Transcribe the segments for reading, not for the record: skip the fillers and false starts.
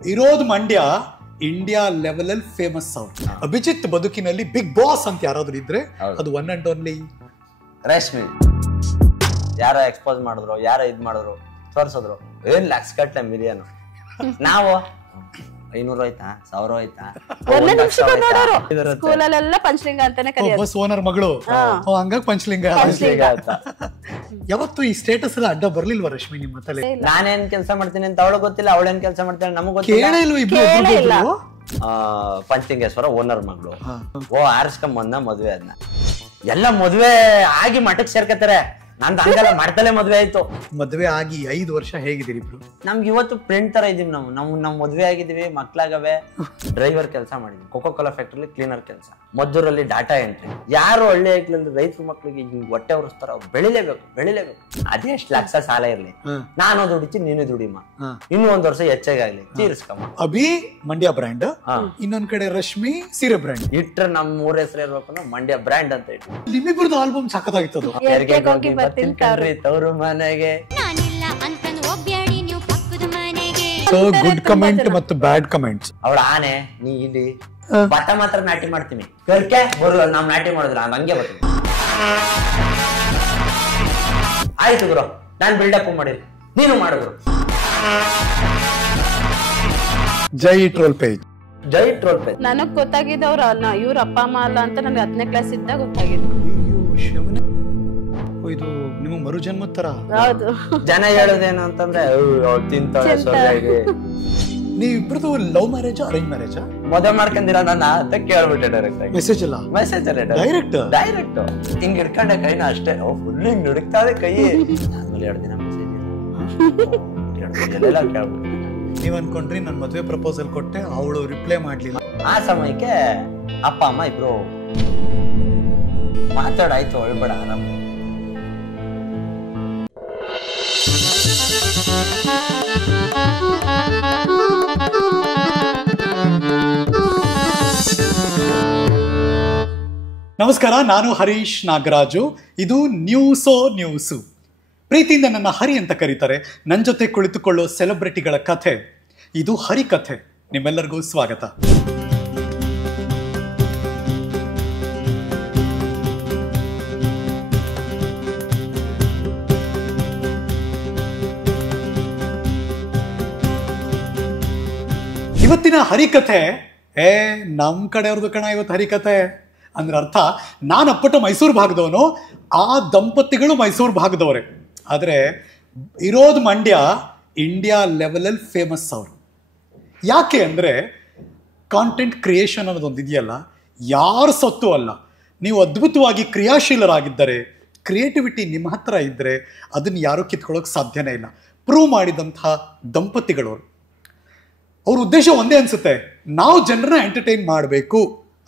ಇರೋದು Mandya, India level ಅಲ್ಲಿ famous ಅವ್ರು. ಅಭಿಜಿತ್ ಬದುಕಿನಲ್ಲಿ ಬಿಗ್ ಬಾಸ್ ಅಂತ ಯಾರಾದ್ರೂ ಇದ್ರೆ ಅದು ಒನ್ ಅಂಡ್ ಓನ್ಲಿ ರೇಷ್ಮೆ. ಯಾರೋ ಎಕ್ಸ್ಪೋಸ್ ಮಾಡಿದ್ರು, ಯಾರೋ ಇದ್ ಮಾಡಿದ್ರು, ತೋರ್ಸಿದ್ರು, ಏನ್ ಲ್ಯಾಕ್ಸ್ ಕಟ್ಲೆ ಮಿಲಿಯನ್. ನಾವು 500 ಆಯ್ತಾ, 1000 ಆಯ್ತಾ, ಸ್ಕೂಲಲ್ಲೆಲ್ಲ ಪಂಚಲಿಂಗ ಅಂತಾನೆ ಕರೆಯೋದು. ಬಸ್ ಓನರ್ ಮಗಳು, ಹಂಗಾಗಿ ಪಂಚಲಿಂಗ ಅಂತ. ಯಾವತ್ತು ಈ ಸ್ಟೇಟಸ್ ಎಲ್ಲ ಅಡ್ಡ ಬರ್ಲಿಲ್ವಾ ರಶ್ಮಿ ನಿಮ್ಮ ತಲೆ? ನಾನೇನ್ ಕೆಲಸ ಮಾಡ್ತೀನಿ ಅಂತ ಅವಳು ಗೊತ್ತಿಲ್ಲ, ಅವಳೇನ್ ಕೆಲಸ ಮಾಡ್ತಾಳೆ ನಮಗ್ ಗೊತ್ತಿಲ್ಲ. ಪಂಚಲಿಂಗೇಶ್ವರ ಓನರ್ ಮಗಳು. ಆರಿಸ್ಕೊಂಡ್ ಮದ್ವೆ ಅದನ್ನ ಎಲ್ಲ ಮದ್ವೆ ಆಗಿ ಮಠಕ್ ಸೇರ್ಕತಾರೆ. ನಂದು ಹಂಗೆಲ್ಲ ಮಾಡ್ತಲೇ ಮದ್ವೆ ಆಯ್ತು. ಮದ್ವೆ ಆಗಿ 5 ವರ್ಷ ಹೇಗಿದ್ದೀರಿ ಇಬ್ರು? ನಮ್ಗೆ ಇವತ್ತು ಫ್ರೆಂಡ್ ತರ ಇದೀವಿ ನಾವು ಮದ್ವೆ ಆಗಿದೀವಿ, ಮಕ್ಳಾಗವೆ. ಡ್ರೈವರ್ ಕೆಲಸ ಮಾಡಿದ್ವಿ, ಕೋಕೋ ಕೋಲಾ ಫ್ಯಾಕ್ಟ್ರಿಲಿ ಕ್ಲೀನರ್ ಕೆಲಸ, ಮದ್ದೂರಲ್ಲಿ ಡಾಟಾ ಎಂಟ್ರಿ. ಯಾರು ಹಳ್ಳಿ ಆಗ್ಲಿಲ್ಲ ರೈತರ ಮಕ್ಳಿಗೆ ಹೊಟ್ಟೆ ಉರಿಸ್ತಾರ, ಅವ್ರು ಬೆಳಿಲೇಬೇಕು. ಅದೇ ಎಷ್ಟು ಲಕ್ಷ ಸಾಲ ಇರ್ಲಿ, ನಾನು ದುಡಿತೀನಿ ನೀನು ದುಡಿಮ, ಇನ್ನೂ 1 ವರ್ಷ ಹೆಚ್ಚಾಗ್ಲಿ ತೀರ್ಸ್ಕಮ್ಮ. ಅಭಿ ಮಂಡ್ಯ ಬ್ರ್ಯಾಂಡ್, ಇನ್ನೊಂದ್ ಕಡೆ ರಶ್ಮಿ ಸೀರೆ ಬ್ರ್ಯಾಂಡ್. ಇಟ್ರೆ ನಮ್ 3 ಹೆಸರು ಇರ್ಬೇಕು, ಮಂಡ್ಯ ಬ್ರ್ಯಾಂಡ್ ಅಂತ ಇಟ್ಟು. ನಿಮ್ಮಿಬ್ರದ್ದು ಆಲ್ಬಮ್ ಸಖತ್ತಾಗಿತ್ತು. ತವರು ಮನೆಗೆ ಸೊ ಗುಡ್ ಕಮೆಂಟ್ ಮತ್ತು ಬ್ಯಾಡ್ ಕಮೆಂಟ್ಸ್. ಅವಳ ಆನೆ ನೀ ಇಲ್ಲಿ ಭತ್ತ ಮಾತ್ರ ನಾಟಿ ಮಾಡ್ತೀನಿ, ಕರ್ಕೆ ಬರು ನಾವ್ ನಾಟಿ ಮಾಡಿದ್ರ ಹಂಗೆ ಬರ್ತೀನಿ. ಆಯ್ತು ಗುರು, ನಾನ್ ಬಿಲ್ಡಪ್ ಮಾಡಿರಿ, ನೀನು ಮಾಡಿದ್ರು. ಜೈ ಟ್ರೋಲ್ ಪೇಜ್. ನನಗ್ ಗೊತ್ತಾಗಿದ್ದವ್ರ ಇವ್ರ ಅಪ್ಪ ಅಮ್ಮ ಅಲ್ಲ ಅಂತ ನನಗೆ 10ನೇ ಕ್ಲಾಸ್ ಇದ್ದಾಗ ಗೊತ್ತಾಗಿದ್ದು. ಇದು ನಿಮ್ಮ ಮರುಜನ್ಮ ತರ. ಹೌದು. ಜನ ಹೇಳೋದೇನು ಅಂತಂದ್ರೆ ತಿಂತಾಳೆ ಸೊಳ್ಳೆಗೆ. ನೀವಿಬ್ರದು ಲವ್ ಮ್ಯಾರೇಜ್ ಅರೇಂಜ್ ಮ್ಯಾರೇಜ್? ಮದುವೆ ಮಾಡ್ಕೊಂಡಿರ ನನ್ನ ಅಂತ ಕೇಳ್ಬಿಟ್ಟೆ ಡೈರೆಕ್ಟ್ ಆಗಿ. ಮೆಸೇಜ್ ಅಲ್ಲ ಡೈರೆಕ್ಟ್ ಹಿಂಗ್ ಹಿಡ್ಕೊಂಡೆ ಕೈನ ಅಷ್ಟೇ, ಫುಲ್ ಹಿಂಗ್ ಹಿಡ್ಕ್ತಾದೆ ಕೈ. ಆಮೇಲೆ 2 ದಿನ ಮೆಸೇಜ್ ಎಲ್ಲ ಕೇಳ್ಬಿಟ್ಟು. ನೀವ್ ಅನ್ಕೊಂಡ್ರಿ ನನ್ ಮದ್ವೆ ಪ್ರಪೋಸಲ್ ಕೊಟ್ಟೆ, ಅವಳು ರಿಪ್ಲೈ ಮಾಡ್ಲಿಲ್ಲ. ಆ ಸಮಯಕ್ಕೆ ಅಪ್ಪ ಅಮ್ಮ ಇಬ್ರು ಮಾತಾಡಾಯ್ತು, ಒಳ್ಬೇಡ ಆರಾಮ. ನಮಸ್ಕಾರ, ನಾನು ಹರೀಶ್ ನಾಗರಾಜು. ಇದು ನ್ಯೂಸು. ಪ್ರೀತಿಯಿಂದ ನನ್ನ ಹರಿ ಅಂತ ಕರೀತಾರೆ. ನನ್ನ ಜೊತೆ ಕುಳಿತುಕೊಳ್ಳೋ ಸೆಲೆಬ್ರಿಟಿಗಳ ಕಥೆ ಇದು ಹರಿ ಕಥೆ. ನಿಮ್ಮೆಲ್ಲರಿಗೂ ಸ್ವಾಗತ. ಇವತ್ತಿನ ಹರಿಕಥೆ ನಮ್ ಕಡೆಯವ್ರದ್ದು ಕಣ. ಇವತ್ತು ಹರಿಕಥೆ ಅಂದ್ರೆ ಅರ್ಥ, ನಾನು ಅಪ್ಪಟ ಮೈಸೂರು ಭಾಗದವನು, ಆ ದಂಪತಿಗಳು ಮೈಸೂರು ಭಾಗದವರೇ. ಆದರೆ ಇರೋದು ಮಂಡ್ಯ, ಇಂಡಿಯಾ ಲೆವೆಲಲ್ಲಿ ಫೇಮಸ್ ಅವರು. ಯಾಕೆ ಅಂದರೆ ಕಾಂಟೆಂಟ್ ಕ್ರಿಯೇಷನ್ ಅನ್ನೋದೊಂದು ಇದೆಯಲ್ಲ, ಯಾರು ಸೊತ್ತು ಅಲ್ಲ. ನೀವು ಅದ್ಭುತವಾಗಿ ಕ್ರಿಯಾಶೀಲರಾಗಿದ್ದರೆ, ಕ್ರಿಯೇಟಿವಿಟಿ ನಿಮ್ಮ ಹತ್ರ ಇದ್ದರೆ ಅದನ್ನು ಯಾರೂ ಕಿತ್ಕೊಳ್ಳೋಕೆ ಸಾಧ್ಯನೇ ಇಲ್ಲ. ಪ್ರೂವ್ ಮಾಡಿದಂತಹ ದಂಪತಿಗಳವರು. ಅವ್ರ ಉದ್ದೇಶ ಒಂದೇ ಅನಿಸುತ್ತೆ, ನಾವು ಜನರನ್ನ ಎಂಟರ್ಟೈನ್ ಮಾಡಬೇಕು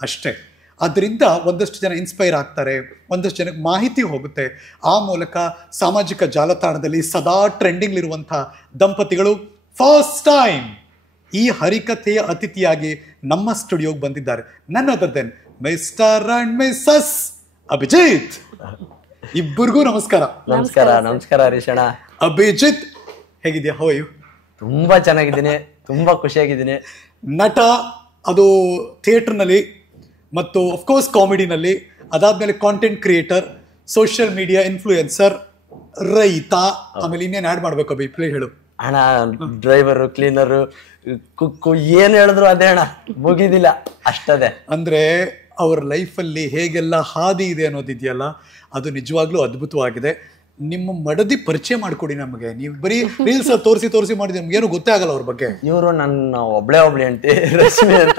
ಅಷ್ಟೇ. ಅದರಿಂದ ಒಂದಷ್ಟು ಜನ ಇನ್ಸ್ಪೈರ್ ಆಗ್ತಾರೆ, ಒಂದಷ್ಟು ಜನಕ್ಕೆ ಮಾಹಿತಿ ಹೋಗುತ್ತೆ. ಆ ಮೂಲಕ ಸಾಮಾಜಿಕ ಜಾಲತಾಣದಲ್ಲಿ ಸದಾ ಟ್ರೆಂಡಿಂಗ್ಲಿರುವಂಥ ದಂಪತಿಗಳು ಫಸ್ಟ್ ಟೈಮ್ ಈ ಹರಿಕಥೆಯ ಅತಿಥಿಯಾಗಿ ನಮ್ಮ ಸ್ಟುಡಿಯೋಗೆ ಬಂದಿದ್ದಾರೆ. None other than Mr and Mrs Abhijit. ಇಬ್ಬರಿಗೂ ನಮಸ್ಕಾರ. ನಮಸ್ಕಾರ ಹರೀಶಣ್ಣ. ಅಭಿಜಿತ್ ಹೇಗಿದ್ಯಾ? How you? ತುಂಬಾ ಚೆನ್ನಾಗಿದ್ದೀನಿ, ತುಂಬಾ ಖುಷಿಯಾಗಿದ್ದೀನಿ. ನಟ, ಅದು ಥಿಯೇಟರ್ನಲ್ಲಿ ಮತ್ತು ಅಫ್ಕೋರ್ಸ್ ಕಾಮಿಡಿನಲ್ಲಿ, ಅದಾದ್ಮೇಲೆ content creator, social media influencer, ರೈತ, ಆಮೇಲೆ ಇನ್ನೇನು ಆ್ಯಡ್ ಮಾಡ್ಬೇಕು ಅಭಿ? ಪ್ಲೇ ಹೇಳು. ಅಣ್ಣ ಡ್ರೈವರು, ಕ್ಲೀನರು, ಕುಕ್ಕು, ಏನು ಹೇಳಿದ್ರು ಅದೇ ಅಣ್ಣ, ಮುಗಿದಿಲ್ಲ ಅಷ್ಟದೇ. ಅಂದರೆ ಅವ್ರ ಲೈಫಲ್ಲಿ ಹೇಗೆಲ್ಲ ಹಾದಿ ಇದೆ ಅನ್ನೋದಿದೆಯಲ್ಲ, ಅದು ನಿಜವಾಗ್ಲೂ ಅದ್ಭುತವಾಗಿದೆ. ನಿಮ್ಮ ಮಡದಿ ಪರಿಚಯ ಮಾಡ್ಕೊಡಿ ನಮಗೆ. ನೀವು ಬರೀ ರೀಲ್ಸ್ ತೋರಿಸಿ ಮಾಡಿದ್ರೆ ನಮ್ಗೆ ಏನು ಗೊತ್ತೇ ಆಗಲ್ಲ ಅವ್ರ ಬಗ್ಗೆ. ಇವರು ನನ್ನ ಒಬ್ಳೆ ಅಂಟಿ ರಶ್ಮಿ ಅಂತ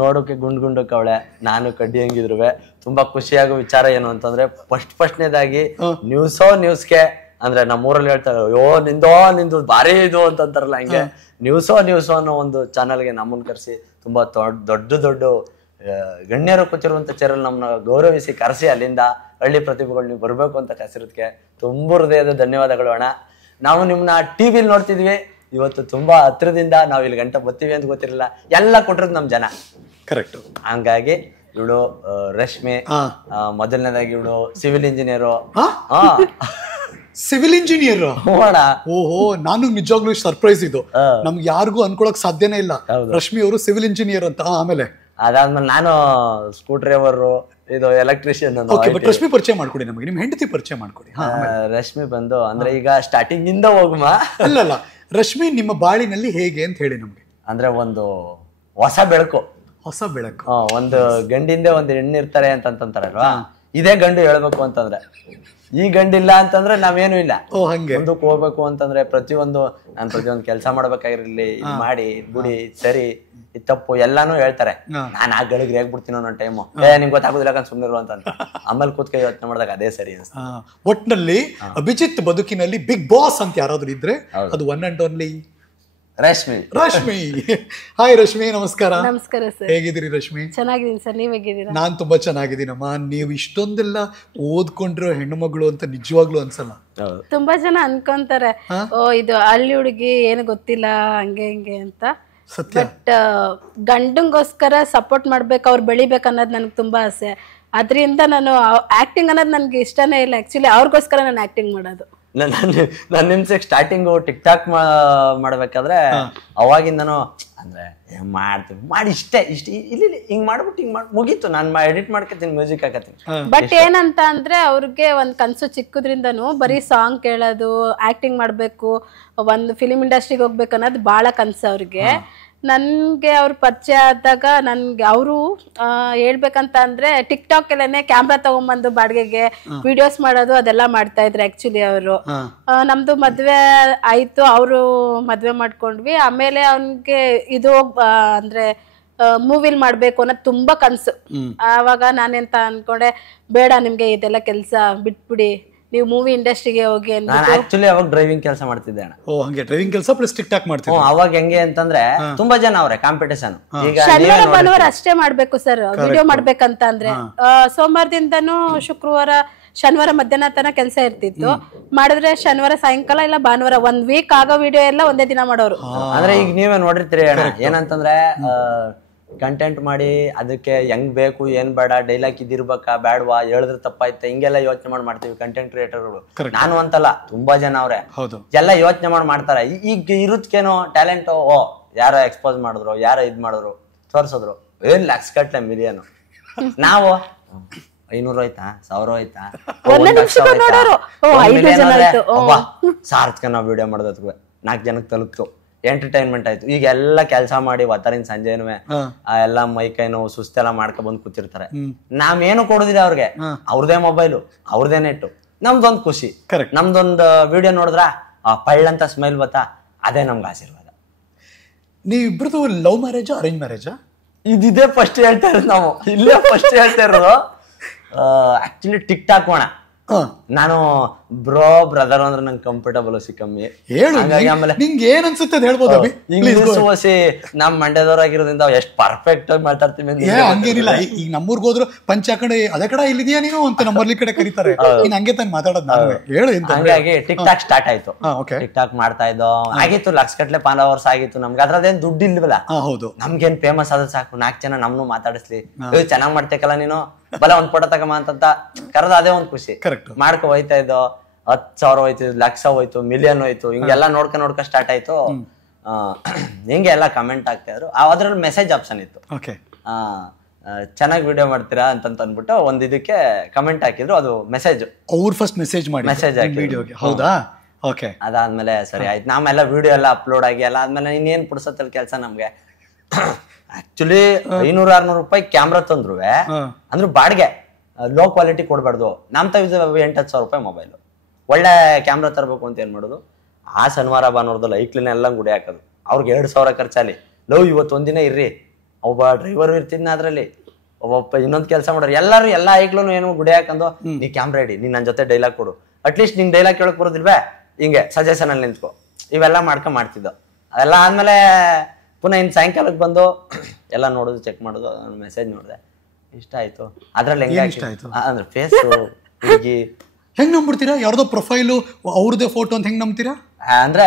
ನೋಡೋಕೆ ಗುಂಡಕ್ಕೆ ಅವಳೆ, ನಾನು ಕಡ್ಡಿ ಹಂಗಿದ್ರು. ತುಂಬಾ ಖುಷಿಯಾಗೋ ವಿಚಾರ ಏನು ಅಂತಂದ್ರೆ, ಫಸ್ಟ್ನೇದಾಗಿ ನ್ಯೂಸ್ಗೆ ಅಂದ್ರೆ ನಮ್ಮೂರಲ್ಲಿ ಹೇಳ್ತಾರೆ, ಅಯ್ಯೋ ನಿಂದು ಭಾರಿ ಇದು ಅಂತಂತಾರಲ್ಲ, ಹಂಗೆ ನ್ಯೂಸೋ ಅನ್ನೋ ಒಂದು ಚಾನಲ್ಗೆ ನಮ್ಮನ್ನ ಕರೆಸಿ ತುಂಬಾ ದೊಡ್ಡ ಗಣ್ಯರು ಕೂತಿರುವಂತ ಚೇರಲ್ಲಿ ನಮ್ಮನ್ನ ಗೌರವಿಸಿ ಕರೆಸಿ ಅಲ್ಲಿಂದ ಹಳ್ಳಿ ಪ್ರತಿಭೆಗಳು ನೀವು ಬರ್ಬೇಕು ಅಂತ ಕರೆಸಿರೋದಕ್ಕೆ ತುಂಬ ಹೃದಯದ ಧನ್ಯವಾದಗಳು ಅಣ್ಣ. ನಾವು ನಿಮ್ಮನ್ನ ಟಿವಿಲಿ ನೋಡ್ತಿದ್ವಿ, ಇವತ್ತು ತುಂಬಾ ಹತ್ರದಿಂದ ನಾವು ಇಲ್ಲಿ ಗಂಟೆ ಬರ್ತೀವಿ ಅಂತ ಗೊತ್ತಿರಲಿಲ್ಲ. ಎಲ್ಲ ಕೊಟ್ಟಿರೋದು ನಮ್ ಜನ. ಕರೆಕ್ಟ್. ಹಂಗಾಗಿ ಇವಳು ರಶ್ಮಿ, ಮೊದಲನೇದಾಗಿ ಇವಳು ಸಿವಿಲ್ ಇಂಜಿನಿಯರು. Civil engineer. ಹೋಣ ಓಹೋ, ನಾನು ನಿಜವಾಗ್ಲೂ ಸರ್ಪ್ರೈಸ್ ಇದು. ನಮ್ಗೆ ಯಾರಿಗೂ ಅನ್ಕೊಳಕ್ ಸಾಧ್ಯನೇ ಇಲ್ಲ. ರಶ್ಮಿ ಅವರು ಸಿವಿಲ್ ಇಂಜಿನಿಯರ್ ಅಂತ. ಆಮೇಲೆ ಅದಾದ್ಮೇಲೆ ನಾನು ಸ್ಕ್ರೂ ಡ್ರೈವರ್, ಇದು ಎಲೆಕ್ಟ್ರಿಷಿಯನ್. ಬಟ್ ರಶ್ಮಿ ಪರಿಚಯ ಮಾಡ್ಕೊಡಿ ನಮಗೆ, ನಿಮ್ ಹೆಂಡತಿ ಪರಿಚಯ ಮಾಡ್ಕೊಡಿ. ರಶ್ಮಿ ಬಂದು ಅಂದ್ರೆ ಈಗ ಸ್ಟಾರ್ಟಿಂಗ್ ಇಂದ ಹೋಗುಮ. ಅಲ್ಲಲ್ಲ, ರಶ್ಮಿ ನಿಮ್ಮ ಬಾಳಿನಲ್ಲಿ ಹೇಗೆ ಅಂತ ಹೇಳಿ ನಮ್ಗೆ. ಅಂದ್ರೆ ಒಂದು ಹೊಸ ಬೆಳಕು, ಹೊಸ ಬೆಳಕು. ಒಂದು ಗಂಡಿಂದ ಒಂದು ಹೆಣ್ಣು ಇರ್ತಾರೆ ಅಂತಂತಾರಲ್ವಾ, ಇದೇ ಗಂಡು ಹೇಳ್ಬೇಕು ಅಂತಂದ್ರೆ. ಈ ಗಂಡಿಲ್ಲ ಅಂತಂದ್ರೆ ನಾವೇನು ಇಲ್ಲ. ಹಂಗೆ ಮುಂದಕ್ಕೆ ಹೋಗ್ಬೇಕು ಅಂತಂದ್ರೆ ಪ್ರತಿಯೊಂದು ಕೆಲಸ ಮಾಡ್ಬೇಕಾಗಿರ್ಲಿ, ಇದ್ ಮಾಡಿ ಗುಡಿ ಸರಿ ಇದು ತಪ್ಪು ಎಲ್ಲಾನು ಹೇಳ್ತಾರೆ. ನಾನ್ ಆ ಗಳಿಗೆ ರೇಗ್ಬಿಡ್ತೀನಿ ಅನ್ನೋ ಟೈಮು, ನಿಮ್ಗೆ ಗೊತ್ತಾಗೋದಿಲ್ಲ ಸುಮ್ಮನಿರು ಅಂತ. ಆಮೇಲೆ ಕೂತ್ಕೊ ಯೋಚನೆ ಮಾಡಿದಾಗ ಅದೇ ಸರಿ ಅನ್ಸುತ್ತೆ. ಒಟ್ನಲ್ಲಿ ಅಭಿಜಿತ್ ಬದುಕಿನಲ್ಲಿ ಬಿಗ್ ಬಾಸ್ ಅಂತ ಯಾರಾದ್ರೂ ಇದ್ರೆ ಅದು one and only Rashmi. Rashmi, hi Rashmi, ನಮಸ್ಕಾರ. ನಮಸ್ಕಾರ ಸರ್. ಹೇಗಿದ್ದೀರಿ ರಶ್ಮಿ? ಚೆನ್ನಾಗಿದ್ದೀನಿ ಸರ್, ನೀವ್ ಹೇಗಿದ್ದೀರಾ? ನಾನ್ ತುಂಬಾ ಚೆನ್ನಾಗಿದ್ದೀನಮ್ಮ. ನೀವು ಇಷ್ಟೊಂದೆಲ್ಲ ಓದ್ಕೊಂಡಿರೋ ಹೆಣ್ಣು ಮಗಳು ಅಂತ ನಿಜವಾಗ್ಲೂ ಅನ್ಸಲ್ಲ. ತುಂಬಾ ಜನ ಅನ್ಕೊಂತಾರೆ, ಓ ಇದು ಹಳ್ಳಿ ಹುಡುಗಿ ಏನು ಗೊತ್ತಿಲ್ಲ ಹಂಗೆ ಹಿಂಗೆ ಅಂತ. ಸತ್ಯ. ಬಟ್ ಗಂಡಂಗೋಸ್ಕರ ಸಪೋರ್ಟ್ ಮಾಡ್ಬೇಕು, ಅವ್ರು ಬೆಳಿಬೇಕು ಅನ್ನೋದು ನನ್ಗೆ ತುಂಬಾ ಆಸೆ. ಅದರಿಂದ ನಾನು ಆಕ್ಟಿಂಗ್ ಅನ್ನೋದು ನನ್ಗೆ ಇಷ್ಟನೇ ಇಲ್ಲ. ಆಕ್ಚುಲಿ ಅವ್ರಿಗೋಸ್ಕರ ನಾನು ಆಕ್ಟಿಂಗ್ ಮಾಡೋದು. ನನ್ನ ನಿಮ್ಸೆ ಸ್ಟಾರ್ಟಿಂಗ್ ಟಿಕ್ ಟಾಕ್ ಮಾಡ್ಬೇಕಾದ್ರೆ ಅವಾಗಿಂದನು ಅಂದ್ರೆ ಮಾಡ್ತೀವಿ ಮಾಡಿ ಇಷ್ಟೇ ಇಲ್ಲಿ ಹಿಂಗ್ ಮಾಡ್ಬಿಟ್ಟು ಹಿಂಗ್ ಮುಗೀತು, ನಾನು ಎಡಿಟ್ ಮಾಡ್ಕೊತೀನಿ, ಮ್ಯೂಸಿಕ್ ಹಾಕತ್ತೀನಿ. ಬಟ್ ಏನಂತ ಅಂದ್ರೆ ಅವ್ರಿಗೆ ಒಂದ್ ಕನ್ಸು ಚಿಕ್ಕದ್ರಿಂದನು ಬರೀ ಸಾಂಗ್ ಕೇಳೋದು, ಆಕ್ಟಿಂಗ್ ಮಾಡ್ಬೇಕು, ಒಂದು ಫಿಲಿಂ ಇಂಡಸ್ಟ್ರಿಗೆ ಹೋಗ್ಬೇಕು ಅನ್ನೋದು ಬಹಳ ಕನ್ಸು ಅವ್ರಿಗೆ. ನನ್ಗೆ ಅವ್ರು ಪರಿಚಯ ಆದಾಗ ನನ್ಗೆ ಅವರು ಹೇಳ್ಬೇಕಂತ ಅಂದ್ರೆ ಟಿಕ್ ಟಾಕ್ ಅಲ್ಲೇನೆ ಕ್ಯಾಮ್ರಾ ತಗೊಂಡ್ಬಂದು ಬಾಡಿಗೆಗೆ ವಿಡಿಯೋಸ್ ಮಾಡೋದು ಅದೆಲ್ಲ ಮಾಡ್ತಾ ಇದ್ರು. ಆಕ್ಚುಲಿ ಅವರು ನಮ್ದು ಮದ್ವೆ ಆಯ್ತು, ಅವರು ಮದ್ವೆ ಮಾಡ್ಕೊಂಡ್ವಿ. ಆಮೇಲೆ ಅವನ್ಗೆ ಇದು ಅಂದ್ರೆ ಮೂವಿಲ್ ಮಾಡ್ಬೇಕು ಅನ್ನೋದು ತುಂಬಾ ಕನ್ಸು. ಆವಾಗ ನಾನೆಂತ ಅನ್ಕೊಂಡೆ, ಬೇಡ ನಿಮ್ಗೆ ಇದೆಲ್ಲ ಕೆಲ್ಸ ಬಿಟ್ಬಿಡಿ, ನೀವು ಮೂವಿ ಇಂಡಸ್ಟ್ರಿಗೆ ಹೋಗಿ ಅಂತ. ನಾನು ಆಕ್ಚುಲಿ ಅವಾಗ ಡ್ರೈವಿಂಗ್ ಕೆಲಸ ಮಾಡ್ತಿದ್ದೆ ಅಣ್ಣ. ಓ ಹಂಗೆ, ಡ್ರೈವಿಂಗ್ ಕೆಲಸ ಪ್ಲಸ್ ಟಿಕ್ ಟಾಕ್ ಮಾಡ್ತಿದ್ದೆ. ಅವಾಗ ಹೆಂಗೆ ಅಂತಂದ್ರೆ ತುಂಬಾ ಜನ ಅವ್ರೆ ಕಾಂಪಿಟೇಷನ್. ಈಗ ಶನಿವಾರ ಭಾನುವಾರ ಅಷ್ಟೇ ಮಾಡ್ಬೇಕು ಸರ್ ವಿಡಿಯೋ ಮಾಡ್ಬೇಕಂತ ಅಂದ್ರೆ. ಸೋಮವಾರದಿಂದನೂ ಶುಕ್ರವಾರ ಶನಿವಾರ ಮಧ್ಯಾಹ್ನ ತನಕ ಕೆಲಸ ಇರ್ತಿತ್ತು. ಮಾಡಿದ್ರೆ ಶನಿವಾರ ಸಾಯಂಕಾಲ ಇಲ್ಲ ಭಾನುವಾರ, 1 ವೀಕ್ ಆಗೋ ವಿಡಿಯೋ ಎಲ್ಲ ಒಂದೇ ದಿನ ಮಾಡೋರು. ಅಂದ್ರೆ ಈಗ ನೀವೇ ನೋಡಿರ್ತೀರಿ ಅಣ್ಣ, ಏನಂತಂದ್ರೆ ಕಂಟೆಂಟ್ ಮಾಡಿ ಅದಕ್ಕೆ ಹೆಂಗ್ ಬೇಕು ಏನ್ ಬೇಡ, ಡೈಲಾಗ್ ಇದಿರ್ಬೇಕಾ ಬೇಡವಾ, ಹೇಳಿದ್ರೆ ತಪ್ಪಾಯ್ತಾ, ಹಿಂಗೆಲ್ಲ ಯೋಚನೆ ಮಾಡ್ತೀವಿ ಕಂಟೆಂಟ್ ಕ್ರಿಯೇಟರ್ಗಳು. ನಾನು ಅಂತಲ್ಲ, ತುಂಬಾ ಜನ ಅವ್ರೆ ಎಲ್ಲ ಯೋಚನೆ ಮಾಡ್ತಾರೆ. ಈಗ ಇರುತ್ತೇನೋ ಟ್ಯಾಲೆಂಟ್, ಓ ಯಾರೋ ಎಕ್ಸ್ಪೋಸ್ ಮಾಡಿದ್ರು, ಯಾರೋ ಇದ್ ಮಾಡಿದ್ರು, ತೋರ್ಸಿದ್ರು, ಏನ್ ಲಕ್ಷ ಗಟ್ಲೆ ಮಿಲಿಯನ್. ನಾವು 500 ಹೋಯ್ತಾ, 1000 ಹೋಯ್ತಾ, ಸಾರ್ಥಕ ನಾವು ವಿಡಿಯೋ ಮಾಡೋದಕ್ಕೆ 4 ಜನಕ್ಕೆ ತಲುಪ್ತು, ಎಂಟರ್ಟೈನ್ಮೆಂಟ್ ಆಯ್ತು. ಈಗ ಎಲ್ಲ ಕೆಲಸ ಮಾಡಿ ಒತ್ತರಿಂದ ಸಂಜೆನೂ ಎಲ್ಲ ಮೈಕೈ ನೋವು ಸುಸ್ತೆಲ್ಲ ಮಾಡ್ಕೊಂಡ್ ಬಂದು ಕೂತಿರ್ತಾರೆ. ನಾವೇನು ಕೊಡೋದಿಲ್ಲ ಅವ್ರಿಗೆ, ಅವ್ರದೇ ಮೊಬೈಲು, ಅವ್ರದೇ ನೆಟ್ಟು, ನಮ್ದೊಂದು ಖುಷಿ. ನಮ್ದೊಂದು ವಿಡಿಯೋ ನೋಡಿದ್ರ ಪಳ್ಳಂತ ಸ್ಮೈಲ್ ಬತ್ತಾ, ಅದೇ ನಮ್ಗೆ ಆಶೀರ್ವಾದ. ನೀವಿಬ್ರದ್ದು ಲವ್ ಮ್ಯಾರೇಜಾ ಅರೇಂಜ್ ಮ್ಯಾರೇಜಾ? ಇದೇ ಫಸ್ಟ್ ಹೇಳ್ತಾ ಇರೋದು ನಾವು, ಇಲ್ಲೇ ಫಸ್ಟ್ ಹೇಳ್ತಾ ಇರೋದು. ಆಕ್ಚುಲಿ ಟಿಕ್ ಟಾಕ್ ಹೋಣ, ನಾನು ಬ್ರದರ್ ಅಂದ್ರೆ ನಂಗೆ ಕಂಫರ್ಟಬಲ್ ಕಮ್ಮಿ. ಆಮೇಲೆ ನಿಂಗೆ ಏನ್ ಅನ್ಸುತ್ತೆ ಹೇಳ್ಬೋದು. ಇಂಗ್ಲಿಷ್ ಓಸಿ ನಮ್ ಮಂಡ್ಯದವ್ರಾಗಿರೋದ್ರಿಂದ ಎಷ್ಟು ಪರ್ಫೆಕ್ಟ್ ಆಗಿ ಮಾತಾಡ್ತೀವಿ. ಹಂಗೇನಿಲ್ಲ, ಈಗ ನಮ್ಮೂರ್ಗ್ ಹೋದ್ರು ಪಂಚ ಕಡೆ ಅದೇ ಕಡೆ ಇಲ್ಲಿದ್ಯಾ ನೀನು ಅಂತ ನಮ್ಮಲ್ಲಿ ಕಡೆ ಕರೀತಾರೆ. ನೀನ್ ಹಂಗೆ ತಾನು ಮಾತಾಡೋದು ಹೇಳು. ಹಂಗಾಗಿ ಟಿಕ್ ಟಾಕ್ ಸ್ಟಾರ್ಟ್ ಆಯ್ತು. ಟಿಕ್ ಟಾಕ್ ಮಾಡ್ತಾ ಇದ್ದೋ ಆಗಿತ್ತು, ಲಕ್ಷ ಗಟ್ಲೆ ಫಾಲೋವರ್ಸ್ ಆಗಿತ್ತು. ನಮ್ಗೆ ಅದ್ರದ್ದೇನ್ ದುಡ್ಡು ಇಲ್ವಲ್ಲ, ನಮ್ಗೇನ್ ಫೇಮಸ್ ಆದ್ರೆ ಸಾಕು, 4 ಜನ ನಮ್ನು ಮಾತಾಡಿಸ್ಲಿ, ಚೆನ್ನಾಗ್ ಮಾಡ್ತೇಕಲ್ಲ ನೀನು, ಬಲ ಒಂದ್ ಫೋಟೋ ತಗಮ್ಮ ಅಂತ ಕರೆದ, ಅದೇ ಒಂದ್ ಖುಷಿ. ಮಾಡ್ಕೊ ಹೋಯ್ತಾ ಇದ್ದೋ, 10,000 ಹೋಯ್ತು, 1,00,000 ಹೋಯ್ತು, ಮಿಲಿಯನ್ ಹೋಯ್ತು, ಹಿಂಗೆಲ್ಲ ನೋಡ್ಕ ಸ್ಟಾರ್ಟ್ ಆಯ್ತು. ಹಿಂಗೆ ಎಲ್ಲ ಕಮೆಂಟ್ ಆಗ್ತಾ ಇದ್ರು. ಅದ್ರಲ್ಲಿ ಮೆಸೇಜ್ ಆಪ್ಷನ್ ಇತ್ತು, ಚೆನ್ನಾಗಿ ವಿಡಿಯೋ ಮಾಡ್ತೀರಾ ಅಂತ ಅಂದ್ಬಿಟ್ಟು ಒಂದ್ ಇದಕ್ಕೆ ಕಮೆಂಟ್ ಹಾಕಿದ್ರು. ಅದು ಮೆಸೇಜ್ ಅವ್ರು ಫಸ್ಟ್ ಮೆಸೇಜ್ ಹಾಕಿ. ಹೌದಾ? ಓಕೆ. ಅದಾದ್ಮೇಲೆ ಸರಿ ಆಯ್ತು, ನಾವೆಲ್ಲ ವಿಡಿಯೋ ಎಲ್ಲ ಅಪ್ಲೋಡ್ ಆಗಿ ಎಲ್ಲ ಆದ್ಮೇಲೆ ಇನ್ನೇನ್ ಪುಡ್ಸತ್ತಲ್ಲ ಕೆಲಸ ನಮ್ಗೆ. ಆಕ್ಚುಲಿ 500-600 ರೂಪಾಯಿ ಕ್ಯಾಮ್ರಾ ತಂದ್ರು ಅಂದ್ರೆ ಬಾಡಿಗೆ, ಲೋ ಕ್ವಾಲಿಟಿ ಕೊಡ್ಬಾರ್ದು. ನಮ್ ತಗ 8-10 ರೂಪಾಯಿ ಮೊಬೈಲು, ಒಳ್ಳೆ ಕ್ಯಾಮ್ರಾ ತರಬೇಕು ಅಂತ ಏನ್ ಮಾಡೋದು, ಆ ಶನಿವಾರ ಭಾನುವಾರದಲ್ಲಿ ಐಕ್ಲಿನೆಲ್ಲ ಗುಡಿ ಹಾಕೋದು. ಅವ್ರಿಗೆ 2,000 ಖರ್ಚಾಲಿ. ಲವ್ ಇವತ್ತು ಒಂದಿನ ಇರ್ರಿ, ಒಬ್ಬ ಡ್ರೈವರ್ ಇರ್ತಿದ್ನ ಅದ್ರಲ್ಲಿ, ಒಬ್ಬ ಇನ್ನೊಂದು ಕೆಲಸ ಮಾಡೋರು, ಎಲ್ಲರೂ ಎಲ್ಲ ಐಕ್ಲೂ ಏನು ಗುಡಿ ಹಾಕೊಂಡು, ನೀ ಕ್ಯಾಮ್ರಾ ಇಡಿ, ನೀನ್ ನನ್ನ ಜೊತೆ ಡೈಲಾಗ್ ಕೊಡು, ಅಟ್ಲೀಸ್ಟ್ ನಿಂಗೆ ಡೈಲಾಗ್ ಕೇಳಕ್ ಬರೋದಿಲ್ವೇ, ಹಿಂಗೆ ಸಜೆಷನ್ ಅಲ್ಲಿ ನಿಂತ್ಕೊ, ಇವೆಲ್ಲ ಮಾಡ್ತಿದ್ದೋ. ಅದೆಲ್ಲ ಆದ್ಮೇಲೆ ಪುನಃ ಇನ್ ಸಾಯಂಕಾಲಕ್ಕೆ ಬಂದು ಎಲ್ಲ ನೋಡೋದು, ಚೆಕ್ ಮಾಡೋದು, ಮೆಸೇಜ್ ನೋಡಿದೆ, ಇಷ್ಟ ಆಯ್ತು. ಅದ್ರಲ್ಲಿ ಅಂದ್ರೆ ಫೇಸ್ ಹುಡುಗಿ ಹೆಂಗ್ ನಂಬಿಡ್ತೀರಾ? ಯಾರ್ದೋ ಪ್ರೊಫೈಲು ಅವ್ರದೇ ಫೋಟೋ ಅಂತ ಹೆಂಗ್ ನಂಬ್ತೀರಾ? ಅಂದ್ರೆ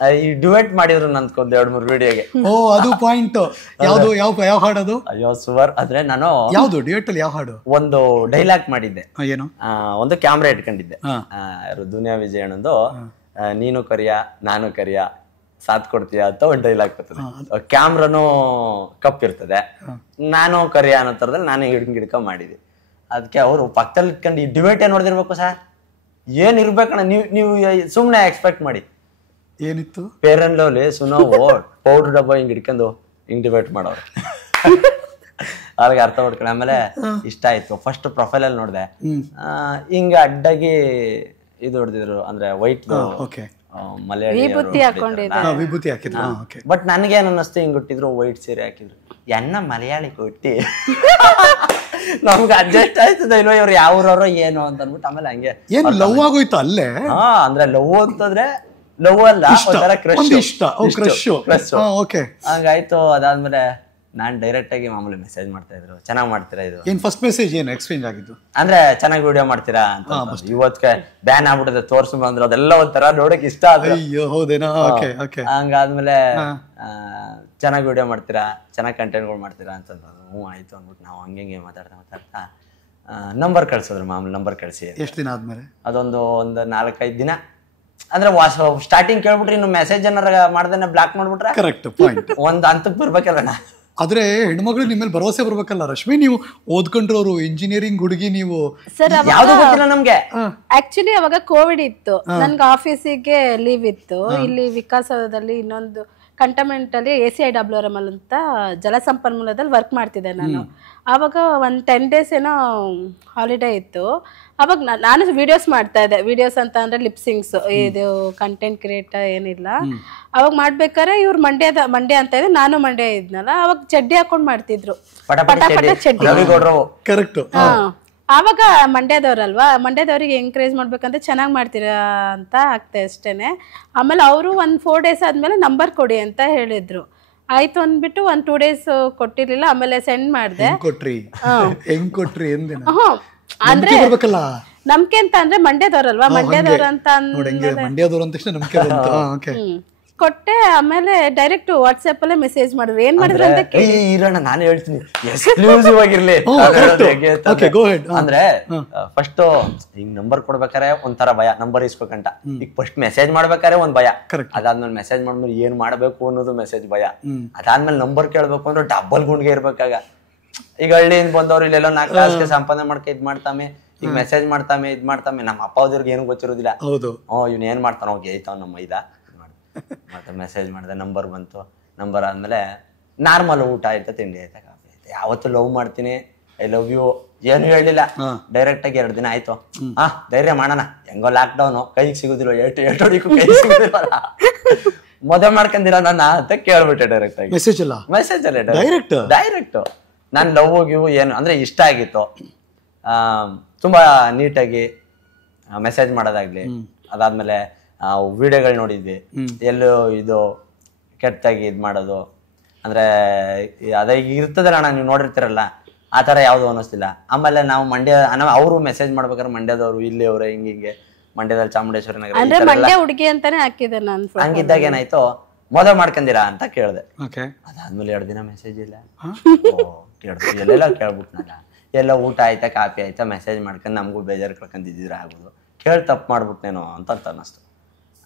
ಈ ಡಿವೇಟ್ ಮಾಡಿದ್ರು ನಂದ್ಕೊಂದ್ 2-3 ವಿಡಿಯೋಗೆ. ಓ ಅದು ಪಾಯಿಂಟ್. ಯಾವ್ದು ಯಾವ ಹಾಡದು? ಅಯ್ಯೋ ಸುವರ್. ಆದ್ರೆ ನಾನು ಯಾವ್ದು ಡಿವೇಟ್ ಅಲ್ಲಿ ಯಾವ ಹಾಡು? ಒಂದು ಡೈಲಾಗ್ ಮಾಡಿದ್ದೆ. ಏನು? ಒಂದು ಕ್ಯಾಮ್ರಾ ಇಟ್ಕೊಂಡಿದ್ದೆ. ದುನಿಯಾ ವಿಜಯಣ್ಣಂದು ನೀನು ಕರಿಯ ನಾನು ಕರಿಯ ಸಾಥ್ ಕೊಡ್ತೀಯ ಅಂತ ಒಂದು ಡೈಲಾಗ್ ಬರ್ತದೆ. ಕ್ಯಾಮ್ರಾನು ಕಪ್ ಇರ್ತದೆ, ನಾನು ಕರಿಯ ಅನ್ನೋ ತರದಲ್ಲಿ ನಾನೇ ಗಿಡ್ಕ ಮಾಡಿದ್ದೆ. ಅದಕ್ಕೆ ಅವರು ಪಕ್ಕದಲ್ಲಿ ಇಟ್ಕೊಂಡು ಈ ಡಿಬೇಟ್ ಏನ್ ನೋಡ್ದಿರ್ಬೇಕು ಸರ್, ಏನ್ ಇರ್ಬೇಕಣ್ಣ. ನೀವು ಸುಮ್ನೆ ಎಕ್ಸ್ಪೆಕ್ಟ್ ಮಾಡಿ. ಏನಿತ್ತು? ಫೇರ್ ಅಂಡ್ ಲವ್ಲಿ ಸುನೋವು ಪೌಡರ್ ಡಬ್ಬ ಹಿಂಗ್ ಹಿಡ್ಕೊಂಡು ಹಿಂಗ್ ಡಿಬೇಟ್ ಮಾಡೋರು. ಅವ್ರಿಗೆ ಅರ್ಥ ಮಾಡ್ಕೊಂಡು ಆಮೇಲೆ ಇಷ್ಟ ಆಯ್ತು. ಫಸ್ಟ್ ಪ್ರೊಫೈಲ್ ಅಲ್ಲಿ ನೋಡ್ದೆ, ಹಿಂಗ ಅಡ್ಡಾಗಿ ಇದು ಹೊಡೆದಿದ್ರು, ಅಂದ್ರೆ ವೈಟ್ ಮಲಯಾಳಿ ವಿಭೂತಿ ಹಾಕಿದ್ರು. ಬಟ್ ನನ್ಗೇನ್ ಅನ್ನಿಸ್ತು, ಹಿಂಗ್ ಹುಟ್ಟಿದ್ರು ವೈಟ್ ಸೀರೆ ಹಾಕಿದ್ರು, ಎನ್ನ ಮಲಯಾಳಿ ಕೊಟ್ಟಿ ನಮ್ಗೆ ಅಡ್ಜಸ್ಟ್ ಆಯ್ತದ ಇಲ್ವ ಇವ್ರು ಯಾವ್ರವ್ರೋ ಏನು ಅಂತ ಅನ್ಬಿಟ್ಟು ಆಮೇಲೆ ಹಂಗೆ ಏನು ಲವ್ ಆಗೋಯ್ತು ಅಲ್ಲೇ. ಅಂದ್ರೆ ಲವ್ ಅಂತಂದ್ರೆ ಲವ್ ಅಲ್ಲ, ಒಂಥರ ಕ್ರಶ್. ಹಂಗಾಯ್ತು. ಅದಾದ್ಮೇಲೆ ನಾನ್ ಡೈರೆಕ್ಟ್ ಆಗಿ ಮಾಮೂಲಿ ಮೆಸೇಜ್ ಮಾಡ್ತಾ ಇದ್ರು, ಚೆನ್ನಾಗ್ ಮಾಡ್ತೀರಾ ಇದು. ಏನ್ ಫಸ್ಟ್ ಮೆಸೇಜ್ ಏನು ಎಕ್ಸ್ಚೇಂಜ್ ಆಗಿದ್ದು? ಅಂದ್ರೆ ಚೆನ್ನಾಗಿ ವಿಡಿಯೋ ಮಾಡ್ತೀರಾ ಅಂತ. ಇವತ್ಗೆ ಬ್ಯಾನ್ ಆಗ್ಬಿಟ್ಟಿದೆ ತೋರ್ಸು ಬಂದ್ರು, ಅದೆಲ್ಲ ಒಂಥರ ನೋಡಕ್ ಇಷ್ಟ ಆದ್ರೆ. ಹಂಗಾದ್ಮೇಲೆ ಚೆನ್ನಾಗಿ ವಿಡಿಯೋ ಮಾಡ್ತೀರಾ, ಚೆನ್ನಾಗಿ ಕಂಟೆಂಟ್ಗಳು ಮಾಡ್ತೀರಾ ಅಂತಂದ್ರು. ಹ್ಞೂ ಆಯ್ತು ಅಂದ್ಬಿಟ್ಟು ನಾವು ಹಂಗೆ ಮಾತಾಡ್ತಾ ನಂಬರ್ ಕಳ್ಸಿದ್ರು. ಮಾಮೂಲಿ ನಂಬರ್ ಕಳ್ಸಿ. ಎಷ್ಟು ದಿನ ಆದ್ಮೇಲೆ? ಒಂದು 4-5 ದಿನ. ಅಂದ್ರೆ ಸ್ಟಾರ್ಟಿಂಗ್ ಕೇಳ್ಬಿಟ್ರಿ, ಇನ್ನು ಮೆಸೇಜ್ ಏನಾರ ಮಾಡ್ದೇನೆ ಬ್ಲಾಕ್ ಮಾಡ್ಬಿಟ್ರೆ ಕರೆಕ್ಟ್ ಪಾಯಿಂಟ್. ಒಂದ್ ಹಂತಕ್ಕೆ ಬರ್ಬೇಕಲ್ಲ. ಆದ್ರೆ ಹೆಣ್ಮಗಳು ನಿಮ್ಮಲ್ಲಿ ಭರವಸೆ ಬರ್ಬೇಕಲ್ಲ ರಶ್ಮಿ. ನೀವು ಓದ್ಕೊಂಡ್ರವ್ರು, ಇಂಜಿನಿಯರಿಂಗ್ ಹುಡುಗಿ ನೀವು. ಯಾವ್ದು ಗೊತ್ತಿಲ್ಲ ನಮ್ಗೆ. ಆಕ್ಚುಲಿ ಅವಾಗ ಕೋವಿಡ್ ಇತ್ತು, ನನ್ಗೆ ಆಫೀಸಿಗೆ ಲೀವ್ ಇತ್ತು. ಇಲ್ಲಿ ವಿಕಾಸದಲ್ಲಿ ಇನ್ನೊಂದು ಕಂಟಮೆಂಟ್ ಅಲ್ಲಿ ACIWRM ಅಂತ ಜಲಸಂಪನ್ಮೂಲದಲ್ಲಿ ವರ್ಕ್ ಮಾಡ್ತಿದ್ದೆ ನಾನು. ಆವಾಗ ಒಂದು 10 days ಏನೋ ಹಾಲಿಡೇ ಇತ್ತು. ಅವಾಗ ನಾನು ವಿಡಿಯೋಸ್ ಮಾಡ್ತಾ ಇದ್ದೆ. ವಿಡಿಯೋಸ್ ಅಂತ ಅಂದ್ರೆ ಲಿಪ್ಸಿಂಗ್ಸ್, ಇದು ಕಂಟೆಂಟ್ ಕ್ರಿಯೇಟ್ ಏನಿಲ್ಲ. ಅವಾಗ ಮಾಡ್ಬೇಕಾದ್ರೆ ಇವ್ರು ಮಂಡ್ಯ ಅಂತ ಇದೆ, ನಾನು ಮಂಡ್ಯ ಇದ್ನಲ್ಲ. ಅವಾಗ ಚಡ್ಡಿ ಹಾಕೊಂಡ್ ಮಾಡ್ತಿದ್ರು, ಪಟ ಚಡ್ಡಿ. ಕರೆಕ್ಟ್. ಆವಾಗ ಮಂಡ್ಯದವ್ರಲ್ವಾ, ಮಂಡ್ಯದವ್ರಿಗೆ ಎಂಕರೇಜ್ ಮಾಡ್ಬೇಕಂತ ಚೆನ್ನಾಗಿ ಮಾಡ್ತೀರಾ ಅಂತ ಆಗ್ತಾ ಅಷ್ಟೇನೆ. ಆಮೇಲೆ ಅವರು ಒಂದು 4 days ಆದ್ಮೇಲೆ ನಂಬರ್ ಕೊಡಿ ಅಂತ ಹೇಳಿದ್ರು. ಆಯ್ತು ಅಂದ್ಬಿಟ್ಟು 1-2 days ಕೊಟ್ಟಿರ್ಲಿಲ್ಲ. ಆಮೇಲೆ ಸೆಂಡ್ ಮಾಡಿದೆ. ಅಂದ್ರೆ ನಮ್ಕೆ ಅಂತ ಅಂದ್ರೆ ಮಂಡ್ಯದವ್ರಲ್ವಾ, ಮಂಡ್ಯದವ್ರ ಅಂತ ಕೊಟ್ಟೆ. ಆಮೇಲೆ ಡೈರೆಕ್ಟ್ ವಾಟ್ಸ್ಆಪ್ ಅಲ್ಲೇ ಮೆಸೇಜ್ ಮಾಡಿದ್ರು. ಏನ್ ಮಾಡಿದ್ರು ಅಂತ ಇರೋಣ, ನಾನು ಹೇಳ್ತೀನಿ ಎಕ್ಸ್ಕ್ಲೂಸಿವ್ ಆಗಿರ್ಲಿ. ಅಂದ್ರೆ ಫಸ್ಟ್ ಹಿಂಗ್ ನಂಬರ್ ಕೊಡ್ಬೇಕಾರೆ ಒಂಥರ ಭಯ, ನಂಬರ್ ಇಸ್ಬೇಕಂತ. ಈಗ ಫಸ್ಟ್ ಮೆಸೇಜ್ ಮಾಡ್ಬೇಕಾರೆ ಒಂದ್ ಭಯ, ಅದಾದ್ಮೇಲೆ ಮೆಸೇಜ್ ಮಾಡಿದ್ಮೇಲೆ ಏನ್ ಮಾಡ್ಬೇಕು ಅನ್ನೋದು ಮೆಸೇಜ್ ಭಯ, ಅದಾದ್ಮೇಲೆ ನಂಬರ್ ಕೇಳ್ಬೇಕು ಅಂದ್ರೆ ಡಬಲ್ ಗುಂಡ್ಗೆ ಇರ್ಬೇಕಾಗ. ಈಗ ಹಳ್ಳಿಯಿಂದ ಬಂದವ್ರು ಇಲ್ಲೆಲ್ಲ 4 ಕ್ಲಾಸ್ಗೆ ಸಂಪಾದನೆ ಮಾಡ್ಕ ಇದ್ ಮಾಡ್ತಾಮೆ, ಈಗ ಮೆಸೇಜ್ ಮಾಡ್ತಾಮೆ ಇದ್ ಮಾಡ್ತಾಮೆ. ನಮ್ಮ ಅಪ್ಪ ಅವ್ರಿಗೆ ಏನು ಗೊತ್ತಿರೋದಿಲ್ಲ. ಇವ್ನ ಏನ್ ಮಾಡ್ತಾನ, ಹೋಗಿ ಐತಾವ ನಮ್ಮ ಮೈದ ಮತ್ತೆ ಮೆಸೇಜ್ ಮಾಡಿದೆ. ನಂಬರ್ ಬಂತು. ನಂಬರ್ ಆದ್ಮೇಲೆ ನಾರ್ಮಲ್ ಊಟ ಆಯ್ತಾ, ತಿಂಡಿ ಆಯ್ತಾ, ಕಾಫಿ ಆಯ್ತಾ. ಯಾವತ್ತು ಲವ್ ಮಾಡ್ತೀನಿ, ಐ ಲವ್ ಯು ಏನು ಹೇಳಿಲ್ಲ. ಡೈರೆಕ್ಟ್ ಆಗಿ 2 ದಿನ ಆಯ್ತು, ಧೈರ್ಯ ಮಾಡೋಣ, ಹೆಂಗೋ ಲಾಕ್ ಡೌನ್, ಕೈಗೆ ಸಿಗುದಿಲ್ಲ, ಏಟೋಡಿಗೂ ಕೈ ಸಿಗುದಿಲ್ಲ, ಮದುವೆ ಮಾಡ್ಕೊಂಡಿರ ನನ್ನ ಅಂತ ಕೇಳ್ಬಿಟ್ಟೆ ಡೈರೆಕ್ಟ್ ಆಗಿ. ಮೆಸೇಜ್ ಅಲ್ಲೇ ಡೈರೆಕ್ಟ್. ನಾನು ಲವ್ ಗಿವ್ ಏನು ಅಂದ್ರೆ ಇಷ್ಟ ಆಗಿತ್ತು. ತುಂಬಾ ನೀಟಾಗಿ ಮೆಸೇಜ್ ಮಾಡೋದಾಗ್ಲಿ, ಅದಾದ್ಮೇಲೆ ವಿಡಿಯೋಗಳು ನೋಡಿದ್ವಿ. ಎಲ್ಲೂ ಇದು ಕೆಟ್ಟಾಗಿ ಇದ್ ಮಾಡೋದು ಅಂದ್ರೆ ಅದ ಇರ್ತದಲ್ಲ ಅಣ್ಣ, ನೀವು ನೋಡಿರ್ತೀರಲ್ಲ, ಆ ತರ ಯಾವ್ದು ಅನ್ನಿಸ್ತಿಲ್ಲ. ಆಮೇಲೆ ನಾವು ಅವರು ಮೆಸೇಜ್ ಮಾಡ್ಬೇಕಾದ್ರೆ ಮಂಡ್ಯದವ್ರು, ಇಲ್ಲಿ ಅವ್ರೆ, ಹಿಂಗೆ ಮಂಡ್ಯದಲ್ಲಿ ಚಾಮುಂಡೇಶ್ವರಿ ನಗರ ಹುಡುಗಿ ಅಂತಾನೆ ಹಾಕಿದೆ ನಾನು. ಹಂಗಿದ್ದಾಗ ಏನಾಯ್ತು, ಮದುವೆ ಮಾಡ್ಕೊಂಡಿರಾ ಅಂತ ಕೇಳ್ದೆ. ಅದಾದ್ಮೇಲೆ 2 ದಿನ ಮೆಸೇಜ್ ಇಲ್ಲ. ಎಲ್ಲೆಲ್ಲ ಕೇಳ್ಬಿಟ್ನಲ್ಲ, ಎಲ್ಲ ಊಟ ಆಯ್ತಾ, ಕಾಫಿ ಆಯ್ತಾ, ಮೆಸೇಜ್ ಮಾಡ್ಕೊಂಡು ನಮಗೂ ಬೇಜಾರು ಕಳ್ಕೊಂಡಿದ್ದೀರ ಆಗೋದು, ಕೇಳಿ ತಪ್ಪು ಮಾಡ್ಬಿಟ್ನೇನೋ ಅಂತ ಅನ್ನಿಸ್ತು.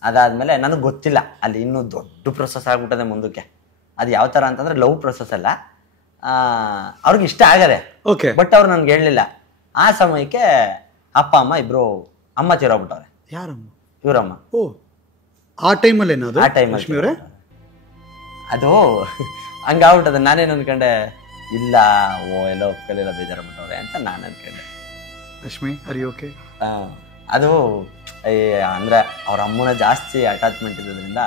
ಅದಾದ್ಮೇಲೆ ನನಗೆ ಗೊತ್ತಿಲ್ಲ, ಅಲ್ಲಿ ಇನ್ನೂ ದೊಡ್ಡ ಪ್ರೊಸೆಸ್ ಆಗ್ಬಿಟ್ಟದೆ ಮುಂದಕ್ಕೆ. ಅದು ಯಾವ ಥರ ಅಂತಂದ್ರೆ ಲವ್ ಪ್ರೊಸೆಸ್ ಅಲ್ಲ, ಅವ್ರಿಗೆ ಇಷ್ಟ ಆಗದೆ, ಬಟ್ ಅವ್ರು ನನ್ಗೆ ಹೇಳಲಿಲ್ಲ. ಆ ಸಮಯಕ್ಕೆ ಅಪ್ಪ ಅಮ್ಮ ಇಬ್ರು, ಅಮ್ಮ ತೀರೋಗ್ಬಿಟ್ಟವ್ರೆ. ಯಾರಮ್ಮ? ಇವರಮ್ಮ. ಆ ಟೈಮಲ್ಲಿ ಅದು ಹಂಗಾಗ್ಬಿಟ್ಟದ. ನಾನೇನು ಅನ್ಕೊಂಡೆ, ಇಲ್ಲ ಎಲ್ಲ ಒಪ್ಕಲಿಲ್ಲ, ಬೇಜಾರಾಗ್ಬಿಟ್ಟವ್ರೆ ಅಂತ ನಾನು ಅನ್ಕೊಂಡೆ. ರಶ್ಮಿ ಓಕೆ. ಅದು ಅಂದ್ರೆ ಅವ್ರ ಅಮ್ಮನ ಜಾಸ್ತಿ ಅಟ್ಯಾಚ್ಮೆಂಟ್ ಇರೋದ್ರಿಂದ.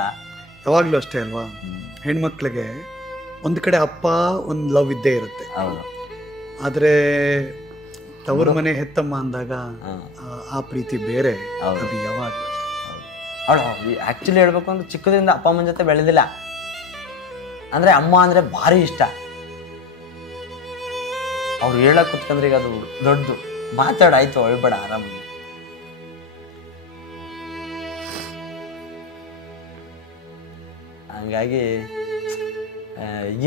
ಯಾವಾಗ್ಲೂ ಅಷ್ಟೇ ಅಲ್ವಾ, ಹೆಣ್ಮಕ್ಳಿಗೆ ಒಂದ್ ಕಡೆ ಅಪ್ಪ ಒಂದ್ ಲವ್ ಇದ್ದೇ ಇರುತ್ತೆ. ಆದ್ರೆ ತವರು ಮನೆ ಹೆತ್ತಮ್ಮ ಅಂದಾಗ ಆ ಪ್ರೀತಿ ಬೇರೆ. ಅದು ಯಾವಾಗ್ಲೂ ಆಕ್ಚುಲಿ ಹೇಳ್ಬೇಕು ಅಂದ್ರೆ ಚಿಕ್ಕದಿಂದ ಅಪ್ಪ ಅಮ್ಮನ ಜೊತೆ ಬೆಳೆದಿಲ್ಲ. ಅಂದ್ರೆ ಅಮ್ಮ ಅಂದ್ರೆ ಭಾರಿ ಇಷ್ಟ. ಅವ್ರು ಹೇಳಕ್ ಕುತ್ಕಂದ್ರೆ ಈಗ ಅದು ದೊಡ್ಡದು. ಮಾತಾಡಾಯ್ತು, ಅಳ್ಬೇಡ, ಆರಾಮಾಗಿ. ಹಂಗಾಗಿ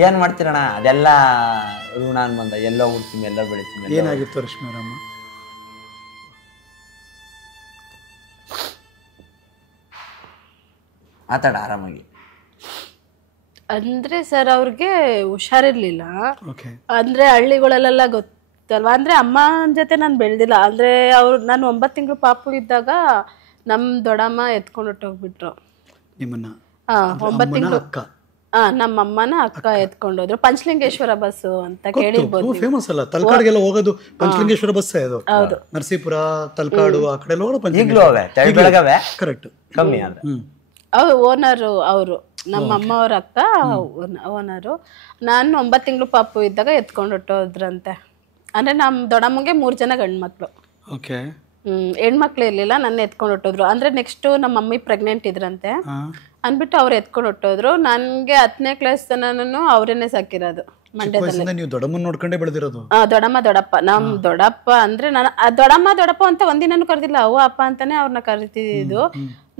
ಏನ್ ಮಾಡ್ತೀರಣ್ಣ, ಅದೆಲ್ಲ ಋಣ ಅನ್ಬಂದ. ಎಲ್ಲೋ ಹುಡ್ತೀನಿ, ಎಲ್ಲೋ ಬೆಳಿತೀನಿ. ಏನಾಗಿತ್ತು ರಶ್ಮಿ ಅವರಮ್ಮ? ಮಾತಾಡ ಆರಾಮಾಗಿ. ಅಂದ್ರೆ ಸರ್ ಅವ್ರಿಗೆ ಹುಷಾರಿರ್ಲಿಲ್ಲ. ಅಂದ್ರೆ ಹಳ್ಳಿಗಳಲ್ಲೆಲ್ಲ ಗೊತ್ತಲ್ವಾ, ಅಂದ್ರೆ ಅಮ್ಮನ ಜೊತೆ ನಾನು ಬೆಳೆದಿಲ್ಲ. ಅಂದ್ರೆ ನಾನು 9 ತಿಂಗಳು ಪಾಪು ಇದ್ದಾಗ ನಮ್ ದೊಡ್ಡಮ್ಮ ಎತ್ಕೊಂಡು ಹೊಟ್ಟೋಗ್ಬಿಟ್ರು ನಿಮ್ಮನ್ನ. 9 ತಿಂಗಳು ನಮ್ಮ ಅಮ್ಮನ ಅಕ್ಕ ಎತ್ಕೊಂಡೋದ್ರು. ಪಂಚಲಿಂಗೇಶ್ವರ ಬಸ್ ಅಂತ ಕೇಳಿರ್ಬೋದು, ಫೇಮಸ್ ಅಲ್ಲ, ತಲಕಾಡಿಗೆಲ್ಲ ಹೋಗೋದು ಪಂಚಲಿಂಗೇಶ್ವರ ಬಸ್. ಅದು ನರಸೀಪುರ, ತಲಕಾಡು ಆ ಕಡೆ ಕರೆಕ್ಟ್. ಕಮ್ಮಿ ಆದ್ರೆ ಓನರು ಅವರು, ನಮ್ಮ ಅಮ್ಮ ಅವ್ರ ಅಕ್ಕ ಓನರು. ನಾನು 9 ತಿಂಗಳು ಪಾಪು ಇದ್ದಾಗ ಎತ್ಕೊಂಡು ಹೊಟ್ಟೋದ್ರಂತೆ. ಅಂದ್ರೆ ನಮ್ ದೊಡ್ಡಮ್ಮಗೆ 3 ಜನ ಗಂಡು ಮಕ್ಳು, ಹೆಣ್ಮಕ್ಳು ಇರ್ಲಿಲ್ಲ. ನನ್ನ ಎತ್ಕೊಂಡು ಹೊಟ್ಟೋದ್ರು. ಅಂದ್ರೆ ನೆಕ್ಸ್ಟ್ ನಮ್ಮ ಮಮ್ಮಿ ಪ್ರೆಗ್ನೆಂಟ್ ಇದ್ರಂತೆ ಅಂದ್ಬಿಟ್ಟು ಅವ್ರು ಎತ್ಕೊಂಡು ಹೊಟ್ಟೋದ್ರು. ನನ್ಗೆ 10ನೇ ಕ್ಲಾಸ್ ತನೂ ಅವರೇನೆ ಸಾಕಿರೋದು ಮಂಡ್ಯದಲ್ಲಿ. ನೀವು ದೊಡ್ಡಮ್ಮನ ನೋಡ್ಕೊಂಡೇ ಬೆಳೆದಿರೋದು? ದೊಡ್ಡಮ್ಮ ದೊಡ್ಡಪ್ಪ. ನಮ್ ದೊಡ್ಡಪ್ಪ ಅಂದ್ರೆ ನಾನು ದೊಡ್ಡಮ್ಮ ದೊಡ್ಡಪ್ಪ ಅಂತ ಒಂದಿನೂ ಕರೆದಿಲ್ಲ, ಅವ್ವ ಅಪ್ಪ ಅಂತಾನೆ ಅವ್ರನ್ನ ಕರಿತಿದ್ದು.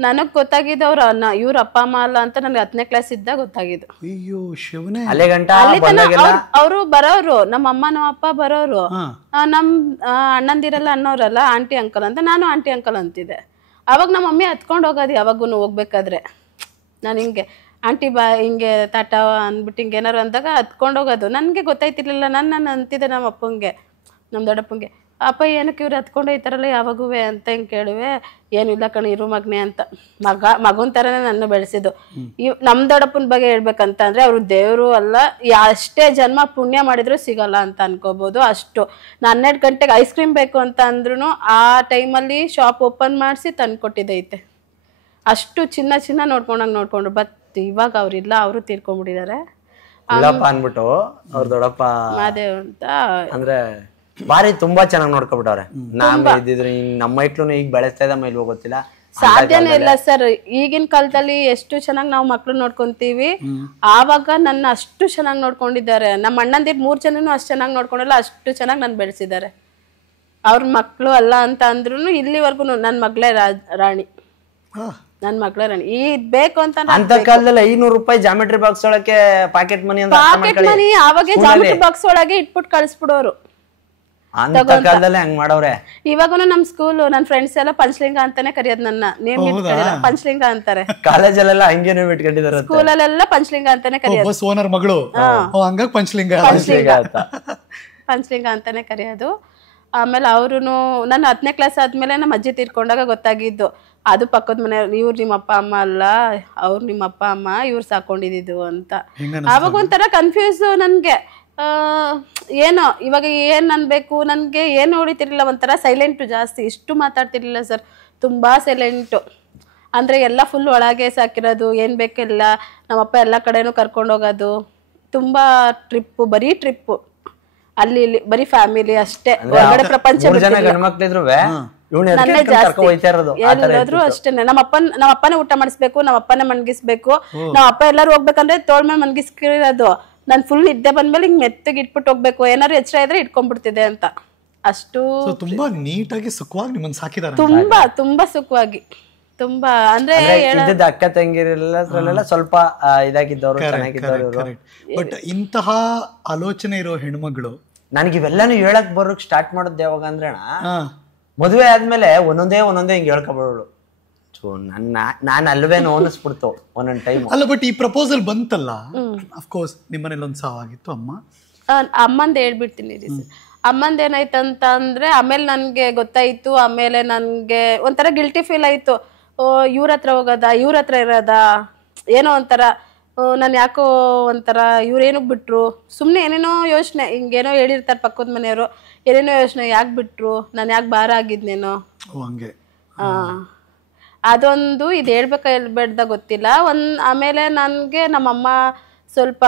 ನನಗ್ ಗೊತ್ತಾಗಿದ್ದು ಅವ್ರ ಇವ್ರ ಅಪ್ಪ ಅಮ್ಮ ಅಲ್ಲ ಅಂತ ನನ್ಗೆ 10ನೇ ಕ್ಲಾಸ್ ಇದ್ದಾಗ ಗೊತ್ತಾಗಿದ್ದು. ಅಯ್ಯೋ ಶಿವನೇ. ಅವರು ಬರೋರು, ನಮ್ಮ ಅಮ್ಮ ನಮ್ಮ ಅಪ್ಪ ಬರೋರು. ನಮ್ ಅಣ್ಣಂದಿರಲ್ಲ ಅನ್ನೋರಲ್ಲ, ಆಂಟಿ ಅಂಕಲ್ ಅಂತ. ನಾನು ಆಂಟಿ ಅಂಕಲ್ ಅಂತಿದ್ದೆ. ಅವಾಗ ನಮ್ಮ ಮಮ್ಮಿ ಹತ್ಕೊಂಡು ಹೋಗೋದು ಯಾವಾಗೂ ಹೋಗ್ಬೇಕಾದ್ರೆ. ನಾನು ಹಿಂಗೆ ಆಂಟಿ ಬಾ ಹಿಂಗೆ ತಾಟ ಅಂದ್ಬಿಟ್ಟು ಹಿಂಗೆ ಏನಾರು ಅಂದಾಗ ಹತ್ಕೊಂಡು ಹೋಗೋದು. ನನಗೆ ಗೊತ್ತಾಯ್ತಿರ್ಲಿಲ್ಲ. ನಾನು ಅಂತಿದ್ದೆ ನಮ್ಮ ಅಪ್ಪಂಗೆ, ನಮ್ಮ ದೊಡ್ಡಪ್ಪಂಗೆ, ಅಪ್ಪ ಏನಕ್ಕೆ ಇವ್ರು ಹತ್ಕೊಂಡು ಹೋಯ್ತಾರಲ್ಲ ಯಾವಾಗೂ ಅಂತ ಹಿಂಗೆ ಕೇಳುವೆ. ಏನು ಇಲ್ಲ ಕಣಿ ಇರು ಮಗನೆ ಅಂತ. ಮಗನ ಥರನೇ ನನ್ನ ಬೆಳೆಸಿದ್ದು. ನಮ್ಮ ದೊಡ್ಡಪ್ಪನ ಬಗ್ಗೆ ಹೇಳ್ಬೇಕಂತ ಅಂದರೆ ಅವರು ದೇವರು ಅಲ್ಲ, ಅಷ್ಟೇ ಜನ್ಮ ಪುಣ್ಯ ಮಾಡಿದ್ರು ಸಿಗಲ್ಲ ಅಂತ ಅನ್ಕೋಬೋದು. ಅಷ್ಟು 12 ಗಂಟೆಗೆ ಐಸ್ ಕ್ರೀಮ್ ಬೇಕು ಅಂತ ಅಂದ್ರೂ ಆ ಟೈಮಲ್ಲಿ ಶಾಪ್ ಓಪನ್ ಮಾಡಿಸಿ ತಂದು ಕೊಟ್ಟಿದ್ದೈತೆ. ಅಷ್ಟು ಚಿನ್ನ ನೋಡ್ಕೊಂಡಂಗೆ ನೋಡ್ಕೊಂಡ್ರು. ಬಟ್ ಇವಾಗ ಅವ್ರಿಲ್ಲ, ಅವರು ತೀರ್ಕೊಂಡ್ಬಿಟ್ಟಿದ್ದಾರೆ. ಅನ್ಬಿಟ್ಟು ಅವ್ರ ದೊಡ್ಡಪ್ಪ ಮಾದೇವ್ ಅಂತ ಅಂದ್ರೆ ಬಾರಿ ತುಂಬಾ ಚೆನ್ನಾಗಿ ನೋಡ್ಕೊಬಿಟ್ಟವ್ರೆ. ನಾವ್ ಇದ್ದಿದ್ರೆ ನಮ್ಮ ಮೈಕ್ಳು ಈಗ ಬೆಳೆಸ್ತಾ ಇದ್ದ ಮೇಲೆ ಗೊತ್ತಿಲ್ಲ, ಸಾಧ್ಯನೇ ಇಲ್ಲ ಸರ್. ಈಗಿನ ಕಾಲದಲ್ಲಿ ಎಷ್ಟು ಚೆನ್ನಾಗಿ ನಾವು ಮಕ್ಳು ನೋಡ್ಕೊಂತೀವಿ, ಆವಾಗ ನನ್ನ ಅಷ್ಟು ಚೆನ್ನಾಗಿ ನೋಡ್ಕೊಂಡಿದ್ದಾರೆ. ನಮ್ಮ ಅಣ್ಣಂದಿರ್ 3 ಜನನು ಅಷ್ಟು ಚೆನ್ನಾಗಿ ನೋಡ್ಕೊಂಡಿಲ್ಲ, ಅಷ್ಟು ಚೆನ್ನಾಗಿ ನಾನು ಬೆಳೆಸಿದ್ದಾರೆ. ಅವ್ರ ಮಕ್ಳು ಅಲ್ಲ ಅಂತ ಅಂದ್ರೂ ಇಲ್ಲಿವರೆಗೂ ನನ್ನ ಮಗಳೇ ರಾಣಿ, ನನ್ ಮಕ್ಳ ರಾಣಿ. ಈ ಬೇಕು ಅಂತ ಅಂತ ಕಾಲದಲ್ಲಿ 500 ರೂಪಾಯಿ ಜಾಮೆಟ್ರಿ ಬಾಕ್ಸ್ ಒಳಗೆ ಪಾಕೆಟ್ ಮನಿ ಆವಾಗ ಜಾಮೆಟ್ರಿ ಬಾಕ್ಸ್ ಒಳಗೆ ಇಟ್ಬಿಟ್ಟು ಕಳಿಸ್ಬಿಡೋರು. ಹಂಗ್ ಮಾಡವ್ರೆ. ಇವಾಗೂ ನಮ್ ಸ್ಕೂಲ್ ನನ್ ಫ್ರೆಂಡ್ಸ್ ಎಲ್ಲ ಪಂಚಲಿಂಗ ಅಂತಾನೆ ಕರೆಯೋದು. ನನ್ನ ನೇಮ್ ಪಂಚಲಿಂಗ ಅಂತಾರೆ. ಕಾಲೇಜಲ್ಲೆಲ್ಲ ಹಂಗೇನೆ ಇಟ್ಕೊಂಡಿದ್ದಾರೆ. ಸ್ಕೂಲಲ್ಲೆಲ್ಲ ಪಂಚಲಿಂಗ ಅಂತಾನೆ ಕರೆಯೋದು. ಓನರ್ ಮಗಳು ಪಂಚಲಿಂಗ ಪಂಚಲಿಂಗ ಅಂತಾನೆ ಕರೆಯೋದು. ಆಮೇಲೆ ಅವ್ರುನು ನನ್ನ 10ನೇ ಕ್ಲಾಸ್ ಆದ್ಮೇಲೆ ನಮ್ಮ ಅಜ್ಜಿ ತೀರ್ಕೊಂಡಾಗ ಗೊತ್ತಾಗಿದ್ದು, ಅದು ಪಕ್ಕದ ಮನೆಯವ್ರು, ಇವ್ರು ನಿಮ್ಮ ಅಪ್ಪ ಅಮ್ಮ ಅಲ್ಲ, ಅವ್ರು ನಿಮ್ಮ ಅಪ್ಪ ಅಮ್ಮ, ಇವ್ರು ಸಾಕೊಂಡಿದ್ದು ಅಂತ. ಆವಾಗ ಒಂಥರ ಕನ್ಫ್ಯೂಸ್ ನನ್ಗೆ. ಏನೋ ಇವಾಗ ಏನ್ ಅನ್ಬೇಕು, ನನ್ಗೆ ಏನು ಹೊಡಿತಿರ್ಲಿಲ್ಲ. ಒಂಥರ ಸೈಲೆಂಟು ಜಾಸ್ತಿ, ಇಷ್ಟು ಮಾತಾಡ್ತಿರ್ಲಿಲ್ಲ ಸರ್. ತುಂಬಾ ಸೈಲೆಂಟು. ಅಂದ್ರೆ ಎಲ್ಲ ಫುಲ್ ಒಳಗೆ ಸಾಕಿರೋದು, ಏನ್ ಬೇಕೆಲ್ಲ ನಮ್ಮಪ್ಪ ಎಲ್ಲ ಕಡೆನೂ ಕರ್ಕೊಂಡು ಹೋಗೋದು. ತುಂಬಾ ಟ್ರಿಪ್ಪು, ಬರೀ ಟ್ರಿಪ್ಪು, ಅಲ್ಲಿ ಇಲ್ಲಿ ಬರೀ ಫ್ಯಾಮಿಲಿ ಅಷ್ಟೇ. ಹೊರಗಡೆ ಪ್ರಪಂಚ ಎಲ್ಲಾದ್ರೂ ಅಷ್ಟೇನೆ. ನಮ್ಮಪ್ಪನೇ ಊಟ ಮಾಡಿಸ್ಬೇಕು, ನಮ್ಮಪ್ಪನೇ ಮನ್ಗಿಸ್ಬೇಕು. ನಮ್ಮಪ್ಪ ಎಲ್ಲಾರು ಹೋಗ್ಬೇಕಂದ್ರೆ ತೋಳ್ ಮೇಲೆ ಮನ್ಗಿಸ್ಕಿರೋದು. ನಾನ್ ಫುಲ್ ನಿದ್ದೆ ಬಂದ್ಮೇಲೆ ಹಿಂಗ್ ಮೆತ್ತಗೆ ಇಟ್ಬಿಟ್ಟು ಹೋಗ್ಬೇಕು, ಏನಾದ್ರು ಎಚ್ಚರ ಇದ್ರೆ ಇಟ್ಕೊಂಡ್ಬಿಡ್ತಿದೆ ಅಂತ. ಅಷ್ಟು ತುಂಬಾ ನೀಟಾಗಿ ಸುಖವಾಗಿ ನಿಮ್ಮನ್ನ ಸಾಕಿದಾರೆ. ತುಂಬಾ ಸುಖವಾಗಿ, ತುಂಬಾ ಅಂದ್ರೆ ಅಕ್ಕ ತಂಗಿರೆಲ್ಲ ಸ್ವಲ್ಪ ಇದಾಗಿದ್ದವ್ರು, ಚೆನ್ನಾಗಿದ್ದವ್ರು. ಬಟ್ ಇಂತಹ ಆಲೋಚನೆ ಇರೋ ಹೆಣ್ಮಗಳು ನನಗೆ ಇವೆಲ್ಲಾನು ಹೇಳಕ್ ಬರೋಕ್ ಸ್ಟಾರ್ಟ್ ಮಾಡೋದು ಯಾವಾಗ ಅಂದ್ರೆ ಮದುವೆ ಆದ್ಮೇಲೆ ಒಂದೊಂದೇ ಹಿಂಗ್ ಹೇಳ್ಕೊಬೋಳು. ನಾನ್ ಅಲ್ವೇನೋ ಅನಿಸ್ಬಿಡ್ತು ಒಂದೊಂದ್ ಟೈಮ್. ಅಲ್ಲ ಬಟ್ ಈ ಪ್ರಪೋಸಲ್ ಬಂತಲ್ಲ, ಅಫ್ಕೋರ್ಸ್ ನಿಮ್ಮನೇಲಿ ಒಂದ್ ಸಾವಾಗಿತ್ತು. ಅಮ್ಮಂದ್ ಹೇಳ್ಬಿಡ್ತೀನಿ ರೀ ಸರ್. ಅಮ್ಮಂದ್ ಏನಾಯ್ತಂತ ಅಂದ್ರೆ ಆಮೇಲೆ ನನ್ಗೆ ಗೊತ್ತಾಯ್ತು. ಆಮೇಲೆ ನನ್ಗೆ ಒಂಥರ ಗಿಲ್ಟಿ ಫೀಲ್ ಆಯ್ತು. ಇವ್ರ ಹತ್ರ ಹೋಗೋದ, ಇವ್ರ ಹತ್ರ ಇರೋದ, ಏನೋ ಒಂಥರ ನಾನು ಯಾಕೋ ಒಂಥರ ಇವ್ರೇನಕ್ ಬಿಟ್ರು, ಸುಮ್ಮನೆ ಏನೇನೋ ಯೋಚನೆ, ಹಿಂಗೇನೋ ಹೇಳಿರ್ತಾರೆ ಪಕ್ಕದ ಮನೆಯವರು, ಏನೇನೋ ಯೋಚನೆ, ಯಾಕೆ ಬಿಟ್ರು, ನಾನು ಯಾಕೆ ಭಾರ ಆಗಿದ್ನೇನೋ. ಅದೊಂದು ಇದು ಹೇಳ್ಬೇಡ ಗೊತ್ತಿಲ್ಲ. ಆಮೇಲೆ ನನಗೆ ನಮ್ಮಮ್ಮ ಸ್ವಲ್ಪ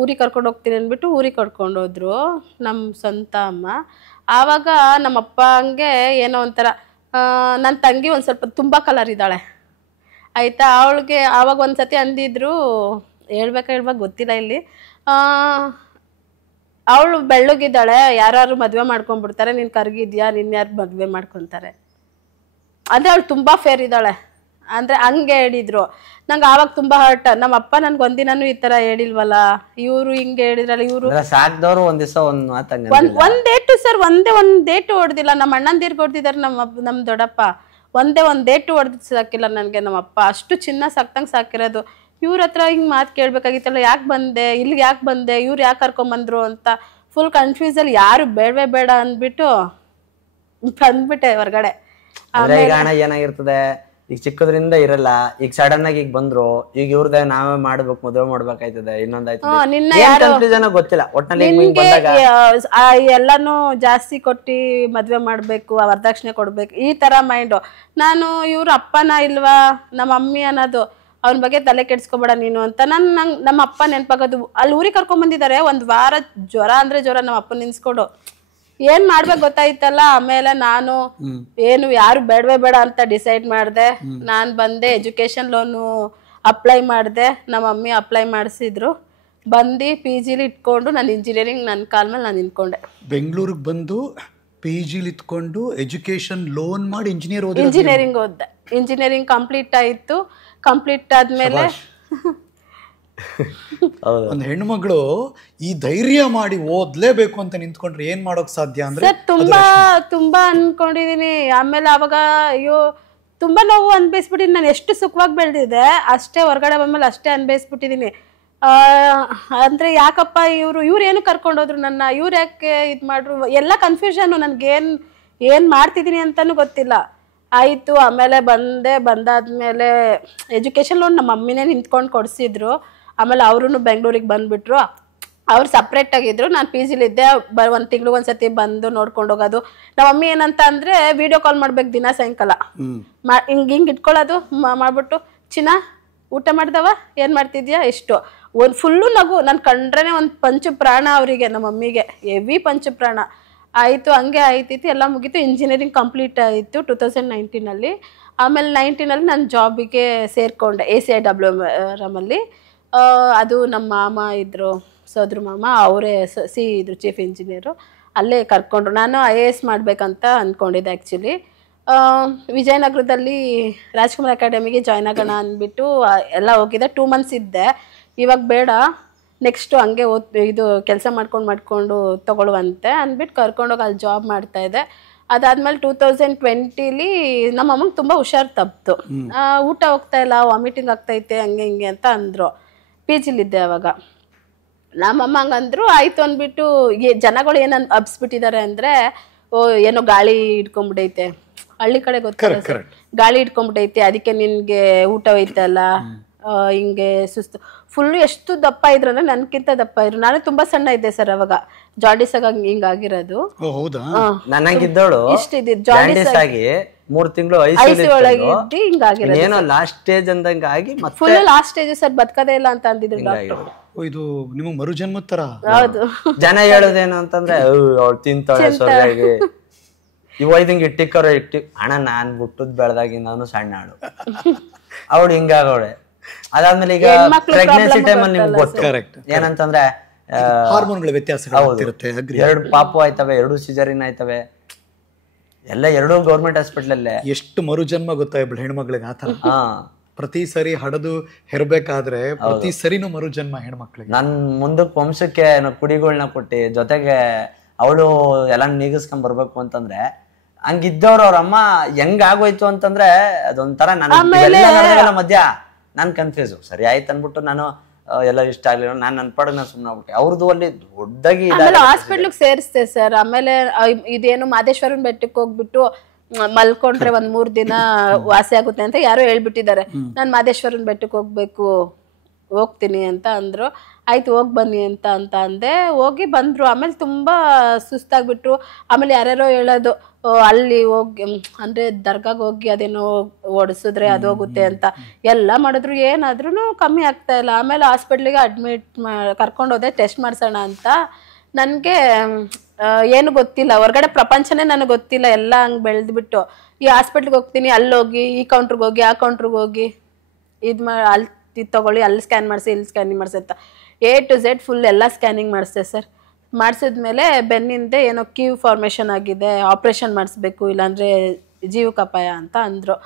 ಊರಿಗೆ ಕರ್ಕೊಂಡು ಹೋಗ್ತೀನಿ ಅಂದ್ಬಿಟ್ಟು ಊರಿಗೆ ಕರ್ಕೊಂಡು ಹೋದ್ರು, ನಮ್ಮ ಸ್ವಂತ ಅಮ್ಮ. ಆವಾಗ ನಮ್ಮಪ್ಪ ಹಂಗೆ ಏನೋ ಒಂಥರ, ನನ್ನ ತಂಗಿ ಒಂದು ಸ್ವಲ್ಪ ತುಂಬ ಕಲರ್ ಇದ್ದಾಳೆ ಆಯಿತಾ. ಅವಳಿಗೆ ಆವಾಗ ಒಂದು ಸತಿ ಅಂದಿದ್ರು, ಹೇಳ್ಬೇಕು ಗೊತ್ತಿಲ್ಲ ಇಲ್ಲಿ. ಅವಳು ಬೆಳ್ಳಗಿದ್ದಾಳೆ, ಯಾರು ಮದುವೆ ಮಾಡ್ಕೊಂಡ್ಬಿಡ್ತಾರೆ, ನೀನು ಕರ್ಗಿದ್ಯಾ, ನಿನ್ನ ಯಾರು ಮದುವೆ ಮಾಡ್ಕೊತಾರೆ. ಅದೇ ಅವಳು ತುಂಬ ಫೇರ್ ಇದ್ದಾಳೆ ಅಂದ್ರೆ ಹಂಗೆ ಹೇಳಿದ್ರು. ನಂಗೆ ಆವಾಗ ತುಂಬಾ ಹರ್ಟ್. ನಮ್ಮ ಅಪ್ಪ ನನ್ಗೆ ಒಂದಿನೂ ಈ ತರ ಹೇಳಿಲ್ವಲ್ಲ, ಇವ್ರು ಹಿಂಗೆ ಹೇಳಿದ್ರಲ್ಲ. ಇವ್ರು ಸಾಕ್ದವ್ರು ಒಂದ್ ದಿವಸ ಒಂದ್ ಡೇಟು ಸರ್, ಒಂದ್ ಡೇಟು ಹೊಡೆದಿಲ್ಲ. ನಮ್ಮ ಅಣ್ಣಂದಿರ್ಗೆ ಹೊಡೆದಿದ್ದಾರೆ, ನಮ್ ದೊಡ್ಡಪ್ಪ ಒಂದ್ ಡೇಟು ಹೊಡೆದ್ ಸಾಕಿಲ್ಲ ನನ್ಗೆ. ನಮ್ಮ ಅಪ್ಪ ಅಷ್ಟು ಚಿನ್ನ ಸಾಕ್ತಂಗ್ ಸಾಕಿರೋದು. ಇವ್ರ ಹತ್ರ ಹಿಂಗ್ ಮಾತು ಕೇಳ್ಬೇಕಾಗಿತ್ತಲ್ಲ, ಯಾಕೆ ಬಂದೆ ಇಲ್ಲಿಗೆ, ಯಾಕೆ ಬಂದೆ, ಇವ್ರು ಯಾಕೆ ಕರ್ಕೊಂಬಂದ್ರು ಅಂತ ಫುಲ್ ಕನ್ಫ್ಯೂಸ್ ಅಲ್ಲಿ, ಯಾರು ಬೇಡವೇ ಬೇಡ ಅಂದ್ಬಿಟ್ಟು ಬಂದ್ಬಿಟ್ಟೆ ಹೊರಗಡೆ. ಈಗ ಹಣ ಏನಾಗಿರ್ತದೆ, ಈಗ ಚಿಕ್ಕದ್ರಿಂದ ಇರಲ್ಲ, ಈಗ ಸಡನ್ ಆಗಿ ಈಗ ಬಂದ್ರು, ಈಗ ಇವ್ರದೇ ನಾವೇ ಮಾಡ್ಬೇಕು, ಮದುವೆ ಮಾಡ್ಬೇಕಾಯ್ತದೆ, ಇನ್ನೊಂದಾಯ್ತದೆ ಗೊತ್ತಿಲ್ಲ. ಒಟ್ಟಿನಲ್ಲಿ ಎಲ್ಲಾನು ಜಾಸ್ತಿ ಕೊಟ್ಟಿ ಮದ್ವೆ ಮಾಡ್ಬೇಕು, ವರದಕ್ಷಿಣೆ ಕೊಡ್ಬೇಕು, ಈ ತರ ಮೈಂಡು. ನಾನು ಇವ್ರ ಅಪ್ಪನ ಇಲ್ವಾ ನಮ್ಮ ಮಮ್ಮಿ ಅನ್ನೋದು, ಅವನ ಬಗ್ಗೆ ತಲೆ ಕೆಡ್ಸ್ಕೊಬೇಡ ನೀನು ಅಂತ. ನಮ್ಮ ಅಪ್ಪ ನೆನ್ಪಾಗೋದು. ಅಲ್ಲಿ ಊರಿಗೆ ಕರ್ಕೊಂಡ್ ಬಂದಿದ್ದಾರೆ, ಒಂದ್ ವಾರ ಜ್ವರ ಅಂದ್ರೆ ಜ್ವರ, ನಮ್ಮ ಅಪ್ಪ ನಿನ್ಸ್ಕೊಡು. ಏನ್ ಮಾಡ್ಬೇಕು ಗೊತ್ತಾಯ್ತಲ್ಲ. ಆಮೇಲೆ ನಾನು ಏನು ಯಾರು ಬೇಡವೇ ಬೇಡ ಅಂತ ಡಿಸೈಡ್ ಮಾಡಿದೆ. ನಾನ್ ಬಂದೆ, ಎಜುಕೇಶನ್ ಲೋನು ಅಪ್ಲೈ ಮಾಡಿದೆ, ನಮ್ಮ ಮಮ್ಮಿ ಅಪ್ಲೈ ಮಾಡಿಸಿದ್ರು. ಬಂದು PG ಇಟ್ಕೊಂಡು ನಾನು ಇಂಜಿನಿಯರಿಂಗ್ ನನ್ನ ಕಾಲ ಮೇಲೆ ನಾನು ನಿಂತ್ಕೊಂಡೆ. ಬೆಂಗಳೂರಿಗೆ ಬಂದು PG ಇಟ್ಕೊಂಡು ಎಜುಕೇಶನ್ ಲೋನ್ ಮಾಡಿ ಇಂಜಿನಿಯರಿಂಗ್ ಓದ್ದೆ. ಇಂಜಿನಿಯರಿಂಗ್ ಕಂಪ್ಲೀಟ್ ಆಯ್ತು. ಕಂಪ್ಲೀಟ್ ಆದ್ಮೇಲೆ ಒಂದು ಹೆಣ್ಮಗಳು ಈ ಧೈರ್ಯ ಮಾಡಿ ಓದ್ಲೇಬೇಕು ಅಂತ ನಿಂತ್ಕೊಂಡ್ರೆ ಏನ್ ಮಾಡೋಕ್ ಸಾಧ್ಯ ಅಂದ್ರೆ ತುಂಬಾ ಅನ್ಕೊಂಡಿದೀನಿ. ಆಮೇಲೆ ಅವಾಗ ಅಯ್ಯೋ ತುಂಬಾ ನೋವು ಅನ್ಭವಿಸ್ಬಿಟ್ಟಿನಿ. ನಾನು ಎಷ್ಟು ಸುಖವಾಗಿ ಬೆಳೆದಿದೆ ಅಷ್ಟೇ ಹೊರಗಡೆ ಬಂದ್ಮೇಲೆ ಅಷ್ಟೇ ಅನ್ಭವಿಸ್ಬಿಟ್ಟಿದೀನಿ. ಅಂದ್ರೆ ಯಾಕಪ್ಪ ಇವ್ರು ಏನು ಕರ್ಕೊಂಡೋದ್ರು ನನ್ನ, ಇವ್ರು ಯಾಕೆ ಇದ್ ಮಾಡ್ರು, ಎಲ್ಲ ಕನ್ಫ್ಯೂಷನ್. ನನ್ಗೇನ್ ಮಾಡ್ತಿದೀನಿ ಅಂತಾನು ಗೊತ್ತಿಲ್ಲ. ಆಯಿತು. ಆಮೇಲೆ ಬಂದಾದ್ಮೇಲೆ ಎಜುಕೇಷನ್ ಲೋನ್ ನಮ್ಮ ಮಮ್ಮಿನೇ ನಿಂತ್ಕೊಂಡು ಕೊಡಿಸಿದ್ರು. ಆಮೇಲೆ ಅವರು ಬೆಂಗಳೂರಿಗೆ ಬಂದುಬಿಟ್ರು. ಅವ್ರು ಸಪ್ರೇಟ್ ಆಗಿದ್ರು, ನಾನು PG ಇದ್ದೆ. ಒಂದು ತಿಂಗ್ಳಿಗೆ ಒಂದ್ಸತಿ ಬಂದು ನೋಡ್ಕೊಂಡು ಹೋಗೋದು. ನಮ್ಮ ಮಮ್ಮಿ ಏನಂತ ಅಂದರೆ ವಿಡಿಯೋ ಕಾಲ್ ಮಾಡ್ಬೇಕು ದಿನ ಸಾಯಂಕಾಲ, ಹಿಂಗೆ ಇಟ್ಕೊಳ್ಳೋದು. ಮಾಡ್ಬಿಟ್ಟು ಚಿನ್ನ ಊಟ ಮಾಡ್ದವ, ಏನು ಮಾಡ್ತಿದ್ಯಾ, ಎಷ್ಟು ಒಂದು ಫುಲ್ಲು ನಗು. ನಾನು ಕಂಡ್ರೆ ಒಂದು ಪಂಚ ಪ್ರಾಣ ಅವರಿಗೆ, ನಮ್ಮ ಮಮ್ಮಿಗೆ ಹೆವಿ ಪಂಚ ಪ್ರಾಣ. ಆಯಿತು, ಹಂಗೆ ಆಯ್ತಿತ್ತು, ಎಲ್ಲ ಮುಗೀತು. ಇಂಜಿನಿಯರಿಂಗ್ ಕಂಪ್ಲೀಟ್ ಆಯಿತು 2019. ಆಮೇಲೆ 19 ನಾನು ಜಾಬಿಗೆ ಸೇರಿಕೊಂಡೆ ACIWM ಅಲ್ಲಿ. ಅದು ನಮ್ಮ ಮಾಮ ಇದ್ದರು, ಸೋದ್ರ ಮಾಮ, ಅವರೇ ಇದ್ರು ಚೀಫ್ ಇಂಜಿನಿಯರು. ಅಲ್ಲೇ ಕರ್ಕೊಂಡ್ರು. ನಾನು IAS ಮಾಡಬೇಕಂತ ಅಂದ್ಕೊಂಡಿದ್ದೆ ಆ್ಯಕ್ಚುಲಿ. ವಿಜಯನಗರದಲ್ಲಿ ರಾಜ್ಕುಮಾರ್ ಅಕಾಡೆಮಿಗೆ ಜಾಯ್ನ್ ಆಗೋಣ ಅಂದ್ಬಿಟ್ಟು ಎಲ್ಲ ಹೋಗಿದ್ದೆ. 2 ಮಂತ್ಸ್ ಇದ್ದೆ. ಇವಾಗ ಬೇಡ, ನೆಕ್ಸ್ಟು ಹಂಗೆ ಇದು ಕೆಲಸ ಮಾಡ್ಕೊಂಡು ತೊಗೊಳ್ಳುವಂತೆ ಅಂದ್ಬಿಟ್ಟು ಕರ್ಕೊಂಡೋಗಿ ಅಲ್ಲಿ ಜಾಬ್ ಮಾಡ್ತಾಯಿದ್ದೆ. ಅದಾದ್ಮೇಲೆ 2020 ನಮ್ಮ ಅಮ್ಮಂಗೆ ತುಂಬ ಹುಷಾರು ತಪ್ಪಿತು. ಊಟ ಹೋಗ್ತಾ ಇಲ್ಲ, ವಾಮಿಟಿಂಗ್ ಆಗ್ತೈತೆ, ಹಂಗೆ ಹಿಂಗೆ ಅಂತ ಅಂದರು. PG ಅವಾಗ ನಮ್ಮಮ್ಮ ಹಂಗಂದ್ರು. ಆಯಿತು ಅಂದ್ಬಿಟ್ಟು ಜನಗಳು ಏನಂತ ಹಬ್ಸ್ಬಿಟ್ಟಿದ್ದಾರೆ ಅಂದರೆ, ಏನೋ ಗಾಳಿ ಇಟ್ಕೊಂಡ್ಬಿಟ್ಟೈತೆ, ಹಳ್ಳಿ ಕಡೆ ಗೊತ್ತಿಲ್ಲ, ಗಾಳಿ ಇಟ್ಕೊಂಡ್ಬಿಟ್ಟೈತೆ, ಅದಕ್ಕೆ ನಿನಗೆ ಊಟ ಹೋಯ್ತಲ್ಲ, ಹಿಂಗೆ ಸುಸ್ತು. ಫುಲ್ಲು ಎಷ್ಟು ದಪ್ಪ ಇದ್ರು ಅಂದ್ರೆ ನನ್ಕಿಂತ ದಪ್ಪ ಇದ್ರು. ನಾನು ತುಂಬಾ ಸಣ್ಣ ಇದ್ದೆ ಸರ್ ಅವಾಗ. ಜಾಂಡಿಸ್ ಆಗಿ ಹಿಂಗಾಗಿರೋದು. ನನಗಿದ್ದವಳು ಜಾಂಡಿಸ್ ಆಗಿ 3 ತಿಂಗಳು ಐಸಿ ಒಳಗೆ ಇದ್ದು ಹಿಂಗಾಗಿರೋದು. ಏನೋ ಲಾಸ್ಟ್ ಸ್ಟೇಜ್ ಅಂದಂಗ ಆಗಿ ಮತ್ತೆ ಫುಲ್ ಲಾಸ್ಟ್ ಸ್ಟೇಜ್ ಸರ್, ಬದುಕದೇ ಇಲ್ಲ ಅಂತ ಅಂದಿದ್ರು ಡಾಕ್ಟರ್. ಇದು ನಿಮಗೆ ಮರುಜನ್ಮದ ತರ. ಹೌದು. ಜನ ಹೇಳೋದೇನು ಅಂತಂದ್ರೆ ಅವಳು ತಿಂತಾಳೆ ಸೊರ್ಗಾಗಿ, ಇವೈದಿಂಗ್ ಇಟ್ಟಿಕ್ಕವ್ರ ಅಣ್ಣ ನಾನ್ ಹುಟ್ಟದ್ ಬೆಳ್ದಾಗಿ ನಾನು ಸಣ್ಣ ಆಳು, ಅವಳು ಹಿಂಗಾಗವಳೆ. ಅದಾದ್ಮೇಲೆ ಈಗ ಪ್ರೆಗ್ನೆನ್ಸಿ ಟೈಮಲ್ಲಿ ನಿಮ್ಗೆ ಗೊತ್ತು ಏನಂತಂದ್ರೆ ಹಾರ್ಮೋನ್ಗಳ ವ್ಯತ್ಯಾಸಗಳಿರುತ್ತೆ. 2 ಪಾಪು ಆಯ್ತವೆ, 2 ಸಿಜರಿನ್ ಆಯ್ತವೆ, ಎಲ್ಲ 2 ಗೌರ್ಮೆಂಟ್ ಹಾಸ್ಪಿಟಲ್ ಅಲ್ಲೇ. ಎಷ್ಟು ಮರುಜನ್ಮ ಗೊತ್ತಾ ಇಬ್ಬಳು ಹೆಣ್ಮಕ್ಳಿಗೆ ಆತರ. ಪ್ರತಿ ಸರಿ ಹಡದು ಹೆರ್ಬೇಕಾದ್ರೆ ಪ್ರತಿ ಸರಿನೂ ಮರುಜನ್ಮ ಹೆಣ್ಮಕ್ಳಿಗೆ. ನನ್ ಮುಂದಕ್ಕೆ ವಂಶಕ್ಕೆ ಕುಡಿಗಳನ್ನ ಕೊಟ್ಟಿ ಜೊತೆಗೆ ಅವಳು ಎಲ್ಲ ನೀಗಿಸ್ಕೊಂಡ್ ಬರ್ಬೇಕು ಅಂತಂದ್ರೆ ಹಂಗಿದ್ದವ್ರು ಅವ್ರ ಅಮ್ಮ ಹೆಂಗ್ ಆಗೋಯ್ತು ಅಂತಂದ್ರೆ ಅದೊಂಥರ ನನ್ನ ಮಧ್ಯ ನಾನ್ ಕನ್ಫ್ಯೂಸ್. ಸರಿ ಆಯ್ತು ಅನ್ಬಿಟ್ಟು ನಾನು ಎಲ್ಲ ಇಷ್ಟ ಆಗ್ಲಿಲ್ಲ, ನಾನು ನನ್ನ ಪಡ ನಾನು ಸುಮ್ಮನೆ ಆಗ್ಬಿಟ್ಟೆ. ಅವ್ರದ್ದು ಅಲ್ಲಿ ದೊಡ್ಡದಾಗಿ ಹಾಸ್ಪಿಟ್ಲಿಗೆ ಸೇರಿಸ್ತೆ ಸರ್. ಆಮೇಲೆ ಇದೇನು ಮಾದೇಶ್ವರನ್ ಬೆಟ್ಟಕ್ಕೆ ಹೋಗ್ಬಿಟ್ಟು ಮಲ್ಕೊಂಡ್ರೆ 1-3 ದಿನ ವಾಸಿ ಆಗುತ್ತೆ ಅಂತ ಯಾರೋ ಹೇಳ್ಬಿಟ್ಟಿದ್ದಾರೆ. ನಾನು ಮಾದೇಶ್ವರನ್ ಬೆಟ್ಟಕ್ಕೆ ಹೋಗ್ತೀನಿ ಅಂತ ಅಂದ್ರು. ಆಯ್ತು ಹೋಗಿ ಬನ್ನಿ ಅಂತ ಅಂದೆ. ಹೋಗಿ ಬಂದ್ರು. ಆಮೇಲೆ ತುಂಬಾ ಸುಸ್ತಾಗ್ಬಿಟ್ರು. ಆಮೇಲೆ ಯಾರ್ಯಾರೋ ಹೇಳೋದು ಅಲ್ಲಿ ಹೋಗಿ ಅಂದ್ರೆ ದರ್ಗಾಗ್ ಹೋಗಿ ಅದೇನೋ ಓಡಿಸಿದ್ರೆ ಅದು ಹೋಗುತ್ತೆ ಅಂತ ಎಲ್ಲ ಮಾಡಿದ್ರು, ಏನಾದ್ರೂ ಕಮ್ಮಿ ಆಗ್ತಾ ಇಲ್ಲ. ಆಮೇಲೆ ಹಾಸ್ಪಿಟ್ಲಿಗೆ ಅಡ್ಮಿಟ್ ಕರ್ಕೊಂಡೋದೆ ಟೆಸ್ಟ್ ಮಾಡ್ಸೋಣ ಅಂತ. ನನಗೆ ಏನು ಗೊತ್ತಿಲ್ಲ, ಹೊರಗಡೆ ಪ್ರಪಂಚನೇ ನನಗೆ ಗೊತ್ತಿಲ್ಲ. ಎಲ್ಲ ಹಂಗೆ ಬೆಳೆದ್ಬಿಟ್ಟು ಈ ಹಾಸ್ಪಿಟ್ಲಿಗೆ ಹೋಗ್ತೀನಿ, ಅಲ್ಲೋಗಿ ಈ ಕೌಂಟ್ರಿಗೆ ಹೋಗಿ ಆ ಕೌಂಟ್ರಿಗೆ ಹೋಗಿ ಅಲ್ಲಿ ತಗೊಳ್ಳಿ, ಅಲ್ಲಿ ಸ್ಕ್ಯಾನ್ ಮಾಡಿಸಿ, ಇಲ್ಲಿ ಸ್ಕ್ಯಾನಿಂಗ್ ಮಾಡಿಸಿ ಅಂತ A to Z ಫುಲ್ ಎಲ್ಲ ಸ್ಕ್ಯಾನಿಂಗ್ ಮಾಡಿಸ್ದೆ ಸರ್. ಮಾಡಿಸಿದ್ಮೇಲೆ ಬೆನ್ನಿಂದೆ ಏನೋ ಕ್ಯೂ ಫಾರ್ಮೇಷನ್ ಆಗಿದೆ, ಆಪ್ರೇಷನ್ ಮಾಡಿಸ್ಬೇಕು, ಇಲ್ಲಾಂದರೆ ಜೀವಕ್ಕಾಪಾಯ ಅಂತ ಅಂದರು.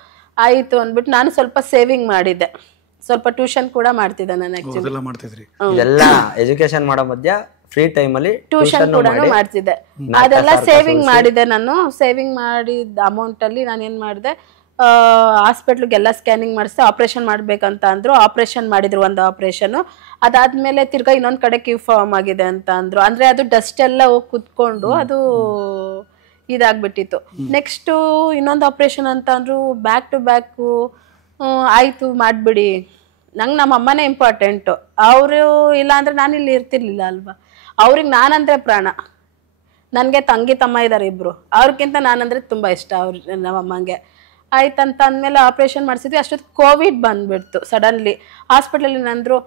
ಆಯಿತು ಅಂದ್ಬಿಟ್ಟು ನಾನು ಸ್ವಲ್ಪ ಸೇವಿಂಗ್ ಮಾಡಿದ್ದೆ, ಸ್ವಲ್ಪ ಟ್ಯೂಷನ್ ಕೂಡ ಮಾಡ್ತಿದ್ದೆ ನಾನು ಆ್ಯಕ್ಚುಲಿ. ಮಾಡ್ತಿದ್ರಿ ಎಲ್ಲ ಎಜುಕೇಶನ್ ಮಾಡೋ ಮಧ್ಯ ಫ್ರೀ ಟೈಮಲ್ಲಿ ಟ್ಯೂಷನ್ ಕೂಡ ಮಾಡ್ತಿದ್ದೆ. ಅದೆಲ್ಲ ಸೇವಿಂಗ್ ಮಾಡಿದೆ ನಾನು. ಸೇವಿಂಗ್ ಮಾಡಿದ ಅಮೌಂಟಲ್ಲಿ ನಾನು ಏನು ಮಾಡಿದೆ, ಹಾಸ್ಪಿಟ್ಲಿಗೆಲ್ಲ ಸ್ಕ್ಯಾನಿಂಗ್ ಮಾಡಿಸ್ದೆ. ಆಪ್ರೇಷನ್ ಮಾಡ್ಬೇಕಂತ ಅಂದ್ರು, ಆಪ್ರೇಷನ್ ಮಾಡಿದ್ರು ಒಂದು ಆಪ್ರೇಷನ್. ಅದಾದ್ಮೇಲೆ ತಿರ್ಗಾ ಇನ್ನೊಂದ್ ಕಡೆ ಕ್ಯೂ ಫಾರ್ಮ್ ಆಗಿದೆ ಅಂತ ಅಂದ್ರು. ಅಂದ್ರೆ ಅದು ಡಸ್ಟ್ ಎಲ್ಲ ಹೋಗಿ ಕುತ್ಕೊಂಡು ಅದು ಇದಾಗ್ಬಿಟ್ಟಿತ್ತು. ನೆಕ್ಸ್ಟ್ ಇನ್ನೊಂದು ಆಪ್ರೇಷನ್ ಅಂತ ಅಂದ್ರು, ಬ್ಯಾಕ್ ಟು ಬ್ಯಾಕು. ಆಯ್ತು ಮಾಡ್ಬಿಡಿ, ನಂಗೆ ನಮ್ಮ ಅಮ್ಮನೇ ಇಂಪಾರ್ಟೆಂಟು. ಅವರು ಇಲ್ಲ ಅಂದ್ರೆ ನಾನು ಇಲ್ಲಿ ಇರ್ತಿರ್ಲಿಲ್ಲ ಅಲ್ವಾ. ಅವ್ರಿಗೆ ನಾನಂದ್ರೆ ಪ್ರಾಣ. ನನಗೆ ತಂಗಿ ತಮ್ಮ ಇದ್ದಾರೆ ಇಬ್ರು, ಅವ್ರಿಗಿಂತ ನಾನಂದ್ರೆ ತುಂಬಾ ಇಷ್ಟ ನಮ್ಮ ಅಮ್ಮಂಗೆ. ಆಯ್ತಂತ ಅಂದಮೇಲೆ ಆಪ್ರೇಷನ್ ಮಾಡಿಸಿದ್ವಿ. ಅಷ್ಟೊತ್ತು ಕೋವಿಡ್ ಬಂದ್ಬಿಡ್ತು ಸಡನ್ಲಿ. ಹಾಸ್ಪಿಟಲಲ್ಲಿ ನಂದ್ರು,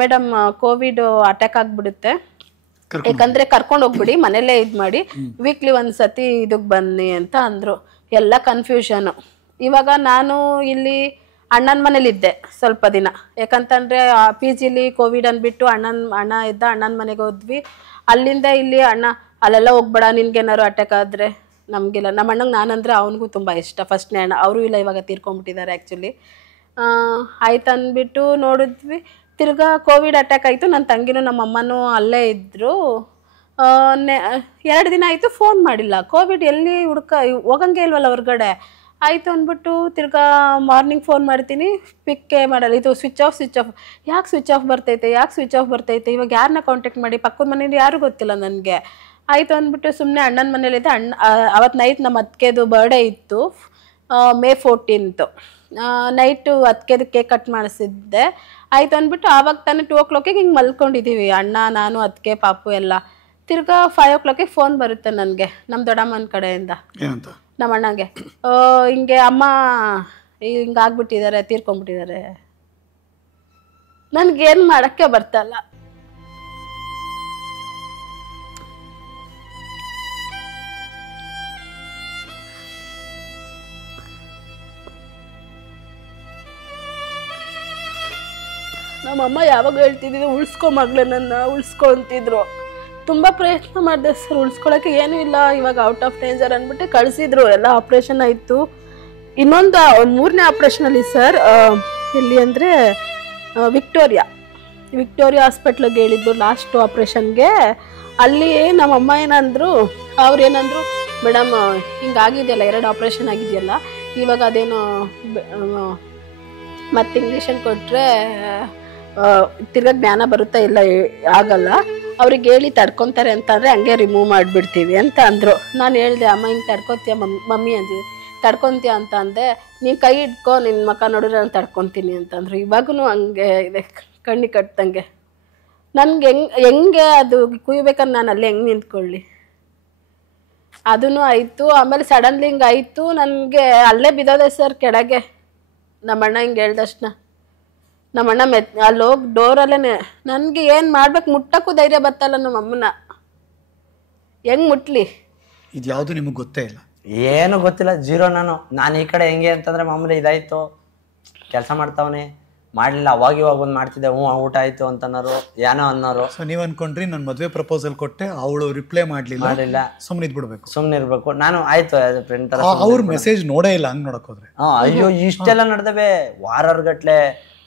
ಮೇಡಮ್ ಕೋವಿಡ್ ಅಟ್ಯಾಕ್ ಆಗ್ಬಿಡುತ್ತೆ, ಯಾಕಂದ್ರೆ ಕರ್ಕೊಂಡು ಹೋಗ್ಬಿಡಿ, ಮನೇಲೇ ಇದು ಮಾಡಿ, ವೀಕ್ಲಿ ಒಂದ್ಸತಿ ಇದಕ್ಕೆ ಬನ್ನಿ ಅಂತ ಅಂದ್ರು. ಎಲ್ಲ ಕನ್ಫ್ಯೂಷನು. ಇವಾಗ ನಾನು ಇಲ್ಲಿ ಅಣ್ಣನ ಮನೇಲಿದ್ದೆ ಸ್ವಲ್ಪ ದಿನ, ಯಾಕಂತಂದ್ರೆ PGಲಿ ಕೋವಿಡ್ ಅಂದ್ಬಿಟ್ಟು ಅಣ್ಣ ಇದ್ದ, ಅಣ್ಣನ ಮನೆಗೆ ಹೋದ್ವಿ. ಅಲ್ಲಿಂದ ಇಲ್ಲಿ ಅಣ್ಣ ಅಲ್ಲೆಲ್ಲ ಹೋಗ್ಬೇಡ, ನಿನ್ಗೇನಾರು ಅಟ್ಯಾಕ್ ಆದ್ರೆ ನಮಗೆಲ್ಲ. ನಮ್ಮ ಅಣ್ಣಂಗೆ ನಾನಂದ್ರೆ ಅವನಿಗೂ ತುಂಬ ಇಷ್ಟ, ಫಸ್ಟ್ನೇ ಅಣ್ಣ. ಅವರು ಇಲ್ಲ, ಇವಾಗ ತೀರ್ಕೊಂಡ್ಬಿಟ್ಟಿದ್ದಾರೆ ಆ್ಯಕ್ಚುಲಿ. ಆಯ್ತು ಅಂದ್ಬಿಟ್ಟು ನೋಡಿದ್ವಿ. ತಿರ್ಗಾ ಕೋವಿಡ್ ಅಟ್ಯಾಕ್ ಆಯಿತು. ನನ್ನ ತಂಗಿನೂ ನಮ್ಮ ಅಮ್ಮನೂ ಅಲ್ಲೇ ಇದ್ದರು. 2 ದಿನ ಆಯಿತು, ಫೋನ್ ಮಾಡಿಲ್ಲ. ಕೋವಿಡ್ ಎಲ್ಲಿ ಹೋಗಂಗೆ ಇಲ್ವಲ್ಲ ಹೊರಗಡೆ. ಆಯಿತು ಅಂದ್ಬಿಟ್ಟು ತಿರ್ಗಾ ಮಾರ್ನಿಂಗ್ ಫೋನ್ ಮಾಡ್ತೀನಿ, ಪಿಕ್ಕೇ ಮಾಡಲ್ಲ. ಇದು ಸ್ವಿಚ್ ಆಫ್. ಯಾಕೆ ಸ್ವಿಚ್ ಆಫ್ ಬರ್ತೈತೆ, ಇವಾಗ ಯಾರನ್ನ ಕಾಂಟ್ಯಾಕ್ಟ್ ಮಾಡಿ, ಪಕ್ಕದ ಮನೇಲಿ ಯಾರೂ ಗೊತ್ತಿಲ್ಲ ನನಗೆ. ಆಯಿತು ಅಂದ್ಬಿಟ್ಟು ಸುಮ್ಮನೆ ಅಣ್ಣನ ಮನೇಲಿದ್ದೆ. ಅವತ್ತು ನೈಟ್ ನಮ್ಮ ಅತ್ತಿಗೆದು ಬರ್ಡೇ ಇತ್ತು, May 14th ನೈಟು ಅತ್ತಿಗೆದು ಕೇಕ್ ಕಟ್ ಮಾಡಿಸಿದ್ದೆ. ಆಯಿತು ಅಂದ್ಬಿಟ್ಟು ಆವಾಗ ತಾನೇ 2 o'clock ಹಿಂಗೆ ಮಲ್ಕೊಂಡಿದ್ದೀವಿ, ಅಣ್ಣ, ನಾನು, ಅತ್ತಿಗೆ, ಪಾಪು ಎಲ್ಲ. ತಿರ್ಗಾ 5 o'clock ಫೋನ್ ಬರುತ್ತೆ ನನಗೆ ನಮ್ಮ ದೊಡ್ಡಮ್ಮನ ಕಡೆಯಿಂದ, ನಮ್ಮ ಅಣ್ಣಗೆ. ಹಿಂಗೆ ಅಮ್ಮ ಹಿಂಗಾಗ್ಬಿಟ್ಟಿದ್ದಾರೆ, ತೀರ್ಕೊಂಡ್ಬಿಟ್ಟಿದ್ದಾರೆ. ನನಗೇನು ಮಾಡೋಕ್ಕೆ ಬರ್ತಲ್ಲ. ನಮ್ಮಮ್ಮ ಯಾವಾಗ ಹೇಳ್ತಿದ್ರು, ಉಳಿಸ್ಕೊ ಮಗಳೇ, ನನ್ನ ಉಳಿಸ್ಕೊ ಅಂತಿದ್ರು. ತುಂಬ ಪ್ರಯತ್ನ ಮಾಡಿದೆ ಸರ್ ಉಳಿಸ್ಕೊಳಕ್ಕೆ, ಏನೂ ಇಲ್ಲ, ಇವಾಗ ಔಟ್ ಆಫ್ ಡೇಂಜರ್ ಅಂದ್ಬಿಟ್ಟು ಕಳಿಸಿದ್ರು. ಎಲ್ಲ ಆಪ್ರೇಷನ್ ಆಯಿತು. ಇನ್ನೊಂದು 3ನೇ ಆಪ್ರೇಷನಲ್ಲಿ ಸರ್, ಎಲ್ಲಿ ಅಂದರೆ ವಿಕ್ಟೋರಿಯಾ ಹಾಸ್ಪಿಟ್ಲಿಗೆ ಹೇಳಿದ್ದು ಲಾಸ್ಟ್ ಆಪ್ರೇಷನ್ಗೆ. ಅಲ್ಲಿ ನಮ್ಮಮ್ಮ ಏನಂದ್ರು, ಅವ್ರೇನಂದ್ರು, ಮೇಡಮ್ ಹಿಂಗಾಗಿದೆಯಲ್ಲ, 2 ಆಪ್ರೇಷನ್ ಆಗಿದೆಯಲ್ಲ, ಇವಾಗ ಅದೇನೋ ಮತ್ತೆ ಇಂಜೆಕ್ಷನ್ ಕೊಟ್ಟರೆ ತಿರ್ಗಾ ಜ್ಞಾನ ಬರುತ್ತಾ, ಇಲ್ಲ ಆಗಲ್ಲ, ಅವ್ರಿಗೆ ಹೇಳಿ ತಡ್ಕೊತಾರೆ ಅಂತಂದರೆ ಹಂಗೆ ರಿಮೂವ್ ಮಾಡಿಬಿಡ್ತೀವಿ ಅಂತ ಅಂದರು. ನಾನು ಹೇಳಿದೆ, ಅಮ್ಮ ಹಿಂಗೆ ತಡ್ಕೊತೀಯ ಮಮ್ಮಿ ಅಂತಿದ್ದೆ. ತಡ್ಕೊತೀಯ ಅಂತ ಅಂದೆ. ನೀನು ಕೈ ಇಟ್ಕೊ, ನಿನ್ನ ಮಕ್ಕ ನೋಡಿದ್ರೆ ನಾನು ತಡ್ಕೊತೀನಿ ಅಂತಂದರು. ಇವಾಗೂ ಹಂಗೆ ಇದೆ, ಕಣ್ಣಿ ಕಟ್ಟಂಗೆ. ನನಗೆ ಹೆಂಗೆ ಅದು ಕುಯ್ಬೇಕಂದ್ರೆ ನಾನು ಅಲ್ಲಿ ಹೆಂಗೆ ನಿಂತ್ಕೊಳ್ಳಿ. ಅದೂ ಆಯಿತು. ಆಮೇಲೆ ಸಡನ್ಲಿ ಹಿಂಗೆ ಆಯಿತು, ನನಗೆ ಅಲ್ಲೇ ಬಿದ್ದೋದೆ ಸರ್ ಕೆಳಗೆ. ನಮ್ಮಣ್ಣ ಹಿಂಗೆ ಹೇಳ್ದಷ್ಟನ್ನ ನಮ್ಮಣ್ಣ ಅಲ್ಲಿ ಹೋಗಿ ಡೋರಲ್ಲೇ ನನಗೆ ಏನು ಮಾಡ್ಬೇಕು, ಮುಟ್ಟಕ್ಕೂ ಧೈರ್ಯ ಬರ್ತಲ್ಲ ನಮ್ಮ ಅಮ್ಮನ. ಹೆಂಗೆ ಮುಟ್ಲಿ? ಇದು ಯಾವುದು ನಿಮಗೆ ಗೊತ್ತೇ ಇಲ್ಲ? ಏನು ಗೊತ್ತಿಲ್ಲ, ಜೀರೋ. ನಾನು ಈ ಕಡೆ ಹೆಂಗೆ ಅಂತಂದ್ರೆ ಮಾಮೂಲಿ ಇದಾಯಿತು, ಕೆಲಸ ಮಾಡ್ತಾವನೆ, ಮಾಡಲಿಲ್ಲ. ಅವಾಗ ಒಂದು ಮಾಡ್ತಿದ್ದೆ, ಊಟ ಆಯಿತು ಅಂತನೋರು, ಏನೋ ಅನ್ನೋರು. ಸೊ ನೀವು ಅನ್ಕೊಂಡ್ರಿ ನಾನು ಮದುವೆ ಪ್ರಪೋಸಲ್ ಕೊಟ್ಟೆ, ಅವಳು ರಿಪ್ಲೈ ಮಾಡಲಿಲ್ಲ, ಸುಮ್ಮನೆ ಇದ್ಬಿಡ್ಬೇಕು, ಸುಮ್ಮನೆ ಇರಬೇಕು. ನಾನು ಆಯ್ತು ಫ್ರೆಂಡ್ ಥರ. ಅವ್ರ ಮೆಸೇಜ್ ನೋಡೇ ಇಲ್ಲ, ಹಂಗೆ ನೋಡಕ್ ಹೋದ್ರೆ. ಅಯ್ಯೋ ಇಷ್ಟೆಲ್ಲ ನಡೆದವೆ, ವಾರಗಟ್ಲೆ.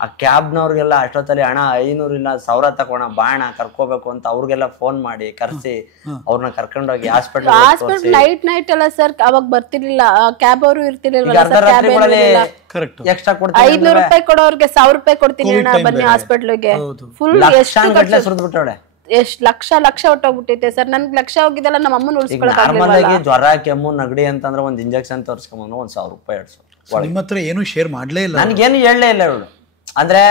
ಆ ಕ್ಯಾಬ್ನವ್ರಿಗೆಲ್ಲ ಅಷ್ಟೊತ್ತಲ್ಲಿ ಹಣ 500 ಇಲ್ಲ 1000 ತಗೋಣ, ಬಾಣ ಕರ್ಕೋಬೇಕು ಅಂತ ಅವ್ರಿಗೆಲ್ಲ ಫೋನ್ ಮಾಡಿ ಕರ್ಸಿ ಅವ್ರನ್ನ ಕರ್ಕೊಂಡೋಗಿ ಹಾಸ್ಪಿಟಲ್. ನೈಟ್ ಎಲ್ಲ ಸರ್ ಅವಾಗ ಬರ್ತಿರ್ಲಿಲ್ಲ, ಕ್ಯಾಬ್ ಅವರು ಇರ್ತಿರ್ಲಿಲ್ಲ. ಎಕ್ಸ್ಟ್ರಾ ಕೊಡ್ತೀನಿ, 500 ರೂಪಾಯಿ ಕೊಡೋರ್ಗೆ 1000 ರೂಪಾಯಿ ಕೊಡ್ತೀನಿ ಅಣ್ಣ, ಬನ್ನಿ ಹಾಸ್ಪಿಟ್ಲಿಗೆ. ಫುಲ್ ಲಕ್ಷ ಸುರಿದ್ಬಿಟ್ಟವಳೆ. ಎಷ್ಟ್ ಲಕ್ಷ ಹೊಟ್ಟೋಗ್ಬಿಟ್ಟೈತೆ ಸರ್. ನನ್ಗೆ ಲಕ್ಷ ಹೋಗಿದ್ದಲ್ಲ, ನಮ್ಮ ಅಮ್ಮನ ಉಳಿಸ್ಕೊಳಕ್ಕೆ. ಜ್ವರ, ಕೆಮ್ಮು, ನೆಗಡಿ ಅಂತಂದ್ರೆ ಒಂದು ಇಂಜೆಕ್ಷನ್ ತೋರಿಸ್ಕೊಂಬಂದು 1000 ರೂಪಾಯಿ 200. ನಿಮ್ಮ ಹತ್ರ ಏನು ಶೇರ್ ಮಾಡ್ಲೇ ಇಲ್ಲ, ನನ್ಗೇನು ಹೇಳಲೇ ಇಲ್ಲ ಇವಳು. ಅಂದ್ರೆ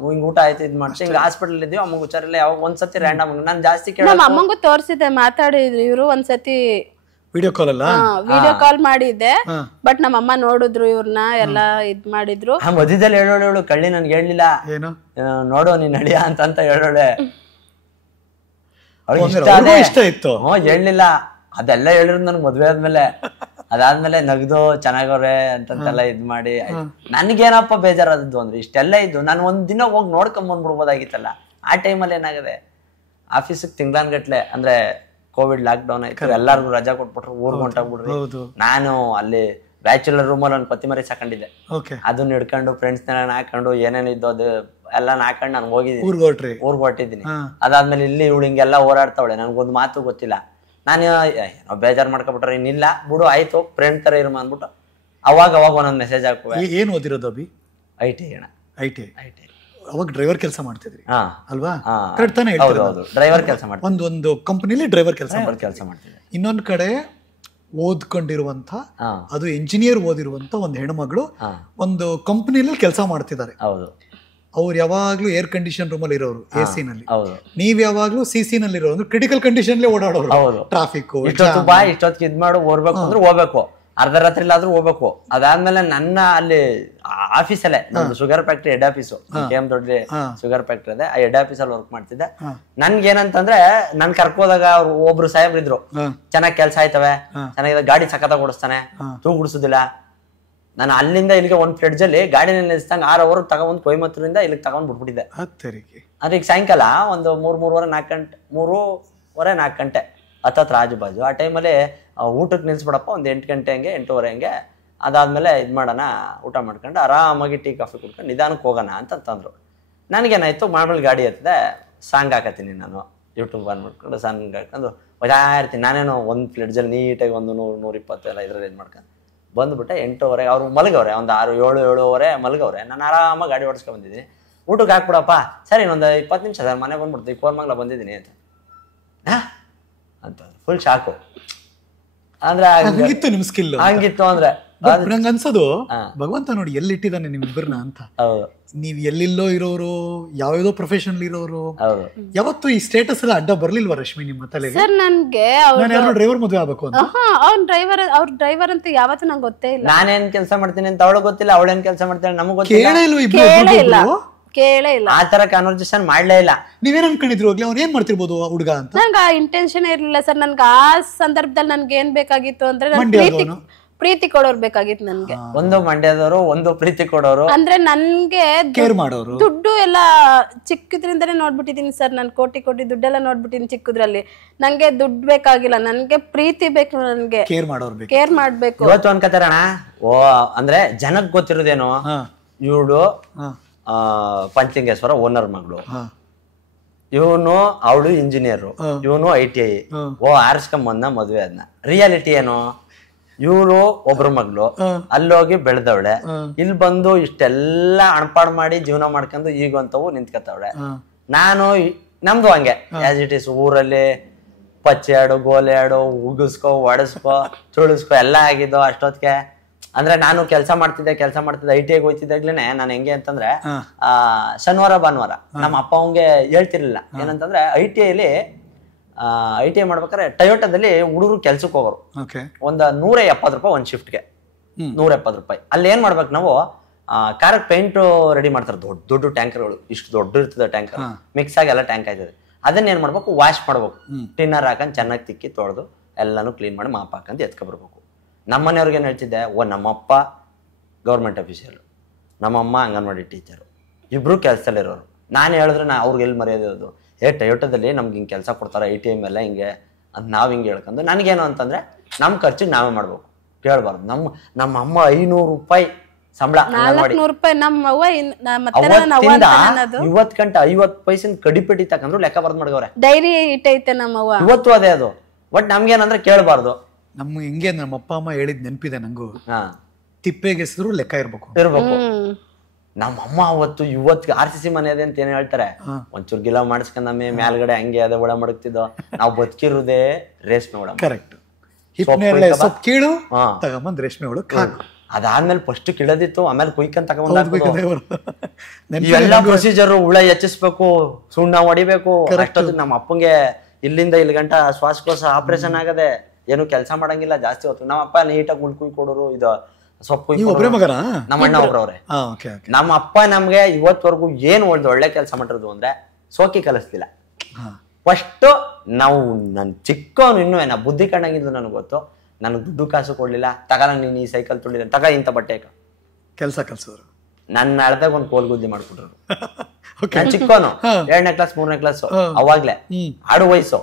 ಹಿಂಗ್ ಊಟ ಆಯ್ತು, ಇದ್ ಮಾಡ್ಸಿ ಹಿಂಗ ಹಾಸ್ಪಿಟಲ್ ಇದ್ದೀವಿ, ಅಮ್ಮಂಗ್ ಹುಷಾರಿಲ್ಲ. ಯಾವಾಗ ಒಂದ್ಸತಿ ರ್ಯಾಂಡಮ್ ನಾನು ಜಾಸ್ತಿ ಕೇಳ, ನಮ್ಮ ಅಮ್ಮಂಗೂ ತೋರಿಸಿದೆ, ಮಾತಾಡಿದ್ರು ಇವ್ರು. ಒಂದ್ಸತಿ ವಿಡಿಯೋ ಕಾಲ್ ಮಾಡಿದ್ದೆ, ಬಟ್ ನಮ್ಮ ಅಮ್ಮ ನೋಡಿದ್ರು ಇವ್ರನ್ನ, ಎಲ್ಲ ಇದ್ ಮಾಡಿದ್ರು. ಮಧ್ಯದಲ್ಲಿ ಹೇಳೋಳು ಕಳ್ಳಿ, ನನ್ಗೆ ಹೇಳಲಿಲ್ಲ, ನೋಡು ನೀನ್ ನಡಿಯ ಅಂತ ಹೇಳೋಳೆ. ಇಷ್ಟ ಇತ್ತು, ಹೇಳಲಿಲ್ಲ. ಅದೆಲ್ಲ ಹೇಳಿದ್ರು ನನ್ಗೆ ಮದ್ವೆ ಆದ್ಮೇಲೆ. ಅದಾದ್ಮೇಲೆ ನಗ್ದು ಚೆನ್ನಾಗವ್ರೆ ಅಂತಂತೆಲ್ಲ ಇದ್ ಮಾಡಿ. ನನ್ಗೇನಪ್ಪ ಬೇಜಾರಾದದ್ದು ಅಂದ್ರೆ, ಇಷ್ಟೆಲ್ಲ ಇದ್ದು ನಾನು ಒಂದ್ ದಿನ ಹೋಗಿ ನೋಡ್ಕೊಂಬಂದ್ಬಿಡ್ಬೋದಾಗಿತ್ತಲ್ಲ. ಆ ಟೈಮಲ್ಲಿ ಏನಾಗಿದೆ, ಆಫೀಸಿಗೆ ತಿಂಗ್ಳಾನ್ಗಟ್ಲೆ, ಅಂದ್ರೆ ಕೋವಿಡ್ ಲಾಕ್ ಡೌನ್ ಆಯ್ತು, ಎಲ್ಲಾರ್ಗು ರಜಾ ಕೊಟ್ಬಿಟ್ರು, ಊರ್ಗ್ ಹೊಂಟೋಗ್ಬಿಡ್ರಿ. ನಾನು ಅಲ್ಲಿ ಬ್ಯಾಚುಲರ್ ರೂಮಲ್ಲಿ ಒಂದು ಪತ್ತಿ ಮರಿ ಸಾಕೊಂಡಿದ್ದೆ. ಓಕೆ. ಅದನ್ನ ಹಿಡ್ಕೊಂಡು ಫ್ರೆಂಡ್ಸ್ನೆಲ್ಲ ಹಾಕೊಂಡು ಏನೇನಿದ್ದು ಅದು ಎಲ್ಲ ಹಾಕೊಂಡು ನಾನು ಹೋಗಿದ್ದೀನಿ, ಊರ್ಗ್ ಹೊಟ್ಟಿದ್ದೀನಿ. ಅದಾದ್ಮೇಲೆ ಇಲ್ಲಿ ಇವಳು ಹಿಂಗೆಲ್ಲ ಓಡಾಡ್ತಾವಳೆ, ನನ್ಗೊಂದು ಮಾತು ಗೊತ್ತಿಲ್ಲ. ನಾನು ಏನೋ ಬೇಜಾರು ಮಾಡ್ಕೊಬಿಟ್ರೆ ಇನ್ನಿಲ್ಲ ಬಿಡು ಆಯ್ತು ಫ್ರೆಂಡ್ ತರ ಇರಮ ಅಂದ್ಬಿಟ್ಟು ಅವಾಗ ಒಂದೊಂದು ಮೆಸೇಜ್ ಹಾಕುವೆ. ಏನ್ ಓದಿರೋದು ಅಭಿ? IT ಅಣ್ಣ. IT. ಅವಾಗ ಡ್ರೈವರ್ ಕೆಲಸ ಮಾಡ್ತಿದ್ರಿ ಅಲ್ವಾ? ಹೌದು, ಡ್ರೈವರ್ ಕೆಲಸ ಮಾಡ್ತೀನಿ. ಒಂದು ಕಂಪನಿಲಿ ಡ್ರೈವರ್ ಕೆಲಸ ಮಾಡ್ತಿದ್ದೆ. ಇನ್ನೊಂದ್ ಕಡೆ ಓದ್ಕೊಂಡಿರುವಂತ, ಅದು ಇಂಜಿನಿಯರ್ ಓದಿರುವಂತ ಒಂದು ಹೆಣ್ಮಗಳು ಒಂದು ಕಂಪನಿಯಲ್ಲಿ ಕೆಲಸ ಮಾಡ್ತಿದ್ದಾರೆ. ಹೌದು. ಅವ್ರು ಯಾವಾಗ್ಲೂ ಏರ್ ಕಂಡೀಷನ್ ರೂಮ್ ಅಲ್ಲಿ ಇರೋರು, AC ನಲ್ಲಿ. ನೀವ್ ಯಾವಾಗ್ಲೂ CC ನಲ್ಲಿ ಇರೋ, ಕ್ರಿಟಿಕಲ್ ಕಂಡೀಷನ್ ಓಡಾಡೋರು. ಟ್ರಾಫಿಕ್ ಇಷ್ಟೊತ್ತಿಗೆ ಇದ್ ಮಾಡು ಹೋಗ್ಬೇಕು ಅಂದ್ರೆ ಹೋಗ್ಬೇಕು, ಅರ್ಧ ರಾತ್ರಿಲಾದ್ರೂ ಹೋಗ್ಬೇಕು. ಅದಾದ್ಮೇಲೆ ನನ್ನ ಅಲ್ಲಿ ಆಫೀಸಲ್ಲೇ ನಮ್ದು ಶುಗರ್ ಫ್ಯಾಕ್ಟ್ರಿ ಹೆಡ್ ಆಫೀಸು, ದೊಡ್ಡ ಶುಗರ್ ಫ್ಯಾಕ್ಟ್ರಿ ಅದೇ, ಆ ಹೆಡ್ ಆಫೀಸ್ ಅಲ್ಲಿ ವರ್ಕ್ ಮಾಡ್ತಿದ್ದೆ. ನನ್ಗೆ ಏನಂತಂದ್ರೆ ನನ್ ಕರ್ಕೋದಾಗ ಅವ್ರು ಒಬ್ರು ಸಾಹೇಬ್ರು ಇದ್ರು, ಚೆನ್ನಾಗ್ ಕೆಲ್ಸ ಆಯ್ತವೆ, ಚೆನ್ನಾಗಿದೆ, ಗಾಡಿ ಸಖತ್ತಾಗಿ ಓಡಿಸ್ತಾನೆ, ತೂಗುಡಿಸೋದಿಲ್ಲ. ನಾನು ಅಲ್ಲಿಂದ ಇಲ್ಲಿಗೆ ಒಂದ್ ಫ್ಲೆಡ್ಜ್ ಅಲ್ಲಿ ಗಾಡಿ ನಿಲ್ಲಿಸಿದಂಗ 6 ಅವರ್ ತಗೊಂಡ್ ಕೊಯಮತ್ತೂರಿಂದ ಇಲ್ಲಿಗೆ ತಗೊಂಡ್ ಬಿಟ್ಬಿಟ್ಟಿದ್ದೆ. ಅಂದ್ರೆ ಈಗ ಸಾಯಂಕಾಲ ಒಂದು 3-4 ಗಂಟೆ ಹತ್ತತ್ರ ಆಜು ಬಾಜು. ಆ ಟೈಮಲ್ಲಿ ಊಟಕ್ಕೆ ನಿಲ್ಸ್ಬಿಡಪ್ಪ ಒಂದು 8 ಗಂಟೆ ಹಂಗೆ 8:30 ಹಂಗೆ. ಅದಾದ್ಮೇಲೆ ಇದು ಮಾಡೋಣ, ಊಟ ಮಾಡ್ಕೊಂಡು ಆರಾಮಾಗಿ ಟೀ ಕಾಫಿ ಕುಡ್ಕೊಂಡು ನಿಧಾನಕ್ಕೆ ಹೋಗೋಣ ಅಂತಂದ್ರು. ನನಗೇನಾಯ್ತು, ಮಾಮೂಲಿ ಗಾಡಿ ಹತ್ತದೆ ಸಾಂಗ್ ಹಾಕತ್ತೀನಿ ನಾನು, ಯೂಟ್ಯೂಬ್ ಆನ್ ಮಾಡ್ಕೊಂಡು ಸಾಂಗ್ ಹಾಕೊಂಡು ಹೋಗ್ತಾ ಇರ್ತೀನಿ. ನಾನೇನೋ ಒಂದು ಫ್ಲೆಡ್ಜಲ್ಲಿ ನೀಟಾಗಿ ಒಂದು 100-120 ಎಲ್ಲ ಇದ್ರಲ್ಲಿ ಇದು ಮಾಡ್ಕೊಂಡು ಬಂದ್ಬಿಟ್ಟೆ. 8:30 ಅವ್ರು ಮಲಗವ್ರೆ, ಒಂದು 6-7 ಮಲಗವ್ರೆ. ನಾನು ಆರಾಮಾಗಿ ಗಾಡಿ ಓಡಿಸ್ಕೊಂಡು ಬಂದಿದ್ದೀನಿ. ಊಟಕ್ಕೆ ಹಾಕ್ಬಿಡಪ್ಪ, ಸರಿ ಇನ್ನೊಂದು 20 ನಿಮಿಷ ಸರ್ ಮನೆ ಬಂದ್ಬಿಡ್ತೀವಿ, ಕೋರ್ಮಂಗ್ಲ ಬಂದಿದ್ದೀನಿ ಅಂತ ಫುಲ್ ಶಾಕು. ಅಂದ್ರೆ ಹಂಗಿತ್ತು ನಿಮ್ ಸ್ಕಿಲ್, ಹಂಗಿತ್ತು. ಅಂದ್ರೆ ನಂಗೆ ಅನ್ಸೋದು ಭಗವಂತ ನೋಡಿ ಎಲ್ಲಿಟ್ಟಿದ್ದಾನೆ ನಿಮ್ಮಿಬ್ಬರನ್ನ ಅಂತ. ನೀವ್ ಎಲ್ಲಿಲ್ಲೋ ಇರೋರು, ಯಾವ್ಯಾವ್ದೋ ಪ್ರೊಫೆಷನ್ ಇರೋರು, ಯಾವತ್ತು ಈ ಸ್ಟೇಟಸ್ ಎಲ್ಲ ಅಡ್ಡ ಬರ್ಲಿಲ್ವಾ ರಶ್ಮಿ ನಿಮ್ಮ ತಲೆಗೆ? ಸರ್ ನನ್ಗೆ ಯಾರು ಡ್ರೈವರ್ ಮದುವೆ ಆಗ್ಬೇಕು ಅಂತ? ಅವ್ರ ಡ್ರೈವರ್ ಅಂತ ಯಾವತ್ತೂ ನಂಗೆ ಗೊತ್ತೇ ಇಲ್ಲ. ನಾನೇನ್ ಕೆಲಸ ಮಾಡ್ತೀನಿ ಅಂತ ಅವಳು ಗೊತ್ತಿಲ್ಲ, ಅವಳೇನ್ ಕೆಲಸ ಮಾಡ್ತಾಳೆ ನಮಗ್ ಗೊತ್ತಿಲ್ಲ. ಕೇಳೇ ಇಲ್ಲ, ಆ ತರ ಕಾನ್ವರ್ಸೇಷನ್ ಮಾಡ್ಲೇ ಇಲ್ಲ. ನೀವೇನ್ ಅನ್ಕೊಂಡಿದ್ರು ಹೋಗ್ಲಿ ಅವ್ರು ಏನ್ ಮಾಡ್ತಿರ್ಬೋದು ಹುಡುಗ ಅಂತ? ನಂಗೆ ಆ ಇಂಟೆನ್ಷನ್ ಇರ್ಲಿಲ್ಲ ಸರ್. ನನ್ಗೆ ಆ ಸಂದರ್ಭದಲ್ಲಿ ನನ್ಗೆ ಏನ್ ಬೇಕಾಗಿತ್ತು ಅಂದ್ರೆ ಪ್ರೀತಿ ಕೊಡೋರು ಬೇಕಾಗಿತ್ತು ನನ್ಗೆ. ಒಂದು ಮಂಡ್ಯದವರು, ಒಂದು ಪ್ರೀತಿ ಕೊಡೋರು, ಅಂದ್ರೆ ನನ್ಗೆ ಕೇರ್ ಮಾಡೋರು. ದುಡ್ಡು ಎಲ್ಲ ಚಿಕ್ಕದ್ರಿಂದಾನೇ ನೋಡ್ಬಿಟ್ಟಿದೀನಿ ಸರ್. ನಾನು ಕೋಟಿ ದುಡ್ಡೆಲ್ಲ ನೋಡ್ಬಿಟ್ಟಿನಿ ಚಿಕ್ಕದ್ರಲ್ಲಿ. ನಂಗೆ ದುಡ್ಡು ಬೇಕಾಗಿಲ್ಲ, ನನ್ಗೆ ಪ್ರೀತಿ ಬೇಕು, ನನ್ಗೆ ಕೇರ್ ಮಾಡ್ಬೇಕು. ಇವತ್ತು ಅನ್ಕತಾರಣ, ಓ ಅಂದ್ರೆ ಜನಕ್ ಗೊತ್ತಿರೋದೇನು, ಇವಳು ಪಂಚಲಿಂಗೇಶ್ವರ ಓನರ್ ಮಗಳು, ಇವನು ಅವಳು ಇಂಜಿನಿಯರ್, ಇವನು ITI. ಆರಿಸ್ಕೊಂಬಂದ ಮದ್ವೆ ಅದನ್ನ. ರಿಯಾಲಿಟಿ ಏನು, ಇವಳು ಒಬ್ರ ಮಗಳು, ಅಲ್ಲೋಗಿ ಬೆಳೆದವಳೆ, ಇಲ್ಲಿ ಬಂದು ಇಷ್ಟೆಲ್ಲ ಅಣಪಾಡ್ ಮಾಡಿ ಜೀವನ ಮಾಡ್ಕೊಂಡು ಈಗಂತವು ನಿಂತ್ಕತ್ತವಳೆ. ನಾನು ನಮ್ದು ಹಂಗೆ ಆಸ್ ಇಟ್ ಇಸ್, ಊರಲ್ಲಿ ಪಚ್ಚೆ ಆಡು, ಗೋಲೆ ಆಡು, ಉಗಿಸ್ಕೊ, ಒಡಸ್ಕೊ, ತುಳಿಸ್ಕೊ ಎಲ್ಲ ಆಗಿದ್ದು ಅಷ್ಟೊತ್ತಿಗೆ. ಅಂದ್ರೆ ನಾನು ಕೆಲಸ ಮಾಡ್ತಿದ್ದೆ ITIಗೆ ಹೋಗ್ತಿದ್ದಾಗ್ಲೇನೆ ನಾನು ಹೆಂಗೆ ಅಂತಂದ್ರೆ ಶನಿವಾರ ಭಾನುವಾರ ನಮ್ಮ ಅಪ್ಪ ಅವಂಗೆ ಹೇಳ್ತಿರ್ಲಿಲ್ಲ. ಏನಂತಂದ್ರೆ ITI ಮಾಡ್ಬೇಕಾದ್ರೆ ಟೊಯೋಟಾದಲ್ಲಿ ಹುಡುಗರು ಕೆಲ್ಸಕ್ಕೆ ಹೋಗೋರು. ಒಂದ್ 170 ರೂಪಾಯಿ ಒಂದ್ ಶಿಫ್ಟ್ಗೆ, 170 ರೂಪಾಯಿ. ಅಲ್ಲಿ ಏನ್ ಮಾಡ್ಬೇಕು ನಾವು, ಕಾರಕ್ಕೆ ಪೇಂಟ್ ರೆಡಿ ಮಾಡ್ತಾರೆ, ದೊಡ್ಡ ದೊಡ್ಡ ಟ್ಯಾಂಕರ್ಗಳು, ಇಷ್ಟು ದೊಡ್ಡ ಇರ್ತದೆ ಟ್ಯಾಂಕರ್, ಮಿಕ್ಸ್ ಆಗಿ ಎಲ್ಲ ಟ್ಯಾಂಕ್ ಆಯ್ತದೆ. ಅದನ್ನ ಏನ್ ಮಾಡ್ಬೇಕು, ವಾಶ್ ಮಾಡ್ಬೇಕು, ಟಿನ್ನರ್ ಹಾಕೊಂಡ್ ಚೆನ್ನಾಗಿ ತಿಕ್ಕಿ ತೊಳೆದು ಎಲ್ಲಾನು ಕ್ಲೀನ್ ಮಾಡಿ ಮಾಪ್ ಹಾಕಂತ ಎತ್ಕೊಬರ್ಬೇಕು. ನಮ್ಮನೆಯವ್ರಿಗೆ ಏನ್ ಹೇಳ್ತಿದ್ದೆ, ನಮ್ಮಪ್ಪ ಗೌರ್ಮೆಂಟ್ ಅಫೀಷಿಯಲ್, ನಮ್ಮಮ್ಮ ಅಂಗನವಾಡಿ ಟೀಚರು, ಇಬ್ರು ಕೆಲ್ಸದಲ್ಲಿರೋರು. ನಾನು ಹೇಳಿದ್ರೆ ಅವ್ರಿಗೆ ಎಲ್ಲಿ ಮರ್ಯಾದೆ, ಟೊಯೋಟೋದಲ್ಲಿ ನಮ್ಗೆ ಹಿಂಗೆ ಕೆಲಸ ಕೊಡ್ತಾರೆ ITI ಮೇಲೆ ಹಿಂಗೆ ಅಂತ ನಾವ್ ಹಿಂಗೆ ಹೇಳ್ಕೊಂಡು. ನನಗೇನು ಅಂತಂದ್ರೆ ನಮ್ ಖರ್ಚಿಗೆ ನಾವೇ ಮಾಡ್ಬೇಕು, ಕೇಳಬಾರ್ದು. ನಮ್ಮ ಅಮ್ಮ 500 ರೂಪಾಯಿ ಸಂಬಳ, 400 ರೂಪಾಯಿ ಇವತ್ತು ಗಂಟೆ 50 ಪೈಸೆ ಕಡಿಪೆಟ್ಟಿ ತಕೊಂಡ್ರು ಲೆಕ್ಕ ಬರ್ದ್ ಮಾಡ್ಗವ್ರೆ. ಡೈರಿ ಇಟ್ಟೈತೆ ನಮ್ಮವ್ವ ಇವತ್ತು ಅದೇ ಅದು. ಬಟ್ ನಮ್ಗೇನಂದ್ರೆ ಕೇಳಬಾರ್ದು. ನಮ್ಗೆ ಹಿಂಗೆ ನಮ್ಮ ಅಪ್ಪ ಅಮ್ಮ ಹೇಳಿದ್ ನೆನಪಿದೆ ನಂಗು, ತಿಪ್ಪೆಗೆ ಹೆಸರು ಲೆಕ್ಕ ಇರ್ಬೇಕು. ನಮ್ಮ ಅಮ್ಮ ಅವತ್ತು ಇವತ್ತು RCC ಮನೆ ಅದೇ ಅಂತ ಏನ್ ಹೇಳ್ತಾರೆ, ಒಂಚೂರು ಗಿಲ ಮಾಡಿಸ್ಕೊಂಡಮ್ಮೆ ಮೇಲ್ಗಡೆ ಹಂಗೆ ಅದೇ ಒಳ ಮಡಗ್ತಿದ್ದೋ. ನಾವು ಬದುಕಿರುದೇ ರೇಷ್ಮೆ ಒಳ. ಕರೆಕ್ಟ್. ಕೀಳು ತಗೊಂಬಂದ್ ರೇಷ್ಮೆ ಒಳ. ಅದಾದ್ಮೇಲೆ ಫಸ್ಟ್ ಕಿಳದಿತ್ತು, ಆಮೇಲೆ ಕುಯ್ಕೊಂಡ್ ತಗೊಂಡ್ ಎಲ್ಲ ಪ್ರೊಸೀಜರ್, ಹುಳ ಹೆಚ್ಚಿಸ್ಬೇಕು, ಸುಣ್ಣ ಹೊಡಿಬೇಕು. ಅಷ್ಟೊತ್ತಿಗೆ ನಮ್ಮ ಅಪ್ಪಂಗೆ ಇಲ್ಲಿಂದ ಇಲ್ಲಿ ಗಂಟ ಶ್ವಾಸಕೋಶ ಆಪರೇಷನ್ ಆಗದೆ, ಏನು ಕೆಲಸ ಮಾಡಂಗಿಲ್ಲ ಜಾಸ್ತಿ ಹೊತ್ತು. ನಮ್ಮ ಅಪ್ಪ ನೀಟಾಗಿ ಮುಳ್ ಕುಯ್ ಕೊಡೋರು, ಇದು ಸೊಪ್ಪು ನಮ್ಮ ಅಣ್ಣ ಒಬ್ರವ್ರೆ. ನಮ್ಮ ಅಪ್ಪ ನಮ್ಗೆ ಇವತ್ವರೆಗೂ ಏನ್ ಒಳ್ಳೆ ಕೆಲಸ ಮಾಡಿರೋದು ಅಂದ್ರೆ ಸೋಕಿ ಕಲಿಸ್ತಿಲ್ಲ. ಫಸ್ಟ್ ನಾವು ನನ್ ಚಿಕ್ಕವನು ಇನ್ನೂ ನಾ ಬುದ್ಧಿ ಕಂಡಂಗಿದ್ದು ನನಗೆ ಗೊತ್ತು. ನನಗೆ ದುಡ್ಡು ಕಾಸು ಕೊಡ್ಲಿಲ್ಲ, ತಗಲ ನೀನ್ ಈ ಸೈಕಲ್ ತುಳಿದ, ತಗ ಇಂಥ ಬಟ್ಟೆ ಕೆಲಸ ಕಲ್ಸೋರು. ನನ್ನ ಅಳ್ದಾಗ ಒಂದ್ ಕೋಲ್ಗುದ್ದಿ ಮಾಡ್ಕೊಟ್ರು. ನಾನ್ ಚಿಕ್ಕವನು, 2ನೇ ಕ್ಲಾಸ್ 3ನೇ ಕ್ಲಾಸ್, ಅವಾಗ್ಲೇ ಆಡು ವಯಸ್ಸು.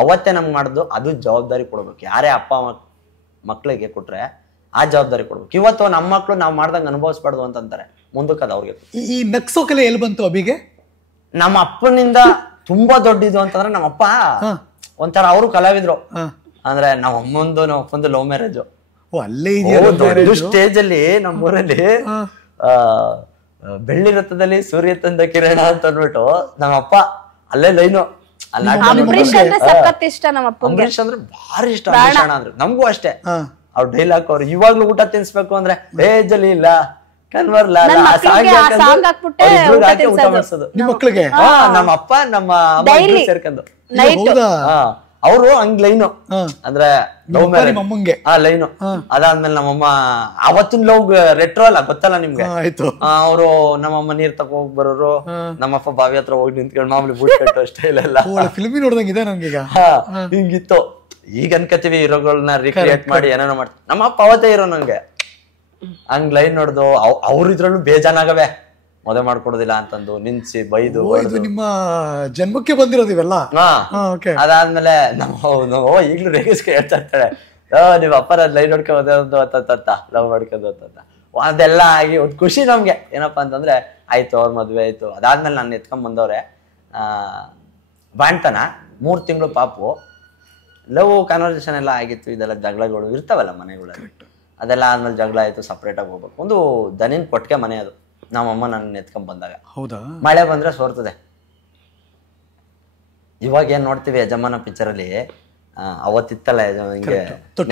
ಅವತ್ತೇ ನಮ್ಗೆ ಮಾಡುದು ಅದು ಜವಾಬ್ದಾರಿ ಕೊಡ್ಬೇಕು. ಯಾರೇ ಅಪ್ಪ ಮಕ್ಳಿಗೆ ಕೊಟ್ರೆ ಆ ಜವಾಬ್ದಾರಿ ಕೊಡ್ಬೇಕು. ಇವತ್ತು ನಮ್ಮ ಮಕ್ಳು ನಾವ್ ಮಾಡ್ದಂಗೆ ಅನುಭವಿಸ್ಬಾರ್ದು ಅಂತಂತಾರೆ, ಮುಂದಕ್ಕೆ ಅದು ಅವ್ರಿಗೆ. ಈ ನಗ್ಸೋ ಕಲೆ ಎಲ್ಲಿ ಬಂತು ಅಭಿಗೆ? ನಮ್ಮ ಅಪ್ಪನಿಂದ ತುಂಬಾ ದೊಡ್ಡದು ಅಂತಂದ್ರೆ ನಮ್ಮಪ್ಪ ಒಂಥರ ಅವರು ಕಲಾವಿದ್ರು. ಅಂದ್ರೆ ನಮ್ಮ ಅಮ್ಮಂದು ಲವ್ ಮ್ಯಾರೇಜ್. ಅಲ್ಲೇ ದೊಡ್ಡ ಸ್ಟೇಜ್ ಅಲ್ಲಿ ನಮ್ಮೂರಲ್ಲಿ ಬೆಳ್ಳಿ ರಥದಲ್ಲಿ ಸೂರ್ಯ ತಂದ ಕಿರಣ ಅಂತ ಅಂದ್ಬಿಟ್ಟು ನಮ್ಮಪ್ಪ ಅಲ್ಲೇ ಲೈನು. ಅಂಬರೀಷ್ ಅಂದ್ರೆ ಸಖತ್ ಇಷ್ಟ ನಮ್ಮ ಅಪ್ಪಂಗೆ. ಅಂಬರೀಷ್ ಅಂದ್ರೆ ಭಾರಿ ಇಷ್ಟ ಅಂಬರೀಷ್ ಅಣ್ಣ ಅಂದ್ರೆ. ನಮಗೂ ಅಷ್ಟೇ. ಅವ್ರ ಡೈಲಾಗ್ ಅವ್ರು ಇವಾಗ್ಲೂ ಊಟ ತಿನ್ಸ್ಬೇಕು ಅಂದ್ರೆ ಬೇಜಲಿ ಇಲ್ಲ ಕನ್ವರ್ಲ ಊಟ ಮಾಡ್ಸೋದು ನಿಮ್ಮ ಮಕ್ಳಿಗೆ. ನಮ್ಮ ಅಪ್ಪ ನಮ್ಮ ಅಮ್ಮ ಸೇರ್ಕೊಂಡು ಅವರು ಹಂಗ್ ಲೈನು ಅಂದ್ರೆ ಲವ್ ಮ್ಯಾರೇಜ್ ಲೈನು. ಅದಾದ್ಮೇಲೆ ನಮ್ಮಮ್ಮ ಅವತ್ತಿನ ಲವ್ ರೆಟ್ರೋ ಅಲ್ಲ ಗೊತ್ತಲ್ಲ ನಿಮ್ಗೆ. ಅವರು ನಮ್ಮಮ್ಮ ನೀರ್ ತಗೋ ಹೋಗ್ ಬರೋರು, ನಮ್ಮಪ್ಪ ಬಾವಿ ಹತ್ರ ಹೋಗಿ ನಿಂತ್ಕೊಂಡು ಮಾಮೂಲಿ ಬೂಟ್ ಕಟ್ಟೋ ಸ್ಟೈಲ್ ಎಲ್ಲ ಫಿಲ್ಮಿ ನೋಡ್ದಂಗಿದೆ ನನ್ಗೀಗ. ಹಿಂಗಿತ್ತು. ಈಗ ಅನ್ಕತೀವಿ ಹೀರೋಗಳನ್ನ ರಿಕ್ರಿಯೇಟ್ ಮಾಡಿ ಏನೇನೋ ಮಾಡ್ತೀವಿ. ನಮ್ಮ ಅಪ್ಪ ಅವತ್ತೇ ಇರೋ ನಂಗೆ ಹಂಗ್ ಲೈನ್ ನೋಡ್ದು ಅವ್ರ ಇದ್ರಲ್ಲೂ ಬೇಜಾನಾಗವೆ ಮದುವೆ ಮಾಡ್ಕೊಡೋದಿಲ್ಲ ಅಂತಂದು ನಿನ್ಸಿ ಬೈದು. ನಿಮ್ಮ ಜನ್ಮಕ್ಕೆ ಬಂದಿರೋದು ಇವೆಲ್ಲ. ಅದಾದ್ಮೇಲೆ ನಮ್ಮ ಈಗ್ಲೂ ರೇಗಿಸ್ಕೆ ಹೇಳ್ತಾ ಇರ್ತಾಳೆ, ನೀವ್ ಅಪ್ಪನ ಲೈನ್ ನೋಡ್ಕೊಂಡು ಅಂತ ಲವ್ ಮಾಡ್ಕೊಂಡು ಅಂತ. ಅದೆಲ್ಲ ಆಗಿ ಒಂದ್ ಖುಷಿ ನಮ್ಗೆ. ಏನಪ್ಪಾ ಅಂತಂದ್ರೆ ಆಯ್ತು ಅವ್ರ ಮದ್ವೆ ಆಯ್ತು. ಅದಾದ್ಮೇಲೆ ನಾನು ಎತ್ಕೊಂಡ್ ಬಂದವ್ರೆ ಬಾಣ್ತನ 3 ತಿಂಗಳು ಪಾಪು. ಲವ್ ಕನ್ವರ್ಸೇಷನ್ ಎಲ್ಲ ಆಗಿತ್ತು. ಇದೆಲ್ಲ ಜಗಳಗಳು ಇರ್ತಾವಲ್ಲ ಮನೆಗಳಲ್ಲಿ. ಅದೆಲ್ಲ ಆದ್ಮೇಲೆ ಜಗಳ ಆಯ್ತು, ಸಪ್ರೇಟ್ ಆಗಿ ಹೋಗ್ಬೇಕು. ಒಂದು ದನಿನ್ ಕೊಟ್ಟಿಗೆ ಮನೆ ಅದು. ನಮ್ಮಮ್ಮ ನನ್ನ ಎತ್ಕೊಂಡ್ ಬಂದಾಗ. ಹೌದಾ? ಮಳೆ ಬಂದ್ರೆ ಸೋರ್ತದೆ. ಇವಾಗ ಏನ್ ನೋಡ್ತೀವಿ ಯಜಮಾನ ಪಿಕ್ಚರ್ ಅಲ್ಲಿ, ಅವತ್ತಿತ್ತಲ್ಲ ಹಿಂಗೆ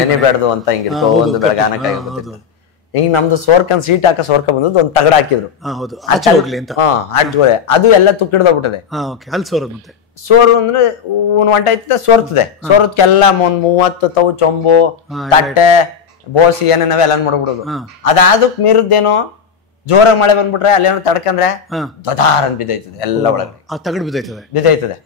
ನೆನಿಬೇಡ್ದು ಅಂತ ಹಿಂಗ ಒಂದು ಬೆಳಗಾನಕ್ಕಾಗಿ ಗೊತ್ತಿತ್ತು. ಹಿಂಗ್ ನಮ್ದು ಸೋರ್ಕಂದ್ ಸೀಟ್ ಹಾಕ ಸೋರ್ಕ ಬಂದದ್ದು ಒಂದ್ ತಗಡ ಹಾಕಿದ್ರು. ಆಟ್ಗೋಳೆ ಅದು ಎಲ್ಲ ತುಕ್ಕಿಡ್ದೋಗ್ಬಿಟ್ಟದೆ. ಸೋರು ಅಂದ್ರೆ ಒಂಟಾಯ್ತದೆ ಸೋರ್ತದೆ. ಸೋರದ್ಕೆಲ್ಲ ಒಂದ್ 30 ತವು ಚೊಂಬು ತಟ್ಟೆ ಬೋಸಿ ಏನೇನವೆ ಎಲ್ಲ ಮಾಡ್ಬಿಡೋದು. ಅದಾದಕ್ ಮೀರದ್ದೇನೋ ಜೋರಾಗಿ ಮಳೆ ಬಂದ್ಬಿಟ್ರೆ ಅಲ್ಲೇನೋ ತಡ್ಕಂದ್ರೆ ದೊದಾರ್ ಅಂತ ಬಿದ್ದೈತದೆ ಎಲ್ಲ ಒಳಗೆ. ಬಿದ್ದೈತದೆ.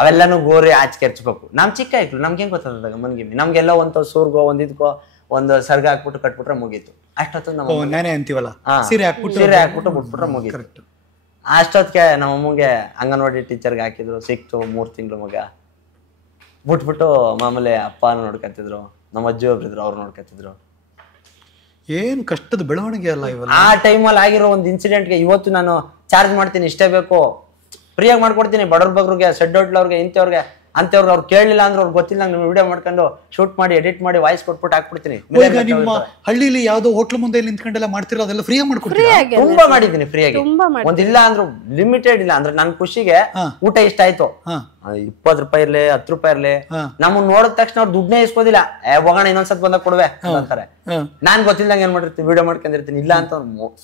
ಅವೆಲ್ಲಾನು ಗೋರಿ ಆಚೆ ಕೆರ್ಚ್ಬೇಕು. ನಮ್ ಚಿಕ್ಕ ಐಕ್ಳು ನಮ್ಗೆ ಹೆಂಗ್ ಗೊತ್ತಾಗ ಮನ್ಗಿಮ್ಮಿ. ನಮ್ಗೆಲ್ಲ ಒಂದ್ ಸೂರ್ಗೋ ಒಂದ್ ಇದ್ಕೋ ಒಂದ್ ಸರ್ಗ ಹಾಕ್ಬಿಟ್ಟು ಕಟ್ಬಿಟ್ರೆ ಮುಗೀತು. ಅಷ್ಟೊತ್ತು ಸೀರೆ ಹಾಕ್ಬಿಟ್ಟು ಬಿಟ್ಬಿಟ್ರೆ ಮುಗೀತು. ಅಷ್ಟೊತ್ತಿಗೆ ನಮ್ಮ ಅಮ್ಮಗೆ ಅಂಗನವಾಡಿ ಟೀಚರ್ಗೆ ಹಾಕಿದ್ರು. ಸಿಕ್ತು 3 ತಿಂಗಳು ಮಗ. ಬಿಟ್ಬಿಟ್ಟು ಮಾಮೂಲಿ ಅಪ್ಪ ನೋಡ್ಕೊತಿದ್ರು. ನಮ್ಮ ಅಜ್ಜಿ ಒಬ್ರಿದ್ರು, ಅವ್ರು ನೋಡ್ಕೊತಿದ್ರು. ಏನ್ ಕಷ್ಟದ ಬೆಳವಣಿಗೆ ಅಲ್ಲ ಇವೆಲ್ಲ. ಆ ಟೈಮಲ್ಲಿ ಆಗಿರೋ ಒಂದು ಇನ್ಸಿಡೆಂಟ್ಗೆ ಇವತ್ತು ನಾನು ಚಾರ್ಜ್ ಮಾಡ್ತೀನಿ, ಇಷ್ಟೇ ಬೇಕು ಫ್ರೀಯಾಗಿ ಮಾಡ್ಕೊಡ್ತೀನಿ. ಬಡವ್ರ ಬಗ್ರಿಗೆ, ಸೆಡ್ ಹೋಟ್ಲವ್ರಿಗೆ, ಇಂಥವ್ರಿಗೆ ಅಂತವ್ರಿಗೆ. ಅವ್ರು ಕೇಳಲಿಲ್ಲ ಅಂದ್ರೆ ಅವ್ರಿಗೆ ಗೊತ್ತಿಲ್ಲ, ನಾನು ವಿಡಿಯೋ ಮಾಡ್ಕೊಂಡು ಶೂಟ್ ಮಾಡಿ ಎಡಿಟ್ ಮಾಡಿ ವಾಯ್ಸ್ ಕೊಟ್ಬಿಟ್ಟು ಹಾಕ್ಬಿಡ್ತೀನಿ. ನಿಮ್ಮ ಹಳ್ಳಿಲಿ ಯಾವ್ದೋ ಹೋಟ್ಲ್ ಮುಂದೆ ನಿಂತ್ಕೊಂಡೆಲ್ಲ ಮಾಡ್ತಿರೋ ಅದೆಲ್ಲ ಫ್ರೀ ಮಾಡ್ಕೊಡ್ತೀನಿ. ತುಂಬಾ ಮಾಡಿದ್ದೀನಿ ಫ್ರೀಯಾಗಿ. ಒಂದಿಲ್ಲ ಅಂದ್ರು ಲಿಮಿಟೆಡ್ ಇಲ್ಲ ಅಂದ್ರೆ ನನ್ ಖುಷಿಗೆ ಊಟ ಇಷ್ಟ ಆಯ್ತು. 20 ರೂಪಾಯಿ ಇರ್ಲಿ 10 ರೂಪಾಯಿ ಇರ್ಲಿ, ನಮ್ಮನ್ನ ನೋಡಿದ ತಕ್ಷಣ ಅವ್ರು ದುಡ್ಡೇ ಇಸ್ಕೋದಿಲ್ಲ. ಹೋಗೋಣ ಇನ್ನೊಂದ್ಸತ್ ಬಂದಾಗ ಕೊಡುವೆ ಅಂತಾರೆ. ನಾನ್ ಗೊತ್ತಿಲ್ಲಂಗ ಏನ್ ಮಾಡಿರ್ತೀನಿ, ವಿಡಿಯೋ ಮಾಡ್ಕೊಂಡಿರ್ತೀನಿ. ಇಲ್ಲ ಅಂತ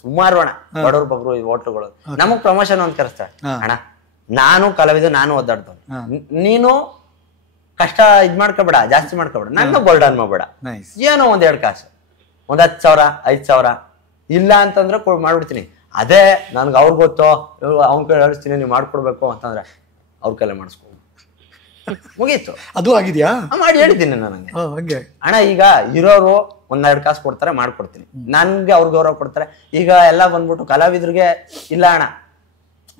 ಸುಮಾರು ಅಣ್ಣ ಬಡವ್ರ ಬಗ್ರು ಹೋಟ್ಲುಗಳು ನಮಗ್ ಪ್ರಮೋಷನ್ ಅಂತ ಕರೆಸ್ತಾರೆ. ಅಣ್ಣ ನಾನು ಕಲಾವಿದ, ನಾನು ಓದಾಡ್ತೇನೆ, ನೀನು ಕಷ್ಟ ಇದ್ ಮಾಡ್ಕೋಬೇಡ, ಜಾಸ್ತಿ ಮಾಡ್ಕೋಬೇಡ, ನನ್ನ ಗೋಲ್ಡನ್ ಮಾಡ್ಬೇಡ. ಏನೋ 1-2 ಕಾಸು, 10,000 5,000 ಇಲ್ಲ ಅಂತಂದ್ರೆ ಮಾಡ್ಬಿಡ್ತೀನಿ. ಅದೇ ನನ್ಗೆ ಅವ್ರಿಗೆ ಗೊತ್ತೋ ಅವ್ನ ಕೈ ಹೇಳಿಸ್ತೀನಿ ನೀವು ಮಾಡ್ಕೊಡ್ಬೇಕು ಅಂತಂದ್ರೆ ಅವ್ರ ಕೈಲೇ ಮಾಡಿಸ್ಕೊ ಮುಗೀತು. ಅದು ಆಗಿದ್ಯಾ? ಮಾಡಿ ಹೇಳಿದ್ದೀನಿ ನನಗೆ. ಅಣ್ಣ ಈಗ ಇರೋರು 1-2 ಕಾಸು ಕೊಡ್ತಾರೆ, ಮಾಡ್ಕೊಡ್ತೀನಿ. ನನ್ಗೆ ಅವ್ರ ಗೌರವ ಕೊಡ್ತಾರೆ. ಈಗ ಎಲ್ಲ ಬಂದ್ಬಿಟ್ಟು ಕಲಾವಿದ್ರಿಗೆ ಇಲ್ಲ ಅಣ್ಣ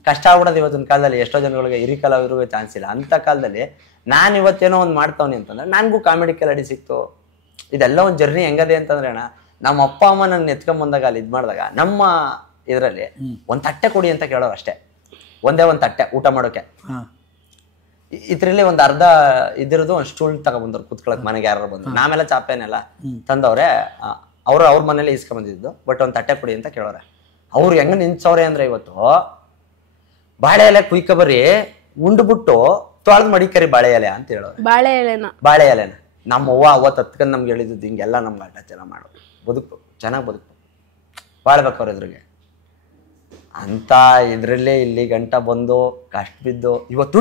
ಕಷ್ಟ ಆಗ್ಬಿಡೋದು ಇವತ್ತಿನ ಕಾಲದಲ್ಲಿ. ಎಷ್ಟೋ ಜನಗಳಿಗೆ ಹಿರಿ ಕಲಾವಿದ್ರಿಗೆ ಚಾನ್ಸ್ ಇಲ್ಲ. ಅಂತ ಕಾಲದಲ್ಲಿ ನಾನು ಇವತ್ತೇನೋ ಒಂದು ಮಾಡ್ತಾವನಿ ಅಂತಂದ್ರೆ ನನಗೂ ಕಾಮಿಡಿ ಕೆಲಡಿ ಸಿಕ್ತು. ಇದೆಲ್ಲ ಒಂದು ಜರ್ನಿ ಹೆಂಗದೆ ಅಂತಂದ್ರೆ ಅಣ್ಣ, ನಮ್ಮ ಅಪ್ಪ ಅಮ್ಮ ನನ್ನ ಎತ್ಕೊಂಡ್ ಬಂದಾಗ ಅಲ್ಲಿ ಇದ್ ಮಾಡಿದಾಗ ನಮ್ಮ ಇದ್ರಲ್ಲಿ ಒಂದ್ ತಟ್ಟೆ ಕೊಡಿ ಅಂತ ಕೇಳೋರು ಅಷ್ಟೇ. ಒಂದೇ ಒಂದ್ ತಟ್ಟೆ ಊಟ ಮಾಡೋಕೆ. ಇದ್ರಲ್ಲಿ ಒಂದ್ ಅರ್ಧ ಇದಿರೋದು ಒಂದ್ ಸ್ಟೂಲ್ ತಗೊಬಂದವ್ರು ಕುತ್ಕೊಳಕ್ ಮನೆಗೆ ಯಾರು ಬಂದ್ರು. ನಾವೆಲ್ಲ ಚಾಪೇನೆಲ್ಲ ತಂದವ್ರೆ. ಅವ್ರ ಮನೇಲಿ ಇಸ್ಕೊಂಡ್ ಬಂದಿದ್ದು. ಬಟ್ ಒಂದ್ ತಟ್ಟೆ ಕೊಡಿ ಅಂತ ಕೇಳೋರೆ. ಅವ್ರು ಹೆಂಗ ನಿಂತ್ಸವ್ರೆ ಅಂದ್ರೆ ಇವತ್ತು ಬಾಳೆ ಎಲೆ ಕುಯ್ಕ ಬರ್ರಿ ಉಂಡ್ಬಿಟ್ಟು ತೊಳೆದ್ ಮಡಿಕರಿ ಬಾಳೆ ಎಲೆ ಅಂತ ಹೇಳೋರು. ಬಾಳೆ ಎಲೆನ ನಮ್ಮ ಅವ್ವ ಅವತ್ತು ಹತ್ಕೊಂಡ್ ನಮ್ಗೆ ಹೇಳಿದ್ದು ಹಿಂಗೆಲ್ಲ ನಮ್ಗೆ ಆಟ ಚೆನ್ನಾಗ್ ಮಾಡೋದು, ಬದುಕು ಚೆನ್ನಾಗ್ ಬದುಕು ಬಾಳ್ಬೇಕವ್ರ ಇದ್ರಿಗೆ ಅಂತ. ಇದ್ರಲ್ಲೇ ಇಲ್ಲಿ ಗಂಟ ಬಂದು ಕಷ್ಟ ಬಿದ್ದು ಇವತ್ತು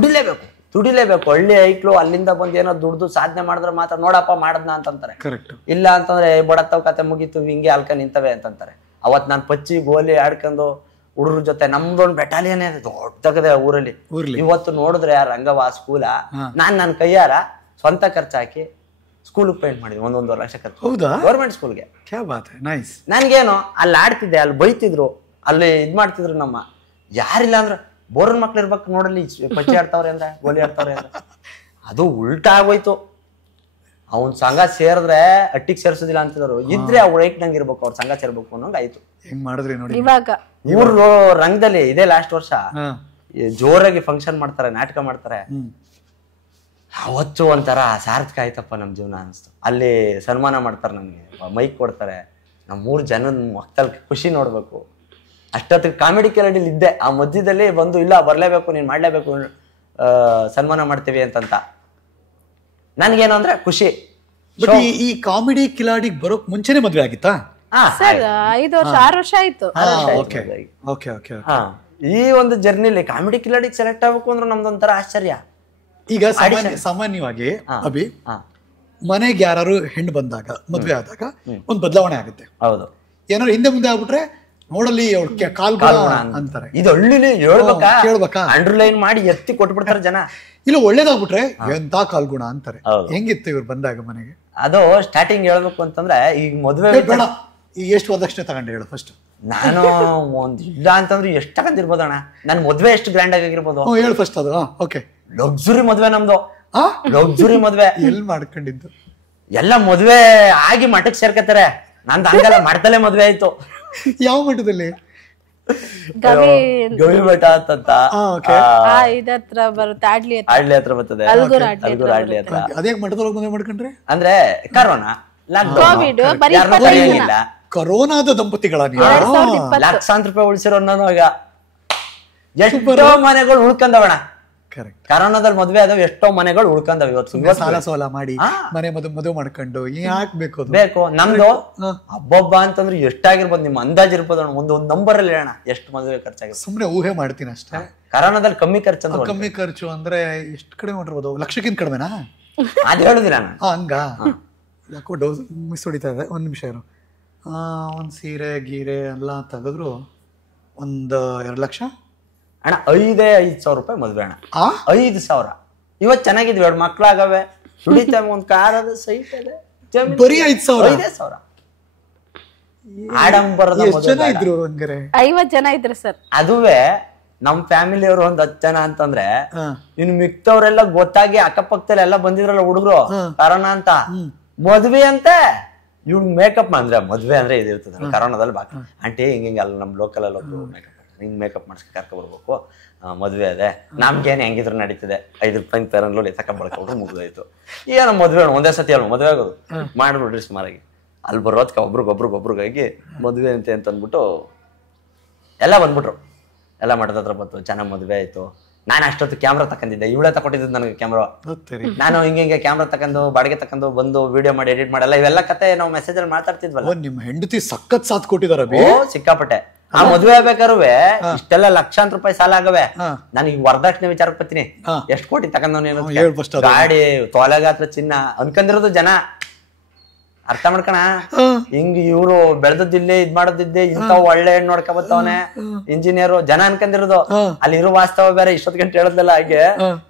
ತುಡಿಲೇಬೇಕು. ಹಳ್ಳಿ ಐಕ್ಳು ಅಲ್ಲಿಂದ ಬಂದು ಏನೋ ದುಡ್ದು ಸಾಧನೆ ಮಾಡಿದ್ರೆ ಮಾತ್ರ ನೋಡಪ್ಪ ಮಾಡದ್ನ ಅಂತಂತಾರೆ. ಇಲ್ಲ ಅಂತಂದ್ರೆ ಬಡತ್ತವ್ ಕತೆ ಮುಗೀತು ಹಿಂಗೆ ಅಲ್ಕ ನಿಂತವೆ ಅಂತಂತಾರೆ. ಅವತ್ ನಾನ್ ಪಚ್ಚಿ ಗೋಲಿ ಆಡ್ಕೊಂಡು ಹುಡುಗ್ರ ಜೊತೆ ನಮ್ದೊಂದು ಬೆಟಾಲಿಯನ್ ದೊಡ್ಡದಾಗದೆ ಊರಲ್ಲಿ. ಇವತ್ತು ನೋಡಿದ್ರೆ ರಂಗವ ಸ್ಕೂಲ ನಾನ್ ನನ್ನ ಕೈಯಾರ ಸ್ವಂತ ಖರ್ಚಾಕಿ ಸ್ಕೂಲ್ ಪೇಂಟ್ ಮಾಡಿದ್ವಿ. 1-1.5 ಲಕ್ಷ ಖರ್ಚು ಗೌರ್ಮೆಂಟ್ ಸ್ಕೂಲ್ಗೆ. ನನ್ಗೇನು ಅಲ್ಲಿ ಆಡ್ತಿದ್ದೆ, ಅಲ್ಲಿ ಬೈತಿದ್ರು, ಅಲ್ಲಿ ಇದ್ ಮಾಡ್ತಿದ್ರು. ನಮ್ಮ ಯಾರಿಲ್ಲ ಅಂದ್ರೆ ಬೋರನ್ ಮಕ್ಳು ಇರ್ಬೇಕು ನೋಡಲಿ, ಪಚ್ಚಿ ಆಡ್ತಾವ್ರೆ ಅಂದ್ರೆ ಗೋಲಿ ಆಡ್ತಾವ್ರೆ ಅಂದ್ರೆ ಅದು ಉಲ್ಟಾ ಆಗೋಯ್ತು. ಅವ್ನ ಸಂಘ ಸೇರಿದ್ರೆ ಅಟ್ಟಿಗೆ ಸೇರ್ಸೋದಿಲ್ಲ ಅಂತಿದ್ರು. ಇದ್ರೆ ಅವ್ರ ನಂಗೆ ಇರ್ಬೇಕು, ಅವ್ರ ಸಂಘ ಸೇರ್ಬೇಕು ಅನ್ನೋಂಗ್ ಆಯ್ತು. ಹೆಂಗ್ ಮಾಡಿದ್ರಿ ನೋಡಿ. ಇವಾಗ ಇವ್ರು ರಂಗದಲ್ಲಿ ಇದೇ ಲಾಸ್ಟ್ ವರ್ಷ ಜೋರಾಗಿ ಫಂಕ್ಷನ್ ಮಾಡ್ತಾರೆ, ನಾಟಕ ಮಾಡ್ತಾರೆ. ಅವತ್ತು ಒಂಥರ ಸಾರ್ಥಕ ಆಯ್ತಪ್ಪ ನಮ್ ಜೀವನ ಅನಿಸ್ತು. ಅಲ್ಲಿ ಸನ್ಮಾನ ಮಾಡ್ತಾರೆ, ನಮ್ಗೆ ಮೈಕ್ ಕೊಡ್ತಾರೆ, ನಮ್ 3 ಜನದ ಮಕ್ಕಳ ಖುಷಿ ನೋಡ್ಬೇಕು. ಅಷ್ಟೊತ್ತಿಗೆ ಕಾಮಿಡಿ ಕೆರಡಿಲಿ ಇದ್ದೆ, ಆ ಮಧ್ಯದಲ್ಲಿ ಬಂದು ಇಲ್ಲ ಬರ್ಲೇಬೇಕು, ನೀನ್ ಮಾಡ್ಲೇಬೇಕು, ಸನ್ಮಾನ ಮಾಡ್ತೀವಿ ಅಂತಂತ. ನನ್ಗೇನು ಅಂದ್ರೆ ಖುಷಿ. ಈ ಕಾಮಿಡಿ ಕಿಲಾಡಿಗೆ ಬರೋಕ್ ಮುಂಚೆನೆ ಮದ್ವೆ ಆಗಿತ್ತಾ? ಸರ್ 5 ವರ್ಷ 6 ವರ್ಷ ಆಯ್ತು. ಈ ಒಂದು ಜರ್ನಿಲಿ ಕಾಮಿಡಿ ಕಿಲಾಡಿಗೆ ಸೆಲೆಕ್ಟ್ ಆಗ್ಬೇಕು ಅಂದ್ರೆ ನಮ್ದೊಂಥರ ಆಶ್ಚರ್ಯ. ಈಗ ಸಾಮಾನ್ಯವಾಗಿ ಅಭಿ, ಮನೆಗೆ ಯಾರು ಹೆಣ್ಣು ಬಂದಾಗ ಮದ್ವೆ ಆದಾಗ ಒಂದ್ ಬದಲಾವಣೆ ಆಗುತ್ತೆ. ಹೌದು. ಏನಾದ್ರು ಹಿಂದೆ ಮುಂದೆ ಆಗ್ಬಿಟ್ರೆ ನೋಡಲಿ ಕಾಲ್ಗುಣ ಅಂತಾರೆ. ಇದು ಹಳ್ಳಿಲಿ ಕೇಳ್ಬೇಕಾ ಅಂಡರ್ಲೈನ್ ಮಾಡಿ ಎತ್ತಿ ಕೊಟ್ಬಿಡ್ತಾರೆ ಜನ. ಇಲ್ಲ ಒಳ್ಳೇದಾಗ್ಬಿಟ್ರೆ ಎಂತ ಕಾಲ್ಗುಣ ಅಂತಾರೆ. ಹೆಂಗಿತ್ತು ಇವ್ರು ಬಂದಾಗ ಮನೆಗೆ? ಅದು ಸ್ಟಾರ್ಟಿಂಗ್ ಹೇಳ್ಬೇಕು ಅಂತಂದ್ರೆ, ಈಗ ಮದ್ವೆ ಬೇಡ, ಈಗ ಎಷ್ಟು ವರದಕ್ಷಿಣೆ ತಗೊಂಡು ಹೇಳು ಫಸ್ಟ್. ನಾನು ಇಲ್ಲ ಅಂತಂದ್ರೆ ಎಷ್ಟು ತಗೊಂಡಿರ್ಬೋದಣ್ಣ. ನನ್ ಮದ್ವೆ ಎಷ್ಟು ಗ್ರ್ಯಾಂಡ್ ಆಗಿರ್ಬೋದು ಹೇಳು ಫಸ್ಟ್. ಅದು ಓಕೆ, ಲಕ್ಸುರಿ ಮದ್ವೆ ನಮ್ದು. ಲಕ್ಸುರಿ ಮದ್ವೆ. ಎಲ್ಲಿ ಮಾಡ್ಕೊಂಡಿದ್ದು? ಎಲ್ಲ ಮದ್ವೆ ಆಗಿ ಮಠಕ್ಕೆ ಸೇರ್ಕತಾರೆ. ನಂದು ಹಂಗಲ್ಲ, ಮಠದಲ್ಲೇ ಮದ್ವೆ ಆಯ್ತು. ಯಾವ ಮಠದಲ್ಲಿ? ಗವಿ ಮಠ ಅಂತ ಇದತ್ರ ಬರುತ್ತೆ, ಆಡ್ಲಿ ಹತ್ರ ಬರ್ತದೆ. ಆಡ್ಲಿ ಹತ್ರ. ಅದೇ ಮಠದೊಳಗೆ ಮದುವೆ ಮಾಡ್ಕೊಂಡ್ರೆ ಅಂದ್ರೆ ಕರೋನಾ, ಕರೋನಾದ ದಂಪತಿಗಳ ಲಕ್ಷಾಂತರ ರೂಪಾಯಿ ಉಳಿಸಿರೋ ನಾನು. ಈಗ ಎಷ್ಟೋ ಮನೆಗಳು ಉಳ್ಕೊಂಡವಣ. ಕರೋನಾದಲ್ಲಿ ಮದ್ವೆ ಆದವ್ ಎಷ್ಟೋ ಮನೆಗಳು ಉಳ್ಕೊಂಡವ್. ಇವತ್ತು ಸಾಲ ಸೋಲ ಮಾಡಿ ಮನೆ ಮದುವೆ ಮಾಡ್ಕೊಂಡು ಯಾಕೆ ಬೇಕು ನಮ್ದು ಹಬ್ಬ ಅಂತಂದ್ರೆ ಎಷ್ಟಾಗಿರ್ಬೋದು? ನಿಮ್ ಅಂದಾಜ್ ಇರ್ಬೋದು ಒಂದು ನಂಬರ್ ಅಲ್ಲಿ ಹೇಳೋಣ ಎಷ್ಟು ಮದುವೆ ಖರ್ಚಾಗಿರ್ಬೋದು. ಸುಮ್ನೆ ಊಹೆ ಮಾಡ್ತೀನಿ ಅಷ್ಟೇ. ಕರೋನಾದಲ್ಲಿ ಕಮ್ಮಿ ಖರ್ಚು ಅಂದ್ರೆ ಕಮ್ಮಿ ಖರ್ಚು ಅಂದ್ರೆ ಎಷ್ಟು ಕಡಿಮೆ ಮಾಡಿರ್ಬೋದು? ಲಕ್ಷಕ್ಕಿಂತ ಕಡಿಮೆನಾ? ಅದ್ ಹೇಳುದಿಲ್ಲ ನಾನು. ಹಂಗ ಯಾಕೋ ಡೋಸ್ ಮಿಸ್ ಹೊಡಿತಾ ಇದೆ. ಒಂದ್ ನಿಮಿಷ ಇರು. ಒಂದ್ ಸೀರೆ ಗೀರೆ ಎಲ್ಲ ತೆಗೆದ್ರು 1-2 ಲಕ್ಷ ಅಣ್ಣ. 5,000 ರೂಪಾಯಿ ಮದ್ವೆ ಅಣ್ಣ. 5,000. ಇವತ್ ಚೆನ್ನಾಗಿದ್ವಿ, 2 ಮಕ್ಳಾಗವೆ, ದುಡಿತಾವೆ, ಒಂದ್ ಕಾರ್ ಅದ, ಸೈಟ್ ಅದೆ, ಬರೀ 5,000. 5,000 ಆಡಂಬರದ. 50 ಜನ ಇದ್ರು ಸರ್. ಅದುವೇ ನಮ್ ಫ್ಯಾಮಿಲಿ ಅವರು 10 ಜನ ಅಂತಂದ್ರೆ, ಇನ್ನು ಮಿಕ್ತವ್ರೆಲ್ಲ ಗೊತ್ತಾಗಿ ಅಕ್ಕಪಕ್ಕದಲ್ಲಿ ಎಲ್ಲ ಬಂದಿದ್ರಲ್ಲ ಹುಡುಗರು ಕರೋನಾ ಅಂತ ಮದ್ವೆ ಅಂತೆ. ಇವ್ ಮೇಕಪ್ ಅಂದ್ರೆ ಮದ್ವೆ ಅಂದ್ರೆ ಇದಿರ್ತದೆ ಕರೋನಾದಲ್ಲಿ. ಬಾಕಿ ಆಂಟಿ ಹಿಂಗ ಅಲ್ಲ ನಮ್ ಲೋಕಲ್ ಅಲ್ಲಿ ಒಬ್ರು ಮೇಕಪ್ ಹಿಂಗ್ ಮೇಕಪ್ ಮಾಡಿಸ್ ಕರ್ಕೊ ಬರ್ಬೇಕು, ಮದ್ವೆ ಅದೇ, ನಮ್ಗೇನ್ ಹೆಂಗಿದ್ರು ನಡೀತದೆ, 5 ರೂಪಾಯಿ ತರನ್ಲೋಡಿ ತಕೊಂಡ್ಬಳ್ಕೊಂಡ್ರು ಮುಗ್ದಾಯ್ತು. ಏನೋ ಮದ್ವೆ ಒಂದೇ ಸತಿ ಅಲ್ಲ ಮದ್ವೆ ಆಗೋದು, ಮಾಡ್ಬಿಡ್ರಿ ಸುಮಾರಾಗಿ. ಅಲ್ಲಿ ಬರೋದ್ಕ ಒಬ್ರಿಗೊಬ್ರಿಗಾಗಿ ಮದ್ವೆ ಅಂತ ಅಂದ್ಬಿಟ್ಟು ಎಲ್ಲ ಬಂದ್ಬಿಟ್ರು. ಎಲ್ಲ ಮಠದ ಹತ್ರ ಬಂತು, ಚೆನ್ನಾಗ್ ಮದ್ವೆ ಆಯ್ತು. ನಾನು ಅಷ್ಟೊತ್ತು ಕ್ಯಾಮ್ರಾ ತಕೊಂಡಿದ್ದೆ, ಇವಳೇ ತಕೊಂಡಿದ್ದು ನನಗೆ ಕ್ಯಾಮ್ರಾ. ನಾನು ಹಿಂಗೆ ಕ್ಯಾಮ್ರಾ ತಕೊಂಡು ಬಾಡಿಗೆ ತಕೊಂಡು ಬಂದು ವಿಡಿಯೋ ಮಾಡಿ ಎಡಿಟ್ ಮಾಡಲ್ಲ. ಇವೆಲ್ಲ ಕತೆ ನಾವು ಮೆಸೇಜ್ ಅಲ್ಲಿ ಮಾತಾಡ್ತಿದ್ವಲ್ಲ. ನಿಮ್ ಹೆಂಡತಿ ಸಖತ್ ಸಾಥ್ ಕೊಟ್ಟಿದಾರ. ಸಿಕ್ಕಾಪಟ್ಟೆ. ಆ ಮದ್ವೆ ಆಗ್ಬೇಕಾರು ಇಷ್ಟೆಲ್ಲ ಲಕ್ಷಾಂತರ ರೂಪಾಯಿ ಸಾಲ ಆಗವೆ. ನಾನು ಈಗ ವರದಕ್ಷಿಣೆ ವಿಚಾರಕ್ಕೆ ಬರ್ತೀನಿ. ಎಷ್ಟು ಕೋಟಿ ತಗೊಂಡವನೇನು ಗಾಡಿ ತೊಲೆಗಾತ್ರ ಚಿನ್ನ ಅನ್ಕೊಂಡಿರೋದು ಜನ. ಅರ್ಥ ಮಾಡ್ಕಣ. ಹಿಂಗ್ ಇವ್ರು ಬೆಳೆದಿದ್ದಿಲ್ಲೇ ಇದ್ ಮಾಡೋದಿದ್ದೆ, ಇಂತ ಒಳ್ಳೆ ಹೆಣ್ಣು ನೋಡ್ಕೊ ಬತ್ತವನೆ ಇಂಜಿನಿಯರ್ ಜನ ಅನ್ಕೊಂಡಿರೋದು. ಅಲ್ಲಿ ಇರೋ ವಾಸ್ತವ ಬೇರೆ. ಇಷ್ಟೊತ್ ಗಂಟೆ ಹೇಳದ್ಲಲ್ಲ ಹಾಗೆ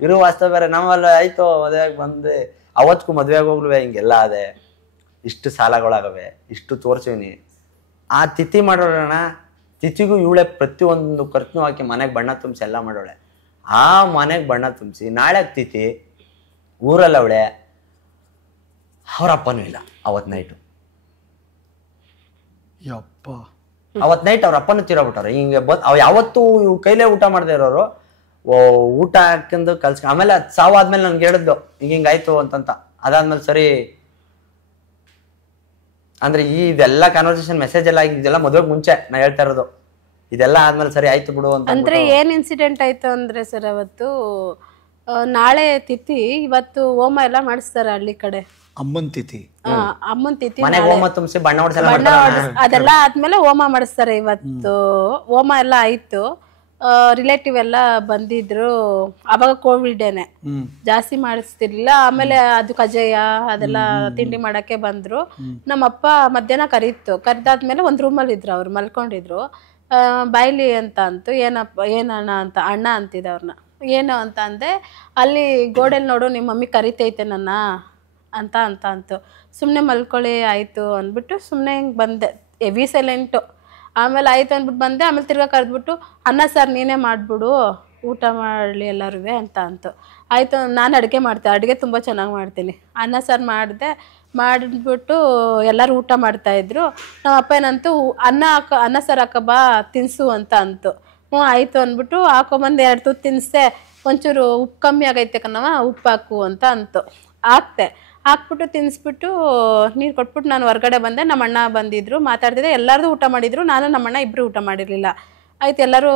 ಇರೋ ವಾಸ್ತವ ಬೇರೆ. ನಾವಲ್ಲ ಆಯ್ತು ಮದ್ವೆ ಬಂದೆ, ಅವತ್ಗೂ ಮದ್ವೆ ಹೋಗ್ಲುವೆ ಹಿಂಗೆಲ್ಲ ಅದೇ, ಇಷ್ಟು ಸಾಲಗಳಾಗವೆ, ಇಷ್ಟು ತೋರ್ಸಿವ್ನಿ. ಆ ತಿಥಿ ಮಾಡೋಣ, ತಿಥಿಗೂ ಇವಳೆ ಪ್ರತಿಯೊಂದು ಖರ್ಚು ಹಾಕಿ ಮನೆಗೆ ಬಣ್ಣ ತುಂಬಿಸಿ ಎಲ್ಲ ಮಾಡೋಳೆ. ಆ ಮನೆಗೆ ಬಣ್ಣ ತುಂಬಿಸಿ ನಾಳೆ ತಿಥಿ ಊರಲ್ಲ ಅವಳೆ. ಅವ್ರಪ್ಪನೂ ಇಲ್ಲ ಅವತ್ ನೈಟು. ಅವತ್ ನೈಟ್ ಅವ್ರ ಅಪ್ಪನೂ ತೀರೋಗ್ಬಿಟ್ಟಾರೆ. ಹಿಂಗೆ ಅವ್ ಯಾವತ್ತೂ ಕೈಲೇ ಊಟ ಮಾಡದೇ ಇರೋರು ಊಟ ಹಾಕೊಂಡು ಕಲ್ಸ್ಕ. ಆಮೇಲೆ ಸಾವು ಆದ್ಮೇಲೆ ನನ್ಗೆ ಹೇಳಿದ್ದು ಹಿಂಗಾಯ್ತು ಅಂತಂತ. ಅದಾದ್ಮೇಲೆ ಸರಿ ಅಂದ್ರೆ ಇದೆಲ್ಲ ಕಾನ್ವರ್ಸೇಷನ್ ಮೆಸೇಜ್ ಎಲ್ಲ ಇದೆಲ್ಲ ಮದುವೆಗೆ ಮುಂಚೆ ನಾ ಹೇಳ್ತಾ ಇರೋದು. ಇದೆಲ್ಲ ಆದ್ಮೇಲೆ ಸರಿ ಆಯ್ತು ಬಿಡು ಅಂತ. ಅಂದ್ರೆ ಏನ್ ಇನ್ಸಿಡೆಂಟ್ ಆಯ್ತು ಅಂದ್ರೆ ಸರ್, ಅವತ್ತು ನಾಳೆ ತಿಥಿ, ಇವತ್ತು ಹೋಮ ಎಲ್ಲ ಮಾಡಿಸ್ತಾರೆ ಹಳ್ಳಿ ಕಡೆ. ಅಮ್ಮನ್ ತಿಥಿ. ಅಮ್ಮನ್ ತಿಥಿ ಮನೆಗೆ ಹೋಮ ತುಂಬಿಸಿ ಬಣ್ಣ ಅದೆಲ್ಲ ಆದ್ಮೇಲೆ ಹೋಮ ಮಾಡಿಸ್ತಾರೆ. ಇವತ್ತು ಹೋಮ ಎಲ್ಲ ಆಯ್ತು. ರಿಲೇಟಿವ್ ಎಲ್ಲ ಬಂದಿದ್ರು. ಅವಾಗ ಕೋವಿಡೇನೆ, ಜಾಸ್ತಿ ಮಾಡಿಸ್ತಿರ್ಲಿಲ್ಲ. ಆಮೇಲೆ ಅದು ಕಜಾಯ ಅದೆಲ್ಲ ತಿಂಡಿ ಮಾಡಕ್ಕೆ ಬಂದ್ರು. ನಮ್ಮಪ್ಪ ಮಧ್ಯಾಹ್ನ ಕರೆದಾದ್ಮೇಲೆ ಒಂದ್ ರೂಮಲ್ಲಿ ಇದ್ರು, ಅವ್ರು ಮಲ್ಕೊಂಡಿದ್ರು. ಬಾಯ್ಲಿ ಅಂತ ಅಂತು. ಏನಪ್ಪ ಏನಣ್ಣ ಅಂತ, ಅಣ್ಣ ಅಂತಿದ್ದ ಅವ್ರನ್ನ. ಏನು ಅಂತ ಅಂದೆ. ಅಲ್ಲಿ ಗೋಡೆಲ್ ನೋಡು ನಿಮ್ಮ ಮಮ್ಮಿ ಕರಿತೈತೆ ನನ್ನ ಅಂತ ಅಂತು. ಸುಮ್ಮನೆ ಮಲ್ಕೊಳ್ಳಿ ಆಯಿತು ಅಂದ್ಬಿಟ್ಟು ಸುಮ್ಮನೆ ಹಿಂಗೆ ಬಂದೆ. ಸೈಲೆಂಟು. ಆಮೇಲೆ ಆಯಿತು ಅಂದ್ಬಿಟ್ಟು ಬಂದೆ. ಆಮೇಲೆ ತಿರ್ಗಾ ಕರೆದ್ಬಿಟ್ಟು, ಅನ್ನ ಸಾರು ನೀನೇ ಮಾಡಿಬಿಡು ಊಟ ಮಾಡಲಿ ಎಲ್ಲರೂ ಅಂತ ಅಂತು. ಆಯಿತು, ನಾನು ಅಡುಗೆ ಮಾಡ್ತೆ, ಅಡುಗೆ ತುಂಬ ಚೆನ್ನಾಗಿ ಮಾಡ್ತೀನಿ. ಅನ್ನ ಸಾರು ಮಾಡಿದೆ, ಮಾಡಿಬಿಟ್ಟು ಎಲ್ಲರೂ ಊಟ ಮಾಡ್ತಾಯಿದ್ರು. ನಮ್ಮ ಅಪ್ಪ ಏನಂತು ಅನ್ನ ಸಾರು ಹಾಕಬಾ ತಿನ್ಸು ಅಂತ ಅಂತು. ಹ್ಞೂ ಆಯಿತು ಅಂದ್ಬಿಟ್ಟು ಹಾಕೊಂಬಂದು 2 ತುತ್ತು ತಿನ್ನಿಸ್ದೆ. ಒಂಚೂರು ಉಪ್ಪು ಕಮ್ಮಿ ಆಗೈತೆ ಕಣವ, ಉಪ್ಪು ಹಾಕು ಅಂತ ಅಂತು. ಹಾಕ್ಬಿಟ್ಟು ತಿನ್ನಿಸ್ಬಿಟ್ಟು ನೀರು ಕೊಟ್ಬಿಟ್ಟು ನಾನು ಹೊರಗಡೆ ಬಂದೆ. ನಮ್ಮ ಅಣ್ಣ ಬಂದಿದ್ರು, ಮಾತಾಡ್ತಿದ್ದೆ. ಎಲ್ಲರದು ಊಟ ಮಾಡಿದ್ರು, ನಾನು ನಮ್ಮ ಅಣ್ಣ ಇಬ್ಬರು ಊಟ ಮಾಡಿರಲಿಲ್ಲ. ಆಯ್ತು, ಎಲ್ಲರೂ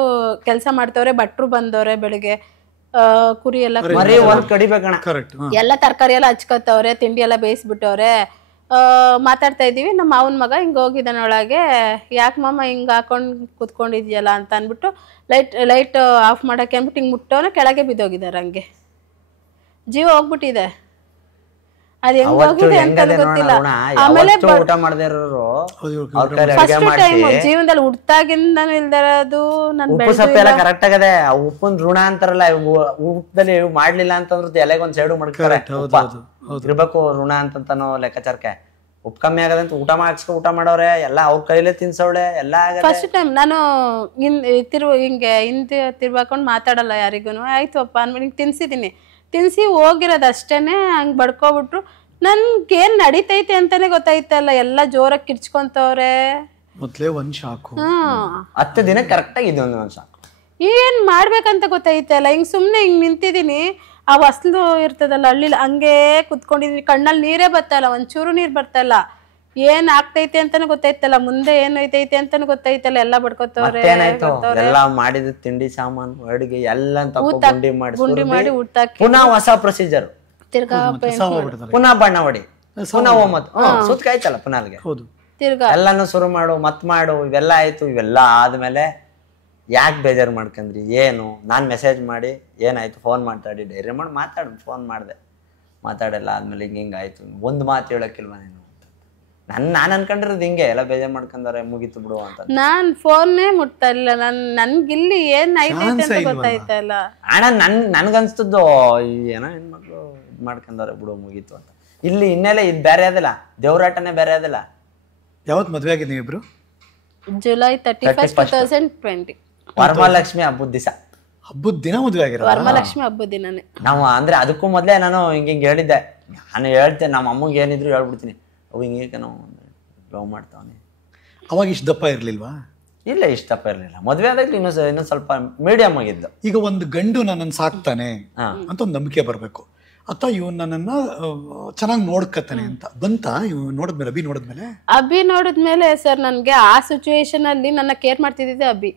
ಕೆಲಸ ಮಾಡ್ತವ್ರೆ, ಭಟ್ರು ಬಂದವ್ರೆ, ಬೆಳಿಗ್ಗೆ ಕುರಿ ಎಲ್ಲ ಎಲ್ಲ ತರಕಾರಿ ಎಲ್ಲ ಹಚ್ಕೋತವ್ರೆ, ತಿಂಡಿ ಎಲ್ಲ ಬೇಯಿಸ್ಬಿಟ್ಟವ್ರೆ. ಮಾತಾಡ್ತಾ ಇದ್ದೀವಿ. ನಮ್ಮ ಮಾವನ ಮಗ ಹಿಂಗೆ ಹೋಗಿದ್ದಾನೆ ಒಳಗೆ. ಯಾಕೆ ಮಾಮ ಹಿಂಗೆ ಹಾಕೊಂಡು ಕೂತ್ಕೊಂಡಿದ್ಯಲ್ಲ ಅಂತ ಅಂದ್ಬಿಟ್ಟು ಲೈಟ್ ಆಫ್ ಮಾಡೋಕ್ಕೆ ಅಂದ್ಬಿಟ್ಟು ಹಿಂಗೆ ಮುಟ್ಟವನ ಕೆಳಗೆ ಬಿದ್ದೋಗಿದ್ದಾರೆ. ಹಂಗೆ ಜೀವ ಹೋಗ್ಬಿಟ್ಟಿದೆ. ಅದು ಹೆಂಗ್ ಹೋಗಿದೆ ಅಂತ ಗೊತ್ತಿಲ್ಲ. ಆಮೇಲೆ ಫಸ್ಟ್ ಟೈಮ್ ಜೀವನದಲ್ಲಿ ಹುಟ್ಟಾಗಿಂದನೂ ಇಲ್ದಿರೋದು ನನ್ ಕರೆಕ್ಟ್ ಆಗದೆ. ಉಪ್ಪನ್ ಋಣ ಅಂತಾರಲ್ಲ, ಉಪ್ಪದಲ್ಲಿ ಮಾಡ್ಲಿಲ್ಲ ಅಂತಂದ್ರೆ ಎಲೆಗೊಂದ್ ಸೈಡು ಮಾಡ್ತಾರೆ. ಇರ್ಬೇಕು ಋಣ ಅಂತನೋ ಲೆಕ್ಕಾಚಾರಕ್ಕೆ. ಉಪ್ಪು ಕಮ್ಮಿ ಆಗದಂತ ಊಟ ಊಟ ಮಾಡೋರೆ ಎಲ್ಲ ಅವ್ರ ಕೈಲೇ ತಿನ್ಸವಳೆ ಎಲ್ಲ. ಫಸ್ಟ್ ಟೈಮ್ ನಾನು ಹಿಂಗೆ ಹಿಂದೆ ತಿರ್ವಾಕೊಂಡು ಮಾತಾಡಲ್ಲ ಯಾರಿಗೂ. ಆಯ್ತು ಅಪ್ಪ ಅನ್ಬಿಟ್ಟು ತಿನ್ಸಿದೀನಿ. ತಿನ್ಸಿ ಹೋಗಿರೋದು ಅಷ್ಟೇನೆ. ಹಂಗೆ ಬಡ್ಕೊಬಿಟ್ರು. ನನ್ಗೇನ್ ನಡೀತೈತೆ ಅಂತಾನೆ ಗೊತ್ತಾಯ್ತಲ್ಲ. ಎಲ್ಲ ಜೋರಾಗಿ ಕಿರ್ಚ್ಕೊಂತವ್ರೆ. ಮೊದ್ಲೇ ಒಂದ್ ಶಾಕು. 10 ದಿನ ಕರೆಕ್ಟ್ ಆಗಿ ಇದೊಂದು ಒಂದ್ ಶಾಕು. ಏನ್ ಮಾಡ್ಬೇಕಂತ ಗೊತ್ತಾಯ್ತಲ್ಲ. ಹಿಂಗ್ ಸುಮ್ನೆ ಹಿಂಗ್ ನಿಂತಿದೀನಿ. ಆ ಹೊಸ್ಲು ಇರ್ತದಲ್ಲ ಹಳ್ಳಿಲಿ, ಹಂಗೇ ಕುತ್ಕೊಂಡಿದೀನಿ. ಕಣ್ಣಲ್ಲಿ ನೀರೇ ಬರ್ತಲ್ಲ, ಒಂಚೂರು ನೀರ್ ಬರ್ತಲ್ಲ. ಏನ್ ಆಗ್ತೈತೆ ಅಂತಾನು ಗೊತ್ತಾಯ್ತಲ್ಲ, ಮುಂದೆ ಏನ್ ಐತೈತೆ ಅಂತಾನು ಗೊತ್ತಾಯ್ತಲ್ಲ. ಎಲ್ಲ ಬಡ್ಕೋತವ್ರೆ. ಎಲ್ಲ ಮಾಡಿದ ತಿಂಡಿ ಸಾಮಾನು ಅಡುಗೆ ಎಲ್ಲ ಗುಂಡಿ ಮಾಡಿ ಊಟ ಪುನಃ ಹೊಸ ಪ್ರೊಸೀಜರ್. ತಿರ್ಗಾ ಪುನಃ ಬಣ್ಣ ಹೊಡಿ, ಪುನಃ ಸುತ್ಕಾಯ್ತಲ್ಲ ಪುನಃಗೆ ತಿರ್ಗಾ ಎಲ್ಲಾನು ಶುರು ಮಾಡು, ಮತ್ ಮಾಡು. ಇವೆಲ್ಲ ಆಯ್ತು. ಇವೆಲ್ಲ ಆದ್ಮೇಲೆ ಯಾಕೆ ಬೇಜಾರು ಮಾಡ್ಕೊಂಡ್ರಿ ಏನು? ನಾನ್ ಮೆಸೇಜ್ ಮಾಡಿ ಏನಾಯ್ತು ಫೋನ್ ಮಾತಾಡಿ ಡೈರಿ ಮಾಡಿ ಫೋನ್ ಮಾಡಿದೆ. ಮಾತಾಡಲ್ಲ ಆದ್ಮೇಲೆ ಹಿಂಗಾಯ್ತು. ಒಂದು ಮಾತು ಹೇಳಕ್ಕಿಲ್ವಾ ನೀನು? ನಾನ್ ಅನ್ಕೊಂಡಿರೋದು ಹಿಂಗೆ ಎಲ್ಲ ಬೇಜಾರ್ ಮಾಡ್ಕೊಂಡಾರೆ, ಮುಗೀತು ಬಿಡು ಅಂತ. ನಾನ್ ಫೋನ್ನೇ ಮುಟ್ತಾ ಇಲ್ಲ. ನನ್ಗಿಲ್ಲಿ ಏನ್ ಐತೈತೆ ಅಂತ ಗೊತ್ತಾಯ್ತಲ್ಲ ಅಣ್ಣ. ನನ್ಗನ್ಸ್ತದ್ದು ಏನೋ ಹೆಣ್ಮಕ್ಳು ಇದ್ ಮಾಡ್ಕೊಂಡಾರೆ ಬಿಡು, ಮುಗೀತು ಅಂತ. ಇಲ್ಲಿ ಇನ್ನೆಲ್ಲ ಇದ್ ಬೇರೆ ಆದಿಲ್ಲ, ದೇವ್ರಾಟನೇ ಬೇರೆ ಆದಿಲ್ಲ. ಯಾವತ್ ಮದ್ವೆ ಆಗಿದ್ ನೀವಿಬ್ರು? ಜುಲೈ 31, 2020 ವರಮಹಾಲಕ್ಷ್ಮಿ ಹಬ್ಬದ ದಿವಸ. ಹಬ್ಬದ ದಿನ ಮದ್ವೆ ಆಗಿರೋದು? ವರಮಹಾಲಕ್ಷ್ಮಿ ಹಬ್ಬದ ದಿನನೇ. ನಾವು ಅಂದ್ರೆ ಅದಕ್ಕೂ ಮೊದ್ಲೇ ನಾನು ಹಿಂಗೆ ಹೇಳಿದ್ದೆ. ನಾನು ಹೇಳ್ತೇನೆ, ನಮ್ಮ ಅಮ್ಮಗೆ ಏನಿದ್ರು ಹೇಳ್ಬಿಡ್ತೀನಿ. ಅವು ಹಿಂಗೆ ನಾವು ಲವ್ ಮಾಡ್ತಾವನಿ. ಅವಾಗ ಇಷ್ಟು ದಪ್ಪ ಇರ್ಲಿಲ್ವಾ? ಇಲ್ಲ, ಇಷ್ಟು ದಪ್ಪ ಇರ್ಲಿಲ್ಲ. ಮದ್ವೆ ಆದಾಗ ಇನ್ನೂ ಸ್ವಲ್ಪ ಮೀಡಿಯಂ ಆಗಿದ್ದು. ಈಗ ಒಂದು ಗಂಡು ನನ್ನನ್ನು ಸಾಕ್ತಾನೆ ಅಂತ ಒಂದು ನಂಬಿಕೆ ಬರ್ಬೇಕು. ಅಥವಾ ಇವನ್ ನನ್ನನ್ನ ಚೆನ್ನಾಗಿ ನೋಡ್ಕತಾನೆ ಅಂತ ಬಂತ? ನೋಡಿದ್ಮೇಲೆ ಅಭಿ ನೋಡಿದ್ಮೇಲೆ ಸರ್ ನನ್ಗೆ ಆ ಸಿಚುವೇಶನ್ ಅಲ್ಲಿ ನನ್ನ ಕೇರ್ ಮಾಡ್ತಿದ್ದೆ ಅಭಿ.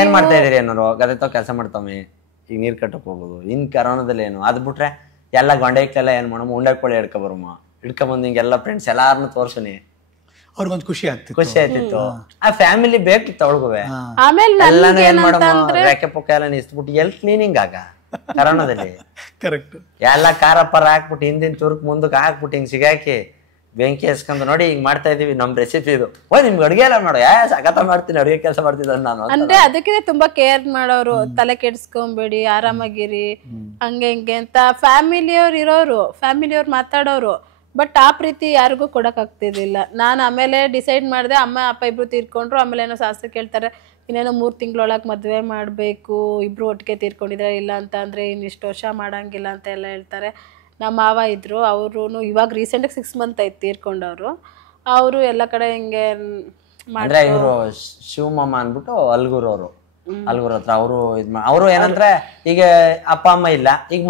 ಏನ್ ಮಾಡ್ತಾ ಇದೀರಿ ಅನ್ನೋರು ಗದೆ ತಾವ್ ಕೆಲಸ ಮಾಡ್ತಾವೆ. ಈಗ ನೀರ್ ಕಟ್ಟಕ್ ಹೋಗೋದು. ಇನ್ ಕರೋನಾದಲ್ಲಿ ಏನು ಅದ್ ಬಿಟ್ರೆ ಎಲ್ಲ ಗೊಂಡೆಕ್ಲೆಲ್ಲ ಏನ್ ಮಾಡಮ್ಮ, ಉಂಡಕೊಳ್ಳಿ ಹಿಡ್ಕೊಂಬಂದು ಹಿಂಗೆಲ್ಲ ಫ್ರೆಂಡ್ಸ್ ಎಲ್ಲಾರನ್ನು ತೋರ್ಸನಿ. ಅವ್ರಿಗೊಂದು ಖುಷಿ ಆಯ್ತಿತ್ತು. ಆ ಫ್ಯಾಮಿಲಿ ಬೇಕಿತ್ತು ಅವ್ಳಿಗುವೆ. ಆಮೇಲೆ ಎಲ್ಲಾನು ಏನ್ ಮಾಡಮ್ಮ, ರೇಖೆ ಪೊಕ್ಕ ಎಲ್ಲ ನಿಸ್ಬಿಟ್ಟು ಎಲ್ ಕ್ಲೀನಿಂಗ್ ಆಗ ಕರೋನಾದಲ್ಲಿ ಕರೆಕ್ಟ್ ಎಲ್ಲ ಖಾರಪ್ಪರ ಹಾಕ್ಬಿಟ್ಟು ಹಿಂದಿನ ಚೂರ್ಕ್ ಮುಂದಕ್ಕೆ ಹಾಕ್ಬಿಟ್ಟು ಹಿಂಗ್ ಸಿಗಾಕಿ ಬೆಂಕಿ ಹಸ್ಕೊಂಡು ನೋಡಿ ಹಿಂಗ್ ಮಾಡ್ತಾ ಇದೀವಿ. ನಮ್ ರೆಸಿಪಿ ಇದು. ನಿಮ್ಗೆ ಅಡುಗೆ ಎಲ್ಲ ಮಾಡೋ ಸಖತ ಮಾಡ್ತೀನಿ, ಅಡುಗೆ ಕೆಲಸ ಮಾಡ್ತಿದ್ದ ನಾನು ಅಂದ್ರೆ ಅದಕ್ಕೆ ತುಂಬಾ ಕೇರ್ ಮಾಡೋರು. ತಲೆ ಕೆಡ್ಸ್ಕೊಂಬೇಡಿ, ಆರಾಮಾಗಿರಿ, ಹಂಗೆ ಹಿಂಗೆ ಅಂತ ಫ್ಯಾಮಿಲಿಯವ್ರು ಇರೋರು, ಫ್ಯಾಮಿಲಿಯವ್ರು ಮಾತಾಡೋರು. ಬಟ್ ಆ ಪ್ರೀತಿ ಯಾರಿಗೂ ಕೊಡಕ್ ಆಗ್ತಿರ್ಲಿಲ್ಲ. ನಾನು ಆಮೇಲೆ ಡಿಸೈಡ್ ಮಾಡಿದೆ. ಅಮ್ಮ ಅಪ್ಪ ಇಬ್ರು ತೀರ್ಕೊಂಡ್ರು. ಆಮೇಲೆ ಏನೋ ಶಾಸ್ತ್ರ ಕೇಳ್ತಾರೆ, ಇನ್ನೇನೋ 3 ತಿಂಗಳೊಳಗೆ ಮದುವೆ ಮಾಡಬೇಕು, ಇಬ್ರು ಒಟ್ಟಿಗೆ ತೀರ್ಕೊಂಡಿದ್ರೆ, ಇಲ್ಲ ಅಂತ ಅಂದ್ರೆ ಇನ್ನಿಷ್ಟು ವರ್ಷ ಮಾಡಂಗಿಲ್ಲ ಅಂತ ಎಲ್ಲ ಹೇಳ್ತಾರೆ. ನಮ್ಮ ಮಾವ ಇದ್ರು, ಅವರು ಇವಾಗ ರೀಸೆಂಟಾಗಿ 6 ಮಂತ್ ಆಯ್ತು ತೀರ್ಕೊಂಡವ್ರು. ಅವರು ಎಲ್ಲ ಕಡೆ ಹಿಂಗೆ ಅಂದ್ರೆ ಇವರು ಶಿವಮಮ್ಮ ಅಂದ್ಬಿಟ್ಟು ಅಲ್ಗೂರ್ ಹತ್ರ ಅವರು ಏನಂದ್ರೆ ಈಗ ಅಪ್ಪ ಅಮ್ಮ ಇಲ್ಲ, ಈಗ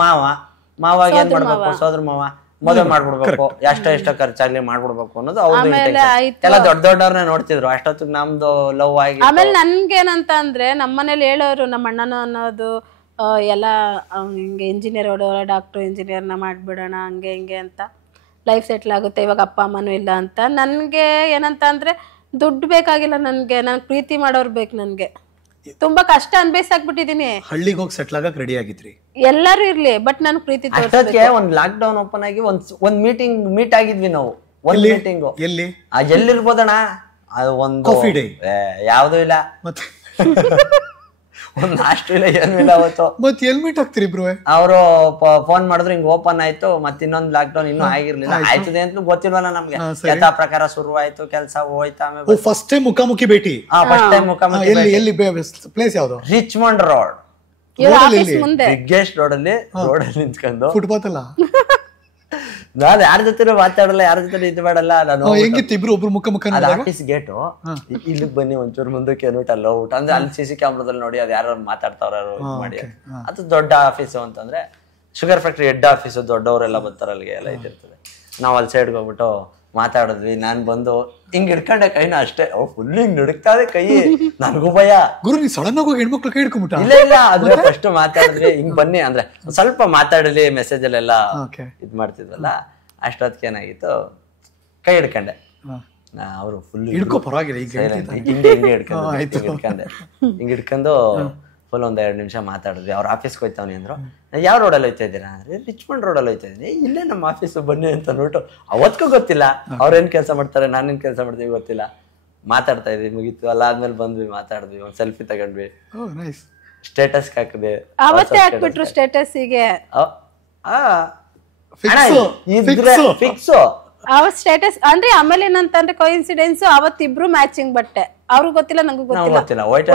ಮಾವಾಗ ಏನ್ ಮಾಡ್ಬೇಕು, ಸೋದರ ಮಾವ ಮದುವೆ ಮಾಡ್ಬಿಡ್ಬೇಕು, ಎಷ್ಟೋ ಖರ್ಚಾಗ್ಲಿ ಮಾಡ್ಬಿಡ್ಬೇಕು ಅನ್ನೋದು ಅವ್ರು. ಎಲ್ಲ ದೊಡ್ಡವ್ರನ್ನ ನೋಡ್ತಿದ್ರು. ಅಷ್ಟೊತ್ತಿಗೆ ನಮ್ದು ಲವ್ ಆಗಿ ಆಮೇಲೆ ನನ್ಗೇನಂತ ಅಂದ್ರೆ ನಮ್ಮನೇಲಿ ಹೇಳೋರು, ನಮ್ಮ ಅಣ್ಣನ ಅನ್ನೋದು ಎಲ್ಲ ಹಿಂಗೆ ಇಂಜಿನಿಯರ್ ಡಾಕ್ಟ್ರು ಇಂಜಿನಿಯರ್ನ ಮಾಡಿಬಿಡೋಣ ಹಂಗೆ ಹಿಂಗೆ ಅಂತ, ಲೈಫ್ ಸೆಟ್ಲ್ ಆಗುತ್ತೆ, ಇವಾಗ ಅಪ್ಪ ಅಮ್ಮನೂ ಇಲ್ಲ ಅಂತ. ನನಗೆ ಏನಂತ ಅಂದರೆ ದುಡ್ಡು ಬೇಕಾಗಿಲ್ಲ ನನಗೆ, ನನಗೆ ಪ್ರೀತಿ ಮಾಡೋರು ಬೇಕು. ನನಗೆ ತುಂಬ ಕಷ್ಟ ಅನ್ಭವಿಸಾಕ್ಬಿಟ್ಟಿದ್ದೀನಿ. ಹಳ್ಳಿಗೆ ಹೋಗಿ ಸೆಟ್ಲ್ ಆಗಕ್ಕೆ ರೆಡಿ ಆಗಿದ್ರಿ ಎಲ್ಲರೂ ಇರ್ಲಿ, ಬಟ್ ನಾನು ಪ್ರೀತಿ ತೋರಿಸ್ಬೇಕು. ಒಂದು ಲಾಕ್ ಡೌನ್ ಓಪನ್ ಆಗಿ ಒಂದು ಮೀಟ್ ಆಗಿದ್ವಿ ನಾವು. ಒಂದು ಮೀಟಿಂಗ್ ಎಲ್ಲಿರ್ಬೋದಣ್ಣ? ಅದು ಒಂದು ಕಾಫಿ ಡೇ ಯಾವ್ದು ಇಲ್ಲ. ಮತ್ತೆ ಒಂದ್ ನಾಷ್ಟಿಲ್ಲ ಏನು ಇಲ್ಲ ಅವತ್ತು. ಮತ್ತೆ ಎಲ್ಲಿ ಮೀಟ್ ಆಗ್ತೀರಿ ಇಬ್ರು? ಅವರು ಫೋನ್ ಮಾಡಿದ್ರು, ಹಿಂಗ್ ಓಪನ್ ಆಯ್ತು, ಮತ್ತೆ ಇನ್ನೊಂದ್ ಲಾಕ್ ಡೌನ್ ಇನ್ನೂ ಆಗಿರ್ಲಿಲ್ಲ. ಆಯ್ತದೆ ಅಂತ ಗೊತ್ತಿಲ್ವಲ್ಲ ನಮ್ಗೆ, ಯಥಾ ಪ್ರಕಾರ ಶುರು ಆಯ್ತು ಕೆಲಸ, ಹೋಯ್ತು. ಆಮೇಲೆ ಫಸ್ಟ್ ಟೈಮ್ ಮುಖಾಮುಖಿ ಭೇಟಿ. ಫಸ್ಟ್ ಟೈಮ್ ಮುಖಾಮುಖಿ. ಎಲ್ಲಿ ಪ್ಲೇಸ್ ಯಾವ್ದು? ರಿಚ್ಮಂಡ್ ರೋಡ್, ಬಿಗ್ಗೆಸ್ಟ್ ರೋಡಲ್ಲಿ ನಿಂತ್ಕೊಂಡು ಫುಟ್ಪಾತ್ ಅಲ್ಲ. ನಾನು ಯಾರ ಜೊತೆ ಮಾತಾಡಲ್ಲ, ಯಾರ ಜೊತೆ ಇದು ಮಾಡಲ್ಲ. ನಾನು ಹೆಂಗಿತ್ತು ಇಬ್ರು ಒಬ್ರು ಮುಖ ಮುಖ? ಆಫೀಸ್ ಗೇಟು, ಇಲ್ಲಿಗೆ ಬನ್ನಿ ಒಂಚೂರು ಮುಂದಕ್ಕೆ ಅನ್ಬಿಟ್ಟು ಅಲ್ಲಿ ಹೋಗ್ಬಿಟ್ಟು, ಅಂದ್ರೆ ಅಲ್ಲಿ CC ಕ್ಯಾಮ್ರಾದಲ್ಲಿ ನೋಡಿ ಅದು ಯಾರು ಮಾತಾಡ್ತಾವ್ರ ಮಾಡಿ. ಅದು ದೊಡ್ಡ ಆಫೀಸು ಅಂತಂದ್ರೆ ಶುಗರ್ ಫ್ಯಾಕ್ಟ್ರಿ ಹೆಡ್ ಆಫೀಸು, ದೊಡ್ಡವರೆಲ್ಲ ಬರ್ತಾರೆ ಅಲ್ಲಿಗೆ, ಎಲ್ಲ ಇದಿರ್ತದೆ. ನಾವು ಅಲ್ಲಿ ಸೈಡ್ಗೆ ಹೋಗ್ಬಿಟ್ಟು ಮಾತಾಡಿದ್ವಿ. ನಾನ್ ಬಂದು ಹಿಂಗ್ ಹಿಡ್ಕೊಂಡೆ ಕೈನ ಅಷ್ಟೇ, ಫುಲ್ ಹಿಂಗ್ ನಡುಕ್ತಾದೆ ಕೈ. ನನ್ಗೂ ಭಯ. ಗುರು ನೀ ಸಡನ್ ಆಗಿ ಹೆಣ್ಮಕ್ಳು ಕೈ ಹಿಡ್ಕೊಂಬಿಟ್ಟ? ಇಲ್ಲ ಅದ್ರ ಫಸ್ಟ್ ಮಾತಾಡಿದ್ವಿ, ಹಿಂಗ್ ಬನ್ನಿ ಅಂದ್ರೆ ಸ್ವಲ್ಪ ಮಾತಾಡಲಿ, ಮೆಸೇಜ್ ಅಲ್ಲೆಲ್ಲ ಇದ್ ಮಾಡ್ತಿದ್ವಲ್ಲ. ಅಷ್ಟೊತ್ತಿಗೆ ಏನಾಗಿತ್ತು, ಕೈ ಹಿಡ್ಕೊಂಡೆ. ಅವರು ಫುಲ್ ಹಿಡ್ಕೊ ಪರವಾಗಿಲ್ಲ, ಹಿಂಗ್ ಹಿಡ್ಕೊಂಡು ಫುಲ್ ಒಂದ್ 2 ನಿಮಿಷ ಮಾತಾಡಿದ್ವಿ. ಅವ್ರ ಆಫೀಸ್ಗೆ ಹೋಯ್ತಾವನಿ ಅಂದ್ರು. ಯಾವ ರೋಡಲ್ಲಿ ಹೋಯ್ತಾ ಇದ್ದೀರಾ ಅಂದ್ರೆ, ರಿಚ್ಮಂಡ್ ರೋಡಲ್ಲಿ ಹೋಯ್ತಾ ಇದ್ದೀನಿ. ಇಲ್ಲೇ ನಮ್ಮ ಆಫೀಸು ಬನ್ನಿ ಅಂತ ಅಂದ್ಬಿಟ್ಟು, ಅವತ್ತಿಗೂ ಗೊತ್ತಿಲ್ಲ ಅವ್ರೇನ್ ಕೆಲಸ ಮಾಡ್ತಾರೆ, ನಾನೇನ್ ಕೆಲಸ ಮಾಡ್ತೀವಿ ಗೊತ್ತಿಲ್ಲ. ಮಾತಾಡ್ತಾ ಇದ್ವಿ, ಮುಗೀತು. ಅಲ್ಲ ಆದ್ಮೇಲೆ ಬಂದ್ವಿ, ಮಾತಾಡಿದ್ವಿ, ಒಂದ್ ಸೆಲ್ಫಿ ತಗೊಂಡ್ವಿ, ಸ್ಟೇಟಸ್ ಹಾಕಿದೆ. ಅವತ್ತೇ ಹಾಕ್ಬಿಟ್ರು ಸ್ಟೇಟಸ್ಗೆ. ಫಿಕ್ಸು ಅವತ್ ಸ್ಟೇಟಸ್ ಅಂದ್ರೆ. ಆಮೇಲೆ ಏನಂತಂದ್ರೆ ಕೋಇನ್ಸಿಡೆನ್ಸ್, ಅವತ್ತಿಬ್ರು ಮ್ಯಾಚಿಂಗ್ ಬಟ್ಟೆ. ಅವ್ರಿಗೆ ಗೊತ್ತಿಲ್ಲ, ನಂಗೂ ಗೊತ್ತಿಲ್ಲ. ವೈಟ್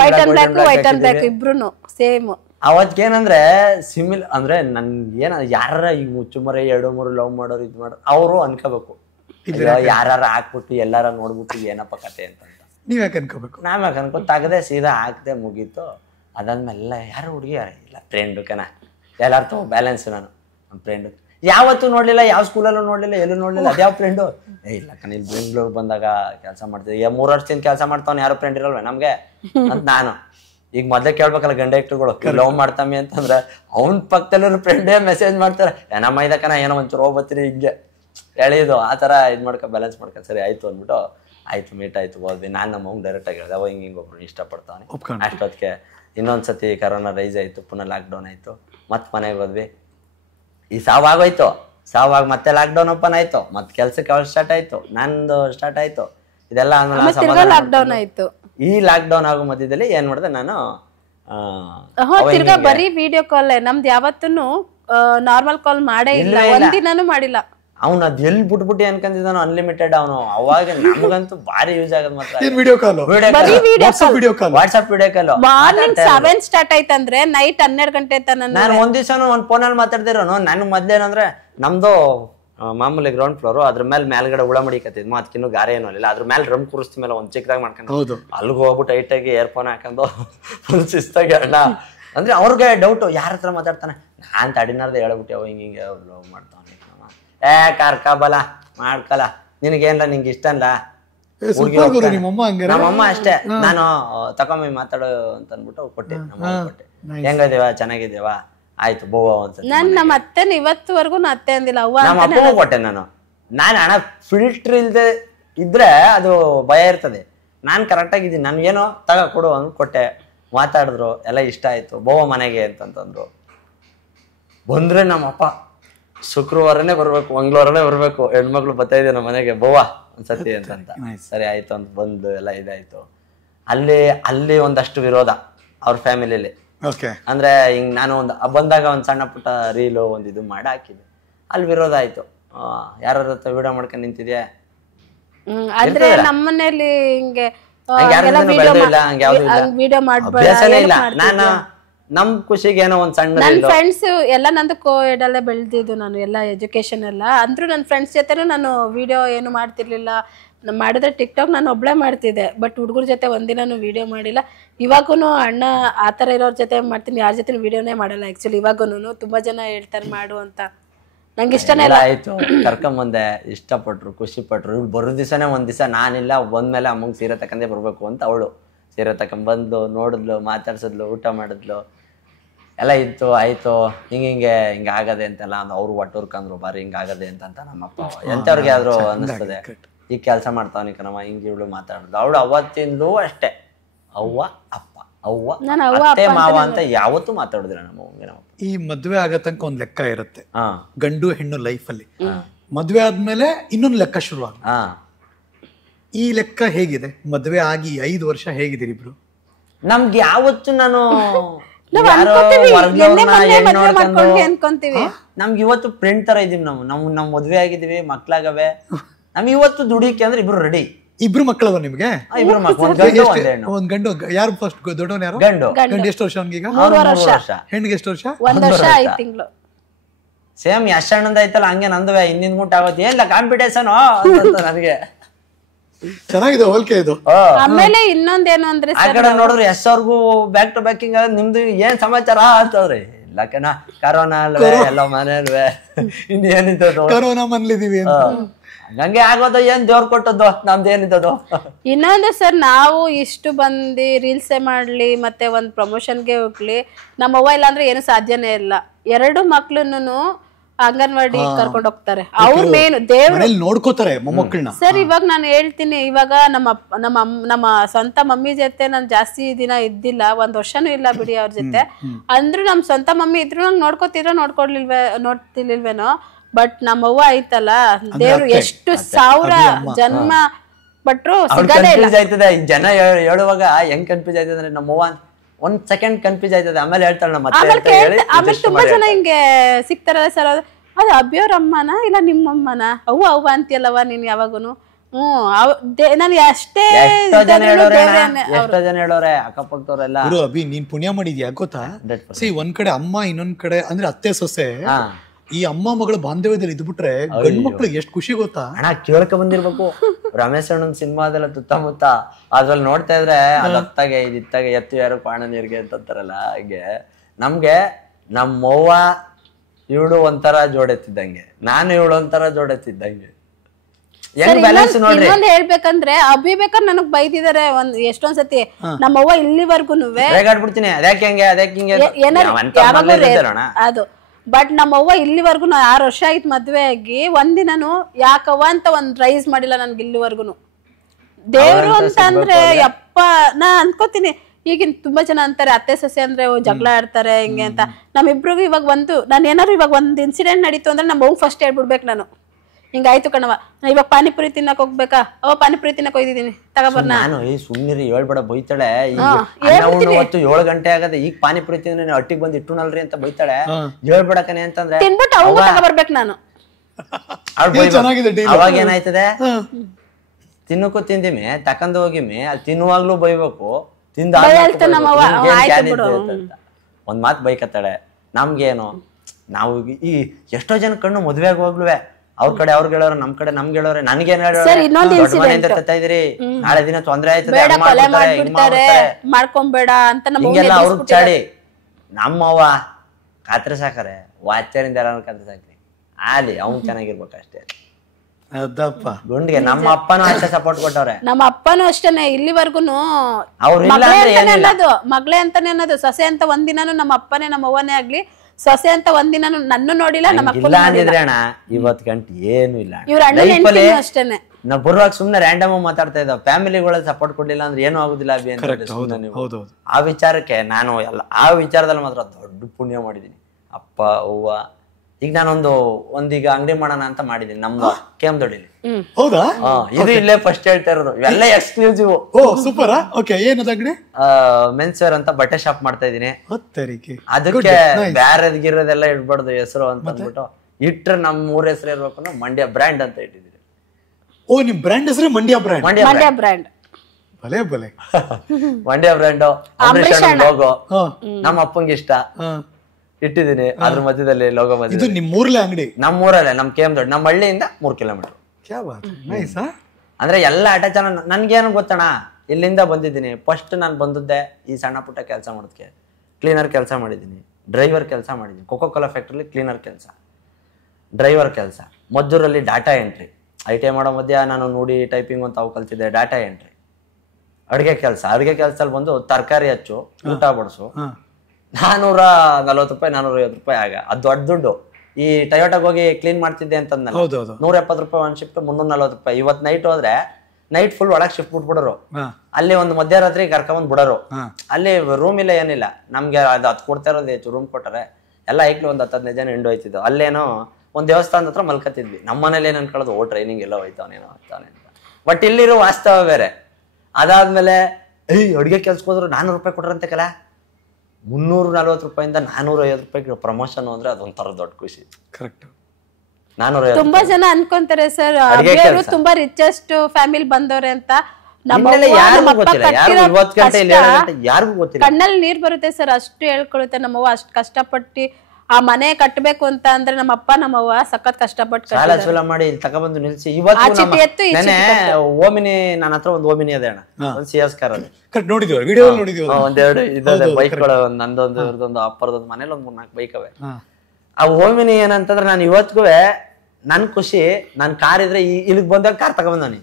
ಅಂಡ್ ಬ್ಲಾಕ್ ಇಬ್ರು ಸೇಮ್. ಅವತ್ಗೇನಂದ್ರೆ ಸಿಮಿಲ್ ಅಂದ್ರೆ ನನ್ ಏನ ಯಾರ ಈ ಮುಚ್ಚುಮರೆ 2-3 ಲವ್ ಮಾಡೋರು ಇದ್ ಮಾಡೋರು ಅವರು ಅನ್ಕೋಬೇಕು, ಯಾರ ಹಾಕ್ಬಿಟ್ಟು ಎಲ್ಲಾರ ನೋಡ್ಬಿಟ್ಟು ಏನಪ್ಪ ಕತೆ ಅಂತ. ನೀವ್ ಯಾಕೆ ಅನ್ಕೋಬೇಕು? ನಾವ್ ಯಾಕೆ ಅನ್ಕೋ ತಗದೆ ಸೀದಾ ಹಾಕ್ದೆ, ಮುಗೀತು. ಅದಾದ್ಮೇಲೆ ಯಾರು ಹುಡುಗಿ ಇಲ್ಲ, ಫ್ರೆಂಡ್ ಕನ ಎಲ್ಲಾರು ಬ್ಯಾಲೆನ್ಸ್. ನಾನು ನಮ್ಮ ಫ್ರೆಂಡ್ ಯಾವತ್ತೂ ನೋಡ್ಲಿಲ್ಲ, ಯಾವ ಸ್ಕೂಲಲ್ಲೂ ನೋಡ್ಲಿಲ್ಲ, ಎಲ್ಲೂ ನೋಡ್ಲಿಲ್ಲ. ಅದ್ಯಾವ ಫ್ರೆಂಡು? ಇಲ್ಲ ಕಣ, ಇಲ್ಲಿ ಬೆಂಗ್ಳೂರ್ ಬಂದಾಗ ಕೆಲಸ ಮಾಡ್ತಿದ್ದೆ, 3 ವರ್ಷದಿಂದ ಕೆಲಸ ಮಾಡ್ತಾವ್, ಯಾರು ಫ್ರೆಂಡ್ ಇರಲ್ವ ನಮ್ಗೆ ಅಂತ ನಾನು. ಈಗ ಮೊದ್ಲೇ ಕೇಳ್ಬೇಕಲ್ಲ ಗಂಡ ಹೆಕ್ಟರ್ಗಳು, ಲವ್ ಮಾಡ್ತಾಮಿ ಅಂತಂದ್ರೆ ಅವ್ನ ಪಕ್ಕದಲ್ಲಿರೋ ಫ್ರೆಂಡೇ ಮೆಸೇಜ್ ಮಾಡ್ತಾರೆ, ನಮ್ಮ ಇದಕ್ಕನ ಏನೋ ಒಂಚೂರು ಹೋಗ್ಬತ್ತೀನಿ ಹಿಂಗೆ ಹೇಳಿದ್ದು. ಆ ಥರ ಇದು ಮಾಡ್ಕೊ ಬ್ಯಾಲೆನ್ಸ್ ಮಾಡ್ಕೊ. ಸರಿ ಆಯ್ತು ಅಂದ್ಬಿಟ್ಟು ಆಯ್ತು, ಮೀಟ್ ಆಯ್ತು, ಹೋದ್ವಿ. ನಾನು ನಮ್ಮ ಅವ್ನು ಡೈರೆಕ್ಟಾಗಿ ಹೇಳಿದೆ, ಅವ ಹಿಂಗೆ ಒಬ್ರು ಇಷ್ಟಪಡ್ತಾನೆ. ಅಷ್ಟೊತ್ತಿಗೆ ಇನ್ನೊಂದ್ಸತಿ ಕರೋನಾ ರೈಸ್ ಆಯ್ತು, ಪುನಃ ಲಾಕ್ಡೌನ್ ಆಯ್ತು, ಮತ್ತೆ ಮನೆಗೆ ಹೋದ್ವಿ. ಈ ಸಾವಾಗೋಯ್ತು, ಸಾವಾಗ ಮತ್ತೆ ಲಾಕ್ಡೌನ್ ಓಪನ್ ಆಯ್ತು, ಮತ್ತೆ ಕೆಲ್ಸಕ್ಕೆ ಸ್ಟಾರ್ಟ್ ಆಯ್ತು, ನಂದು ಸ್ಟಾರ್ಟ್ ಆಯ್ತು. ಇದೆಲ್ಲ ಲಾಕ್ಡೌನ್ ಆಯ್ತು. ಈ ಲಾಕ್ಡೌನ್ ಆಗೋ ಮಧ್ಯದಲ್ಲಿ ಏನ್ ಮಾಡಿದೆ ನಾನು, ತಿರ್ಗಾ ಬರೀ ವಿಡಿಯೋ ಕಾಲ್. ನಮ್ದು ಯಾವತ್ತೂ ನಾರ್ಮಲ್ ಕಾಲ್ ಮಾಡೇ ಇಲ್ಲ, ಒಂದಿನಾನು ಮಾಡಿಲ್ಲ. ಅವ್ನು ಅದ್ ಎಲ್ಲಿ ಬಿಟ್ಬಿಟ್ಟು ಅನ್ಕೊಂಡಿದ್ದಾನು, ಅನ್ಲಿಮಿಟೆಡ್ ಅವನು. ಅವಾಗ ನಮಗಂತೂ ಭಾರಿ ಯೂಸ್ ಆಗದ್ ಮಾತ್ರ WhatsApp video call. Morning 7 start ಆಯ್ತಂದ್ರೆ ನೈಟ್ 12 ಗಂಟೆ ತನ. ನಾನು ಒಂದ್ ದಿವ್ಸನು ಒಂದ್ ಫೋನಲ್ಲಿ ಮಾತಾಡ್ದಿರೋನು. ನಾನು ಮೊದ್ಲೇನಂದ್ರೆ ನಮ್ದು ಮಾಮೂಲಿ ಗ್ರೌಂಡ್ ಫ್ಲೋರ್, ಅದ್ರ ಮೇಲೆ ಮೇಲ್ಗಡೆ ಉಳ ಮಡಿಕತ್ತಿದ್ಮು, ಅದಕ್ಕಿನ್ನೂ ಗಾರೆ ಏನೂ ಇಲ್ಲ. ಅದ್ರ ಮೇಲೆ ರಮ್ ಕುರಿಸ್ತಿ ಮೇಲೆ ಒಂದ್ ಚಿಕ್ಕದಾಗ ಮಾಡ್ಕೊಂಡು ಅಲ್ಲಿಗೆ ಹೋಗ್ಬಿಟ್ಟು ಟೈಟಾಗಿ ಇಯರ್ಫೋನ್ ಹಾಕೊಂಡು ಫುಲ್ ಶಿಸ್ತಾಗಿ ಅಣ್ಣ ಅಂದ್ರೆ ಅವ್ರಿಗೆ ಡೌಟ್, ಯಾರ ಹತ್ರ ಮಾತಾಡ್ತಾನೆ. ನಾನ್ ತಡಿನಾರ್ದೆ ಹೇಳ್ಬಿಟ್ಟೆ, ಅವ ಹಿಂಗೆ ಲವ್ ಮಾಡ್ತಾವ, ಕಾರ್ಕಬಲ ಮಾಡ್ಕಲ, ನಿನಗೇನ್ಲ ನಿಂಗೆ ಇಷ್ಟ ಅಲ್ಲ. ನಮ್ಮಮ್ಮ ಅಷ್ಟೇ, ನಾನು ತಕೊಂಬಿ ಮಾತಾಡೋ ಅಂತ ಅನ್ಬಿಟ್ಟು ಕೊಟ್ಟೆ. ಕೊಟ್ಟೆ, ಹೆಂಗದೇವ ಚೆನ್ನಾಗಿದ್ದೇವಾ, ಆಯ್ತು ಬೋವ ಅಂತ. ನಮ್ಮ ಅತ್ತೆನ ಇವತ್ತುವರೆಗೂ ಅತ್ತೆ ಅಂದಿಲ್ಲ, ನಮ್ಮ ಅಪ್ಪಗೂ ಕೊಟ್ಟೆ ನಾನು. ಹಣ ಫಿಲ್ಟರ್ ಇಲ್ದೆ ಇದ್ರೆ ಅದು ಭಯ ಇರ್ತದೆ. ನಾನ್ ಕರೆಕ್ಟ್ ಆಗಿದ್ದೀನಿ, ನನ್ಗೇನೋ ತಗ ಕೊಡು ಅಂದ್ ಕೊಟ್ಟೆ. ಮಾತಾಡಿದ್ರು, ಎಲ್ಲ ಇಷ್ಟ ಆಯ್ತು, ಬೋವ ಮನೆಗೆ ಅಂತಂತಂದ್ರು. ಬಂದ್ರೆ ನಮ್ಮಪ್ಪ ಶುಕ್ರವಾರನೇ ಬರ್ಬೇಕು, ಮಂಗಳವಾರನೇ ಬರ್ಬೇಕು, ಹೆಣ್ಮಕ್ಳು ಬರ್ತಾ ಇದೆ ನಮ್ಮ ಮನೆಗೆ ಬೋವಾ ಒಂದ್ಸತಿ ಅಂತಂತ. ಸರಿ ಆಯ್ತು ಅಂತ ಬಂದು ಎಲ್ಲ ಇದಾಯ್ತು. ಅಲ್ಲಿ ಒಂದಷ್ಟು ವಿರೋಧ ಅವ್ರ ಫ್ಯಾಮಿಲಿಯಲ್ಲಿ. ಅಂದ್ರೆ ಹಿಂಗ್ ನಾನು ಬಂದಾಗ ಒಂದ್ ಸಣ್ಣ ಪುಟ್ಟ ರೀಲು ಒಂದ್ ಇದು ಮಾಡಿ ಹಾಕಿದೆ, ಅಲ್ಲಿ ವಿರೋಧ ಆಯ್ತು. ಯಾರ ಹತ್ರ ವಿಡಿಯೋ ಮಾಡ್ಕೊಂಡು ನಿಂತಿದ್ಯಾ ಅಂದ್ರೆ ನಮ್ಮನೇಲಿ ಹಿಂಗೆ ಅಭ್ಯಾಸನೇ ಇಲ್ಲ. ನಾನು ನಮ್ ಖುಷಿಗೆ ಏನೋ ಒಂದ್ ಸಣ್ಣ ನನ್ ಫ್ರೆಂಡ್ಸ್ ಎಲ್ಲ ನಂದು ಕೋಎಡ್ ಅಲ್ಲೇ ಬೆಳೆದಿದ್ದು, ನಾನು ಎಲ್ಲ ಎಜುಕೇಶನ್ ಎಲ್ಲ. ಅಂದ್ರೂ ನನ್ನ ಫ್ರೆಂಡ್ಸ್ ಜೊತೆನೂ ನಾನು ವಿಡಿಯೋ ಏನು ಮಾಡ್ತಿರ್ಲಿಲ್ಲ. ಮಾಡಿದ್ರೆ ಟಿಕ್ಟಾಕ್ ನಾನು ಒಬ್ಳೆ ಮಾಡ್ತಿದ್ದೆ, ಬಟ್ ಹುಡುಗರ ಜೊತೆ ಒಂದಿನಾನು ವಿಡಿಯೋ ಮಾಡಿಲ್ಲ. ಇವಾಗೂ ಅಣ್ಣ ಆ ಥರ ಇರೋರ ಜೊತೆ ಮಾಡ್ತೀನಿ, ಯಾರ ಜೊತೆ ವಿಡಿಯೋನೇ ಮಾಡಲ್ಲ. ಆ್ಯಕ್ಚುಲಿ ಇವಾಗೂ ತುಂಬಾ ಜನ ಹೇಳ್ತಾರೆ ಮಾಡು ಅಂತ, ನಂಗೆ ಇಷ್ಟನೇ ಇಲ್ಲ. ಆಯ್ತು ಕರ್ಕೊಂಬಂದೆ, ಇಷ್ಟಪಟ್ರು, ಖುಷಿ ಪಟ್ರು. ಇವ್ಳು ಬರೋ ದಿವಸನೇ ಒಂದ್ ದಿವಸ ನಾನಿಲ್ಲ, ಬಂದ್ಮೇಲೆ ಅಮ್ಮಂಗೆ ಸೀರೆ ತಕೊಂಡೇ ಬರ್ಬೇಕು ಅಂತ ಅವಳು ಸೀರೆ ತಕೊಂಡ್ಬಂದು ನೋಡಿದ್ಲು, ಮಾತಾಡ್ಸಿದ್ಲು, ಊಟ ಮಾಡಿದ್ಲು, ಎಲ್ಲ ಇತ್ತು. ಆಯ್ತು ಹಿಂಗೆ ಆಗದೆ ಅಂತೆಲ್ಲ ಅವ್ರು ಒಟ್ಟೂರ್ಕಂದ್ರು, ಬಾರಿ ಹಿಂಗಾಗದೆ ಅಂತ ನಮ್ಮಪ್ಪ. ಎಂತವ್ರಿಗೆ ಆದ್ರೂ ಅನ್ನಿಸ್ತದೆ, ಈಗ ಕೆಲಸ ಮಾಡ್ತಾವನಿ ಕಣಮ್ಮ, ಹಿಂಗೆ ಇವಳು ಮಾತಾಡಿದ್ಲು. ಅವಳು ಅವತ್ತಿಂದಲೂ ಅಷ್ಟೇ, ಅವ್ವ ಅಪ್ಪ, ಅವ್ವ ಅತ್ತೆ ಮಾವ ಅಂತ ಯಾವತ್ತೂ ಮಾತಾಡಿದ್ರೆ ನಮ್ಮ ಈ ಮದ್ವೆ ಆಗೋ ತನಕ ಒಂದ್ ಲೆಕ್ಕ ಇರುತ್ತೆ ಗಂಡು ಹೆಣ್ಣು ಲೈಫಲ್ಲಿ. ಮದ್ವೆ ಆದ್ಮೇಲೆ ಇನ್ನೊಂದು ಲೆಕ್ಕ ಶುರು ಆ ಈ ಲೆಕ್ಕ ಹೇಗಿದೆ? ಮದ್ವೆ ಆಗಿ 5 ವರ್ಷ ಹೇಗಿದ್ದೀರಿ ಇಬ್ರು? ನಮ್ಗೆ ಯಾವತ್ತು ನಾನು ನಾವ್ ಯಾರೋ ಅನ್ಕೋತೀವಿ, ಹೊರಗ್ನವ್ರ್ನ ಎಣ್ಣೆ ಮೊನ್ನೆ ಹೆಣ್ಣ್ ಮದ್ವೆ ನೋಡ್ಕೊಂಡು ಮಾಡ್ಕೊಂಡ್ವಿ ಅನ್ಕೊಂತೀವಿ. ನಮ್ಗೆ ಇವತ್ತು ಫ್ರೆಂಡ್ ತರ ಇದೀವಿ ನಾವು ಮದ್ವೆ ಆಗಿದೀವಿ, ಮಕ್ಳಾಗವೆ. ನಮ್ಗೆ ಇವತ್ತು ದುಡಿಕೆ ಅಂದ್ರೆ ಇಬ್ರು ರೆಡಿ. ಇಬ್ರು ಮಕ್ಕಳವ ನಿಮ್ಗೆ? ಇಬ್ರು ಮಕ್ಳು, ಒಂದ್ ಗಂಡು ಒಂದ್ ಹೆಣ್ಣು. ಒಂದ್ ಗಂಡು. ಯಾರು ಫಸ್ಟ್ ದೊಡ್ಡವನ್ ಯಾರು? ಗಂಡು. ಗಂಡು ಎಷ್ಟು ವರ್ಷ ಅವ್ನಿಗೀಗ? 3 ವರ್ಷ. ಹೆಣ್ಣಿಗೆ ಎಷ್ಟು ವರ್ಷ? 1 ವರ್ಷ 5 ತಿಂಗಳು. ಸೇಮ್ ಯಶಣ್ಣಂದ ಐತಲ್ಲ ಹಂಗೆ ನಂದುವೆ ಹಿಂದಿನ ಗುಂಟ ಆಗೋದು. ಏನ್ಲ ಕಾಂಪಿಟೇಷನ್ ನನಗೆ. ಚೆನ್ನಾಗಿದೆ ಹೋಲ್ಕೆ ಇದು. ಆಮೇಲೆ ಇನ್ನೊಂದೇನು ಅಂದ್ರೆ ಆ ಕಡೆ ನೋಡಿದ್ರೆ ಎಸ್ ಅವ್ರಿಗೂ ಬ್ಯಾಕ್ ಟು ಬ್ಯಾಕಿಂಗ್ ನಿಮ್ದು ಏನ್ ಸಮಾಚಾರ ಅಂತಂದ್ರೆ ಇಲ್ಲ ಕಣ ಕರೋನಾ ಅಲ್ವೇ ಎಲ್ಲ ಮನೇಲ್ವೇ ಇನ್ನೇನಿದ್ದದು ಕರೋನಾ ಮನ್ಲಿದೀವಿ ಅಂತ. ಹಂಗೆ ಆಗೋದು ಏನ್ ದೇವ್ರ ಕೊಟ್ಟದ್ದು ನಮ್ದು ಏನಿದ್ದದು. ಇನ್ನೊಂದು ಸರ್, ನಾವು ಇಷ್ಟು ಬಂದು ರೀಲ್ಸೇ ಮಾಡ್ಲಿ ಮತ್ತೆ ಒಂದ್ ಪ್ರಮೋಷನ್ಗೆ ಹೋಗ್ಲಿ, ನಮ್ಮವ್ವ ಇಲ್ಲ ಅಂದ್ರೆ ಏನು ಸಾಧ್ಯನೇ ಇಲ್ಲ. 2 ಮಕ್ಳುನು ಅಂಗನವಾಡಿ ಕರ್ಕೊಂಡು ಹೋಗ್ತಾರೆ. ಅವ್ರ ಮೇನ್ ದೇವ್ರು ನೋಡ್ಕೋತಾರೆ ಮೊಮ್ಮಕ್ಕಳನ್ನ. ಸರ್ ಇವಾಗ ನಾನು ಹೇಳ್ತೀನಿ, ಇವಾಗ ನಮ್ಮ ಸ್ವಂತ ಮಮ್ಮಿ ಜೊತೆ ನಾನು ಜಾಸ್ತಿ ದಿನ ಇದ್ದಿಲ್ಲ, 1 ವರ್ಷನೂ ಇಲ್ಲ ಬಿಡಿ ಅವ್ರ ಜೊತೆ. ಅಂದ್ರೂ ನಮ್ ಸ್ವಂತ ಮಮ್ಮಿ ಇದ್ರು ನಂಗೆ ನೋಡ್ತಿರ್ಲಿಲ್ವೇನೋ. ಬಟ್ ನಮ್ಮವ್ವ ಐತಲ್ಲ, ದೇವ್ರು ಎಷ್ಟು 1000 ಜನ್ಮ ಪಟ್ರು ಸಿಗದೇ ಇಲ್ಲ. ಆಯ್ತದೆ ಜನ ಹೇಳುವಾಗ ಹೆಂಗ್ ಕನ್ಫ್ಯೂಸ್ ಆಯ್ತದೆ ಅಂದ್ರೆ ನಮ್ಮವ್ವ 1 ಸೆಕೆಂಡ್ ಕನ್ಫ್ಯೂಸ್ ಆಯ್ತದೆ, ಆಮೇಲೆ ಹೇಳ್ತಾಳ ಆಮೇಲೆ ತುಂಬಾ ಜನ ಹಿಂಗೆ ಸಿಗ್ತಾರಲ್ಲ ಸರ್, ಅದು ಅಬ್ಬಿಯವ್ರ ಇಲ್ಲ ನಿಮ್ಮಮ್ಮನ ಅವ್ವ ಅಂತೀಯಲ್ಲವ ನೀನ್ ಯಾವಾಗೂನು. ನಾನು ಎಷ್ಟೋ ಜನ ಹೇಳೋರೆ ಅಕ್ಕಪಕ್ಕದವ್ರೆಲ್ಲ. ಅಭಿ ನೀನ್ ಪುಣ್ಯ ಮಾಡಿದ್ಯಾ ಗೊತ್ತಾ? ಒಂದ್ ಕಡೆ ಅಮ್ಮ, ಇನ್ನೊಂದ್ ಕಡೆ ಅಂದ್ರೆ ಅತ್ತೆ ಸೊಸೆ. ಈ ಅಮ್ಮ ಮಗಳ ಬಾಂಧವ್ಯದಲ್ಲಿ ಇದ್ಬಿಟ್ರೆ ಗಂಡ್ ಮಕ್ಳಿಗೆ ಎಷ್ಟು ಖುಷಿ ಗೊತ್ತಾ? ಅಣ್ಣ ಕೇಳ್ಕ ಬಂದಿರ್ಬೇಕು. ರಮೇಶ್ ಅಣ್ಣನ್ ಸಿನಿಮಾದೆಲ್ಲ ಸುತ್ತಮುತ್ತ ಅದ್ರಲ್ಲಿ ನೋಡ್ತಾ ಇದ್ರೆ ಅದತ್ತಾಗೆ ಇದಿತ್ತಾಗೆ ಎತ್ತು ಯಾರು ಪಾಣ ನೀರ್ಗೆ ಅಂತಾರಲ್ಲ, ಹಾಗೆ ನಮ್ಗೆ ನಮ್ಮವ್ವ ಇವಳು ಒಂಥರ ಜೋಡೆತ್ತಿದ್ದಂಗೆ, ನಾನು ಇವಳು ಒಂಥರ ಜೋಡೆತ್ತಿದ್ದಂಗೆ. ಇನ್ನೊಂದ್ ಹೇಳ್ಬೇಕಂದ್ರೆ ಅಭಿಬೇಕಾದ್ರೆ ನನಗ್ ಬೈದಿದ್ದಾರೆ ಎಷ್ಟೊಂದ್ಸತಿ. ನಮ್ಮವ್ವ ಇಲ್ಲಿವರ್ಗುನು ರೇಗಾಡ್ಬಿಡ್ತೀನಿ, ಅದ್ಯಾಕೆ ಹಿಂಗೆ ಅದ್ಯಾಕೆ ಹಿಂಗೆ ಅದು. ಬಟ್ ನಮ್ಮವ್ವ ಇಲ್ಲಿವರ್ಗು 6 ವರ್ಷ ಆಯ್ತು ಮದ್ವೆ ಆಗಿ, ಒಂದಿನನು ಯಾಕವ್ವ ಅಂತ ಒಂದ್ ರೈಸ್ ಮಾಡಿಲ್ಲ ನನ್ಗೆ ಇಲ್ಲಿವರ್ಗುನು. ದೇವ್ರು ಅಂತ ಅಂದ್ರೆ ಯಪ್ಪ ನಾ ಅನ್ಕೋತೀನಿ. ಈಗಿನ ತುಂಬಾ ಜನ ಅಂತಾರೆ ಅತ್ತೆ ಸೊಸೆ ಅಂದ್ರೆ ಜಗಳ ಆಡ್ತಾರೆ ಹಿಂಗೆ ಅಂತ. ನಮ್ಮಿಬ್ರಿಗೂ ಇವಾಗ ನಾನು ಏನಾದ್ರು ಇವಾಗ ಒಂದ್ ಇನ್ಸಿಡೆಂಟ್ ನಡೀತು ಅಂದ್ರೆ ನಮ್ಮ ಅವ್ವ ಫಸ್ಟ್ ಹೇಳ್ಬಿಡ್ಬೇಕು. ನಾನು ಹಿಂಗಾಯ್ತು ಕಣವ, ನಾ ಇವಾಗ ಪಾನಿಪುರಿ ತಿನ್ನಕ್ ಹೋಗ್ಬೇಕಾ, ಪಾನಿಪುರಿ ತಿನ್ನಕ್ ಹೋಯ್ದಿದ್ದೀನಿ ತಗೋಬರ್ನ. ನಾನು ಸುಮ್ನಿರಿ ಹೇಳ್ಬೇಡ ಬೈತಾಳೆ. 7 ಗಂಟೆ ಆಗದೆ ಈಗ ಪಾನಿಪುರಿ ತಿಂದ್ರೆ ಹಟ್ಟಿಗೆ ಬಂದು ಇಟ್ಟುನಲ್ರಿ ಅಂತ ಬೈತಾಳೆ. ಹೇಳ್ಬೇಡಕನೆ ಅಂತಂದ್ರೆ ತಿನ್ಬಿಟ್ಟು ಅವ್ನು ತಗೋಬರ್ಬೇಕು ನಾನು. ಅವಾಗ ಏನಾಯ್ತದೆ, ತಿನ್ನಕ್ಕೂ ತಿಂದಿಮಿ ತಕೊಂಡ್ ಹೋಗಿಮಿ, ಅಲ್ಲಿ ತಿನ್ನುವಾಗ್ಲೂ ಬೈಬೇಕು, ಒಂದ್ ಮಾತ್ ಬೈಕತ್ತಾಳೆ. ನಮ್ಗೇನು, ನಾವು ಈ ಎಷ್ಟೋ ಜನ ಕಣ್ಣು ಮದ್ವೆ ಆಗುವಾಗ್ಲುವೆ ಅವ್ರ ಕಡೆ ಅವ್ರ ಗೆಳೋರು, ನಮ್ ಕಡೆ ನಮ್ ಗೆಳೋರೆ. ನನ್ಗೇನ್ ಹೇಳಿದ್ರಿ ನಾಳೆ ದಿನ ತೊಂದ್ರೆ ಆಯ್ತದೆ ಮಾಡ್ಕೊಂಬೇಡ ಅಂತ ಹಿಂಗೆಲ್ಲ ಅವ್ರ ಚಾಡಿ. ನಮ್ಮವ್ವ ಕಾತ್ರೆ ಸಾಕಾರೆ ವಾಚ್ಯರಿಂದ ಯಾರು ಕಾತ್ರೆ ಸಾಕ್ರಿ ಆಲಿ, ಅವ್ನ್ ಚೆನ್ನಾಗಿರ್ಬೇಕು ಅಷ್ಟೇ. ಅದಪ್ಪ ಗುಂಡ್ಗೆ ನಮ್ಮ ಅಪ್ಪನೂ ಅಷ್ಟೇ ಸಪೋರ್ಟ್ ಕೊಟ್ಟವ್ರೆ. ನಮ್ಮ ಅಪ್ಪನೂ ಅಷ್ಟೇನೆ ಇಲ್ಲಿವರ್ಗುನು ಮಗಳೇ ಅಂತಾನೆ ಅನ್ನೋದು. ಸೊಸೆ ಅಂತ ಒಂದಿನಾನು ನಮ್ಮ ಅಪ್ಪನೇ ನಮ್ಮ ಅವ್ವನೇ ಆಗ್ಲಿ, ಸೊಸೆ ಅಂತ ಒಂದಿನಾನು ನನ್ನ ನೋಡಿಲ್ಲ, ನಮ್ಮ ಇಲ್ಲ ಅಂದಿದ್ರೆ ಅಣ್ಣ ಇವತ್ ಗಂಟೆ ಏನು ಇಲ್ಲ. ಇವ್ರ ಅಣ್ಣ ಅಷ್ಟೇನೆ. ನಾವ್ ಬರುವಾಗ ಸುಮ್ನೆ ರ್ಯಾಂಡಮ್ ಮಾತಾಡ್ತಾ ಇದ್ದಾವ. ಫ್ಯಾಮಿಲಿಗಳ ಸಪೋರ್ಟ್ ಕೊಡ್ಲಿಲ್ಲ ಅಂದ್ರೆ ಏನೂ ಆಗುದಿಲ್ಲ ಅಭಿ ಅಂತ. ಆ ವಿಚಾರಕ್ಕೆ ನಾನು ಆ ವಿಚಾರದಲ್ಲಿ ಮಾತ್ರ ದೊಡ್ಡ ಪುಣ್ಯ ಮಾಡಿದೀನಿ. ಅಪ್ಪ ಅವ್ವ ಈಗ ನಾನೊಂದೀಗ ಅಂಗಡಿ ಮಾಡೋಣ ಅಂತ ಮಾಡಿದೀನಿ ನಮ್ಮ ಕೇಮದೊಡ್ಡಿಲಿ. ಹೌದಾ? ಇದು ಇಲ್ಲೇ ಫಸ್ಟ್ ಹೇಳ್ತಾ ಇರೋದು, ಇವೆಲ್ಲ ಎಕ್ಸ್ಕ್ಲೂಸಿವ್. ಸೂಪರ್. ಏನದ ಅಂಗಡಿ? ಮೆನ್ಸ್ ವೇರ್ ಅಂತ ಬಟ್ಟೆ ಶಾಪ್ ಮಾಡ್ತಾ ಇದೀನಿ. ಅದಕ್ಕೆ ಬ್ಯಾರದ್ಗಿರೋದೆಲ್ಲ ಇಡ್ಬಾರ್ದು ಹೆಸರು ಅಂತ ಅಂದ್ಬಿಟ್ಟು ಇಟ್ರೆ ನಮ್ಮ ಊರ ಹೆಸರು ಇರ್ಬೇಕು, ಮಂಡ್ಯ ಬ್ರ್ಯಾಂಡ್ ಅಂತ ಇಟ್ಟಿದೀನಿ. ನಿಮ್ ಬ್ರ್ಯಾಂಡ್ ಹೆಸರು ಮಂಡ್ಯ ಬ್ರ್ಯಾಂಡ್? ಮಂಡ್ಯ ಬ್ರ್ಯಾಂಡ್. ಭಲೆ ಭಲೆ. ಮಂಡ್ಯ ಬ್ರ್ಯಾಂಡ್ ಲೋಗೋ ನಮ್ಮ ಅಪ್ಪಂಗೆ ಇಷ್ಟ ಇಟ್ಟಿದ್ದೀನಿ. ಅದ್ರ ಮಧ್ಯದಲ್ಲಿ ಲೋಗೋ ಮಧ್ಯ. ನಿಮ್ಮೂರ್ಲೆ ಅಂಗಡಿ? ನಮ್ಮೂರಲ್ಲೇ, ನಮ್ ಕೇಮದೊಡ್ಡ, ನಮ್ಮ ಹಳ್ಳಿಯಿಂದ 3 ಕಿಲೋಮೀಟರ್. ಅಂದ್ರೆ ಎಲ್ಲ ಅಟ್ಯಾಚ್. ನನ್ಗೇನು ಗೊತ್ತಣ, ಇಲ್ಲಿಂದ ಬಂದಿದ್ದೀನಿ. ಫಸ್ಟ್ ನಾನು ಬಂದದ್ದೆ ಈ ಸಣ್ಣ ಪುಟ್ಟ ಕೆಲಸ ಮಾಡೋದಕ್ಕೆ. ಕ್ಲೀನರ್ ಕೆಲಸ ಮಾಡಿದ್ದೀನಿ, ಡ್ರೈವರ್ ಕೆಲಸ ಮಾಡಿದ್ದೀನಿ. ಕೋಕೋ ಕೋಲಾ ಫ್ಯಾಕ್ಟ್ರಿಲಿ ಕ್ಲೀನರ್ ಕೆಲಸ, ಡ್ರೈವರ್ ಕೆಲಸ. ಮದ್ದೂರಲ್ಲಿ ಡಾಟಾ ಎಂಟ್ರಿ. ITI ಮಾಡೋ ಮಧ್ಯ ನಾನು ನೋಡಿ ಟೈಪಿಂಗ್ ಅಂತ ಅವು ಕಲ್ತಿದ್ದೆ. ಡಾಟಾ ಎಂಟ್ರಿ, ಅಡುಗೆ ಕೆಲಸ. ಅಡುಗೆ ಕೆಲಸದಲ್ಲಿ ಬಂದು ತರಕಾರಿ ಹಚ್ಚು, ಊಟ ಬಡಿಸು. 440 ರೂಪಾಯಿ 450 ರೂಪಾಯಿ ಆಗ. ಅದು ದೊಡ್ಡ ದುಡ್ಡು. ಈ ಟೊಯೋಟಾಗ ಹೋಗಿ ಕ್ಲೀನ್ ಮಾಡ್ತಿದ್ದೆ ಅಂತಂದ 170 ರೂಪಾಯಿ ಒಂದ್ ಶಿಫ್ಟ್, 340 ರೂಪಾಯಿ. ಇವತ್ ನೈಟ್ ಹೋದ್ರೆ ನೈಟ್ ಫುಲ್ ಒಳಗ್ ಶಿಫ್ಟ್ ಬಿಟ್ಬಿಡೋರು. ಅಲ್ಲಿ ಒಂದು ಮಧ್ಯರಾತ್ರಿ ಕರ್ಕೊಂಡ್ ಬಿಡೋರು. ಅಲ್ಲಿ ರೂಮ್ ಇಲ್ಲ ಏನಿಲ್ಲ. ನಮ್ಗೆ ಅದು ಕೊಡ್ತಾ ಇರೋದು ಹೆಚ್ಚು, ರೂಮ್ ಕೊಟ್ಟಾರೆ ಎಲ್ಲ ಐಕ್ಲು ಒಂದ್ 10-15 ಜನ ಹೆಂಡು ಹೋಯ್ತಿದ್ದು. ಅಲ್ಲೇನೋ ಒಂದ್ ದೇವಸ್ಥಾನದ ಹತ್ರ ಮಲ್ಕತ್ತಿದ್ವಿ. ನಮ್ಮ ಮನೇಲಿ ಏನ್ ಅನ್ಕೊಳ್ಳೋದು, ಟ್ರೈನಿಂಗ್ ಎಲ್ಲ ಹೋಯ್ತಾವನೇನೋ ಅಂತಾನೆ ಅಂತ. ಬಟ್ ಇಲ್ಲಿರೋ ವಾಸ್ತವ ಬೇರೆ. ಅದಾದ್ಮೇಲೆ ಅಡುಗೆ ಕೆಲ್ಸಕ್ಕೆ ಹೋದ್ರು 400 ರೂಪಾಯಿ ಕೊಟ್ರಂತೆ ಕಲ. 340 ರೂಪಾಯಿಂದ 450 ರೂಪಾಯಿಗೆ ಪ್ರಮೋಷನ್ ಅಂದ್ರೆ ಅದೊಂಥರ ದೊಡ್ಡ ಖುಷಿ. ಕರೆಕ್ಟ್. 450. ತುಂಬಾ ಜನ ಅನ್ಕೊಂತಾರೆ ಸರ್ ಅವರು ತುಂಬಾ ರಿಚೆಸ್ಟ್ ಫ್ಯಾಮಿಲಿ ಬಂದವ್ರೆ ಅಂತ. ಕಣ್ಣಲ್ಲಿ ನೀರ್ ಬರುತ್ತೆ ಸರ್, ಅಷ್ಟು ಹೇಳ್ಕೊಳುತ್ತೆ. ನಮ್ಮವ್ವ ಅಷ್ಟ್ ಕಷ್ಟಪಟ್ಟು ಆ ಮನೆ ಕಟ್ಟಬೇಕು ಅಂತ ಅಂದ್ರೆ ನಮ್ಮಪ್ಪ ನಮ್ಮವ್ವ ಸಖತ್ ಕಷ್ಟಪಟ್ಟು ಸಾಲ ಮಾಡಿ ಇಲ್ಲಿ ತಗೊಬಂದು ನಿಲ್ಸಿ. ಇವತ್ತು ಓಮಿನಿ ನನ್ನ ಹತ್ರ ಒಂದು ಓಮಿನಿ ಅದೇ ಅಣ್ಣ, ಒಂದು CS ಕಾರ್ ಅದೇ ನೋಡಿದ್ವಿ, ವಿಡಿಯೋ ನೋಡಿದ್ವಿ. ಒಂದೆರಡು ಇದಾವೆ ಬೈಕ್ಗಳು, ನಂದೊಂದು ಇವ್ರದೊಂದು ಅಪ್ಪರದೊಂದು ಮನೇಲಿ ಒಂದು 3-4 ಬೈಕ್ ಅವೆ. ಆ ಓಮಿನಿ ಏನಂತಂದ್ರೆ ನಾನು ಇವತ್ತಿಗೂ ನನ್ ಖುಷಿ, ನಾನ್ ಕಾರ್ ಇದ್ರೆ ಇಲ್ಲಿಗೆ ಬಂದಾಗ ಕಾರ್ ತಗೊಂಬಂದವನಿ.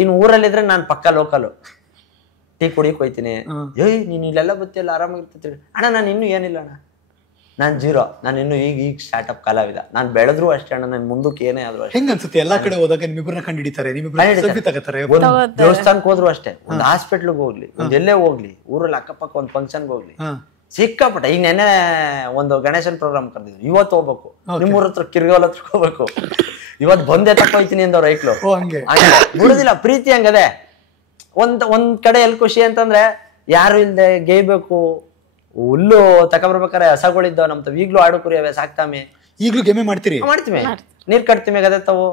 ಇನ್ ಊರಲ್ಲಿದ್ರೆ ನಾನ್ ಪಕ್ಕ ಲೋಕಲ್ ಟೀ ಕುಡಿಯಕ್ ಹೋಯ್ತೀನಿ. ನೀನ್ ಇಲ್ಲೆಲ್ಲ ಗೊತ್ತಿಲ್ಲ ಆರಾಮಾಗಿರ್ತೈತಿ ಅಣ್ಣ. ನಾನು ಇನ್ನೂ ಏನಿಲ್ಲ ಅಣ್ಣ, ನಾನ್ ಜೀರೋ. ನಾನು ಇನ್ನು ಈಗ ಸ್ಟಾರ್ಟ್ಅಪ್ ಕಲಾವಿದ. ನಾನ್ ಬೆಳೆದ್ರು ಅಷ್ಟೇ ಅಣ್ಣ, ನನ್ ಮುಂದಕ್ಕೆ ಏನೇ ಆದ್ರೂ ಅಷ್ಟೇ. ಹೆಂಗ ಅನ್ಸುತ್ತೆ ಎಲ್ಲಾ ಕಡೆ ಹೋದಾಗ ನಿಮ್ಮಿಬ್ಬರನ್ನ ಕಂಡು ಹಿಡಿತಾರೆ, ಒಂದ್ ದೇವಸ್ಥಾನಕ್ಕೆ ಹೋದ್ರು ಅಷ್ಟೇ, ಒಂದ್ ಹಾಸ್ಪಿಟ್ಲ್ಗೆ ಹೋಗ್ಲಿ, ಒಂದ್ ಎಲ್ಲೇ ಹೋಗ್ಲಿ, ಊರಲ್ಲಿ ಅಕ್ಕಪಕ್ಕ ಒಂದ್ ಫಂಕ್ಷನ್ಗೆ ಹೋಗ್ಲಿ, ಸಿಕ್ಕಾಪಟ್ಟೆ. ಈಗ ನೆನ್ನೆ ಒಂದು ಗಣೇಶನ್ ಪ್ರೋಗ್ರಾಮ್ ಕರೆದಿದ್ರು, ಇವತ್ತು ಹೋಗ್ಬೇಕು. ನಿಮ್ಮೂರ ಹತ್ರ ಕಿರ್ಗೋಲ್ ಹತ್ರ ಹೋಗ್ಬೇಕು, ಇವತ್ ಬಂದೆ ತಕ್ಕೋಯ್ತೀನಿ ಅಂದವ್ರು ಐಕ್ಳು. ಬಿಡುದಿಲ್ಲ, ಪ್ರೀತಿ ಹಂಗದೆ. ಒಂದ್ ಕಡೆ ಎಲ್ಲಿ ಖುಷಿ ಅಂತಂದ್ರೆ ಯಾರು ಇಲ್ದೆ ಗೇಯ್ಬೇಕು, ಹುಲ್ಲು ತಕೊಂಡ್ಬರ್ಬೇಕಾರೆ ಹಸಗಳಿದ್ದವ ನಮ್ತಾವ, ಈಗ್ಲೂ ಆಡು ಕುರಿಯವೆ ಸಾಕ್ತಾಮಿ, ಈಗ್ಲೂ ಗೆಮ್ಮೆ ಮಾಡ್ತೀರಿ? ಮಾಡ್ತೀವಿ, ನೀರ್ ಕಟ್ತೀವಿ ಗದೆತ್ತವು.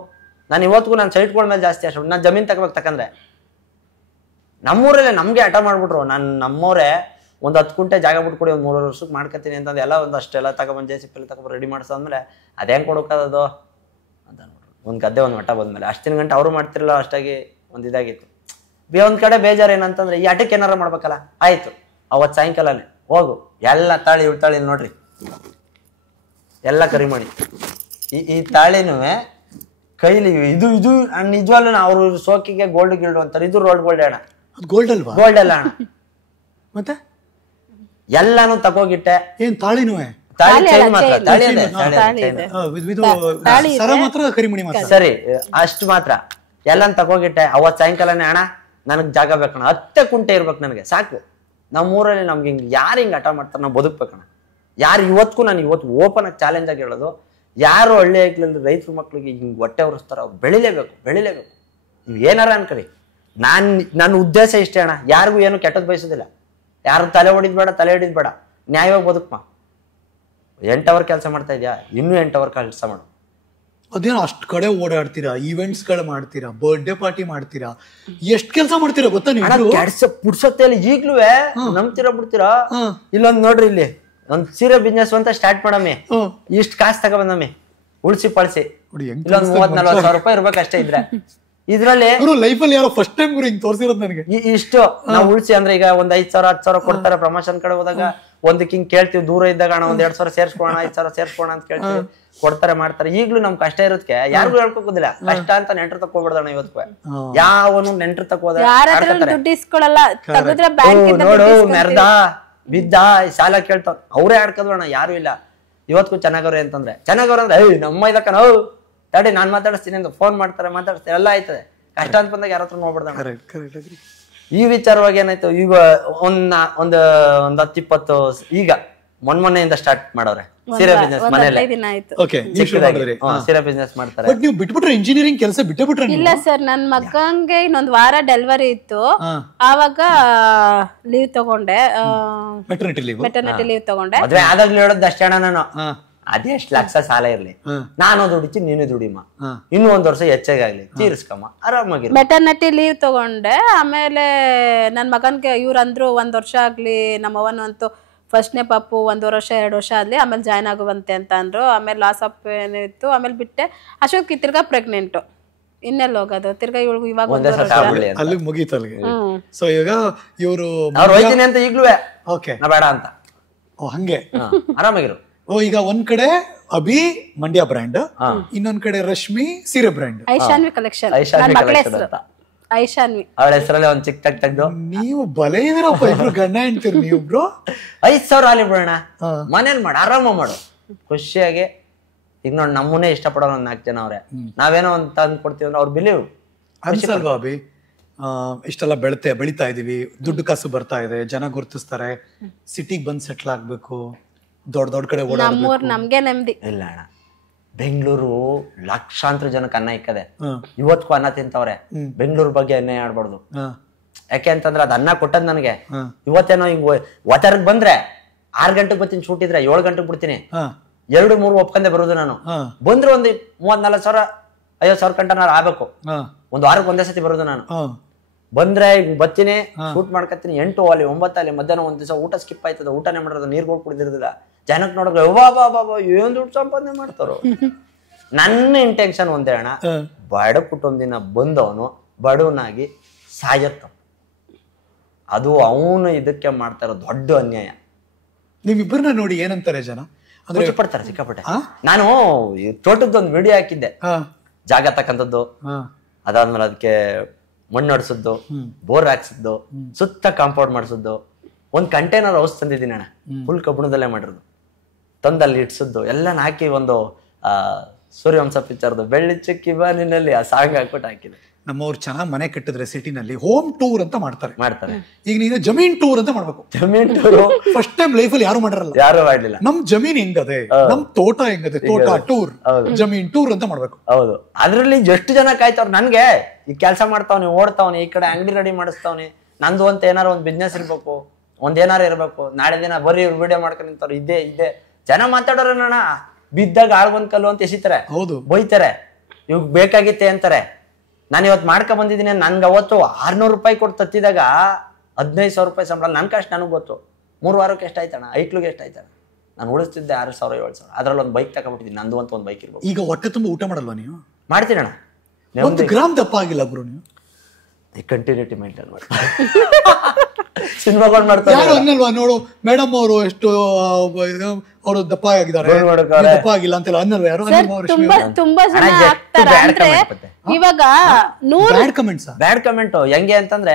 ನಾನು ಇವತ್ತಿಗೂ ನಾನು ಸೈಟ್ಗಳ ಮೇಲೆ ಜಾಸ್ತಿ ಅಷ್ಟು. ನಾನು ಜಮೀನ್ ತಗೋಬೇಕು ನಮ್ಮೂರಲ್ಲೇ ನಮ್ಗೆ ಹಠ ಮಾಡ್ಬಿಟ್ರು. ನಮ್ಮವ್ರೆ ಒಂದ್ 10 ಗುಂಟೆ ಜಾಗ ಬಿಟ್ಕೊಡಿ, ಒಂದ್ 3 ವರ್ಷಕ್ಕೆ ಮಾಡ್ಕೊತೀನಿ ಅಂತಂದು ಎಲ್ಲ ಒಂದಷ್ಟೆಲ್ಲ ತಗೊಬಂದು JCP ತಗೊಬಂದು ರೆಡಿ ಮಾಡ್ಸಂದ್ಮೇಲೆ ಅದ್ ಹೆಂಗ್ ಕೊಡೋಕದು ಅಂತ ಅನ್ಬಿಟ್ರು. ಒಂದ್ ಗದ್ದೆ ಒಂದ್ ಮಠ ಬಂದ್ಮೇಲೆ ಅಷ್ಟಿನ ಗಂಟೆ ಅವ್ರು ಮಾಡ್ತಿರಲ್ಲ, ಅಷ್ಟಾಗಿ ಒಂದ್ ಇದಾಗಿತ್ತು. ಒಂದ್ ಕಡೆ ಬೇಜಾರು ಏನಂತಂದ್ರೆ ಈ ಆಟಕ್ಕೆ ಏನಾರ ಮಾಡ್ಬೇಕಲ್ಲ, ಆಯ್ತು ಅವತ್ ಸಾಯಂಕಾಲನೇ ಹೋಗು ಎಲ್ಲ ತಾಳಿ ತಾಳಿ ನೋಡ್ರಿ ಎಲ್ಲ ಕರಿ ಮಾಡಿ. ಈ ತಾಳಿನೂ ಕೈಲಿ ಇದು ನಿಜವಾಗ್ಲೂ ಅವ್ರ ಸೋಕಿಗೆ ಗೋಲ್ಡ್ ಗಿಲ್ಡ್ ಅಂತಾರೆ. ಇದು ಗೋಲ್ಡ್ ಅಣ್ಣ, ಗೋಲ್ಡ್ ಅಲ್ವಾ? ಗೋಲ್ಡ್ ಅಲ್ಲ ಅಣ್ಣ. ಮತ್ತೆ ಎಲ್ಲಾನು ತಗೋಗಿಟ್ಟೆ. ಏನ್ ತಾಳಿನೂ? ಸರಿ, ಅಷ್ಟು ಮಾತ್ರ ಎಲ್ಲಾನು ತಗೋಗಿಟ್ಟೆ. ಅವತ್ ಸಾಯಂಕಾಲನೇ ಅಣ್ಣ ನನಗ್ ಜಾಗ ಬೇಕಣ್ಣ, 10 ಕುಂಟೆ ಇರ್ಬೇಕು ನನಗೆ ಸಾಕು. ನಮ್ಮೂರಲ್ಲಿ ನಮ್ಗೆ ಹಿಂಗ್ ಯಾರು ಹಿಂಗ್ ಹಠ ಮಾಡ್ತಾರೆ, ನಾವು ಬದುಕ್ಬೇಕಣ್ಣ. ಯಾರು ಇವತ್ತಿಗೂ ನಾನು ಇವತ್ತು ಓಪನ್ ಆಗಿ ಚಾಲೆಂಜ್ ಆಗಿ ಹೇಳೋದು, ಯಾರು ಹಳ್ಳಿ ಐಕ್ಲಲ್ಲಿ ರೈತರ ಮಕ್ಳಿಗೆ ಹಿಂಗ್ ಹೊಟ್ಟೆ ಹೊರಿಸ್ತಾರ ಅವ್ರು ಬೆಳಿಲೇಬೇಕು. ನೀವ್ ಏನಾರ ಅನ್ಕರಿ. ನನ್ನ ಉದ್ದೇಶ ಇಷ್ಟೇ ಅಣ್ಣ, ಯಾರಿಗೂ ಏನು ಕೆಟ್ಟದ್ ಬಯಸೋದಿಲ್ಲ. ಯಾರು ತಲೆ ಹಿಡಿದ್ ಬೇಡ, ನ್ಯಾಯವಾಗಿ ಬದುಕ್ಮ. 8 ಅವರ್ ಕೆಲಸ ಮಾಡ್ತಾ ಇದ್ಯಾ, ಇನ್ನೂ 8 ಅವರ್ ಕೆಲಸ ಮಾಡು. ಅದೇನೋ ಅಷ್ಟ್ ಕಡೆ ಓಡಾಡ್ತೀರಾ, ಈವೆಂಟ್ಸ್ ಗಳು ಮಾಡ್ತೀರಾ, ಬರ್ಡೇ ಪಾರ್ಟಿ ಮಾಡ್ತೀರಾ, ಎಷ್ಟ್ ಕೆಲಸ ಮಾಡ್ತೀರಾ ಗೊತ್ತಾ ನೀವು? ಪುಡ್ಸೊತ್ತಲ್ಲಿ ಈಗ್ಲೂ ನಂಬ್ತೀರಾ ಬಿಡ್ತೀರಾ? ಇಲ್ಲೊಂದ್ ನೋಡ್ರಿ, ಇಲ್ಲಿ ಒಂದ್ ಸೀರೆ ಬಿಸ್ನೆಸ್ ಅಂತ ಸ್ಟಾರ್ಟ್ ಮಾಡಮ್ಮಿ, ಇಷ್ಟ್ ಕಾಸು ತಗೊಬಂದಮ್ಮಿ ಉಳ್ಸಿ ಪಳ್ಸಿ. ಇಲ್ಲೊಂದ್ 30-40 ಸಾವಿರ ರೂಪಾಯಿ ಇರ್ಬೇಕಷ್ಟೇ ಇದ್ರೆ. ಇದ್ರಲ್ಲಿ ಲೈಫಲ್ಲಿ ಯಾರೋ ಫಸ್ಟ್ ಟೈಮ್ ಹಿಂಗ್ ತೋರಿಸಿರೋದು ನನಗೆ. ಇಷ್ಟು ನಾವು ಉಳಿಸಿ ಅಂದ್ರೆ ಈಗ ಒಂದ್ 5,000-10,000 ಕೊಡ್ತಾರೆ. ಪ್ರಮೋಷನ್ ಕಡೆ ಹೋದಾಗ ಒಂದಕ್ಕೆ ಹಿಂಗ್ ಕೇಳ್ತೀವಿ, ದೂರ ಇದ್ದಾಗ ಅಣ್ಣ ಒಂದ್ 2,000 ಸೇರ್ಸ್ಕೋಣ, 5,000 ಸೇರ್ಸ್ಕೋಣ ಅಂತ ಕೇಳ್ತೀವಿ, ಕೊಡ್ತಾರೆ ಮಾಡ್ತಾರೆ. ಈಗ್ಲೂ ನಮ್ ಕಷ್ಟ ಇರೋದಕ್ಕೆ ಯಾರಿಗೂ ಹೇಳ್ಕೋದಿಲ್ಲ. ಕಷ್ಟ ಅಂತ ನೆಂಟ್ರ ತಕೋಬಿಡ್ದಣ್ಣ. ಇವತ್ತು ಯಾವನು ನೆಂಟ್ರ ತಕೋದ ನೋಡು ಮೆರ್ದ ಬಿದ್ದ ಸಾಲ ಕೇಳ್ತಾವ, ಅವ್ರೇ ಆಡ್ಕದ್ವಣ್ಣ, ಯಾರು ಇಲ್ಲ. ಇವತ್ಗೂ ಚೆನ್ನಾಗವ್ರೆ ಅಂತಂದ್ರೆ ನಮ್ಮ ಇದಕ್ಕ ನಾವು ತಡಿ ನಾನ್ ಮಾತಾಡಿಸ್ತೀನಿ ಅಂತ ಫೋನ್ ಮಾಡ್ತಾರೆ, ಮಾತಾಡಿಸ್ತಾರೆ, ಎಲ್ಲ ಆಯ್ತದೆ. ಕಷ್ಟ ಅಂತ ಬಂದಾಗ ಯಾರ ಹತ್ರ ನೋಡ್ಬಿಡ್ದ. ಈ ವಿಚಾರವಾಗಿ ಏನಾಯ್ತು, ಈಗ ಒಂದ್ 10-20 ಈಗ ಮೊನ್ನೆಯಿಂದ ಸ್ಟಾರ್ಟ್ ಮಾಡವ್ರೆ ಸೀರೆ ಬಿಸ್ನೆಸ್ ಮನೇಲಿ. ಸೀರೆ ಬಿಸ್ನೆಸ್ ಮಾಡ್ತಾರೆ. ನೀವು ಬಿಟ್ಬಿಟ್ರೆ ಇಂಜಿನಿಯರಿಂಗ್ ಕೆಲಸ ಬಿಟ್ಟಬಿಟ್ರೆ? ಇಲ್ಲ ಸರ್, ನನ್ ಮಗಂಗೆ ಇನ್ನೊಂದ್ ವಾರ ಡೆಲಿವರಿ ಇತ್ತು, ಆವಾಗ ಲೀವ್ ತಗೊಂಡೆ, ಮೆಟರ್ನಿಟಿ ಲೀವ್ ತಗೊಂಡೆ. ಮದ್ವೆ ಆದಾಗ್ಲೂ ಹೇಳೋದು ಅಷ್ಟೇ ಅಣ್ಣ, ನಾನು ಅದೆಷ್ಟ್ ಲಕ್ಷ ಸಾಲ ಇರ್ಲಿ, ನಾನು ದುಡಿತಿ ನೀನು ದುಡಿಮ, ಇನ್ನೂ 1 ವರ್ಷ ಹೆಚ್ಚಾಗ್ಲಿ ತೀರ್ಸ್ಕಮ್ಮ, ಆರಾಮಾಗಿ. ಮೆಟರ್ನಿಟಿ ಲೀವ್ ತಗೊಂಡೆ. ಆಮೇಲೆ ನನ್ ಮಗನ್ಗೆ ಇವ್ರಂದ್ರು 1 ವರ್ಷ ಆಗ್ಲಿ, ನಮ್ಮವನು ಅಂತೂ ಫಸ್ಟ್ನೇ ಪಾಪು 1 ವರ್ಷ 2 ವರ್ಷ ಆದ್ಲಿ, ಆಮೇಲೆ ಜಾಯ್ನ್ ಆಗುವಂತೆ ಅಂತ ಅಂದ್ರು. ಆಮೇಲೆ ಲಾಸ್ ಆಫ್ ಏನಿತ್ತು, ಆಮೇಲೆ ಬಿಟ್ಟೆ. ಅಷ್ಟೊತ್ತಿಗೆ ತಿರ್ಗಾ ಪ್ರೆಗ್ನೆಂಟ್, ಇನ್ನೆಲ್ಲ ಹೋಗೋದು ತಿರ್ಗಾ ಇವಳು ಇವಾಗ 1 ವರ್ಷ ಅಲ್ಲಿ ಮುಗೀತು ಅಲ್ಲಿಗೆ. ಸೊ ಈಗ ಇವರು ಅಂತ ಈಗ್ಲೂ ಬೇಡ ಅಂತ ಹಂಗೆ ಆರಾಮಾಗಿರು. ಈಗ ಒಂದ್ ಕಡೆ ಅಭಿ ಮಂಡ್ಯ ಬ್ರ್ಯಾಂಡ್, ಇನ್ನೊಂದ್ ಕಡೆ ರಶ್ಮಿ ಸೀರೆ ಬ್ರ್ಯಾಂಡ್, ಐಶಾನ್ವಿ ಕಲೆಕ್ಷನ್. ಐಶಾನ್ವಿ ಅವಳ ಹೆಸರಲ್ಲಿ ಒಂದ್ ಚಿಕ್ಕ ತೆಗ್ದು. ನೀವು ಬಲೆ ಇದೀರಪ್ಪ, ಇಬ್ರು ಗಂಡ ಹೆಂಡ್ತೀರಿ ನೀವು ಬ್ರೋ. 5,000 ಅಲ್ಲಿ ಬಿಡೋಣ, ಮನೇಲಿ ಮಾಡು, ಆರಾಮ ಮಾಡು, ಖುಷಿಯಾಗಿ. ಈಗ ನೋಡಿ ನಮ್ಮನ್ನೇ ಇಷ್ಟಪಡೋರು 4 ಜನ ಅವ್ರೆ, ನಾವೇನೋ ಒಂದ್ ತಂದ್ ಕೊಡ್ತೀವಿ ಅಂದ್ರೆ ಅವ್ರು ಬಿಲೀವ್ ಅನ್ಸಲ್ವಾ ಅಭಿ? ಇಷ್ಟೆಲ್ಲ ಬೆಳಿತಾ ಇದೀವಿ, ದುಡ್ಡು ಕಾಸು ಬರ್ತಾ ಇದೆ, ಜನ ಗುರ್ತಿಸ್ತಾರೆ, ಸಿಟಿಗೆ ಬಂದ್ ಸೆಟ್ಲ್ ಆಗ್ಬೇಕು, ದೊಡ್ಡ ಕಡೆ ಓಡಾಡ್ಬೇಕು. ನಮ್ಗೆ ನೆಮ್ಮದಿ ಇಲ್ಲ ಅಣ್ಣ. ಬೆಂಗಳೂರು ಲಕ್ಷಾಂತರ ಜನಕ್ಕೆ ಅನ್ನ ಇಕ್ಕದೆ, ಇವತ್ಗೂ ಅನ್ನ ತಿಂತವ್ರೆ. ಬೆಂಗಳೂರು ಬಗ್ಗೆ ಅನ್ಯಾಯ ಆಡ್ಬಾರ್ದು. ಯಾಕೆ ಅಂತಂದ್ರೆ ಅದ್ ಅನ್ನ ಕೊಟ್ಟದ್ ನನಗೆ. ಇವತ್ತೇನೋ ಹಿಂಗ್ ಒತ್ತರಕ್ ಬಂದ್ರೆ 6 ಗಂಟೆಗೆ ಬರ್ತೀನಿ, ಶೂಟ್ ಇದ್ರೆ 7 ಗಂಟೆಗೆ ಬಿಡ್ತೀನಿ, 2-3 ಒಪ್ಕೊಂಡೆ ಬರೋದು ನಾನು. ಬಂದ್ರೆ ಒಂದು 34,000-50,000 ಕಂಟನಾರು ಆಗ್ಬೇಕು, ಒಂದು ವಾರಕ್ಕೆ ಒಂದೇ ಸತಿ ಬರೋದು ನಾನು. ಬಂದ್ರೆ ಈಗ ಬರ್ತೀನಿ, ಶೂಟ್ ಮಾಡ್ಕೊತೀನಿ, 8 ಅಲ್ಲಿ 9 ಅಲ್ಲಿ ಮಧ್ಯಾಹ್ನ ಒಂದ್ ದಿವಸ ಊಟ ಸ್ಕಿಪ್ ಆಯ್ತದ, ಊಟನೇ ಮಾಡಿರೋದು, ನೀರ್ಗಳು ಕುಡಿದಿರೋದಿಲ್ಲ. ಜನಕ್ಕೆ ನೋಡಿದ್ರೆ ಬಾಬಾ ಏನ್ ದುಡ್ಡು ಸಂಪಾದನೆ ಮಾಡ್ತಾರೋ. ನನ್ನ ಇಂಟೆನ್ಷನ್ ಒಂದೇ ಅಣ್ಣ, ಬಡ ಕುಟುಂಬದಿಂದ ಬಂದವನು ಬಡವನಾಗಿ ಸಾಯತ್ತ, ಅದು ಅವನು ಇದಕ್ಕೆ ಮಾಡ್ತಾರೋ ದೊಡ್ಡ ಅನ್ಯಾಯ. ನಿಮ್ಮಿಬ್ಬರನ್ನ ನೋಡಿ ಏನಂತಾರೆ ಜನ? ಖುಷಿ ಪಡ್ತಾರೆ ಸಿಕ್ಕಾಪಟ್ಟೆ. ನಾನು ತೋಟದ ಒಂದು ವಿಡಿಯೋ ಹಾಕಿದ್ದೆ, ಜಾಗ ತಕ್ಕಂಥದ್ದು, ಅದಾದ್ಮೇಲೆ ಅದಕ್ಕೆ ಮಣ್ಣು ಹೊಡ್ಸದ್ದು, ಬೋರ್ ಹಾಕ್ಸಿದ್ದು, ಸುತ್ತ ಕಾಂಪೌಂಡ್ ಮಾಡಿಸಿದ್ದು, ಒಂದ್ ಕಂಟೈನರ್ ಹೌಸ್ ತಂದಿದ್ದೀನಿ ಅಣ್ಣ, ಫುಲ್ ಕಬ್ಬಣದಲ್ಲೇ ಮಾಡಿರೋದು, ತಂದಲ್ಲಿ ಇಡ್ಸದ್ದು ಎಲ್ಲ ಹಾಕಿ ಒಂದು ಸೂರ್ಯವಂಶ ಪಿಕ್ಚರ್ದು ಬೆಳ್ಳಿ ಚುಕ್ಕಿ ಬಾನಿನಲ್ಲಿ ಆ ಸಾಂಗ್ ಹಾಕ್ಬಿಟ್ಟು ಹಾಕಿದೆ. ನಮ್ಮವ್ರು ಚೆನ್ನಾಗಿ ಮನೆ ಕಟ್ಟಿದ್ರೆ ಸಿಟಿನಲ್ಲಿ ಹೋಮ್ ಟೂರ್ ಅಂತ ಮಾಡ್ತಾರೆ. ಈಗ ನೀನು ಜಮೀನ್ ಟೂರ್ ಅಂತ ಮಾಡ್ಬೇಕು. ಜಮೀನ್ ಟೂರ್ ಫಸ್ಟ್ ಟೈಮ್ ಲೈಫ್ ಅಲ್ಲಿ ಯಾರು ಮಾಡಿರಲ್ಲ, ಯಾರು ಮಾಡ್ಲಿಲ್ಲ. ನಮ್ ಜಮೀನ್ ಹೆಂಗದೆ, ನಮ್ ತೋಟ ಹೆಂಗದೆ, ತೋಟ ಟೂರ್, ಜಮೀನ್ ಟೂರ್ ಅಂತ ಮಾಡ್ಬೇಕು. ಹೌದು, ಅದ್ರಲ್ಲಿ ಎಷ್ಟು ಜನ ಕಾಯ್ತಾವ್ರ ನನ್ಗೆ. ಈ ಕೆಲಸ ಮಾಡ್ತಾವ್ನಿ, ಓಡ್ತಾವ್ನಿ, ಈ ಕಡೆ ಅಂಗಡಿ ರೆಡಿ ಮಾಡಿಸ್ತಾವ್ನಿ, ನಂದು ಅಂತ ಏನಾರು ಒಂದ್ ಬಿಸ್ನೆಸ್ ಇರ್ಬೇಕು, ಒಂದೇನಾರು ಇರ್ಬೇಕು, ನಾಳೆ ದಿನ ಬರ್ರಿ ಇವ್ರು ವಿಡಿಯೋ ಮಾಡ್ಕೊಂಡು ನಿಂತವ್ರು, ಇದೇ ಜನ ಮಾತಾಡೋರಣ್ಣ. ಬಿದ್ದಾಗ ಆಳ್ ಬಂದ್ ಕಲ್ಲು ಅಂತ ಎಸಿತಾರೆ, ಬೈತಾರೆ, ಇವಾಗ ಬೇಕಾಗಿತ್ತೆ ಅಂತಾರೆ. ನಾನು ಇವತ್ತು ಮಾಡ್ಕೊ ಬಂದಿದ್ದೀನಿ, ನನ್ಗೆ ಅವತ್ತು 600 ರೂಪಾಯಿ ಕೊಟ್ಟು ತತ್ತಿದಾಗ 15,000 ರೂಪಾಯಿ ಸಂಬಳ. ನನ್ ಕಷ್ಟ ನನಗೆ ಗೊತ್ತು. 3 ವಾರಕ್ಕೆ ಎಷ್ಟಾಯ್ತಣ್ಣ, ಐಕ್ಳಿಗೆ ಎಷ್ಟಾಯ್ತಣ್ಣ. ನಾನು ಉಳಿಸ್ತಿದ್ದೆ 6,000-7,000. ಅದ್ರಲ್ಲಿ ಒಂದು ಬೈಕ್ ತಗೊಂಡ್ಬಿಟ್ಟಿದ್ದೀನಿ, ನಂದು ಅಂತ ಒಂದು ಬೈಕ್ ಇರ್ಬೋದು. ಈಗ ಹೊಟ್ಟೆ ತುಂಬ ಊಟ ಮಾಡಲ್ವಾ ನೀವು? ಮಾಡ್ತೀನಿ ಅಣ್ಣ. 1 ಗ್ರಾಮ್ ದಪ್ಪ ಆಗಿಲ್ಲ ಬ್ರೋ ನೀವು. ಕಂಟಿನ್ಯೂಟಿ ಮೇಂಟೈನ್ ಮಾಡ್ತಾರೆ. ಸಿನಿಮಾಗಳು ಮಾಡ್ತಾರೆ ಅನ್ನಲ್ವಾ? ನೋಡು ಮೇಡಮ್ ಅವರು ಎಷ್ಟು ಅವರು ದಪ್ಪ ಆಗಿದ್ದಾರೆ, ದಪ್ಪ ಆಗಿಲ್ಲ ಅಂತೆಲ್ಲ ಅನ್ನಲ್ವಾ ಯಾರು? ತುಂಬಾ ಜನ ಆಗ್ತಾರೆ. ಅಂದ್ರೆ ಇವಾಗ ಬ್ಯಾಡ್ ಕಮೆಂಟ್ ಹೆಂಗೆ ಅಂತಂದ್ರೆ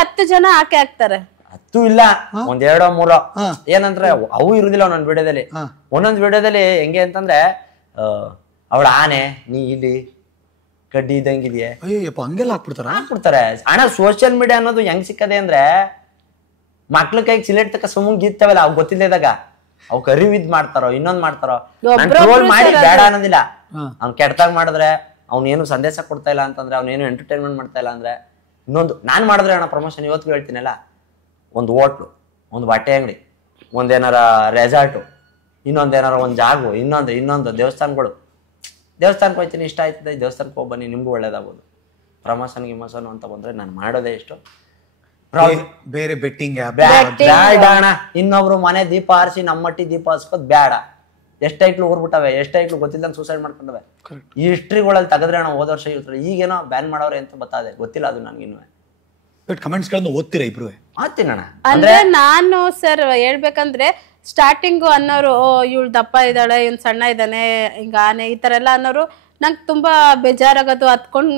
10 ಜನ ಹಾಕಿ ಹಾಕ್ತಾರೆ. 10 ಇಲ್ಲ, 1 2 3 ಏನಂದ್ರೆ ಅವು ಇರುದಿಲ್ಲ ಒಂದೊಂದ್ ವಿಡಿಯೋದಲ್ಲಿ. ಒಂದೊಂದ್ ವಿಡಿಯೋದಲ್ಲಿ ಹೆಂಗೆ ಅಂತಂದ್ರೆ ಅವಳ ಆನೆ, ನೀ ಇಲ್ಲಿ ಕಡ್ಡಿ ಇದ್ದಂಗಿದೆಯೇ, ಅಯ್ಯಪ್ಪ ಹಂಗೆಲ್ಲ ಹಾಕ್ಬಿಡ್ತಾರೆ ಅಣ್ಣ. ಸೋಷಿಯಲ್ ಮೀಡಿಯಾ ಅನ್ನೋದು ಹೆಂಗ್ ಸಿಕ್ಕದೆ ಅಂದ್ರೆ, ಮಕ್ಳ ಕೈಗೆ ಸಿಲೆಟ್ ತಕ್ಕ ಸುಮ್ಮನೆ ಗೀತ್ತವಲ್ಲ, ಅವ್ ಗೊತ್ತಿಲ್ಲದಾಗ ಅವಕ್ ಅರಿವಿದ್ ಮಾಡ್ತಾರೋ, ಇನ್ನೊಂದ್ ಮಾಡ್ತಾರೋ. ಟ್ರೋಲ್ ಮಾಡಿ ಬೇಡ ಅನ್ನೋದಿಲ್ಲ. ಅವ್ನ್ ಕೆಟ್ಟದಾಗ ಮಾಡಿದ್ರೆ, ಅವ್ನೇನು ಸಂದೇಶ ಕೊಡ್ತಾ ಇಲ್ಲ ಅಂತಂದ್ರೆ, ಅವ್ನೇನು ಎಂಟರ್ಟೈನ್ಮೆಂಟ್ ಮಾಡ್ತಾ ಇಲ್ಲ ಅಂದ್ರೆ. ಇನ್ನೊಂದು ನಾನ್ ಮಾಡಿದ್ರೆ ಅಣ್ಣ ಪ್ರಮೋಷನ್ ಇವತ್ತು ಹೇಳ್ತೀನಲ್ಲ, ಒಂದು ಹೋಟ್ಲು, ಒಂದು ಬಟ್ಟೆ ಅಂಗಡಿ, ಒಂದೇನಾರ ರೆಸಾರ್ಟು, ಇನ್ನೊಂದೇನಾರ ಒಂದ್ ಜಾಗು, ಇನ್ನೊಂದು ದೇವಸ್ಥಾನಗಳು. ದೇವಸ್ಥಾನಕ್ಕೆ ಹೋಗ್ತೀನಿ, ಇಷ್ಟ ಆಯ್ತದೆ, ದೇವಸ್ಥಾನಕ್ಕೆ ಹೋಗಿ ಬನ್ನಿ, ನಿಮ್ಗೂ ಒಳ್ಳೇದಾಗ್ಬೋದು. ಪ್ರಮೋಷನ್ ಅಂತ ಬಂದ್ರೆ ನಾನು ಮಾಡೋದೇ ಎಷ್ಟು ಬೇರೆ ಬೆಟ್ಟಿಂಗ್ ಬ್ಯಾಡ ಅಣ್ಣ. ಇನ್ನೊಬ್ರು ಮನೆ ದೀಪ ಹಾರಿಸಿ ನಮ್ಮ ಮಟ್ಟಿ ದೀಪ ಹಚ್ಕೋದ್ ಬ್ಯಾಡ. ಎಷ್ಟೈಕ್ಳು ಊರ್ಬಿಟ್ಟವೆ, ಎಷ್ಟೈಕ್ಳು ಗೊತ್ತಿಲ್ಲ ಸೂಸೈಡ್ ಮಾಡ್ಕೊಂಡವೆ. ಈ ಹಿಸ್ಟ್ರಿಗಳಲ್ಲಿ ತೆಗೆದ್ರೆ ಅಣ್ಣ ಹೋದ ವರ್ಷ ಇರ್ತಾರೆ, ಈಗೇನೋ ಬ್ಯಾನ್ ಮಾಡವ್ರೆ ಅಂತ ಬತ್ತದೆ, ಗೊತ್ತಿಲ್ಲ ಅದು ನನ್ಗಿನ್ನು. ಕಮೆಂಟ್ಸ್ ಗಳನ್ನ ಓದ್ತೀರಾ ಇಬ್ರು? ಓದ್ತೀನಣ್ಣ. ಅಂದ್ರೆ ನಾನು ಸರ್ ಹೇಳ್ಬೇಕಂದ್ರೆ ಸ್ಟಾರ್ಟಿಂಗು ಅನ್ನೋರು ಇವಳು ದಪ್ಪ ಇದ್ದಾಳೆ, ಇವ್ನು ಸಣ್ಣ ಇದ್ದಾನೆ, ಹಿಂಗ ಆನೆ ಈ ತರ ಎಲ್ಲ ಅನ್ನೋರು ನಂಗೆ ತುಂಬಾ ಬೇಜಾರಾಗೋದು. ಹತ್ಕೊಂಡು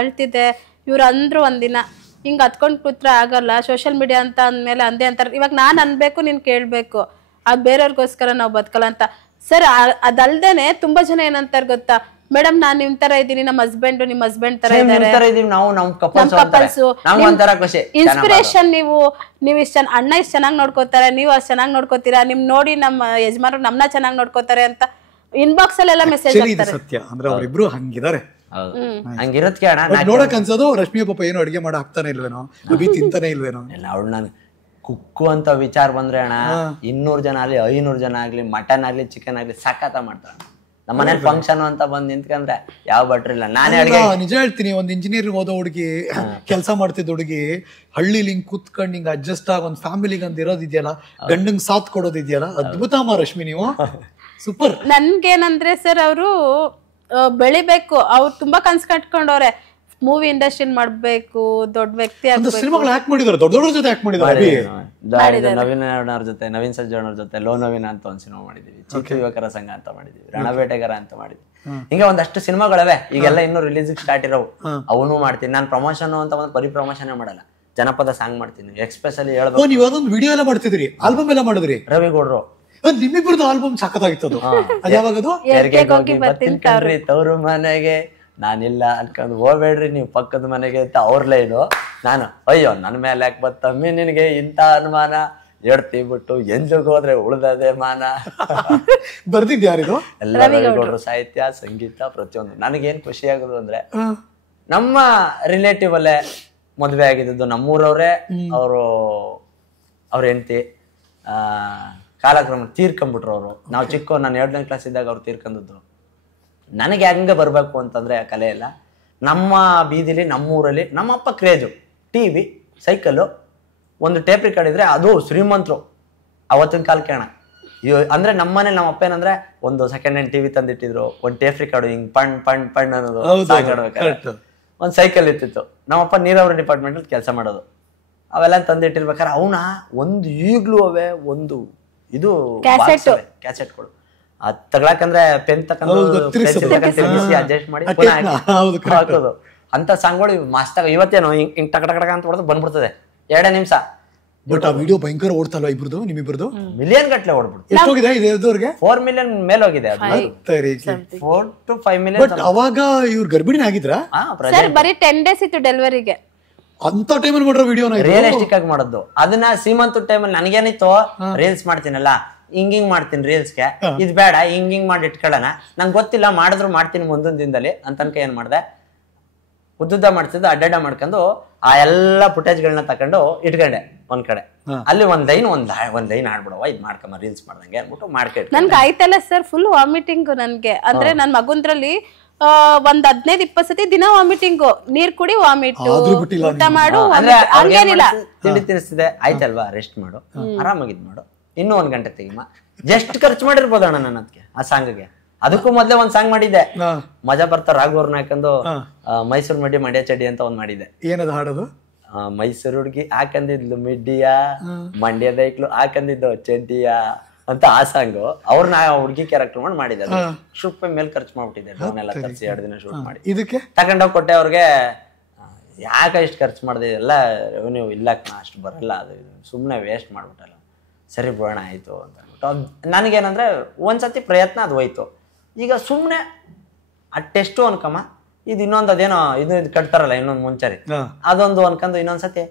ಅಳ್ತಿದ್ದೆ. ಇವ್ರು ಅಂದ್ರು ಒಂದಿನ ಹಿಂಗ ಹತ್ಕೊಂಡ್ ಕೂತ್ರೆ ಆಗಲ್ಲ, ಸೋಷಿಯಲ್ ಮೀಡಿಯಾ ಅಂತ ಅಂದ್ಮೇಲೆ ಅಂದೇ ಅಂತಾರೆ. ಇವಾಗ ನಾನ್ ಅನ್ಬೇಕು, ನೀನ್ ಕೇಳ್ಬೇಕು, ಅದು ಬೇರೆಯವ್ರಿಗೋಸ್ಕರ ನಾವು ಬದುಕಲ್ಲ ಅಂತ. ಸರ್ ಅದಲ್ದೇನೆ ತುಂಬಾ ಜನ ಏನಂತಾರೆ ಗೊತ್ತಾ, ಮೇಡಮ್ ನಾನ್ ನಿಮ್ ತರ ಇದ್ದೀನಿ, ನಮ್ಮ ಹಸ್ಬೆಂಡ್ ನಿಮ್ ಹಸ್ಬೆಂಡ್ ತರ ಇದ್ದಾರೆ, ಇನ್ಸ್ಪಿರೇಷನ್, ನೀವು ಇಷ್ಟ ಅಣ್ಣ ಇಷ್ಟ ಚೆನ್ನಾಗಿ ನೋಡ್ಕೋತಾರೆ, ನೀವು ಅಷ್ಟ್ ಚೆನ್ನಾಗಿ ನೋಡ್ಕೋತೀರಾ, ನಿಮ್ ನೋಡಿ ನಮ್ಮ ಯಜಮಾನ್ರು ನಮ್ನ ಚೆನ್ನಾಗಿ ನೋಡ್ಕೋತಾರೆ ಅಂತ ಇನ್ಬಾಕ್ಸ್ ಅಲ್ಲೆಲ್ಲ ಮೆಸೇಜ್ ಹಾಕ್ತಾರೆ. ಸತ್ಯ ಅಂದ್ರೆ ಅವರಿಬ್ರು ಹಂಗಿದ್ದಾರೆ. ಹಂಗಿರತ್ಕೆ ಅಣ್ಣ. ನೋಡಕ್ ಅನ್ಸೋದು ರಶ್ಮಿ ಪಾಪ ಏನು ಅಡಿಗೆ ಮಾಡೋ ಆಗ್ತಾನೆ ಇಲ್ವೇನೋ, ಅಭಿ ತಿಂತಾನೆ ಇಲ್ವೇನೋ. ಅವಳು ನಾನು ಕುಕ್ಕು ಅಂತ ವಿಚಾರ ಬಂದ್ರೆ ಅಣ್ಣ, 200 ಜನ ಆಗ್ಲಿ 500 ಜನ ಆಗ್ಲಿ, ಮಟನ್ ಆಗ್ಲಿ ಚಿಕನ್ ಆಗ್ಲಿ ಸಖತ ಮಾಡ್ತಾರ. ನಮ್ಮ ಮನೇಲಿ ಫಂಕ್ಷನ್ ಅಂತ ಬಂದ್ ನಿಂತ್ಕೊಂಡ್ರೆ ಯಾವ ಭಟ್ರು ಇಲ್ಲ, ನಾನೇ ಅಡಿಗೆ. ನಿಜ ಹೇಳ್ತೀನಿ, ಒಂದ್ ಇಂಜಿನಿಯರ್ ಓದೋ ಹುಡುಗಿ, ಕೆಲಸ ಮಾಡ್ತಿದ್ದ ಹುಡುಗಿ, ಹಳ್ಳಿಲಿ ಹಿಂಗ್ ಕೂತ್ಕೊಂಡು ಹಿಂಗ್ ಅಡ್ಜಸ್ಟ್ ಆಗ ಒಂದ್ ಫ್ಯಾಮಿಲಿಗೆ ಅಂತ ಇರೋದಿದೆಯಲ್ಲ, ಗಂಡಂಗ್ ಸಾಥ್ ಕೊಡೋದಿದೆಯಲ್ಲ, ಅದ್ಭುತ ಅಮ್ಮ ರಶ್ಮಿ ನೀವು. ಸೂಪರ್. ನನ್ಗೇನಂದ್ರೆ ಸರ್ ಅವರು ಬೆಳಿಬೇಕು, ಅವ್ರು ತುಂಬಾ ಕನ್ಸ್ ಕಟ್ಕೊಂಡವ್ರೆ, ಮೂವಿ ಇಂಡಸ್ಟ್ರಿ ಮಾಡ್ಬೇಕು, ದೊಡ್ಡ ವ್ಯಕ್ತಿ ಆಗ್ಬೇಕು. ಸಿನಿಮಾಗಳು ಆಕ್ಟ್ ಮಾಡಿದ್ದಾರೆ, ದೊಡ್ಡ ಜೊತೆ ಆಕ್ಟ್ ಮಾಡಿದ್ದಾರೆ. ನವೀನ್ ಅವ್ರ ಜೊತೆ, ನವೀನ್ ಸಜ್ಜನ್ ಅವ್ರ ಜೊತೆ ಲೋ ನವೀನ ಅಂತ ಒಂದ್ ಸಿನಿಮಾ ಮಾಡಿದೀವಿ, ಚಿಕ್ಕ ಯುವಕರ ಸಂಘ ಅಂತ ಮಾಡಿದೀವಿ, ರಣಬೇಟೆಗಾರ ಅಂತ ಮಾಡಿದ್ವಿ. ಹಿಂಗೆ ಒಂದಷ್ಟು ಸಿನಿಮಾಗಳವೆ, ಈಗೆಲ್ಲ ಇನ್ನೂ ರಿಲೀಸ್ ಸ್ಟಾರ್ಟ್ ಇರೋವು, ಅವನು ಮಾಡ್ತೀನಿ. ನಾನು ಪ್ರಮೋಷನ್ ಅಂತ ಬಂದ್ ಬರೀ ಪ್ರಮೋಷನ್ ಮಾಡಲ್ಲ, ಜನಪದ ಸಾಂಗ್ ಮಾಡ್ತೀನಿ. ಎಕ್ಸ್ಪೆಷಲಿ ಹೇಳ್ಬೇಕು, ನೀವು ಅದೊಂದು ವಿಡಿಯೋ ಎಲ್ಲ ಮಾಡ್ತಿದ್ರಿ, ಆಲ್ಬಮ್ ಎಲ್ಲ ಮಾಡಿದ್ರಿ. ರವಿ ಗೌಡ್ರು ನಿಮ್ಮಿಬ್ಬರದು ಆಲ್ಬಮ್ ಸಖತ್ತಾಗಿತ್ತು. ಅದ್ಯಾವಾಗದು? ತವ್ರು ಮನೆಗೆ ನಾನಿಲ್ಲ ಅನ್ಕೊಂಡ್ ಹೋಗ್ಬೇಡ್ರಿ ನೀವು ಪಕ್ಕದ ಮನೆಗೆ ಅಂತ ಅವ್ರ ಲೈನು. ನಾನು ಅಯ್ಯೋ ನನ್ ಮೇಲೆ ಯಾಕೆ ಬತ್ತಮ್ಮಿ ನಿನಗೆ ಇಂತ ಅನುಮಾನ, ಎಡ್ತಿ ಬಿಟ್ಟು ಎಂಜೋಗ್ ಹೋದ್ರೆ ಉಳ್ದದೆ ಮಾನ. ಬರ್ದಿದ್ದ ಯಾರಿದು? ಎಲ್ಲ ರವಿಗೌಡ್ರು, ಸಾಹಿತ್ಯ ಸಂಗೀತ ಪ್ರತಿಯೊಂದು. ನನಗೇನ್ ಖುಷಿ ಆಗೋದು ಅಂದ್ರೆ, ನಮ್ಮ ರಿಲೇಟಿವ್ ಅಲ್ಲೇ ಮದ್ವೆ ಆಗಿದ್ದು ನಮ್ಮೂರವ್ರೆ. ಅವರು ಅವ್ರ ಹೆಂಡತಿ ಕಾಲಕ್ರಮ ತೀರ್ಕೊಂಡ್ಬಿಟ್ರು ಅವರು. ನಾವು ಚಿಕ್ಕ ನಾನು 7ನೇ ಕ್ಲಾಸ್ ಇದ್ದಾಗ ಅವ್ರು ತೀರ್ಕೊಂಡಿದ್ರು. ನನಗೆ ಹೆಂಗೆ ಬರ್ಬೇಕು ಅಂತಂದ್ರೆ ಆ ಕಲೆ ಎಲ್ಲ ನಮ್ಮ ಬೀದಿಲಿ ನಮ್ಮೂರಲ್ಲಿ ನಮ್ಮಪ್ಪ ಕ್ರೇಜು TV ಸೈಕಲ್ಲು ಒಂದು ಟೇಪ್ ರೆಕಾರ್ಡ್ ಇದ್ರೆ ಅದು ಶ್ರೀಮಂತರು ಅವತ್ತಿನ ಕಾಲಕ್ಕೆ ಅಣ್ಣ. ಅಂದ್ರೆ ನಮ್ಮನೇಲಿ ನಮ್ಮ ಅಪ್ಪ ಏನಂದ್ರೆ ಒಂದು ಸೆಕೆಂಡ್ ಹ್ಯಾಂಡ್ TV ತಂದಿಟ್ಟಿದ್ರು, ಒಂದು ಟೇಪ್ ರೆಕಾರ್ಡ್ ಹಿಂಗ್ ಪಣ್ ಅನ್ನೋದು ಒಂದು ಸೈಕಲ್ ಇರ್ತಿತ್ತು. ನಮ್ಮಪ್ಪ ನೀರಾವರಿ ಡಿಪಾರ್ಟ್ಮೆಂಟ್ ಅಲ್ಲಿ ಕೆಲಸ ಮಾಡೋದು. ಅವೆಲ್ಲ ತಂದಿಟ್ಟಿರ್ಬೇಕಾದ್ರೆ ಅವನ ಒಂದು ಈಗ್ಲೂ ಅವೇ ಒಂದು ಇದು ಕ್ಯಾಸೆಟ್ಗಳು ಅದ್ ತಗೊಳಕಂದ್ರೆ ಪೆನ್ ತಗೊಂಡು ಅಡ್ಜಸ್ಟ್ ಮಾಡಿ ಹಾಕೋದು ಅಂತ ಸಾಂಗ್ಗಳು ಮಸ್ತಾಗ ಇವತ್ತೇನು ಹಿಂಗ್ ಟಕ ಟಕ ಅಂತ ಹೊಡೆದು ಬಂದ್ಬಿಡ್ತದೆ 2 ನಿಮಿಷ. ಬಟ್ ಆ ವಿಡಿಯೋ ಭಯಂಕರ ಓಡ್ತಲ್ವಾ ಇಬ್ರದ್ದು ನಿಮ್ಮಿಬ್ರದ್ದು? ಮಿಲಿಯನ್ ಗಟ್ಲೆ ಓಡ್ಬಿಡ್ತು. ಎಷ್ಟೋಗಿದೆ ಇದುವರೆಗೆ? 4 ಮಿಲಿಯನ್ ಮೇಲೆ ಹೋಗಿದೆ ಅದು. 4 to 5 ಮಿಲಿಯನ್. ಬಟ್ ಅವಾಗ ಇವ್ರು ಗರ್ಭಿಣಿ ಆಗಿದ್ರಾ? ಸರ್ ಬರೀ 10 days ಇತ್ತು ಡೆಲಿವರಿಗೆ. ಅಂತ ಟೈಮಲ್ಲಿ ಮಾಡ್ರೋ ವಿಡಿಯೋನ ರಿಯಲಿಸ್ಟಿಕ್ ಆಗಿ ಮಾಡೋದು ಅದನ್ನ. ಸೀಮಂತ ಟೈಮಲ್ಲಿ ನನಗೇನಿತ್ತು ರೀಲ್ಸ್ ಮಾಡ್ತೀನಲ್ಲ ಹಿಂಗಿಂಗ್ ಮಾಡ್ತೀನಿ ರೀಲ್ಸ್ಗೆ, ಇದ್ ಬೇಡ ಹಿಂಗಿಂಗ್ ಮಾಡಿ ಇಟ್ಕೊಳ್ಳೋಣ, ನಂಗೆ ಗೊತ್ತಿಲ್ಲ ಮಾಡಿದ್ರು ಮಾಡ್ತೀನಿ ಮುಂದೊಂದು ದಿನದಲ್ಲಿ ಅಂತ ಅನ್ಕ ಏನ್ ಮಾಡ್ದೆ, ಉದ್ದುದ್ದ ಮಾಡ್ತಿದ್ದು ಅಡ್ಡಡ್ಡ ಮಾಡ್ಕೊಂಡು ಆ ಎಲ್ಲ ಫುಟೇಜ್ಗಳನ್ನ ತಕೊಂಡು ಇಟ್ಕೊಂಡೆ ಒಂದ್ ಕಡೆ. ಅಲ್ಲಿ ಒಂದ್ ಲೈನ್ ಆಡ್ಬಿಡವ ಇದ್ ಮಾಡ್ಕೊಂಬ ರೀಲ್ಸ್ ಮಾಡ್ದಂಗೆ ಅನ್ಬಿಟ್ಟು ಮಾಡ್ಕೊಂಡು ನನ್ಗೆ ಆಯ್ತಲ್ಲ ಸರ್ ಫುಲ್ ವಾಮಿಟಿಂಗ್ ನನ್ಗೆ. ಅಂದ್ರೆ ನನ್ ಮಗುಂದ್ರಲ್ಲಿ ಒಂದ್ 15-20 ಸತಿ ದಿನ ವಾಮಿಟಿಂಗು, ನೀರ್ ಕುಡಿ ವಾಮಿಟ್, ಊಟ ಮಾಡು ಹಂಗೇನಿಲ್ಲ. ತಿಂಡಿ ತಿನ್ನಿಸ್ತಿದೆ ಆಯ್ತಲ್ವಾ ರೆಸ್ಟ್ ಮಾಡು ಆರಾಮಾಗಿದ್ ಮಾಡು, ಇನ್ನೂ 1 ಗಂಟೆ ತೆಗಿಮ. ಎಷ್ಟು ಖರ್ಚು ಮಾಡಿರ್ಬೋದು ಅಣ್ಣ ನಾನು ಅದಕ್ಕೆ ಆ ಸಾಂಗ್ಗೆ. ಅದಕ್ಕೂ ಮೊದ್ಲೇ ಒಂದ್ ಸಾಂಗ್ ಮಾಡಿದ್ದೆ, ಮಜಾ ಬರ್ತಾ ರಾಘವರ್ನ ಹಾಕೊಂಡು ಮೈಸೂರು ಮಡ್ಡಿ ಮಂಡ್ಯ ಚಡ್ಡಿ ಅಂತ ಒಂದ್ ಮಾಡಿದ್ದೆ. ಏನದು ಹಾಡೋದು? ಮೈಸೂರು ಹುಡ್ಗಿ ಹಾಕಂದಿದ್ಲು ಮಿಡ್ಡಿಯ, ಮಂಡ್ಯದ ಐಕ್ಳು ಹಾಕಂದಿದ್ದು ಚಡ್ಡಿಯ ಅಂತ ಆ ಸಾಂಗು ಅವ್ರನ್ನ ಹುಡ್ಗಿ ಕ್ಯಾರೆಕ್ಟರ್ ಮಾಡಿ ಮಾಡಿದ್ದೆ. ₹100 ಮೇಲೆ ಖರ್ಚು ಮಾಡ್ಬಿಟ್ಟಿದ್ದೆ ಅವನ್ನೆಲ್ಲ ತರಿಸಿ 2 ದಿನ ಶೂಟ್ ಮಾಡಿ ಇದಕ್ಕೆ ತಗೊಂಡೋಗಿ ಕೊಟ್ಟೆ ಅವ್ರಿಗೆ. ಯಾಕೆ ಇಷ್ಟು ಖರ್ಚು ಮಾಡಿದೆ, ಎಲ್ಲ ರೆವೆನ್ಯೂ ಇಲ್ಲ ಅಷ್ಟು ಬರಲ್ಲ, ಅದು ಸುಮ್ಮನೆ ವೇಸ್ಟ್ ಮಾಡ್ಬಿಟ್ಟಲ್ಲ. ಸರಿ ಬಿಡೋಣ ಆಯ್ತು ಅಂತ ಅಂದ್ಬಿಟ್ಟು ನನಗೇನಂದ್ರೆ ಒಂದ್ಸತಿ ಪ್ರಯತ್ನ ಅದು ಹೋಯ್ತು. ಈಗ ಸುಮ್ಮನೆ ಆ ಟೆಸ್ಟು ಅನ್ಕಮ್ಮ, ಇದು ಇನ್ನೊಂದು ಅದೇನೋ ಇದು ಕಟ್ತಾರಲ್ಲ ಇನ್ನೊಂದು ಮುಂಚರಿ ಅದೊಂದು ಅನ್ಕೊಂಡು ಇನ್ನೊಂದ್ಸತಿ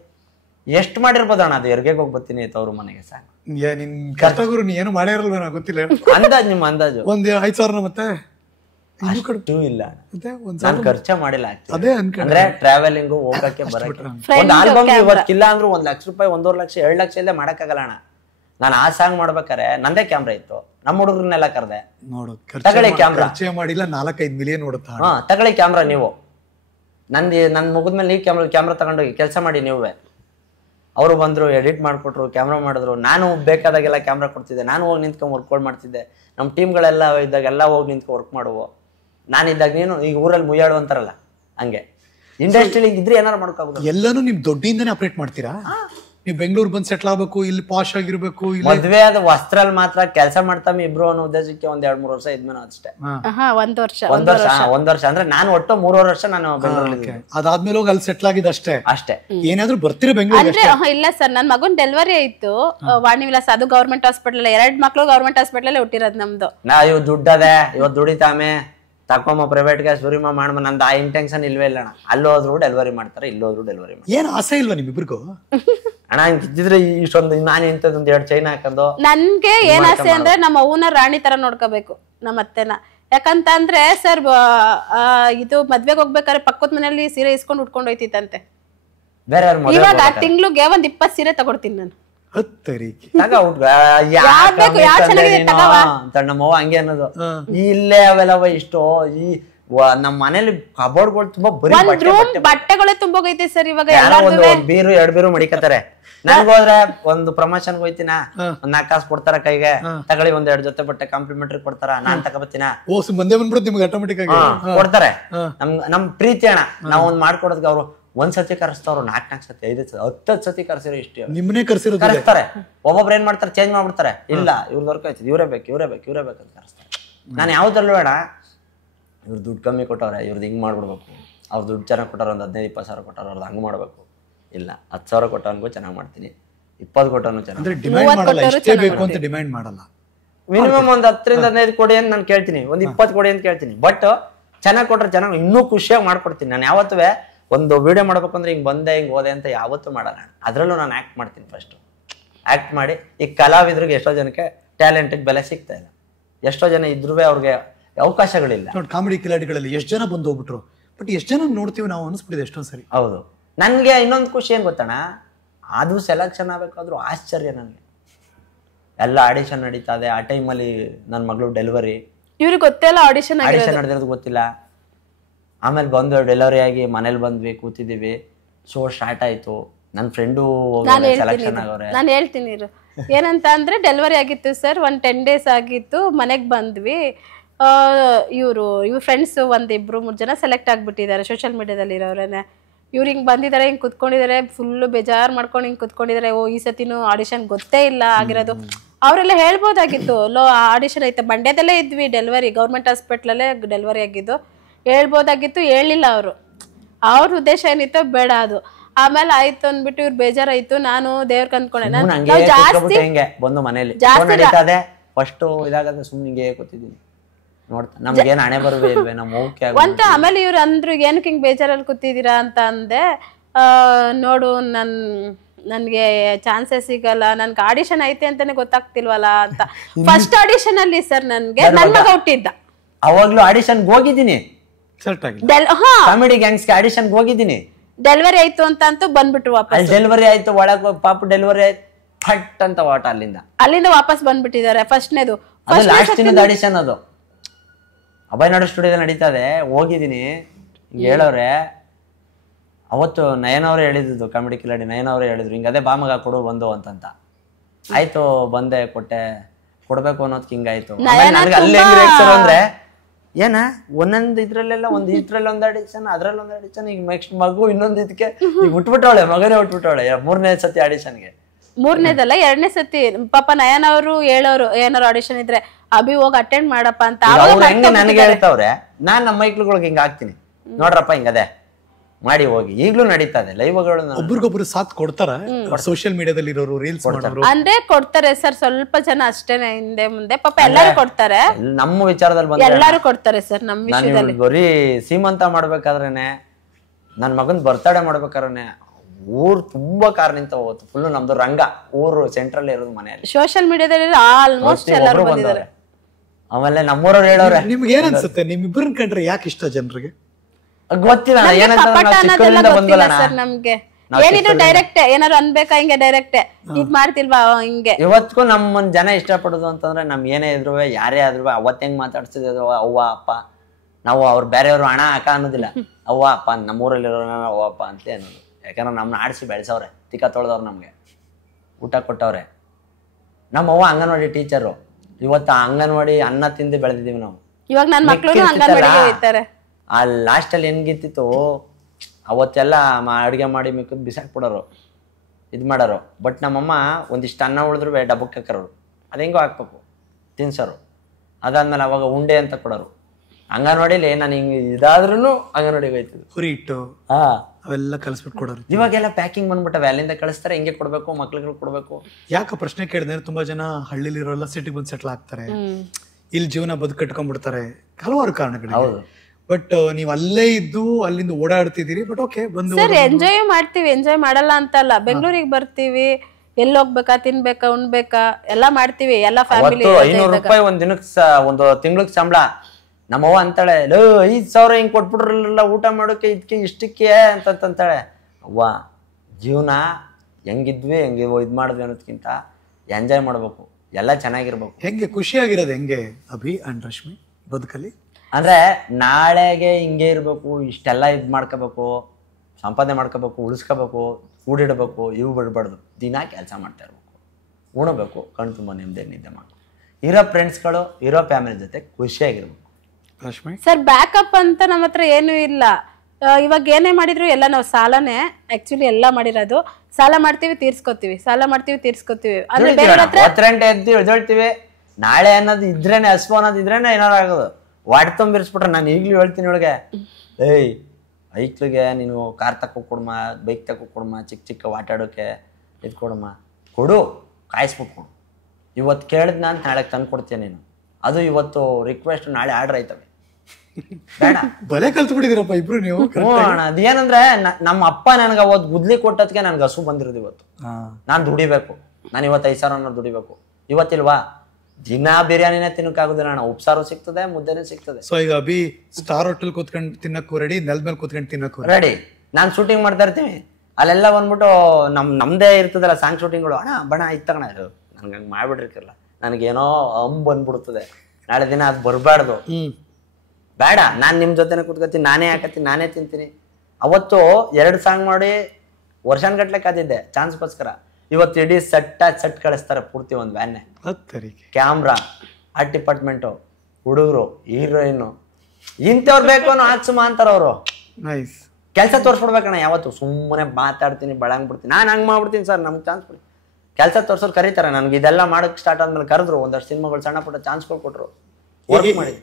ಎಷ್ಟು ಮಾಡಿರ್ಬೋದಣ್ಣ ಅದು ಹೆರ್ಗೆಗೆ ಹೋಗಿ ಬರ್ತೀನಿ ಅವ್ರ ಮನೆಗೆ ಸಾಕು. ನಿನ್ ಕಷ್ಟಗುರು ನೀ ಏನು ಮಾಡಿರಲ್ವ ಗೊತ್ತಿಲ್ಲ. ಅಂದಾಜು ನಿಮ್ಮ ಅಂದಾಜು ಒಂದ್ 5,000 ಮತ್ತೆ ಇಲ್ಲ ನಾನು ಖರ್ಚ ಮಾಡಿಲ್ಲ. ಅದೇ ಅಂದ್ರೆ ಟ್ರಾವೆಲಿಂಗ್ ಹೋಗಕ್ಕೆ ಬರಕ್ಕೆ ಒಂದ್ ಆಲ್ಬಮ್ ಇವತ್ತಿಲ್ಲ ಅಂದ್ರೂ ₹1,00,000 1.5 ಲಕ್ಷ 2 ಲಕ್ಷ ಇಲ್ಲೇ ಮಾಡಕ್ಕಾಗಲ್ಲ ಅಣ್ಣ. ನಾನು ಆ ಸಾಂಗ್ ಮಾಡ್ಬೇಕಾರೆ ನಂದೇ ಕ್ಯಾಮ್ರಾ ಇತ್ತು, ನಮ್ಮ ಹುಡುಗರನ್ನೆಲ್ಲ ಕರ್ದೆ, ತಗೊಳ್ಳಿ ಕ್ಯಾಮ್ರಾ ಮಾಡಿಲ್ಲ 4-5 ಮಿಲಿಯನ್ ನೋಡುತ್ತಾ ತಗೊಳ್ಳಿ ಕ್ಯಾಮ್ರಾ ನೀವು, ನನ್ ಮುಗಿದ್ಮೇಲೆ ನೀವು ಕ್ಯಾಮ್ರಾ ತಗೊಂಡೋಗಿ ಕೆಲಸ ಮಾಡಿ ನೀವೇ. ಅವರು ಬಂದ್ರು ಎಡಿಟ್ ಮಾಡ್ಕೊಟ್ರು, ಕ್ಯಾಮ್ರಾ ಮಾಡಿದ್ರು. ನಾನು ಬೇಕಾದಾಗೆಲ್ಲ ಕ್ಯಾಮ್ರಾ ಕೊಡ್ತಿದ್ದೆ, ನಾನು ಹೋಗಿ ನಿಂತ್ಕೊಂಡು ವರ್ಕ್ ಮಾಡ್ತಿದ್ದೆ. ನಮ್ಮ ಟೀಮ್ಗಳೆಲ್ಲ ಇದ್ದಾಗೆಲ್ಲ ಹೋಗಿ ನಿಂತ್ಕೊಂಡು ವರ್ಕ್ ಮಾಡುವು. ನಾನಿದ್ದಾಗ ನೀನು ಈಗ ಊರಲ್ಲಿ ಮುಯ್ಯಾಡು ಅಂತಾರಲ್ಲ ಹಂಗೆ ಇಂಡಸ್ಟ್ರಿಯಲ್ಲಿ ಇದ್ರೆ ಏನಾರು ಮಾಡ್ಕೋಬಹುದು. ಎಲ್ಲಾನು ನಿಮ್ ದೊಡ್ಡಿಂದಾನೆ ಆಪರೇಟ್ ಮಾಡ್ತೀರಾ? ನೀವು ಬೆಂಗಳೂರು ಬಂದು ಸೆಟ್ಲ್ ಆಗ್ಬೇಕು, ಇಲ್ಲಿ ಪಾಶ್ ಆಗಿರ್ಬೇಕು, ಮದ್ವೆ ಆದ ವಸ್ತ್ರಲ್ಲಿ ಮಾತ್ರ ಕೆಲಸ ಮಾಡ್ತಾವೆ ಇಬ್ರು ಅನ್ನೋ ಉದ್ದೇಶಕ್ಕೆ 1-2-3 ವರ್ಷ ಇದ್ಮೇಲೆ ಅಷ್ಟೇ. ಒಂದ್ ವರ್ಷ ಅಂದ್ರೆ ನಾನು ಒಟ್ಟು 3.5 ವರ್ಷ ನಾನು ಬೆಂಗಳೂರಲ್ಲಿ. ಅದಾದ್ಮೇಲೆ ಹೋಗಿ ಅಲ್ಲಿ ಸೆಟ್ಲ್ ಆಗಿದ್ದಷ್ಟೇ ಅಷ್ಟೇ. ಏನಾದ್ರು ಬರ್ತೀರಾ ಬೆಂಗಳೂರಿಗೆ? ಇಲ್ಲ ಸರ್, ನನ್ ಮಗನ್ ಡೆಲಿವರಿ ಆಯ್ತು ವಾಣಿ ವಿಲಾಸ್, ಅದು ಗವರ್ಮೆಂಟ್ ಹಾಸ್ಪಿಟಲ್. 2 ಮಕ್ಳು ಗವರ್ಮೆಂಟ್ ಹಾಸ್ಪಿಟಲ್ ಹುಟ್ಟಿರೋದು ನಮ್ದು. ಇವ್ ದುಡ್ಡದೆ ಇವತ್ತು ದುಡಿತಾಮೆ ತಕೊಂಬ ಪ್ರೈವೇಟ್ಗೆ ಸುರಿಮ ಮಾಡ್ಮ, ನಂದು ಆ ಇಂಟೆನ್ಷನ್ ಇಲ್ವೇ ಇಲ್ಲ ಅಣ್ಣ. ಅಲ್ಲೋದ್ರು ಡೆಲಿವರಿ ಮಾಡ್ತಾರೆ, ಇಲ್ಲೋದ್ರು ಡೆಲಿವರಿ ಮಾಡ್ತಾರೆ. ಏನ್ ಆಸೆ ಇಲ್ವಾ ನಿಮ್ಮಿಬ್ರಿಗೂ? ಅಣ್ಣ ಇದ್ದಿದ್ರೆ ಇಷ್ಟೊಂದು ನಾನು ಇಂಥದ್ದೊಂದು 2 ಚೈನ್ ಹಾಕೊಂಡು. ನನ್ಗೆ ಏನ್ ಆಸೆ ಅಂದ್ರೆ ನಮ್ಮ ಅವ್ವನ ರಾಣಿ ತರ ನೋಡ್ಕೋಬೇಕು ನಮ್ಮ ಅತ್ತೆನ. ಯಾಕಂತಂದ್ರೆ ಸರ್ ಇದು ಮದ್ವೆಗೆ ಹೋಗ್ಬೇಕಾದ್ರೆ ಪಕ್ಕದ ಮನೆಯಲ್ಲಿ ಸೀರೆ ಇಸ್ಕೊಂಡು ಉಟ್ಕೊಂಡು ಹೋಯ್ತಿತ್ತಂತೆ. ಬೇರೆ ಇವಾಗ ತಿಂಗ್ಳಿಗೆ 20 ಸೀರೆ ತಗೊಡ್ತೀನಿ ನಾನು. ನಮ್ಮವ್ವ ಹಂಗೆ ಅನ್ನೋದು. ಇಲ್ಲೇ ಅವೆಲ್ಲವ ಇಷ್ಟು ಈ ನಮ್ಮ ಮನೇಲಿ ಕಬೋರ್ಡ್ಗಳು ತುಂಬಾ ಬಟ್ಟೆಗಳೇ ತುಂಬೋಗೈತೆ ಸರ್. ಇವಾಗ ಬೀರು 2 ಬೀರು ಮಡಿಕತ್ತಾರೆ. ನನ್ಗೋದ್ರೆ ಒಂದು ಪ್ರಮೋಷನ್ ಹೋಯ್ತಿನ, ಒಂದ್ 4 ಕಾಸು ಕೊಡ್ತಾರ ಕೈಗೆ, ತಗೊಳ್ಳಿ 1-2 ಜೊತೆ ಬಟ್ಟೆ ಕಾಂಪ್ಲಿಮೆಂಟ್ರಿ ಕೊಡ್ತಾರ, ನಾನ್ ತಗೋಬತ್ತೀನ ಕೊಡ್ತಾರೆ. ನಮ್ ಪ್ರೀತಿ ಅಣ್ಣ, ನಾವ್ ಒಂದ್ ಮಾಡ್ಕೊಡೋದ್ಗೆ ಅವ್ರು ಒಂದ್ಸತಿ ಕರೆಸ್ತವ್ರು 4 ಸತಿ 5 ಸತಿ 10 ಸತಿ ಕರ್ಸಿರೋ ಇಷ್ಟು ನಿಮ್ಮನೆ ಕರೆಸ್ತಾರೆ. ಒಬ್ಬೊಬ್ರು ಏನ್ ಮಾಡ್ತಾರೆ, ಚೇಂಜ್ ಮಾಡ್ಬಿಡ್ತಾರೆ. ಇಲ್ಲ ಇವ್ರದ್ದು ವರ್ಕ್ ಆಯ್ತದೆ, ಇವ್ರೇ ಬೇಕು ಅಂತ ಕರೆಸ್ತಾರೆ. ನಾನು ಯಾವ್ದಲ್ಲೂ ಬೇಡ, ಇವ್ರು ದುಡ್ಡು ಕಮ್ಮಿ ಕೊಟ್ಟವ್ರೆ, ಇವ್ರದ್ದು ಹಿಂಗ್ ಮಾಡ್ಬಿಡ್ಬೇಕು, ಅವ್ರು ದುಡ್ಡು ಚೆನ್ನಾಗಿ ಕೊಟ್ಟವ್ರು, ಒಂದು 15-20 ಸಾವಿರ ಕೊಟ್ಟವ್ರು, ಅವ್ರದ್ದು ಹಂಗ್ ಮಾಡ್ಬೇಕು. ಇಲ್ಲ 10 ಸಾವಿರ ಕೊಟ್ಟವನ್ಗೂ ಚೆನ್ನಾಗಿ ಮಾಡ್ತೀನಿ, 20 ಕೊಟ್ಟವನು ಚೆನ್ನಾಗಿ. ಡಿಮ್ಯಾಂಡ್ ಮಾಡಲ್ಲ. ಮಿನಿಮಮ್ ಒಂದು 10-15 ಕೊಡಿ ಅಂತ ನಾನು ಕೇಳ್ತೀನಿ, ಒಂದು 20 ಕೊಡಿ ಅಂತ ಕೇಳ್ತೀನಿ. ಬಟ್ ಚೆನ್ನಾಗಿ ಕೊಟ್ರೆ ಚೆನ್ನಾಗಿ ಇನ್ನೂ ಖುಷಿಯಾಗಿ ಮಾಡ್ಕೊಡ್ತೀನಿ. ನಾನು ಯಾವತ್ತೂ ಒಂದು ವಿಡಿಯೋ ಮಾಡ್ಬೇಕಂದ್ರೆ ಹಿಂಗ್ ಬಂದೆ ಹಿಂಗ್ ಹೋದೆ ಅಂತ ಯಾವತ್ತೂ ಮಾಡಲ್ಲ. ಅದ್ರಲ್ಲೂ ನಾನು ಆಕ್ಟ್ ಮಾಡ್ತೀನಿ. ಫಸ್ಟ್ ಆಕ್ಟ್ ಮಾಡಿ ಈ ಕಲಾವಿದ್ರಿಗೆ ಎಷ್ಟೋ ಜನಕ್ಕೆ ಟ್ಯಾಲೆಂಟಿಗೆ ಬೆಲೆ ಸಿಗ್ತಾ ಇಲ್ಲ, ಎಷ್ಟೋ ಜನ ಇದ್ರೂ ಅವ್ರಿಗೆ ಅವಕಾಶಗಳಿಲ್ಲ. ನೋಡಿ ಕಾಮಿಡಿ ಕಿಲಾಡಿಗಳಲ್ಲಿ ಎಷ್ಟು ಜನ ಬಂದು ಹೋಗ್ಬಿಟ್ರು, ಬಟ್ ಎಷ್ಟು ಜನ ನೋಡ್ತೀವಿ ನಾವು ಅನಿಸ್ಬಿಟ್ಟಿದೆ ಎಷ್ಟೊಂದ್ ಸರಿ. ಹೌದು, ನನ್ಗೆ ಇನ್ನೊಂದು ಖುಷಿ ಏನ್ ಗೊತ್ತಣ್ಣ, ಅದು ಸೆಲೆಕ್ಷನ್ ಆಗ್ಬೇಕಾದ್ರೂ ಆಶ್ಚರ್ಯ ನನಗೆ. ಎಲ್ಲ ಆಡಿಷನ್ ನಡೀತಾ ಇದೆ, ಆ ಟೈಮಲ್ಲಿ ನನ್ನ ಮಗಳು ಡೆಲಿವರಿ, ಇವ್ರಿಗೆ ಗೊತ್ತಿಲ್ಲ ಆಡಿಷನ್ ನಡೆದಿರೋದು ಗೊತ್ತಿಲ್ಲ. ಆಮೇಲೆ ಬಂದು ಡೆಲಿವರಿ ಆಗಿ ಮನೇಲಿ ಬಂದ್ವಿ, ಕೂತಿದ್ದೀವಿ, ಶೋ ಸ್ಟಾರ್ಟ್ ಆಯ್ತು. ನನ್ನ ಫ್ರೆಂಡು ಸೆಲೆಕ್ಷನ್ ಆಗೋರೆ. ನಾನು ಹೇಳ್ತೀನಿ ಇರು. ಏನಂತ ಅಂದ್ರೆ ಡೆಲಿವರಿ ಆಗಿತ್ತು ಸರ್, 10 days ಆಗಿತ್ತು, ಮನೆಗೆ ಬಂದ್ವಿ. ಇವ್ರ ಫ್ರೆಂಡ್ಸ್ 1-2-3 ಜನ ಸೆಲೆಕ್ಟ್ ಆಗ್ಬಿಟ್ಟಿದ್ದಾರೆ ಸೋಷಿಯಲ್ ಮೀಡಿಯಾದಲ್ಲಿ ಇರೋರೇನೆ. ಇವ್ರು ಹಿಂಗ್ ಬಂದಿದ್ದಾರೆ, ಹಿಂಗ್ ಕುತ್ಕೊಂಡಿದ್ದಾರೆ, ಫುಲ್ ಬೇಜಾರ್ ಮಾಡ್ಕೊಂಡು ಹಿಂಗ್ ಕುತ್ಕೊಂಡಿದ್ದಾರೆ. ಓ ಈ ಸತಿನೂ ಆಡಿಷನ್ ಗೊತ್ತೇ ಇಲ್ಲ ಆಗಿರೋದು. ಅವರೆಲ್ಲ ಹೇಳ್ಬೋದಾಗಿತ್ತು, ಆಡಿಷನ್ ಐತೆ, ಮಂಡ್ಯದಲ್ಲೇ ಇದ್ವಿ, ಡೆಲಿವರಿ ಗೌರ್ಮೆಂಟ್ ಹಾಸ್ಪಿಟ್ಲಲ್ಲೇ ಡೆಲಿವರಿ ಆಗಿದ್ದು, ಹೇಳ್ಬೋದಾಗಿತ್ತು, ಹೇಳಿಲ್ಲ ಅವರು. ಅವ್ರ ಉದ್ದೇಶ ಏನಿತ್ತು ಬೇಡ ಅದು. ಆಮೇಲೆ ಆಯ್ತು ಅಂದ್ಬಿಟ್ಟು ಇವ್ರು ಬೇಜಾರಾಯ್ತು. ನಾನು ದೇವ್ರ ಅಂದ್ಕೊಂಡೆ, ಜಾಸ್ತಿ ಬಂದು ಮನೇಲಿ ಫಸ್ಟ್ ಇದಾಗದೆ ಸುಮ್ಮನೆ ಕೂತಿದ್ದೀನಿ ನೋಡ್ತಾ, ನಮ್ಗೇನ್ ಹಣೆ ಬರುವೆ ಇಲ್ವೇ ನಮ್ಮ ಅಂತ. ಆಮೇಲೆ ಇವ್ರು ಅಂದ್ರು ಏನಕ್ಕೆ ಹಿಂಗ್ ಬೇಜಾರಲ್ಲಿ ಕೂತಿದ್ದೀರಾ ಅಂತ ಅಂದೆ. ನೋಡು ನನ್ಗೆ ಚಾನ್ಸಸ್ ಸಿಗಲ್ಲ, ನನ್ಗೆ ಆಡಿಷನ್ ಐತೆ ಅಂತಾನೆ ಗೊತ್ತಾಗ್ತಿಲ್ವಲ್ಲ ಅಂತ. ಫಸ್ಟ್ ಆಡಿಷನ್ ಅಲ್ಲಿ ಸರ್ ನನ್ಗೆ ನನ್ನ ಮಗ ಹುಟ್ಟಿದ್ದ. ಅವಾಗ್ಲೂ ಆಡಿಷನ್ಗೆ ಹೋಗಿದ್ದೀನಿ, ಕಾಮಿಡಿ ಗ್ಯಾಂಗ್ಸ್ಗೆ ಆಡಿಷನ್ಗೆ ಹೋಗಿದ್ದೀನಿ. ಡೆಲಿವರಿ ಆಯ್ತು ಅಂತ ಅಂತೂ ಬಂದ್ಬಿಟ್ರು ವಾಪಸ್. ಡೆಲಿವರಿ ಆಯ್ತು, ಒಳಗೆ ಪಾಪ ಡೆಲಿವರಿ ಆಯ್ತು, ಫಟ್ ಅಂತ ವಾಟ ಅಲ್ಲಿಂದ ವಾಪಸ್ ಬಂದ್ಬಿಟ್ಟಿದ್ದಾರೆ. ಫಸ್ಟ್ನೇದು ಲಾಸ್ಟ್ ದಿನದ ಆಡಿಷನ್ ಅದು ಅಭಯನಾಡು ಸ್ಟುಡಿಯೋದಲ್ಲಿ ನಡೀತಾ ಇದೆ. ಹೋಗಿದ್ದೀನಿ, ಹಿಂಗೆ ಹೇಳೋರೆ. ಅವತ್ತು ನಯನ ಅವರೇ ಹೇಳಿದ್ದು, ಕಾಮಿಡಿ ಕಿಲಾಡಿ ನಯನ ಅವರೇ ಹೇಳಿದ್ರು, ಹಿಂಗೆ ಅದೇ ಬಾಮಗ ಕೊಡು ಬಂದು ಅಂತಂತ. ಆಯ್ತು ಬಂದೆ, ಕೊಟ್ಟೆ, ಕೊಡ್ಬೇಕು ಅನ್ನೋದಕ್ಕೆ ಹಿಂಗಾಯ್ತು. ನನಗೆ ಅಲ್ಲಿ ಹೆಂಗ್ ರೇಗ್ಸರು ಅಂದ್ರೆ ಏನ ಒಂದೊಂದು ಇದ್ರಲ್ಲೆಲ್ಲ ಇದ್ರಲ್ಲಿ ಒಂದು ಆಡಿಷನ್, ಅದ್ರಲ್ಲಿ ಒಂದು ಆಡಿಷನ್, ಈಗ ನೆಕ್ಸ್ಟ್ ಮಗು ಇನ್ನೊಂದು ಇದಕ್ಕೆ ಈಗ ಹುಟ್ಬಿಟ್ಟವಳೆ, ಮಗನೇ ಹುಟ್ಬಿಟ್ಟವಳೆ 3ನೇ ಸತಿ ಆಡಿಷನ್ಗೆ. 3ನೇದಲ್ಲ 2ನೇ ಸತಿ. ಪಾಪ ನಯನ ಅವರು ಹೇಳೋರು, ಏನಾರು ಆಡಿಷನ್ ಇದ್ರೆ ಅಭಿ ಹೋಗಿ ಅಟೆಂಡ್ ಮಾಡಪ್ಪ ಅಂತ. ಹೆಂಗೆ ನನಗೆ ಹೇಳ್ತಾವ್ರೆ, ನಾನ್ ನಮ್ಮ ಮೈಕ್ಳುಗಳಿಗೆ ಹಿಂಗ ಹಾಕ್ತೀನಿ, ನೋಡ್ರಪ್ಪ ಹಿಂಗದೆ ಮಾಡಿ ಹೋಗಿ. ಈಗ್ಲೂ ನಡೀತಾ ಇದೆ ಲೈವ್ಗಳು, ಒಬ್ರಿಗೊಬ್ರು ಸಾಥ್ ಕೊಡ್ತಾರ ಸೋಷಿಯಲ್ ಮೀಡಿಯಾದಲ್ಲಿ ಇರೋರು, ರೀಲ್ಸ್ ಮಾಡೋರು ಅಂದ್ರೆ ಕೊಡ್ತಾರೆ ಸರ್, ಸ್ವಲ್ಪ ಜನ ಅಷ್ಟೇನೆ, ಹಿಂದೆ ಮುಂದೆ ಪಾಪ ಎಲ್ಲಾರು ಕೊಡ್ತಾರೆ. ನಮ್ಮ ವಿಚಾರದಲ್ಲಿ ಎಲ್ಲಾರು ಕೊಡ್ತಾರೆ ಸರ್. ನಮ್ಮ ವಿಷಯದಲ್ಲಿ ಬರೀ ಸೀಮಂತ ಮಾಡ್ಬೇಕಾದ್ರೇನೆ, ನನ್ ಮಗನ್ ಬರ್ತಡೇ ಮಾಡ್ಬೇಕಾದ್ರೆ ಊರ್ ತುಂಬಾ ಕಾರ್ ನಿಂತ ಹೋಗುತ್ತೆ, ಫುಲ್ ನಮ್ದು ರಂಗ, ಊರು ಸೆಂಟ್ರಲ್ ಇರೋದು ಮನೆಯಲ್ಲಿ. ಸೋಷಿಯಲ್ ಮೀಡಿಯಾದಲ್ಲಿ ಆಲ್ಮೋಸ್ಟ್ ಎಲ್ಲರೂ ಬಂದಿದ್ದಾರೆ. ಆಮೇಲೆ ನಮ್ಮೂರವ್ರು ಹೇಳೋರೆ. ನಿಮ್ಗೆ ಏನ್ ಅನ್ಸುತ್ತೆ, ನಿಮ್ಮಿಬ್ಬರನ್ನ ಕಂಡ್ರೆ ಯಾಕೆ ಇಷ್ಟ ಜನರಿಗೆ? ಗೊತ್ತಿಲ್ಲ ನಮ್ಗೆ ಏನಿದ್ರು ಡೈರೆಕ್ಟ್ ಏನಾರು ಅನ್ಬೇಕಾ, ಹಿಂಗೆ ಡೈರೆಕ್ಟ್ ಇದ್ ಮಾಡ್ತಿಲ್ವಾ ಹಿಂಗೆ. ಇವತ್ತಿಗೂ ನಮ್ಮ ಜನ ಇಷ್ಟಪಡೋದು ಅಂತಂದ್ರೆ, ನಮ್ ಏನೇ ಇದ್ರು ಯಾರೇ ಆದ್ರು ಅವತ್ ಹೆಂಗ್ ಮಾತಾಡ್ತಿದ್ರು, ಅವ್ವ ಅಪ್ಪ, ನಾವು ಅವ್ರು ಬೇರೆಯವ್ರು ಹಣ ಅಕ್ಕ ಅನ್ನೋದಿಲ್ಲ, ಅವ್ವ ಅಪ್ಪ, ನಮ್ಮೂರಲ್ಲಿರೋ ಅವ್ವ ಅಪ್ಪ ಅಂತ ಅನ್ನೋದು. ಯಾಕಂದ್ರೆ ನಮ್ನ ಆಡಿಸಿ ಬೆಳೆಸವ್ರೆ, ತಿಕ್ಕ ತೊಳೆದವ್ರು, ನಮ್ಗೆ ಊಟ ಕೊಟ್ಟವ್ರೆ. ನಮ್ಮವ್ವ ಅಂಗನವಾಡಿ ಟೀಚರು, ಇವತ್ತು ಅಂಗನವಾಡಿ ಅನ್ನ ತಿಂದು ಬೆಳೆದಿದೀವಿ ನಾವು. ಇವಾಗ ನನ್ನ ಮಕ್ಕಳು ಅಂಗನವಾಡಿಗೆ ಹೋಗ್ತಾರೆ. ಆ ಲಾಸ್ಟ್ ಅಲ್ಲಿ ಹೆಂಗಿತ್ತಿತ್ತು, ಅವತ್ತೆಲ್ಲ ಅಡುಗೆ ಮಾಡಿ ಮಿಕ್ಕದ್ ಬಿಸಾಕ್ಬಿಡೋರು, ಇದು ಮಾಡೋರು. ಬಟ್ ನಮ್ಮಮ್ಮ ಒಂದಿಷ್ಟು ಅನ್ನ ಉಳಿದ್ರು ಡಬ್ಬಕ್ಕೆ ಹಾಕೋರು, ಅದು ಹೆಂಗೋ ಹಾಕ್ಬೇಕು ತಿನ್ಸೋರು. ಅದಾದ್ಮೇಲೆ ಅವಾಗ ಉಂಡೆ ಅಂತ ಕೊಡೋರು. ಅಂಗನವಾಡಿಲಿ ನಾನು ಹಿಂಗೆ ಇದಾದ್ರೂ ಅಂಗನವಾಡಿಗೆ ಹೋಯ್ತಿದ್ದು, ಹುರಿ ಇಟ್ಟು ಅವೆಲ್ಲ ಕಲಿಸ್ಬಿಟ್ಟು ಕೊಡೋರು. ಇವಾಗೆಲ್ಲ ಪ್ಯಾಕಿಂಗ್ ಬಂದ್ಬಿಟ್ಟವೆ, ಅಲ್ಲಿಂದ ಕಳಿಸ್ತಾರೆ, ಹಿಂಗೆ ಕೊಡ್ಬೇಕು, ಮಕ್ಳಿಗೆ ಕೊಡ್ಬೇಕು. ಯಾಕೆ ಪ್ರಶ್ನೆ ಕೇಳಿದ್ರೆ, ತುಂಬಾ ಜನ ಹಳ್ಳಿಲಿರೋಲ್ಲ ಸಿಟಿಗೆ ಬಂದು ಸೆಟ್ಲ್ ಆಗ್ತಾರೆ, ಇಲ್ಲಿ ಜೀವನ ಬದುಕಟ್ಕೊಂಡ್ಬಿಡ್ತಾರೆ, ಹಲವಾರು ಕಾರಣಗಳು. ಹೌದು. ಬಟ್ ನೀವ್ ಅಲ್ಲೇ ಇದ್ದು ಅಲ್ಲಿಂದ ಓಡಾಡ್ತಿದ್ದೀರಿ. ಬಟ್ ಓಕೆ, ಬಂದು ಸರ್ ಎಂಜಾಯ್ ಮಾಡ್ತೀವಿ, ಎಂಜಾಯ್ ಮಾಡಲ್ಲ ಅಂತಲ್ಲ. ಬೆಂಗಳೂರಿಗೆ ಬರ್ತೀವಿ, ಎಲ್ಲಿ ಹೋಗ್ಬೇಕಾ, ತಿನ್ಬೇಕಾ, ಉಣ್ಬೇಕಾ ಎಲ್ಲ ಮಾಡ್ತೀವಿ, ಎಲ್ಲ ಫ್ಯಾಮಿಲಿ. 500 ರೂಪಾಯಿ ಒಂದ್ ದಿನಕ್ಕೆ, ಒಂದು ತಿಂಗ್ಳಿಗೆ ಸಂಬಳ. ನಮ್ಮವ್ವ ಅಂತಾಳೆ, 5,000 ಹಿಂಗ್ ಕೊಟ್ಬಿಟ್ರಲ್ಲ ಊಟ ಮಾಡೋಕೆ, ಇದಕ್ಕೆ ಇಷ್ಟಕ್ಕೆ ಅಂತಂತಾಳೆ. ಅವ್ವ, ಜೀವನ ಹೆಂಗಿದ್ವಿ ಹೆಂಗೆ ಇದ್ ಮಾಡಿದ್ವಿ ಅನ್ನೋದಕ್ಕಿಂತ ಎಂಜಾಯ್ ಮಾಡ್ಬೇಕು, ಎಲ್ಲ ಚೆನ್ನಾಗಿರ್ಬೇಕು. ಹೆಂಗೆ ಖುಷಿಯಾಗಿರೋದು ಹೆಂಗೆ ಅಭಿ ಅಂಡ್ ರಶ್ಮಿ ಬದುಕಲ್ಲಿ? ಅಂದ್ರೆ ನಾಳೆಗೆ ಹಿಂಗೆ ಇರ್ಬೇಕು, ಇಷ್ಟೆಲ್ಲ ಇದ್ ಮಾಡ್ಕೋಬೇಕು, ಸಂಪಾದನೆ ಮಾಡ್ಕೋಬೇಕು, ಉಳಿಸ್ಕೋಬೇಕು, ಕೂಡಿಡ್ಬೇಕು, ಇವು ಬಿಡ್ಬಾರ್ದು. ದಿನ ಕೆಲಸ ಮಾಡ್ತಾ ಇರ್ಬೇಕು, ಉಣಬೇಕು, ಕಣ್ ತುಂಬ ನಿಮ್ದೆ ನಿದ್ದೆ ಮಾಡ್ಬೇಕು, ಇರೋ ಫ್ರೆಂಡ್ಸ್ಗಳು, ಇರೋ ಫ್ಯಾಮಿಲಿ ಜೊತೆ ಖುಷಿಯಾಗಿರ್ಬೇಕು. ರಶ್ಮಿ ಸರ್ ಬ್ಯಾಕಪ್ ಅಂತ ನಮ್ಮ ಹತ್ರ ಏನೂ ಇಲ್ಲ. ಇವಾಗ ಏನೇ ಮಾಡಿದ್ರು ಎಲ್ಲ ನಾವು ಸಾಲನೇ, ಆಕ್ಚುಲಿ ಎಲ್ಲ ಮಾಡಿರೋದು ಸಾಲ ಮಾಡ್ತೀವಿ, ತೀರ್ಸ್ಕೊತೀವಿ, ಸಾಲ ಮಾಡ್ತೀವಿ, ತೀರ್ಸ್ಕೊತೀವಿ. ಅಂದ್ರೆ ಬೇರೆ ಹತ್ರ ಎದ್ದೇಳ್ತೀವಿ, ನಾಳೆ ಅನ್ನೋದು ಇದ್ರೇನೆ, ಹಸ್ವು ಅನ್ನೋದು ಇದ್ರೇನೆ ಏನಾರು ಆಗೋದು. ವಾಟ್ ತುಂಬಿರ್ಸ್ಬಿಟ್ರೆ ನಾನು ಈಗ್ಲೂ ಹೇಳ್ತೀನಿ ಒಳಗೆ, ಏಯ್ ಐಕ್ಳಿಗೆ ನೀನು ಕಾರ್ ತಕೊ ಕೊಡಮ್ಮ, ಬೈಕ್ ತಕೊ ಕೊಡಮ್ಮ, ಚಿಕ್ಕ ಚಿಕ್ಕ ಆಟಾಡೋಕೆ ಇದು ಕೊಡಮ್ಮ, ಕೊಡು, ಕಾಯಿಸ್ಬಿಟ್ಟು ಕೊಡು. ಇವತ್ತು ಕೇಳಿದ್ ನಾನು ನಾಳೆ ತಂದು ಕೊಡ್ತೀನಿ ನೀನು. ಅದು ಇವತ್ತು ರಿಕ್ವೆಸ್ಟ್, ನಾಳೆ ಆರ್ಡರ್ ಆಯ್ತವೆ. ಬೇಡ, ಬಲೆ ಕಲ್ತ್ಬಿಟ್ಟಿದ್ದೀರಪ್ಪ ಇಬ್ರು ನೀವು. ಅದೇನಂದ್ರೆ ನಮ್ಮ ಅಪ್ಪ ನನ್ಗೆ ಅವತ್ತು ಗುದ್ಲಿ ಕೊಟ್ಟದ್ಕೆ ನನ್ಗೆ ಹಸು ಬಂದಿರೋದು. ಇವತ್ತು ನಾನು ದುಡಿಬೇಕು, ನಾನು ಇವತ್ತು 5,000 ದುಡಿಬೇಕು. ಇವತ್ತಿಲ್ವಾ ದಿನ ಬಿರಿಯಾನಿನೇ ತಿನ್ನಕ್ಕಾಗುದಿಲ್ಲ ಅಣ್ಣ, ಉಪ್ಸಾರು ಸಿಗ್ತದೆ, ಮುದ್ದೆನೇ ಸಿಗ್ತದೆ. ಸೊ ಈಗ ಅಭಿ ಸ್ಟಾರ್ ಹೋಟೆಲ್ ಕೂತ್ಕೊಂಡು ತಿನ್ನಕ್ಕೂ ರೆಡಿ, ನೆಲದ ಮೇಲೆ ಕೂತ್ಕೊಂಡು ತಿನ್ನಕ್ಕೂ ರೆಡಿ. ನಾನು ಶೂಟಿಂಗ್ ಮಾಡ್ತಾ ಇರ್ತೀನಿ, ಅಲ್ಲೆಲ್ಲ ಬಂದ್ಬಿಟ್ಟು ನಮ್ದೇ ಇರ್ತದಲ್ಲ ಸಾಂಗ್ ಶೂಟಿಂಗ್ಗಳು, ಅಣ್ಣ ಬಣ ಇತ್ತಗಣ ಇದು ನನ್ಗೆ ಹಂಗೆ ಮಾಡ್ಬಿಟ್ಟಿರ್ಕಿಲ್ಲ, ನನಗೇನೋ ಬಂದ್ಬಿಡ್ತದೆ, ನಾಳೆ ದಿನ ಅದು ಬರಬಾರ್ದು, ಬೇಡ ನಾನು ನಿಮ್ಮ ಜೊತೆನೆ ಕೂತ್ಕೊತೀನಿ, ನಾನೇ ಹಾಕತ್ತೀನಿ, ನಾನೇ ತಿಂತೀನಿ. ಅವತ್ತು 2 ಸಾಂಗ್ ಮಾಡಿ ವರ್ಷಾನ್ಗಟ್ಲೆ ಕಾದಿದ್ದೆ ಚಾನ್ಸ್ಗೋಸ್ಕರ. ಇವತ್ತು ಇಡೀ ಸೆಟ್ ಕಳಿಸ್ತಾರೆ ಪೂರ್ತಿ ಒಂದು ವ್ಯಾನ್ನೇ, ಕ್ಯಾಮ್ರಾ, ಆರ್ಟ್ ಡಿಪಾರ್ಟ್ಮೆಂಟು, ಹುಡುಗರು, ಹೀರೋಯಿನ್ನು, ಇಂಥವ್ರು ಬೇಕು ಅನ್ನೋ ಆಕ್ಸುಮ ಅಂತಾರ ಅವರು. ಕೆಲಸ ತೋರಿಸ್ಬಿಡ್ಬೇಕಣ್ಣ. ಯಾವತ್ತು ಸುಮ್ಮನೆ ಮಾತಾಡ್ತೀನಿ ಬಳಂಗ್ಬಿಡ್ತೀನಿ, ನಾನು ಹಂಗೆ ಮಾಡ್ಬಿಡ್ತೀನಿ ಸರ್, ನಮ್ಗೆ ಚಾನ್ಸ್ ಕೊಡಿ. ಕೆಲಸ ತೋರ್ಸೋರು ಕರೀತಾರೆ ನನಗೆ, ಇದೆಲ್ಲ ಮಾಡೋಕ್ಕೆ ಸ್ಟಾರ್ಟ್ ಆದ್ಮೇಲೆ ಕರೆದ್ರು, ಒಂದಷ್ಟು ಸಿನಿಮಾಗಳು ಸಣ್ಣ ಪುಟ್ಟ ಚಾನ್ಸ್ಗಳು ಕೊಟ್ಟರು, ವರ್ಕ್ ಮಾಡಿ.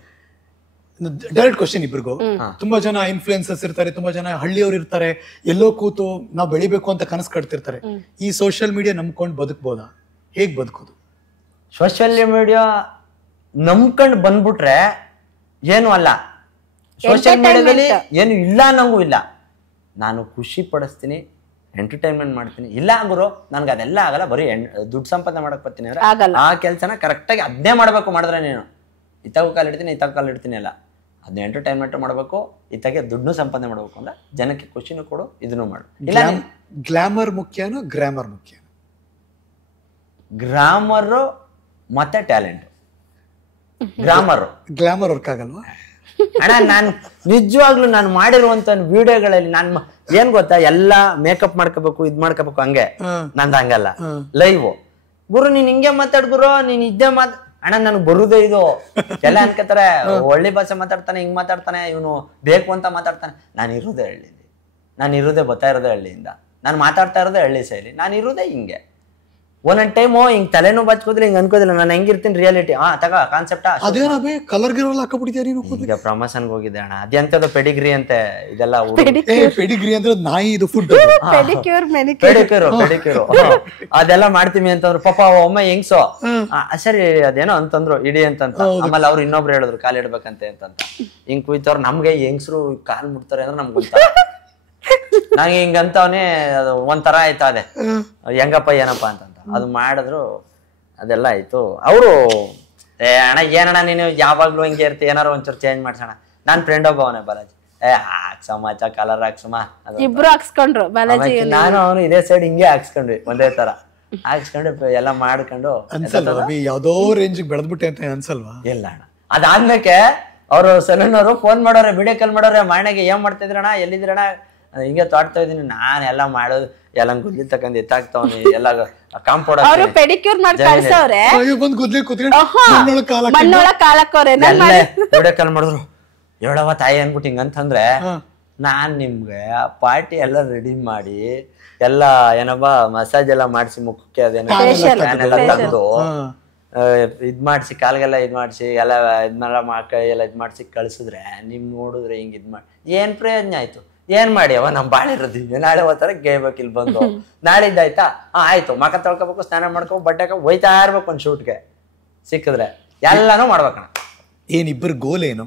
ಡೈರೆಕ್ಟ್ ಕ್ವಶನ್ ಇಬ್ರಿಗೂ. ತುಂಬಾ ಜನ ಇನ್ಫ್ಲುಯೆನ್ಸರ್ಸ್ ಇರ್ತಾರೆ, ತುಂಬಾ ಜನ ಹಳ್ಳಿಯವ್ರು ಇರ್ತಾರೆ, ಎಲ್ಲೋ ಕೂತು ನಾವು ಬೆಳಿಬೇಕು ಅಂತ ಕನಸು ಕಟ್ತಿರ್ತಾರೆ. ಈ ಸೋಷಿಯಲ್ ಮೀಡಿಯಾ ನಂಬ್ಕೊಂಡು ಬದುಕ್ಬೋದಾ? ಹೇಗ್ ಬದುಕೋದು? ಸೋಷಿಯಲ್ ಮೀಡಿಯಾ ನಂಬ್ಕೊಂಡು ಬಂದ್ಬಿಟ್ರೆ ಏನು ಅಲ್ಲ, ಸೋಷಿಯಲ್ ಮೀಡಿಯಾದಲ್ಲಿ ಏನು ಇಲ್ಲ ಅನ್ನಂಗೂ ಇಲ್ಲ. ನಾನು ಖುಷಿ ಪಡಿಸ್ತೀನಿ, ಎಂಟರ್ಟೈನ್ಮೆಂಟ್ ಮಾಡ್ತೀನಿ. ಇಲ್ಲ ಗುರು ನನ್ಗೆ ಅದೆಲ್ಲ ಆಗಲ್ಲ, ಬರೀ ದುಡ್ಡು ಸಂಪಾದನೆ ಮಾಡಕ್ ಬರ್ತೀನಿ ಅಂದ್ರೆ ಆ ಕೆಲಸನ ಕರೆಕ್ಟಾಗಿ ಅದನ್ನೇ ಮಾಡ್ಬೇಕು. ಮಾಡಿದ್ರೆ ನೀನು ಇತ್ತಾಗ ಕಾಲಿಡ್ತೀನಿ, ಇತ್ತಾಗ ಕಾಲಿಡ್ತೀನಿ ಅಲ್ಲ, ಅದನ್ನ ಎಂಟರ್ಟೈನ್ಮೆಂಟ್ ಮಾಡಬೇಕು, ಇತ್ತಾಗೆ ದುಡ್ಡು ಸಂಪಾದನೆ ಮಾಡಬೇಕು ಅಂದ್ರೆ ಜನಕ್ಕೆ ಖುಷಿನೂ ಕೊಡು, ಇದನ್ನು ಮಾಡು. ಇಲ್ಲ ಗ್ಲಾಮರ್ ಮುಖ್ಯನೋ ಗ್ರಾಮರ್ ಮುಖ್ಯ? ಗ್ರಾಮರು ಮತ್ತೆ ಟ್ಯಾಲೆಂಟ್. ಗ್ಲಾಮರ್ ವರ್ಕ್ ಆಗಲ್ವಾ ಅಣ್ಣ? ನಾನು ನಿಜವಾಗ್ಲೂ ನಾನು ಮಾಡಿರುವಂತ ವಿಡಿಯೋಗಳಲ್ಲಿ ನಾನು ಏನ್ ಗೊತ್ತಾ, ಎಲ್ಲಾ ಮೇಕಪ್ ಮಾಡ್ಕೋಬೇಕು, ಇದ್ ಮಾಡ್ಕೋಬೇಕು, ಹಂಗೆ ನಂದು ಹಂಗಲ್ಲ. ಲೈವ್ ಗುರು ನೀನ್ ಹಿಂಗೆ ಮಾತಾಡ್ ಗುರು, ನೀನ್ ಇದ್ದೇ ಅಣ್ಣ ನನಗೆ ಬರುದೇ ಇದು. ಎಲ್ಲ ಅನ್ಕೋತಾರೆ ಒಳ್ಳೆ ಭಾಷೆ ಮಾತಾಡ್ತಾನೆ, ಹಿಂಗ್ ಮಾತಾಡ್ತಾನೆ, ಇವನು ಬೇಕು ಅಂತ ಮಾತಾಡ್ತಾನೆ. ನಾನು ಇರೋದೇ ಹಳ್ಳಿಲಿ, ನಾನು ಇರೋದೇ ಬರ್ತಾ ಇರೋದೇ ಹಳ್ಳಿಯಿಂದ, ನಾನು ಮಾತಾಡ್ತಾ ಇರೋದೇ ಹಳ್ಳಿ ಶೈಲಿ, ನಾನು ಇರೋದೇ ಹಿಂಗೆ. ಒಂದೊಂದ್ ಟೈಮು ಹಿಂಗ್ ತಲೆನೂ ಬಚ್ಕೋದಿಲ್ಲ, ಹಿಂಗ್ ಅನ್ಕೋದಿಲ್ಲ, ನಾನು ಹೆಂಗಿರ್ತೀನಿ ರಿಯಾಲಿಟಿ. ತಗ ಕಾನ್ಸೆಪ್ಟ್ ಕಲರ್ ಗಿರಲ್ಲ ಹಾಕಬಿಟ್ಟಿದ್ಯಾ ನೀನು? ಈಗ ಪ್ರಮೋಷನ್ಗೆ ಹೋಗಿದ್ದೆ ಅಣ್ಣ, ಅದೆಂತದ ಪೆಡಿಗ್ರಿ ಅಂತೆ ಇದೆಲ್ಲ. ಪೆಡಿಗ್ರಿ ಅಂದ್ರೆ ನಾಯಿ ಇದು ಫುಡ್, ಪೆಡಿಕ್ಯೂರ್ ಅದೆಲ್ಲ ಮಾಡ್ತೀವಿ ಅಂತಂದ್ರು. ಪಾಪ ಒಮ್ಮೆ ಹೆಂಗ್ಸೋ ಸರಿ ಅದೇನೋ ಅಂತಂದ್ರು ಇಡಿ ಅಂತಂತ. ಆಮೇಲೆ ಅವ್ರು ಇನ್ನೊಬ್ರು ಹೇಳಿದ್ರು ಕಾಲ್ ಇಡ್ಬೇಕಂತೆ ಅಂತಂತ. ಹಿಂಗ್ ಕುಯ್ತವ್ರು ನಮ್ಗೆ ಹೆಂಗ್ಸ್ರು ಕಾಲ್ ಮುಟ್ತಾರೆ ಅಂದ್ರೆ ನಮ್ಗೆ ಗೊತ್ತ. ನಂಗೆ ಹಿಂಗಂತವನೇ ಅದು ಒಂಥರ ಆಯ್ತಾ, ಅದೇ ಹೆಂಗಪ್ಪ ಏನಪ್ಪಾ ಅಂತಂತ ಅದು ಮಾಡಿದ್ರು, ಅದೆಲ್ಲ ಆಯ್ತು. ಅವರು ಅಣ್ಣ ಏನಣ್ಣ ನೀನು ಯಾವಾಗ್ಲೂ ಹಿಂಗೆ ಇರ್ತಿ, ಏನಾರು ಒಂಚೂರು ಚೇಂಜ್ ಮಾಡ್ಸೋಣ. ನಾನ್ ಫ್ರೆಂಡ್ ಒಬ್ಬವನೇ ಬಾಲಾಜಿ, ಹಾಕ್ಸಮ್ಮ ಕಲರ್ ಹಾಕ್ಸಮ್ಮ, ಇಬ್ರು ಹಾಕ್ಸ್ಕೊಂಡ್ರು ಬಾಲಾಜಿ, ನಾನು ಅವನು ಇದೇ ಸೈಡ್ ಹಿಂಗೆ ಹಾಕ್ಸ್ಕೊಂಡ್ವಿ, ಒಂದೇ ತರ ಹಾಕ್ಸ್ಕೊಂಡು ಎಲ್ಲ ಮಾಡ್ಕೊಂಡು. ಯಾವ್ದೋ ರೇಂಜ್ ಬೆಳೆದ್ಬಿಟ್ಟೆ ಅಂತ ಅನ್ಸಲ್ವಾ? ಇಲ್ಲ ಅಣ್ಣ, ಅದಾದ್ಮೇಲೆ ಅವರು ಸಲೂನ್ ಅವರು ಫೋನ್ ಮಾಡೋರೆ, ವಿಡಿಯೋ ಕಾಲ್ ಮಾಡೋರೆ, ಮಾಣೆಗೆ ಏನ್ ಮಾಡ್ತಾ ಇದ್ರಣ್ಣ, ಎಲ್ಲಿದ್ರಣ್ಣ, ಹಿಂಗೆ ತೋಡ್ತಾ ಇದೀನಿ. ನಾನ್ ಎಲ್ಲ ಮಾಡೋದು ಎಲ್ಲ ಗುದ್ಲಿ ತಕೊಂಡ್ ಎತ್ತಾಗ್ತಾವನಿ, ಎಲ್ಲ ಕಾಂಪೌಂಡ್ ಪೆಡಿಕ್ಯೂರ್ ಮಾಡಿ ಕಳ್ಸವ್ರೆ, ವಿಡಿಯೋ ಕಾಲ್ ಮಾಡಿದ್ರು. ಹೇಳವ ತಾಯಿ ಅನ್ಬಿಟ್ಟು ಹಿಂಗಂತಂದ್ರೆ ನಾನ್ ನಿಮ್ಗೆ ಪಾರ್ಟಿ ಎಲ್ಲ ರೆಡಿ ಮಾಡಿ ಎಲ್ಲ ಏನಪ್ಪ ಮಸಾಜ್ ಎಲ್ಲ ಮಾಡಿಸಿ, ಮುಖಕ್ಕೆ ಅದೇನೋ ತೆಗ್ದು ಇದ್ ಮಾಡ್ಸಿ, ಕಾಲ್ಗೆಲ್ಲ ಇದ್ ಮಾಡ್ಸಿ, ಎಲ್ಲ ಇದ್ನೆಲ್ಲ ಕೈ ಎಲ್ಲ ಇದ್ ಮಾಡ್ಸಿ ಕಳ್ಸಿದ್ರೆ ನಿಮ್ ನೋಡಿದ್ರೆ ಹಿಂಗ್ ಇದ್ ಮಾಡಿ ಏನ್ ಪ್ರಯೋಜನ ಆಯ್ತು? ಏನ್ ಮಾಡಿ ಅವ ನಮ್ ಬಾಳೆ ಇರೋದಿವಿ, ನಾಳೆ ಹೋಗ್ತಾರ ಗೇಯ್ಬೇಕು ಇಲ್ಲಿ ಬಂದು, ನಾಳಿದ್ದಾಯ್ತಾ ಆಯ್ತು, ಮಕ ತೊಳ್ಕೊಬೇಕು, ಸ್ನಾನ ಮಾಡ್ಕೊ, ಬಟ್ಟೆ ಹೋಯ್ತಾ ಇರ್ಬೇಕು ಒಂದ್ ಶೂಟ್ಗೆ, ಸಿಕ್ಕಿದ್ರೆ ಎಲ್ಲಾನು ಮಾಡ್ಬೇಕಣ್ಣ. ಏನಿಬ್ಬರು ಗೋಲ್ ಏನು?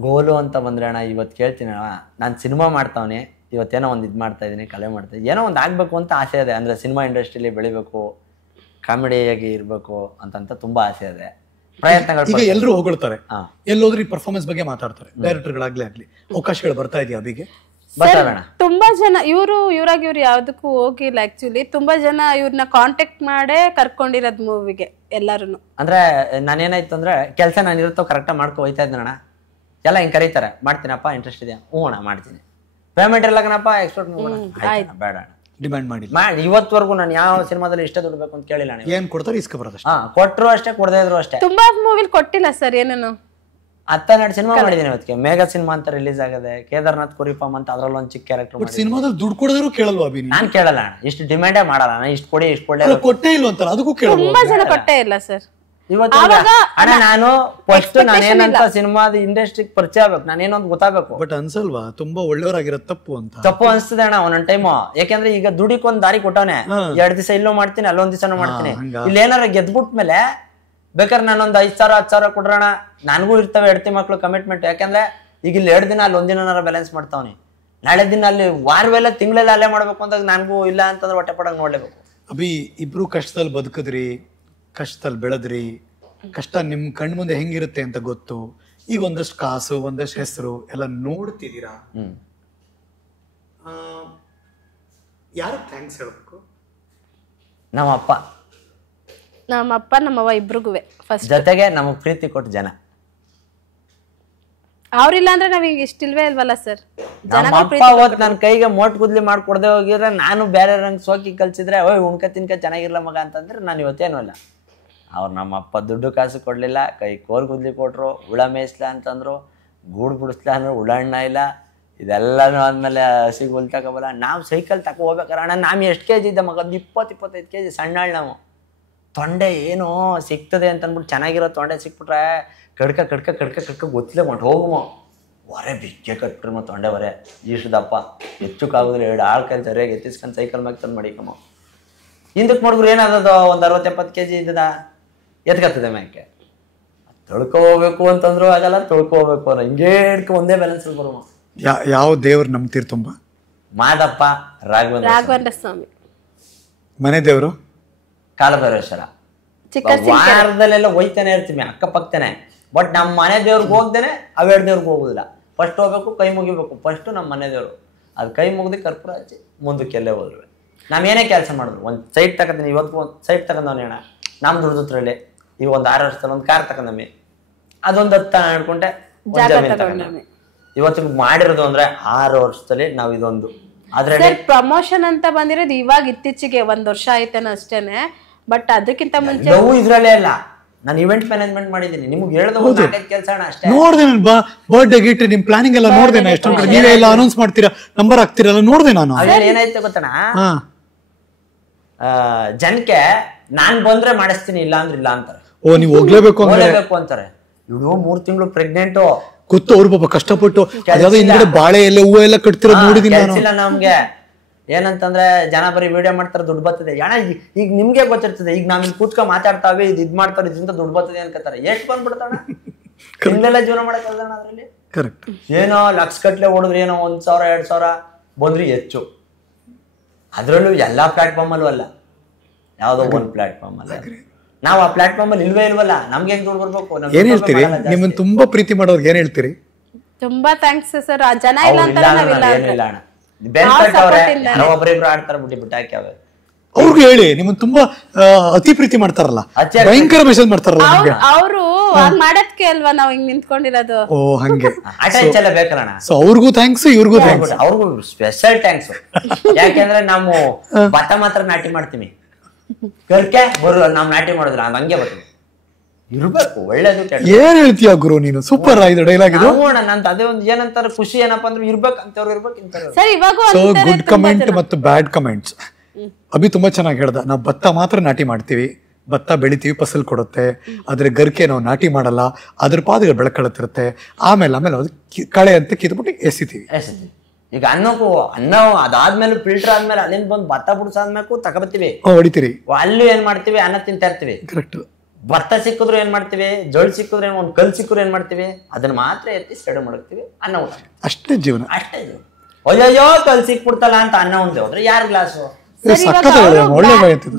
ಗೋಲು ಅಂತ ಬಂದ್ರೆ ಅಣ್ಣ, ಇವತ್ತು ಕೇಳ್ತೀನಿ ಅಣ್ಣ, ನಾನು ಸಿನಿಮಾ ಮಾಡ್ತಾವನೆ, ಇವತ್ತೇನೋ ಒಂದು ಇದು ಮಾಡ್ತಾ ಇದೀನಿ, ಕಲೆ ಮಾಡ್ತಾ ಇದೀನಿ, ಏನೋ ಒಂದು ಆಗ್ಬೇಕು ಅಂತ ಆಸೆ ಇದೆ. ಅಂದ್ರೆ ಸಿನಿಮಾ ಇಂಡಸ್ಟ್ರಿಯಲ್ಲಿ ಬೆಳಿಬೇಕು, ಕಾಮಿಡಿಯಾಗಿ ಇರ್ಬೇಕು ಅಂತಂತ ತುಂಬಾ ಆಸೆ ಇದೆ. ಪ್ರಯತ್ನಗಳು ಈಗ ಎಲ್ಲರೂ ಹೊಗಳ್ತಾರೆ, ಎಲ್ಲೋದ್ರೂ ಪರ್ಫಾರ್ಮೆನ್ಸ್ ಬಗ್ಗೆ ಮಾತಾಡ್ತಾರೆ, ಡೈರೆಕ್ಟರ್ಗಳಾಗ್ಲಿ ಆಗ್ಲಿ. ಅವಕಾಶಗಳು ಬರ್ತಾ ಇದೆಯಾ ಅಭಿಗೆ? ತುಂಬಾ ಜನ ಇವ್ರಾಗ ಇವ್ರು ಯಾವ್ದಕ್ಕೂ ಹೋಗಿಲ್ಲ ಆಕ್ಚುಲಿ. ತುಂಬಾ ಜನ ಇವ್ರನ್ನ ಕಾಂಟ್ಯಾಕ್ಟ್ ಮಾಡೇ ಕರ್ಕೊಂಡಿರೋದ್ ಮೂವಿಗೆ ಎಲ್ಲಾರು. ಅಂದ್ರೆ ನಾನೇನಾಯ್ತು ಅಂದ್ರೆ ಕೆಲಸ ನಾನು ಇರುತ್ತೋ ಕರೆಕ್ಟಾಗಿ ಮಾಡ್ಕೊ ಹೋಯ್ತಾ ಇದ್ದಣ್ಣ, ಎಲ್ಲ ಹಿಂಗ್ ಕರೀತಾರೆ, ಮಾಡ್ತೀನಪ್ಪ ಇಂಟ್ರೆಸ್ಟ್ ಇದೆ, ಹ್ಞೂ ಅಣ್ಣ ಮಾಡ್ತೀನಿ, ಪೇಮೆಂಟ್ ಇರ್ಲಾಗನಪ್ಪ ಎಕ್ಸ್ಪೋರ್ಟ್ ಬೇಡ ಡಿಮ್ಯಾಂಡ್ ಮಾಡಿ ಇವತ್ವರೆಗೂ ನಾನು ಯಾವ ಸಿನಿಮಾದಲ್ಲಿ ಇಷ್ಟ ದುಡ್ಬೇಕು ಅಂತ ಕೇಳಿಲ್ಲ. ಏನ್ ಕೊಡ್ತಾರೆ ಇಸ್ಕೊ ಬರೋದು? ಕೊಟ್ರು ಅಷ್ಟೇ, ಕೊಡದೇ ಇದ್ರು ಅಷ್ಟೇ. ತುಂಬಾ ಮೂವಿಲ್ ಕೊಟ್ಟಿಲ್ಲ ಸರ್ ಏನೇನು. 12 ಸಿನಿಮಾ ಮಾಡಿದೀನಿ ಇವತ್ತಿಗೆ. ಮೇಘಾ ಸಿನಿಮಾ ಅಂತ ರಿಲೀಸ್ ಆಗದೆ, ಕೇದಾರ್ನಾಥ್ ಕುರಿಫಾಮ್ ಅಂತ ಅದ್ರಲ್ಲಿ ಒಂದು ಚಿಕ್ಕ ಕ್ಯಾರೆಕ್ಟರ್. ಸಿನಿಮಾದಲ್ಲಿ ದುಡ್ಡು ಕೊಡೋದ್ರು ಕೇಳಲ್ವಾ ಅಭಿ? ನಾನ್ ಕೇಳಲ್ಲ ಅಣ್ಣ, ಇಷ್ಟು ಡಿಮ್ಯಾಂಡೇ ಮಾಡಲ್ಲ ಅಣ್ಣ, ಇಷ್ಟು ಕೊಡಿ ಇಷ್ಟು ಕೊಡಿ, ಕೊಟ್ಟೇ ಇಲ್ಲ ಅಂತ ಅದಕ್ಕೂ ಕೇಳಲ್ಲ. ತುಂಬಾ ಜನ ಕೊಟ್ಟೇ ಇಲ್ಲ ಸರ್. ಇವತ್ತು ಅಣ್ಣ ನಾನು ಫಸ್ಟ್ ನಾನೇನಂತ ಸಿನಿಮಾದ ಇಂಡಸ್ಟ್ರಿಗೆ ಪರಿಚಯ ಆಗ್ಬೇಕು, ನಾನೇನೊಂದು ಗೊತ್ತಾಗಬೇಕು. ಬಟ್ ಅನ್ಸಲ್ವಾ ತುಂಬಾ ಒಳ್ಳೆಯವರಾಗಿರೋ ತಪ್ಪು ಅಂತ? ತಪ್ಪು ಅನ್ಸ್ತದೆ ಅಣ್ಣ ಒಂದೊಂದ್ ಟೈಮು. ಯಾಕಂದ್ರೆ ಈಗ ದುಡಿಕೊಂದ್ ದಾರಿ ಕೊಟ್ಟವನೆ, 2 ದಿವಸ ಇಲ್ಲೂ ಮಾಡ್ತೀನಿ, ಅಲ್ಲೊಂದ್ ದಿವಸನೂ ಮಾಡ್ತೀನಿ. ಇಲ್ಲಿ ಏನಾರ ಗೆದ್ಬಿಟ್ಮೇಲೆ ಬೇಕಾದ್ರೆ ನಾನೊಂದ್ 5,000 10,000 ಕೊಡ್ರಣ, ನನಗೂ ಇರ್ತವೆ ಹೆಂಡತಿ ಮಕ್ಳು ಕಮಿಟ್ಮೆಂಟ್. ಯಾಕಂದ್ರೆ ಈಗ ಇಲ್ಲಿ 2 ದಿನ ಅಲ್ಲಿ 1 ದಿನ ಬ್ಯಾಲೆನ್ಸ್ ಮಾಡ್ತಾವ್ನಿ, ನಾಳೆ ದಿನ ಅಲ್ಲಿ ವಾರವೆಲ್ಲ ತಿಂಗಳೆಲ್ಲ ಅಲ್ಲೇ ಮಾಡ್ಬೇಕು ಅಂದಾಗ ನನಗೂ ಇಲ್ಲ ಅಂತಂದ್ರೆ ಹೊಟ್ಟೆ ಪಡಂಗ್ ನೋಡ್ಲೇಬೇಕು. ಅಭಿ ಇಬ್ರು ಕಷ್ಟದಲ್ಲಿ ಬದುಕಿದ್ರಿ, ಕಷ್ಟದಲ್ಲಿ ಬೆಳೆದ್ರಿ, ಕಷ್ಟ ನಿಮ್ ಕಣ್ ಮುಂದೆ ಹೆಂಗಿರುತ್ತೆ ಅಂತ ಗೊತ್ತು. ಈಗ ಒಂದಷ್ಟು ಕಾಸು ಒಂದಷ್ಟು ಹೆಸರು ಎಲ್ಲ ನೋಡ್ತಿದ್ದೀರಾ, ಯಾರು ಥ್ಯಾಂಕ್ಸ್ ಹೇಳ್ಬೇಕು? ನಮ್ಮಪ್ಪ ನಮ್ಮವ್ವ ಇಬ್ರಿಗೂ ಫಸ್ಟ್, ಜೊತೆಗೆ ನಮಗ್ ಪ್ರೀತಿ ಕೊಟ್ಟು ಜನ. ಅವ್ರಿಲ್ಲ ಅಂದ್ರೆ ನಾವ್ ಈಗ ಇಷ್ಟಿಲ್ವೇ ಇಲ್ವಲ್ಲ ಸರ್. ನಮ್ಮಪ್ಪ ಅವತ್ ನನ್ ಕೈಗೆ ಮೋಟ್ ಗುದ್ಲಿ ಮಾಡ್ಕೊಡ್ದೆ ಹೋಗಿದ್ರೆ, ನಾನು ಬೇರೆ ರಂಗ್ ಸೋಕಿ ಕಲ್ಸಿದ್ರೆ ಓಯ್ ಉಣ್ಕ ತಿನ್ಕ ಚೆನ್ನಾಗಿರ್ಲ ಮಗ ಅಂತಂದ್ರೆ ನಾನು ಇವತ್ತೇನು ಇಲ್ಲ. ಅವ್ರು ನಮ್ಮಪ್ಪ ದುಡ್ಡು ಕಾಸು ಕೊಡ್ಲಿಲ್ಲ, ಕೈ ಕೋಲ್ ಗುದ್ಲಿ ಕೊಟ್ರು, ಹುಳ ಮೇಯಿಸ್ಲ ಅಂತಂದ್ರು, ಗೂಡು ಬಿಡಿಸ್ಲ ಅಂದ್ರೆ ಹುಳಣ್ಣ ಇಲ್ಲ. ಇದೆಲ್ಲಾನು ಆದ್ಮೇಲೆ ಹಸಿಗೆ ಹುಲ್ ತಗೋಬಲ್ಲ. ನಾವು ಸೈಕಲ್ ತಗೋ ಹೋಗ್ಬೇಕಾರ ಅಣ್ಣ, ನಾವು ಎಷ್ಟು ಕೆಜಿ ಇದ್ದ ಮಗ, 20-25 ಕೆಜಿ ಸಣ್ಣಾಳ್. ನಾವು ತೊಂಡೆ ಏನೋ ಸಿಗ್ತದೆ ಅಂತ ಅಂದ್ಬಿಟ್ಟು ಚೆನ್ನಾಗಿರೋ ತೊಂಡೆ ಸಿಕ್ಬಿಟ್ರೆ ಕಡ್ಕ ಗೊತ್ತಿಲ್ಲ ಮಟ್ ಹೋಗುಮೋ ಹೊರೆ ಬಿಕ್ಕೆ ಕಟ್ಬಿಟ್ರು ತೊಂಡೆ ಹೊರೆ ಈಷ್ಟದಪ್ಪ ಹೆಚ್ಚುಕ್ಕಾಗೋದ್ರೆ 2 ಆಳ್ ಕೈಲಿ ಸರಿಯಾಗಿ ಎತ್ತಿಸ್ಕೊಂಡು ಸೈಕಲ್ ಮ್ಯಾಗ ತಂದು ಮಾಡಿಕಮ್ಮ. ಹಿಂದಕ್ಕೆ ನೋಡಿದ್ರು ಏನಾದದು, ಒಂದು 60-70 ಕೆಜಿ ಇದ್ದದ ಎತ್ಕತ್ತದೆ ಮ್ಯಾಕೆ. ತೊಳ್ಕೊ ಹೋಗ್ಬೇಕು ಅಂತಂದ್ರು ಆಗಲ್ಲ, ತೊಳ್ಕೊ ಹೋಗ್ಬೇಕು ಅನ್ನೋ ಹಿಂಗೇ ಹಿಡ್ಕೊ ಒಂದೇ ಬ್ಯಾಲೆನ್ಸ್ ಬರುವ. ಯಾವ ದೇವ್ರು ನಂಬ್ತೀರಿ ತುಂಬಾ? ಮಾದಪ್ಪ, ರಾಘವೇಂದ್ರ ಸ್ವಾಮಿ. ಮನೆ ದೇವರು ಕಾಲಭೈರೇಶ್ವರ. ವಾರದಲ್ಲೆಲ್ಲ ಹೋಯ್ತಾನೆ ಇರ್ತೀವಿ ಅಕ್ಕಪಕ್ಕನೆ. ಬಟ್ ನಮ್ಮ ಮನೆ ದೇವ್ರಿಗೆ ಹೋಗ್ದೇನೆ ಅವೆರಡು ದೇವ್ರಿಗೆ ಹೋಗುದಿಲ್ಲ. ಫಸ್ಟ್ ಹೋಗ್ಬೇಕು, ಕೈ ಮುಗಿಬೇಕು. ಫಸ್ಟ್ ನಮ್ಮ ಮನೆ ದೇವ್ರು, ಅದು ಕೈ ಮುಗಿದು ಕರ್ಪೂರ ಹಚ್ಚಿ ಮುಂದಕ್ಕೆಲ್ಲೇ ಹೋದ್ರು. ನಾವೇನೇ ಕೆಲಸ ಮಾಡಿದ್ರು, ಒಂದು ಸೈಟ್ ತಗೊಂತೀನಿ, ಇವತ್ತು ಒಂದು ಸೈಟ್ ತಗೊಂಡವನೇ ಅಣ್ಣ ನಮ್ಮ ದುಡ್ದತ್ರಲ್ಲಿ. ಈಗ ಒಂದು 6 ವರ್ಷದಲ್ಲಿ ಒಂದು ಕಾರ್ ತಗೊಂಡಮ್ಮಿ, ಅದೊಂದು 10 ಅನ್ಕೊಂಡೆ ಇವತ್ತಿಗೆ ಮಾಡಿರೋದು ಅಂದ್ರೆ 6 ವರ್ಷದಲ್ಲಿ ನಾವು ಇದೊಂದು. ಅದ್ರಲ್ಲಿ ಪ್ರಮೋಷನ್ ಅಂತ ಬಂದಿರೋದು ಇವಾಗ ಇತ್ತೀಚೆಗೆ 1 ವರ್ಷ ಆಯ್ತೇನೋ ಅಷ್ಟೇನೆ. ಬಟ್ ಅದಕ್ಕಿಂತ ಮುಂಚೆ ಇದ್ರಲ್ಲೇ ಇಲ್ಲ, ನಾನು ಇವೆಂಟ್ ಮ್ಯಾನೇಜ್ಮೆಂಟ್ ಮಾಡಿದ್ದೀನಿ. ನಿಮ್ಗೆ ಹೇಳಿದ ಕೆಲಸ ಅಷ್ಟೇ. ನೋಡ್ದೆ ನಾನು ಬರ್ಡೇ ಗಿಟ್ ನಿಮ್ ಪ್ಲಾನಿಂಗ್ ಎಲ್ಲ ನೋಡ್ದೆ. ಎಷ್ಟೊಂದು ಕಡೆ ನೀವೇ ಎಲ್ಲ ಅನೌನ್ಸ್ ಮಾಡ್ತೀರಾ, ನಂಬರ್ ಹಾಕ್ತಿರಲ್ಲ, ನೋಡ್ದೆ ನಾನು. ಏನಾಯ್ತು ಗೊತ್ತಣ್ಣ, ಜನಕ್ಕೆ ನಾನ್ ಬಂದ್ರೆ ಮಾಡಿಸ್ತೀನಿ, ಇಲ್ಲ ಅಂದ್ರೆ ಇಲ್ಲ ಅಂತಾರೆ. ಓ, ನೀವು ಹೋಗ್ಲೇಬೇಕು ಅಂತಾರೆ. ಇವಳು 3 ತಿಂಗಳು ಪ್ರೆಗ್ನೆಂಟು, ಗೊತ್ತು ಅವ್ರು ಪಾಪ ಕಷ್ಟಪಟ್ಟು ಹಿಂದ್ಗಡೆ ಬಾಳೆ ಎಲ್ಲ ಹೂವು ಎಲ್ಲ ಕಟ್ತಿರೋದು ನೋಡಿದೀನಿ ನಾನು. ನಮ್ಗೆ ಏನಂತಂದ್ರೆ ಜನ ಬರೀ ವಿಡಿಯೋ ಮಾಡ್ತಾರೆ, ದುಡ್ಡು ಬರ್ತದೆ. ಅಣ್ಣ ಈಗ ನಿಮ್ಗೆ ಗೊತ್ತಿರ್ತದೆ, ಈಗ ನಾವ್ ಕೂತ್ಕೊಂಡ್ ಮಾತಾಡ್ತಾವೆ, ಇದ್ ಮಾಡ್ತಾರೆ, ಇದರಿಂದ ದುಡ್ಡು ಬರ್ತದೆ ಅನ್ಕೋತಾರೆ. ಎಷ್ಟು ಬಂದ್ಬಿಡ್ತಾಣ, ಹಿಂದೆಲ್ಲ ಜೀವನ ಮಾಡಕ್ಕಲ್ಲ ಅದ್ರಲ್ಲಿ. ಏನೋ ಲಕ್ಷ ಗಟ್ಲೆ ಹೊಡೆದ್ರೆ ಏನೋ 1,000-2,000 ಬಂದ್ರಿ ಹೆಚ್ಚು. ಅದ್ರಲ್ಲೂ ಎಲ್ಲಾ ಪ್ಲಾಟ್ಫಾರ್ಮ್ ಅಲ್ಲೂ ಅಲ್ಲ, ಯಾವ್ದೋ ಒಂದ್ ಪ್ಲಾಟ್ಫಾರ್ಮ್ ಅಲ್ಲ. ನಾವ್ ಆ ಪ್ಲಾಟ್ಫಾರ್ಮ್ ಅಲ್ಲಿ ಇಲ್ವಲ್ಲ, ನಮ್ಗೆ ಹೆಂಗ್ ದುಡ್ಡು ಬರ್ಬೇಕು? ಏನ್ ಹೇಳ್ತೀರಿ? ನಿಮ್ಮನ್ನ ತುಂಬಾ ಪ್ರೀತಿ ಮಾಡೋರ್ಗೆ ಏನ್ ಹೇಳ್ತೀರಿ? ತುಂಬಾ ಥ್ಯಾಂಕ್ಸ್ ಸರ್. ಜನ ಇಲ್ಲ ಅಂತ ಏನಿಲ್ಲ ಅಣ್ಣ, ಒಬ್ಬರಿಬ್ರು ಆಡ್ತಾರೆ, ಬಿಟ್ಟು ಹಾಕ್ಯಾವ. ಅವ್ರಿಗೆ ಹೇಳಿ, ನಿಮ್ಮನ್ನ ತುಂಬಾ ಅತಿ ಪ್ರೀತಿ ಮಾಡ್ತಾರಲ್ಲ, ಭಯಂಕರ ಮೆಸೇಜ್ ಮಾಡ್ತಾರಲ್ಲ. ಅವರು ಮಾಡದ್ಕೆ ಅಲ್ವಾ ನಾವ್ ಹಿಂಗ್ ನಿಂತ್ಕೊಂಡಿರೋದು. ಓ ಹಂಗೆ ಅಟೆನ್ಷನ್ ಎಲ್ಲ ಬೇಕಲ್ಲ. ಸೊ ಅವ್ರಿಗೂ ಥ್ಯಾಂಕ್ಸ್, ಇವ್ರಿಗೂ ಥ್ಯಾಂಕ್ಸ್. ಅವ್ರಿಗೂ ಸ್ಪೆಷಲ್ ಥ್ಯಾಂಕ್ಸ್. ಯಾಕೆಂದ್ರೆ ನಾವು ಭತ್ತ ಮಾತ್ರ ನಾಟಿ ಮಾಡ್ತೀವಿ, ಕರ್ಕೆ ಬರು ನಾವ್ ನಾಟಿ ಮಾಡಿದ್ರ ಹಂಗೆ ಬರ್ತೀವಿ. ಇರ್ಬೇಕು ಒಳ್ಳೇದು. ಏನ್ ಹೇಳ್ತೀಯ ಗುರು ನೀನು, ಸೂಪರ್ ಆಯ್ತು ಡೈಲಾಗ್ ಇದು. ನಂತ ಅದೇ ಒಂದು ಏನಂತಾರೆ ಖುಷಿ ಏನಪ್ಪಾ ಅಂದ್ರೆ ಇರ್ಬೇಕು ಅಂತವ್ರು ಇರ್ಬೇಕು ಇಂತವ್ರು. ಸೊ ಗುಡ್ ಕಮೆಂಟ್ ಮತ್ತು ಬ್ಯಾಡ್ ಕಮೆಂಟ್ಸ್. ಅಭಿ ತುಂಬಾ ಚೆನ್ನಾಗಿ ಹೇಳ್ದ. ನಾವು ಭತ್ತ ಮಾತ್ರ ನಾಟಿ ಮಾಡ್ತೀವಿ, ಭತ್ತ ಬೆಳಿತೀವಿ, ಫಸಲ್ ಕೊಡುತ್ತೆ. ಆದ್ರೆ ಗರ್ಕೆ ನಾವು ನಾಟಿ ಮಾಡಲ್ಲ, ಅದ್ರ ಪಾದಗಳು ಬೆಳಕಳತ್ತಿರುತ್ತೆ. ಆಮೇಲೆ ಅದು ಕಳೆ ಅಂತ ಕಿತ್ಬಿಟ್ಟು ಎಸಿತೀವಿ. ಈಗ ಅನ್ನ ಅದಾದ್ಮೇಲೆ ಫಿಲ್ಟರ್ ಆದ್ಮೇಲೆ ಅಲ್ಲಿಂದ ಬಂದು ಭತ್ತ ಬಿಡಿಸಾದ್ಮೇಲೆ ತಗೊಬತ್ತೀವಿ, ಹೊಡಿತೀವಿ. ಅಲ್ಲಿ ಏನ್ ಮಾಡ್ತೀವಿ, ಅನ್ನ ತಿಂತಾ ಇರ್ತೀವಿ. ಕರೆಕ್ಟ್. ಭತ್ತ ಸಿಕ್ಕಿದ್ರು ಏನ್ ಮಾಡ್ತೀವಿ, ಜೋಳ ಸಿಕ್ಕಿದ್ರೆ ಒಂದ್ ಕಲ್ ಸಿಕ್ಕರು ಏನ್ ಮಾಡ್ತೀವಿ, ಅದನ್ನ ಮಾತ್ರ ಎತ್ತಿ ಸ್ಟಡಿ ಮಾಡ್ತೀವಿ, ಅನ್ನ ಊಟ. ಅಷ್ಟೇ ಜೀವನ, ಅಷ್ಟೇ ಜೀವನ. ಅಯ್ಯೋ ಕಲ್ ಸಿಕ್ಬಿಡ್ತಲ್ಲ ಅಂತ ಅನ್ನ ಉಂಡೆ ಹೋದ್ರೆ ಯಾರು ಗ್ಲಾಸು?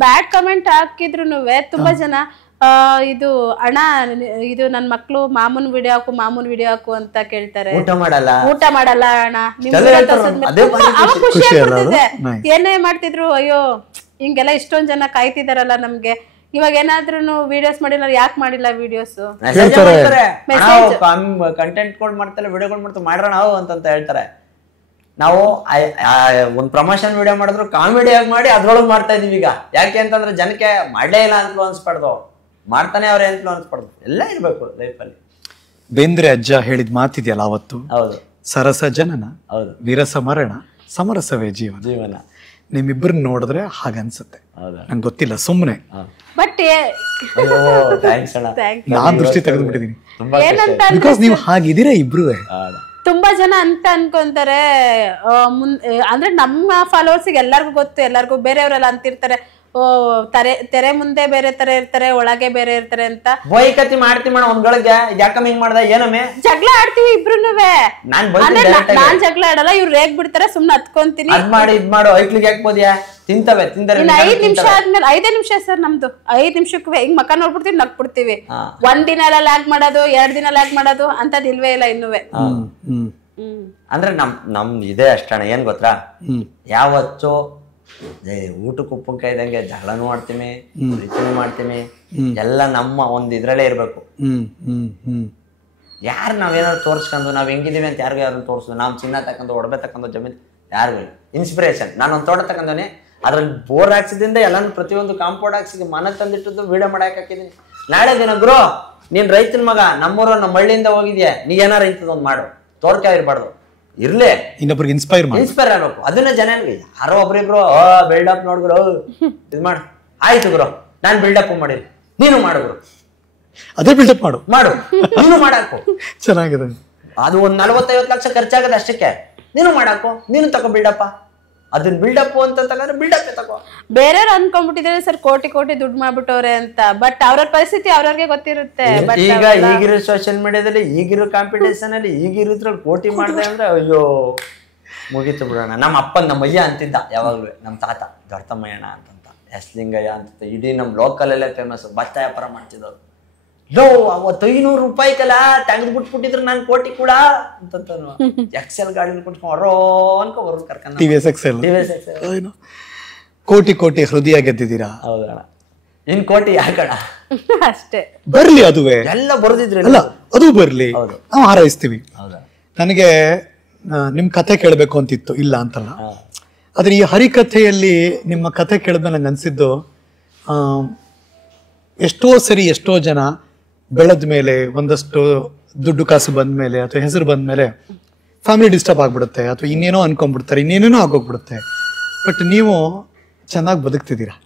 ಬ್ಯಾಡ್ ಕಮೆಂಟ್ ಹಾಕಿದ್ರು ತುಂಬಾ ಜನ ಇದು ಅಣ್ಣ ಇದು ನನ್ ಮಕ್ಳು ಮಾಮೂನ್ ವಿಡಿಯೋ ಹಾಕು ಅಂತ ಕೇಳ್ತಾರೆ. ಊಟ ಮಾಡಲ್ಲ ಅಣ್ಣ, ಖುಷಿ ಆಗ್ಬಿಡ್ತಿದೆ. ಏನೇ ಮಾಡ್ತಿದ್ರು, ಅಯ್ಯೋ ಹಿಂಗೆಲ್ಲ ಇಷ್ಟೊಂದ್ ಜನ ಕಾಯ್ತಿದಾರಲ್ಲ ನಮ್ಗೆ, ಇವಾಗ ಏನಾದ್ರೂ ವಿಡಿಯೋಸ್ ಮಾಡಿಲ್ಲ, ಯಾಕೆ ಮಾಡಿಲ್ಲ ವಿಡಿಯೋಸ್? ಕಂಟೆಂಟ್ ಗಳು ಮಾಡ್ತಾರೆ, ವಿಡಿಯೋಗಳು ಮಾಡ್ತಾರೆ, ಮಾಡ್ರ ನಾವು ಅಂತ ಹೇಳ್ತಾರೆ. ನಾವು ಒಂದ್ ಪ್ರಮೋಷನ್ ವಿಡಿಯೋ ಮಾಡಿದ್ರು ಕಾಮಿಡಿ ಆಗಿ ಮಾಡಿ ಅದ್ರೊಳಗೆ ಮಾಡ್ತಾ ಇದೀವಿ ಈಗ. ಯಾಕೆ ಅಂತಂದ್ರೆ ಜನಕ್ಕೆ ಮಾಡಲೇ ಇಲ್ಲ ಅಂತಲೂ ಅನ್ಸ್ಬಾರ್ದು, ಮಾಡ್ತಾನೆ ಅವ್ರೆ ಅಂತಲೂ ಅನ್ಸ್ಬಾರ್ದು. ಎಲ್ಲ ಇರ್ಬೇಕು ಲೈಫಲ್ಲಿ. ಬೇಂದ್ರೆ ಅಜ್ಜ ಹೇಳಿದ ಮಾತಿದೆಯಲ್ಲ ಅವತ್ತು, ಹೌದು, ಸರಸ ಜನನ, ಹೌದು, ವಿರಸ ಮರಣ, ಸಮರಸವೇ ಜೀವನ. ನಿಮ್ಮಿಬ್ಬರನ್ನ ನೋಡಿದ್ರೆ ಹಾಗನ್ಸುತ್ತೆ. ನಂಗೆ ಗೊತ್ತಿಲ್ಲ, ಸುಮ್ಮನೆ ಬಟ್ ನಾನ್ ದೃಷ್ಟಿ ತೆಗೆದ್ಬಿಟ್ಟಿದೀನಿ. ಬಿಕಾಸ್ ನೀವು ಹಾಗಿದ್ದೀರಾ ಇಬ್ರು. ತುಂಬಾ ಜನ ಅಂತ ಅನ್ಕೊಂತಾರೆ, ಅಂದ್ರೆ ನಮ್ಮ ಫಾಲೋವರ್ಸ್ ಎಲ್ಲರಿಗೂ ಗೊತ್ತು, ಎಲ್ಲರಿಗೂ ಬೇರೆಯವರೆಲ್ಲ ಅಂತಿರ್ತಾರೆ, ಓ ತೆರೆ ಮುಂದೆ ಬೇರೆ ತರ ಇರ್ತಾರೆ, ಒಳಗೆ ಬೇರೆ ಇರ್ತಾರೆ ಅಂತ ಬೈಕತಿ ಮಾಡ್ತಿ ಮಾಡ ಒಂದ್ಗಳಿಗೆ ಯಾಕಮ್ಮ ಹಿಂಗ್ ಮಾಡ್ದ ಏನಮ್ಮೆ ಜಗಳ ಆಡ್ತೀವಿ ಇಬ್ರುನುವೆ. ನಾನ್ ಜಗಳ ಆಡಲ್ಲ, ಇವ್ರು ರೇಗ್ ಬಿಡ್ತಾರೆ, ಸುಮ್ನೆ ಹತ್ಕೊಂತೀನಿ. ಅದ್ ಮಾಡಿ ಇದ್ ಮಾಡು ಐಕ್ಳಿಗೆ ಯಾಕೆ ಬೋದ್ಯಾ ತಿಂತವೆ ತಿಂದರೆ 5 ನಿಮಿಷ ಆದ್ಮೇಲೆ 5 ನಿಮಿಷ ಸರ್ ನಮ್ದು 5 ನಿಮಿಷಕ್ಕೆ ಹಿಂಗ್ ಮಕ್ಕ ನೋಡ್ಬಿಡ್ತೀವಿ, ನಕ್ಬಿಡ್ತೀವಿ. ಒಂದ್ ದಿನ ಎಲ್ಲ ಲ್ಯಾಗ್ ಮಾಡೋದು, 2 ದಿನ ಲ್ಯಾಗ್ ಮಾಡೋದು ಅಂತದ್ ಇಲ್ವೇ ಇಲ್ಲ ಇನ್ನುವೆ. ಅಂದ್ರೆ ನಮ್ ಇದೇ ಅಷ್ಟಣ ಏನ್ ಗೊತ್ತಾ, ಯಾವತ್ತು ಊಟಕ್ಕೆ ಉಪ್ಪಿನಕಾಯಿ ಇದ್ದಂಗೆ ಜಗಳನೂ ಮಾಡ್ತೀನಿ, ಪ್ರೀತಿನೂ ಮಾಡ್ತೀನಿ, ಎಲ್ಲ ನಮ್ಮ ಒಂದ್ ಇದ್ರಲ್ಲೇ ಇರ್ಬೇಕು. ಯಾರು ನಾವೇನಾದ್ರು ತೋರ್ಸ್ಕೊಂಡು ನಾವ್ ಹೆಂಗಿದೀವಿ ಅಂತ ಯಾರು ತೋರ್ಸೋದು, ನಾವ್ ಚಿನ್ನ ತಕೊಂಡು ಒಡವೆ ತಕೊಂಡು ಜಮೀನ್ ಯಾರಿಗೂ ಇನ್ಸ್ಪಿರೇಷನ್. ನಾನು ಒಂದ್ ತೋಟ ತಕೊಂಡವನಿ, ಅದ್ರಲ್ಲಿ ಬೋರ್ ಹಾಕ್ಸಿದಿಂದ ಎಲ್ಲಾನು ಪ್ರತಿಯೊಂದು ಕಾಂಪೌಂಡ್ ಹಾಕ್ಸಿದ್ ಮನೆ ತಂದಿಟ್ಟು ವಿಡಿಯೋ ಮಾಡಕ್ ಹಾಕಿದೀನಿ. ನಾಳೆ ದಿನ ಗುರು ನೀನ್ ರೈತನ ಮಗ, ನಮ್ಮೂರ ನಮ್ಮ ಹಳ್ಳಿಯಿಂದ ಹೋಗಿದ್ಯಾ, ನೀ ಏನಾರ ಇಂಥದೊಂದು ಮಾಡು, ತೋರ್ಕೆ ಇರ್ಬಾರ್ದು, ಇರ್ಲಿ ಇನ್ನೊಬ್ರಿಗೆ ಇನ್ಸ್ಪೈರ್ ಆಗ್ಬೇಕು. ಅದನ್ನ ಜನನ್ಗೆ ಯಾರೋ ಒಬ್ರಿಬ್ರು ಬಿಲ್ಡಪ್ ನೋಡ್ಗುರು ಇದ್ ಮಾಡು, ಆಯ್ತು ಗುರು ನಾನ್ ಬಿಲ್ಡಪ್ ಮಾಡಿರಿ, ನೀನು ಮಾಡುಗ್ರು, ಅದೇ ಬಿಲ್ಡಪ್ ಮಾಡು ನೀನು ಮಾಡಾಕು. ಚೆನ್ನಾಗಿದೆ. ಅದು ಒಂದ್ 40-50 ಲಕ್ಷ ಖರ್ಚಾಗದ ಅಷ್ಟಕ್ಕೆ, ನೀನು ಮಾಡಾಕು, ನೀನು ತಗೋ ಬಿಲ್ಡಪ್ಪ. ಅದನ್ನ ಬಿಲ್ಡಪ್ ಅಂತ ತಗೊಂಡ್ರೆ ಬಿಲ್ಡಪ್ ತಗೋ. ಬೇರೆಯವ್ರು ಅನ್ಕೊಂಡ್ಬಿಟ್ಟಿದ್ದಾರೆ ಸರ್ ಕೋಟಿ ದುಡ್ಡು ಮಾಡ್ಬಿಟ್ಟವ್ರೆ ಅಂತ, ಬಟ್ ಅವ್ರ ಪರಿಸ್ಥಿತಿ ಅವ್ರವ್ರಿಗೆ ಗೊತ್ತಿರುತ್ತೆ. ಈಗ ಈಗಿರೋ ಸೋಷಿಯಲ್ ಮೀಡಿಯಾದಲ್ಲಿ, ಈಗಿರೋ ಕಾಂಪಿಟೇಷನ್ ಅಲ್ಲಿ, ಈಗಿರೋದ್ರಲ್ಲಿ ಕೋಟಿ ಮಾಡ್ದೆ ಅಂದ್ರೆ ಅಯ್ಯೋ ಮುಗೀತು ಬಿಡೋಣ. ನಮ್ಮ ನಮ್ಮ ಅಯ್ಯ ಅಂತಿದ್ದ ಯಾವಾಗ್ಲೂ, ನಮ್ಮ ತಾತ ದೊಡ್ಡಮ್ಮಯ್ಯಣ್ಣ ಅಂತಂತ, ಎಸ್ ಲಿಂಗಯ್ಯ ಅಂತ, ಇಡೀ ನಮ್ ಲೋಕಲ್ ಅಲ್ಲೇ ಫೇಮಸ್, ಭತ್ತ ವ್ಯಾಪಾರ ಮಾಡ್ತಿದ್ದವ್ರು. ಲೋ ಅವತ್ತು 500 ರೂಪಾಯಿಗೆಲ್ಲ ತೆಗೆದು ಬಿಟ್ಬಿಟ್ಟಿದ್ರು ನಾನು ಕೋಟಿ ಕೂಡ ಅಂತಂತಾನು. ಎಕ್ಸೆಲ್ ಗಾಡಿ ಕೊಟ್ಕೊಂಡು ಹೊರೋ ಅನ್ಕೊ ಬರೋದು ಕರ್ಕೊಂಡು TVS XL ಕೋಟಿ ಹೃದಯ ಗೆದ್ದಿದ್ದೀರಾ. ಹೌದಣ್ಣ, ಇನ್ ಕೋಟಿ ಯಾಕಣ ಅಷ್ಟೇ ಬರ್ಲಿ, ಅದುವೇ ಎಲ್ಲ ಬರೆದಿದ್ರೆ ಅಲ್ಲ, ಅದು ಬರ್ಲಿ, ನಾವು ಹಾರೈಸ್ತೀವಿ. ಹೌದಾ, ನನಗೆ ನಿಮ್ ಕತೆ ಕೇಳಬೇಕು ಅಂತಿತ್ತು, ಇಲ್ಲ ಅಂತಲ್ಲ. ಆದ್ರೆ ಈ ಹರಿಕಥೆಯಲ್ಲಿ ನಿಮ್ಮ ಕತೆ ಕೇಳಿದ್ಮೇಲೆ ನಂಗೆ ಅನ್ಸಿದ್ದು, ಎಷ್ಟೋ ಜನ ಬೆಳೆದ ಮೇಲೆ, ಒಂದಷ್ಟು ದುಡ್ಡು ಕಾಸು ಬಂದ್ಮೇಲೆ ಅಥವಾ ಹೆಸರು ಬಂದ್ಮೇಲೆ ಫ್ಯಾಮಿಲಿ ಡಿಸ್ಟರ್ಬ್ ಆಗ್ಬಿಡುತ್ತೆ, ಅಥವಾ ಇನ್ನೇನೋ ಅನ್ಕೊಂಡ್ಬಿಡ್ತಾರೆ, ಇನ್ನೇನೇನೋ ಆಗೋಗ್ಬಿಡುತ್ತೆ. ಬಟ್ ನೀವು ಚೆನ್ನಾಗಿ ಬದುಕ್ತಿದ್ದೀರಾ.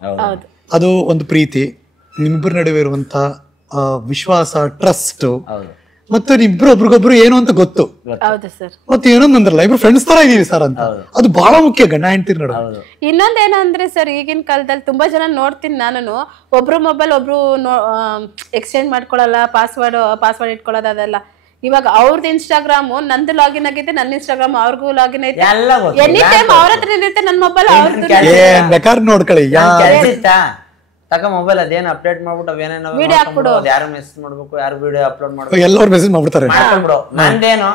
ಅದು ಒಂದು ಪ್ರೀತಿ, ನಿಮ್ಮಿಬ್ಬರ ನಡುವೆ ಇರುವಂತ ವಿಶ್ವಾಸ, ಟ್ರಸ್ಟ್, ಮತ್ತೆ ಇಬ್ರು ಒಬ್ರಿಗೊಬ್ರು ಏನು ಅಂತ ಗೊತ್ತು. ಮತ್ತೆ ಏನೊಂದು ಅಂದ್ರಲ್ಲ, ಇಬ್ರು ಫ್ರೆಂಡ್ಸ್ ತರ ಇದೀವಿ ಸರ್ ಅಂತ, ಅದು ಬಹಳ ಮುಖ್ಯ ಗಂಡ ಹೆಂಡ್ತಿ ನೋಡ. ಇನ್ನೊಂದೇನಂದ್ರೆ ಸರ್, ಈಗಿನ ಕಾಲದಲ್ಲಿ ತುಂಬಾ ಜನ ನೋಡ್ತೀನಿ ನಾನು, ಒಬ್ರು ಮೊಬೈಲ್ ಒಬ್ರು ಎಕ್ಸ್ಚೇಂಜ್ ಮಾಡ್ಕೊಳಲ್ಲ, ಪಾಸ್ವರ್ಡ್ ಇಟ್ಕೊಳ್ಳೋದು ಅದೆಲ್ಲ. ಇವಾಗ ಅವ್ರದ್ದು ಇನ್ಸ್ಟಾಗ್ರಾಮ್ ನಂದು ಲಾಗಿನ್ ಆಗಿದೆ, ನನ್ನ ಇನ್ಸ್ಟಾಗ್ರಾಮ್ ಅವ್ರಿಗೂ ಲಾಗಿನ್ ಐತೆ, ಎನಿ ಟೈಮ್ ಅವ್ರ ಹತ್ರ ಇರುತ್ತೆ ನನ್ನ ಮೊಬೈಲ್, ಅವ್ರದ್ದು ಬೇಕಾದ್ರೆ ನೋಡ್ಕೊಳ್ಳಿ. ತಕ ಮೊಬೈಲ್ ಅದೇನು ಅಪ್ಡೇಟ್ ಮಾಡ್ಬಿಟ್ಟು ಅವೇನೇನೋ ಯಾರು ಮೆಸೇಜ್ ಮಾಡ್ಬೇಕು, ಯಾರು ವಿಡಿಯೋ ಅಪ್ಲೋಡ್ ಮಾಡ್ಬೇಕು, ಎಲ್ಲರೂ ಮೆಸೇಜ್ ಮಾಡ್ಬಿಡ್ತಾರೆ. ಮಾಡ್ಕೊಂಡ್ಬಿಡು, ನಂದೇನು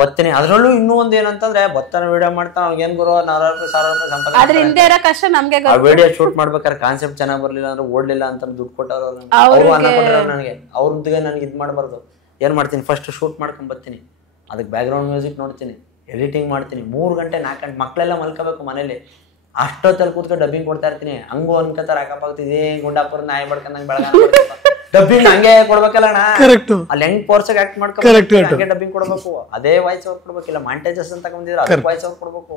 ಬತ್ತೀನಿ. ಅದ್ರಲ್ಲೂ ಇನ್ನೂ ಒಂದ್ ಏನಂತಂದ್ರೆ, ಬತ್ತನ ವಿಡಿಯೋ ಮಾಡ್ತಾನ, ಅವ್ನಿಗೆ ಏನ್ ಗುರು 4,000 ರೂಪಾಯಿ 1,000 ರೂಪಾಯಿ ಸಂಪಾದನೆ. ಅದ್ರ ಹಿಂದೆ ಇರೋ ಕಷ್ಟ ನಮ್ಗೆ ಆ ವಿಡಿಯೋ ಶೂಟ್ ಮಾಡ್ಬೇಕಾದ್ರೆ ಕಾನ್ಸೆಪ್ಟ್ ಚೆನ್ನಾಗ್ ಬರ್ಲಿಲ್ಲ ಅಂದ್ರೆ, ಓಡ್ಲಿಲ್ಲ ಅಂತ ದುಡ್ಡು ಕೊಟ್ಟವ್ರು ಅವ್ರು ಅನ್ನ ಕೊಟ್ಟರು ನನಗೆ. ಅವ್ರದ್ದಿಗೆ ನನ್ಗೆ ಇದ್ ಮಾಡಬಾರ್ದು. ಏನ್ ಮಾಡ್ತೀನಿ, ಫಸ್ಟ್ ಶೂಟ್ ಮಾಡ್ಕೊಂಡ್ ಬರ್ತೀನಿ, ಅದಕ್ಕೆ ಬ್ಯಾಕ್ ಗ್ರೌಂಡ್ ಮ್ಯೂಸಿಕ್ ನೋಡ್ತೀನಿ, ಎಡಿಟಿಂಗ್ ಮಾಡ್ತೀನಿ, 3 ಗಂಟೆ 4 ಗಂಟೆ ಮಕ್ಳೆಲ್ಲ ಮಲ್ಕೋಬೇಕು ಮನೇಲಿ, ಅಷ್ಟೊತ್ತಲ್ಲಿ ಕೂತ್ಕೊಂಡು ಡಬ್ಬಿಂಗ್ ಕೊಡ್ತಾ ಇರ್ತೀನಿ. ಹಂಗು ಅನ್ಕೋತಾರ ಹಾಕಪ್ಪಾಗ್ತಿದೆ, ಗುಂಡಾಪುರ ನಾಯಿ ಬಡ್ಕೊಂಡಂಗೆ ಬೆಳಗ ಡಬ್ಬಿಂಗ್ ಹಂಗೆ ಕೊಡ್ಬೇಕಲ್ಲ ಅಣ್ಣ, ಅಲ್ಲಿ ಹೆಂಗ್ ಪೋರ್ಸಾಗಿ ಆಕ್ಟ್ ಮಾಡ್ಕೊಂಡು ಹಂಗೆ ಡಬ್ಬಿಂಗ್ ಕೊಡ್ಬೇಕು, ಅದೇ ವಾಯ್ಸ್ ಅವ್ರು ಕೊಡ್ಬೇಕಿಲ್ಲ. ಮಾಂಟೇಜಸ್ ಅಂತ ಬಂದಿದ್ರೆ ಅದಕ್ಕೆ ವಾಯ್ಸ್ ಅವ್ರು ಕೊಡ್ಬೇಕು,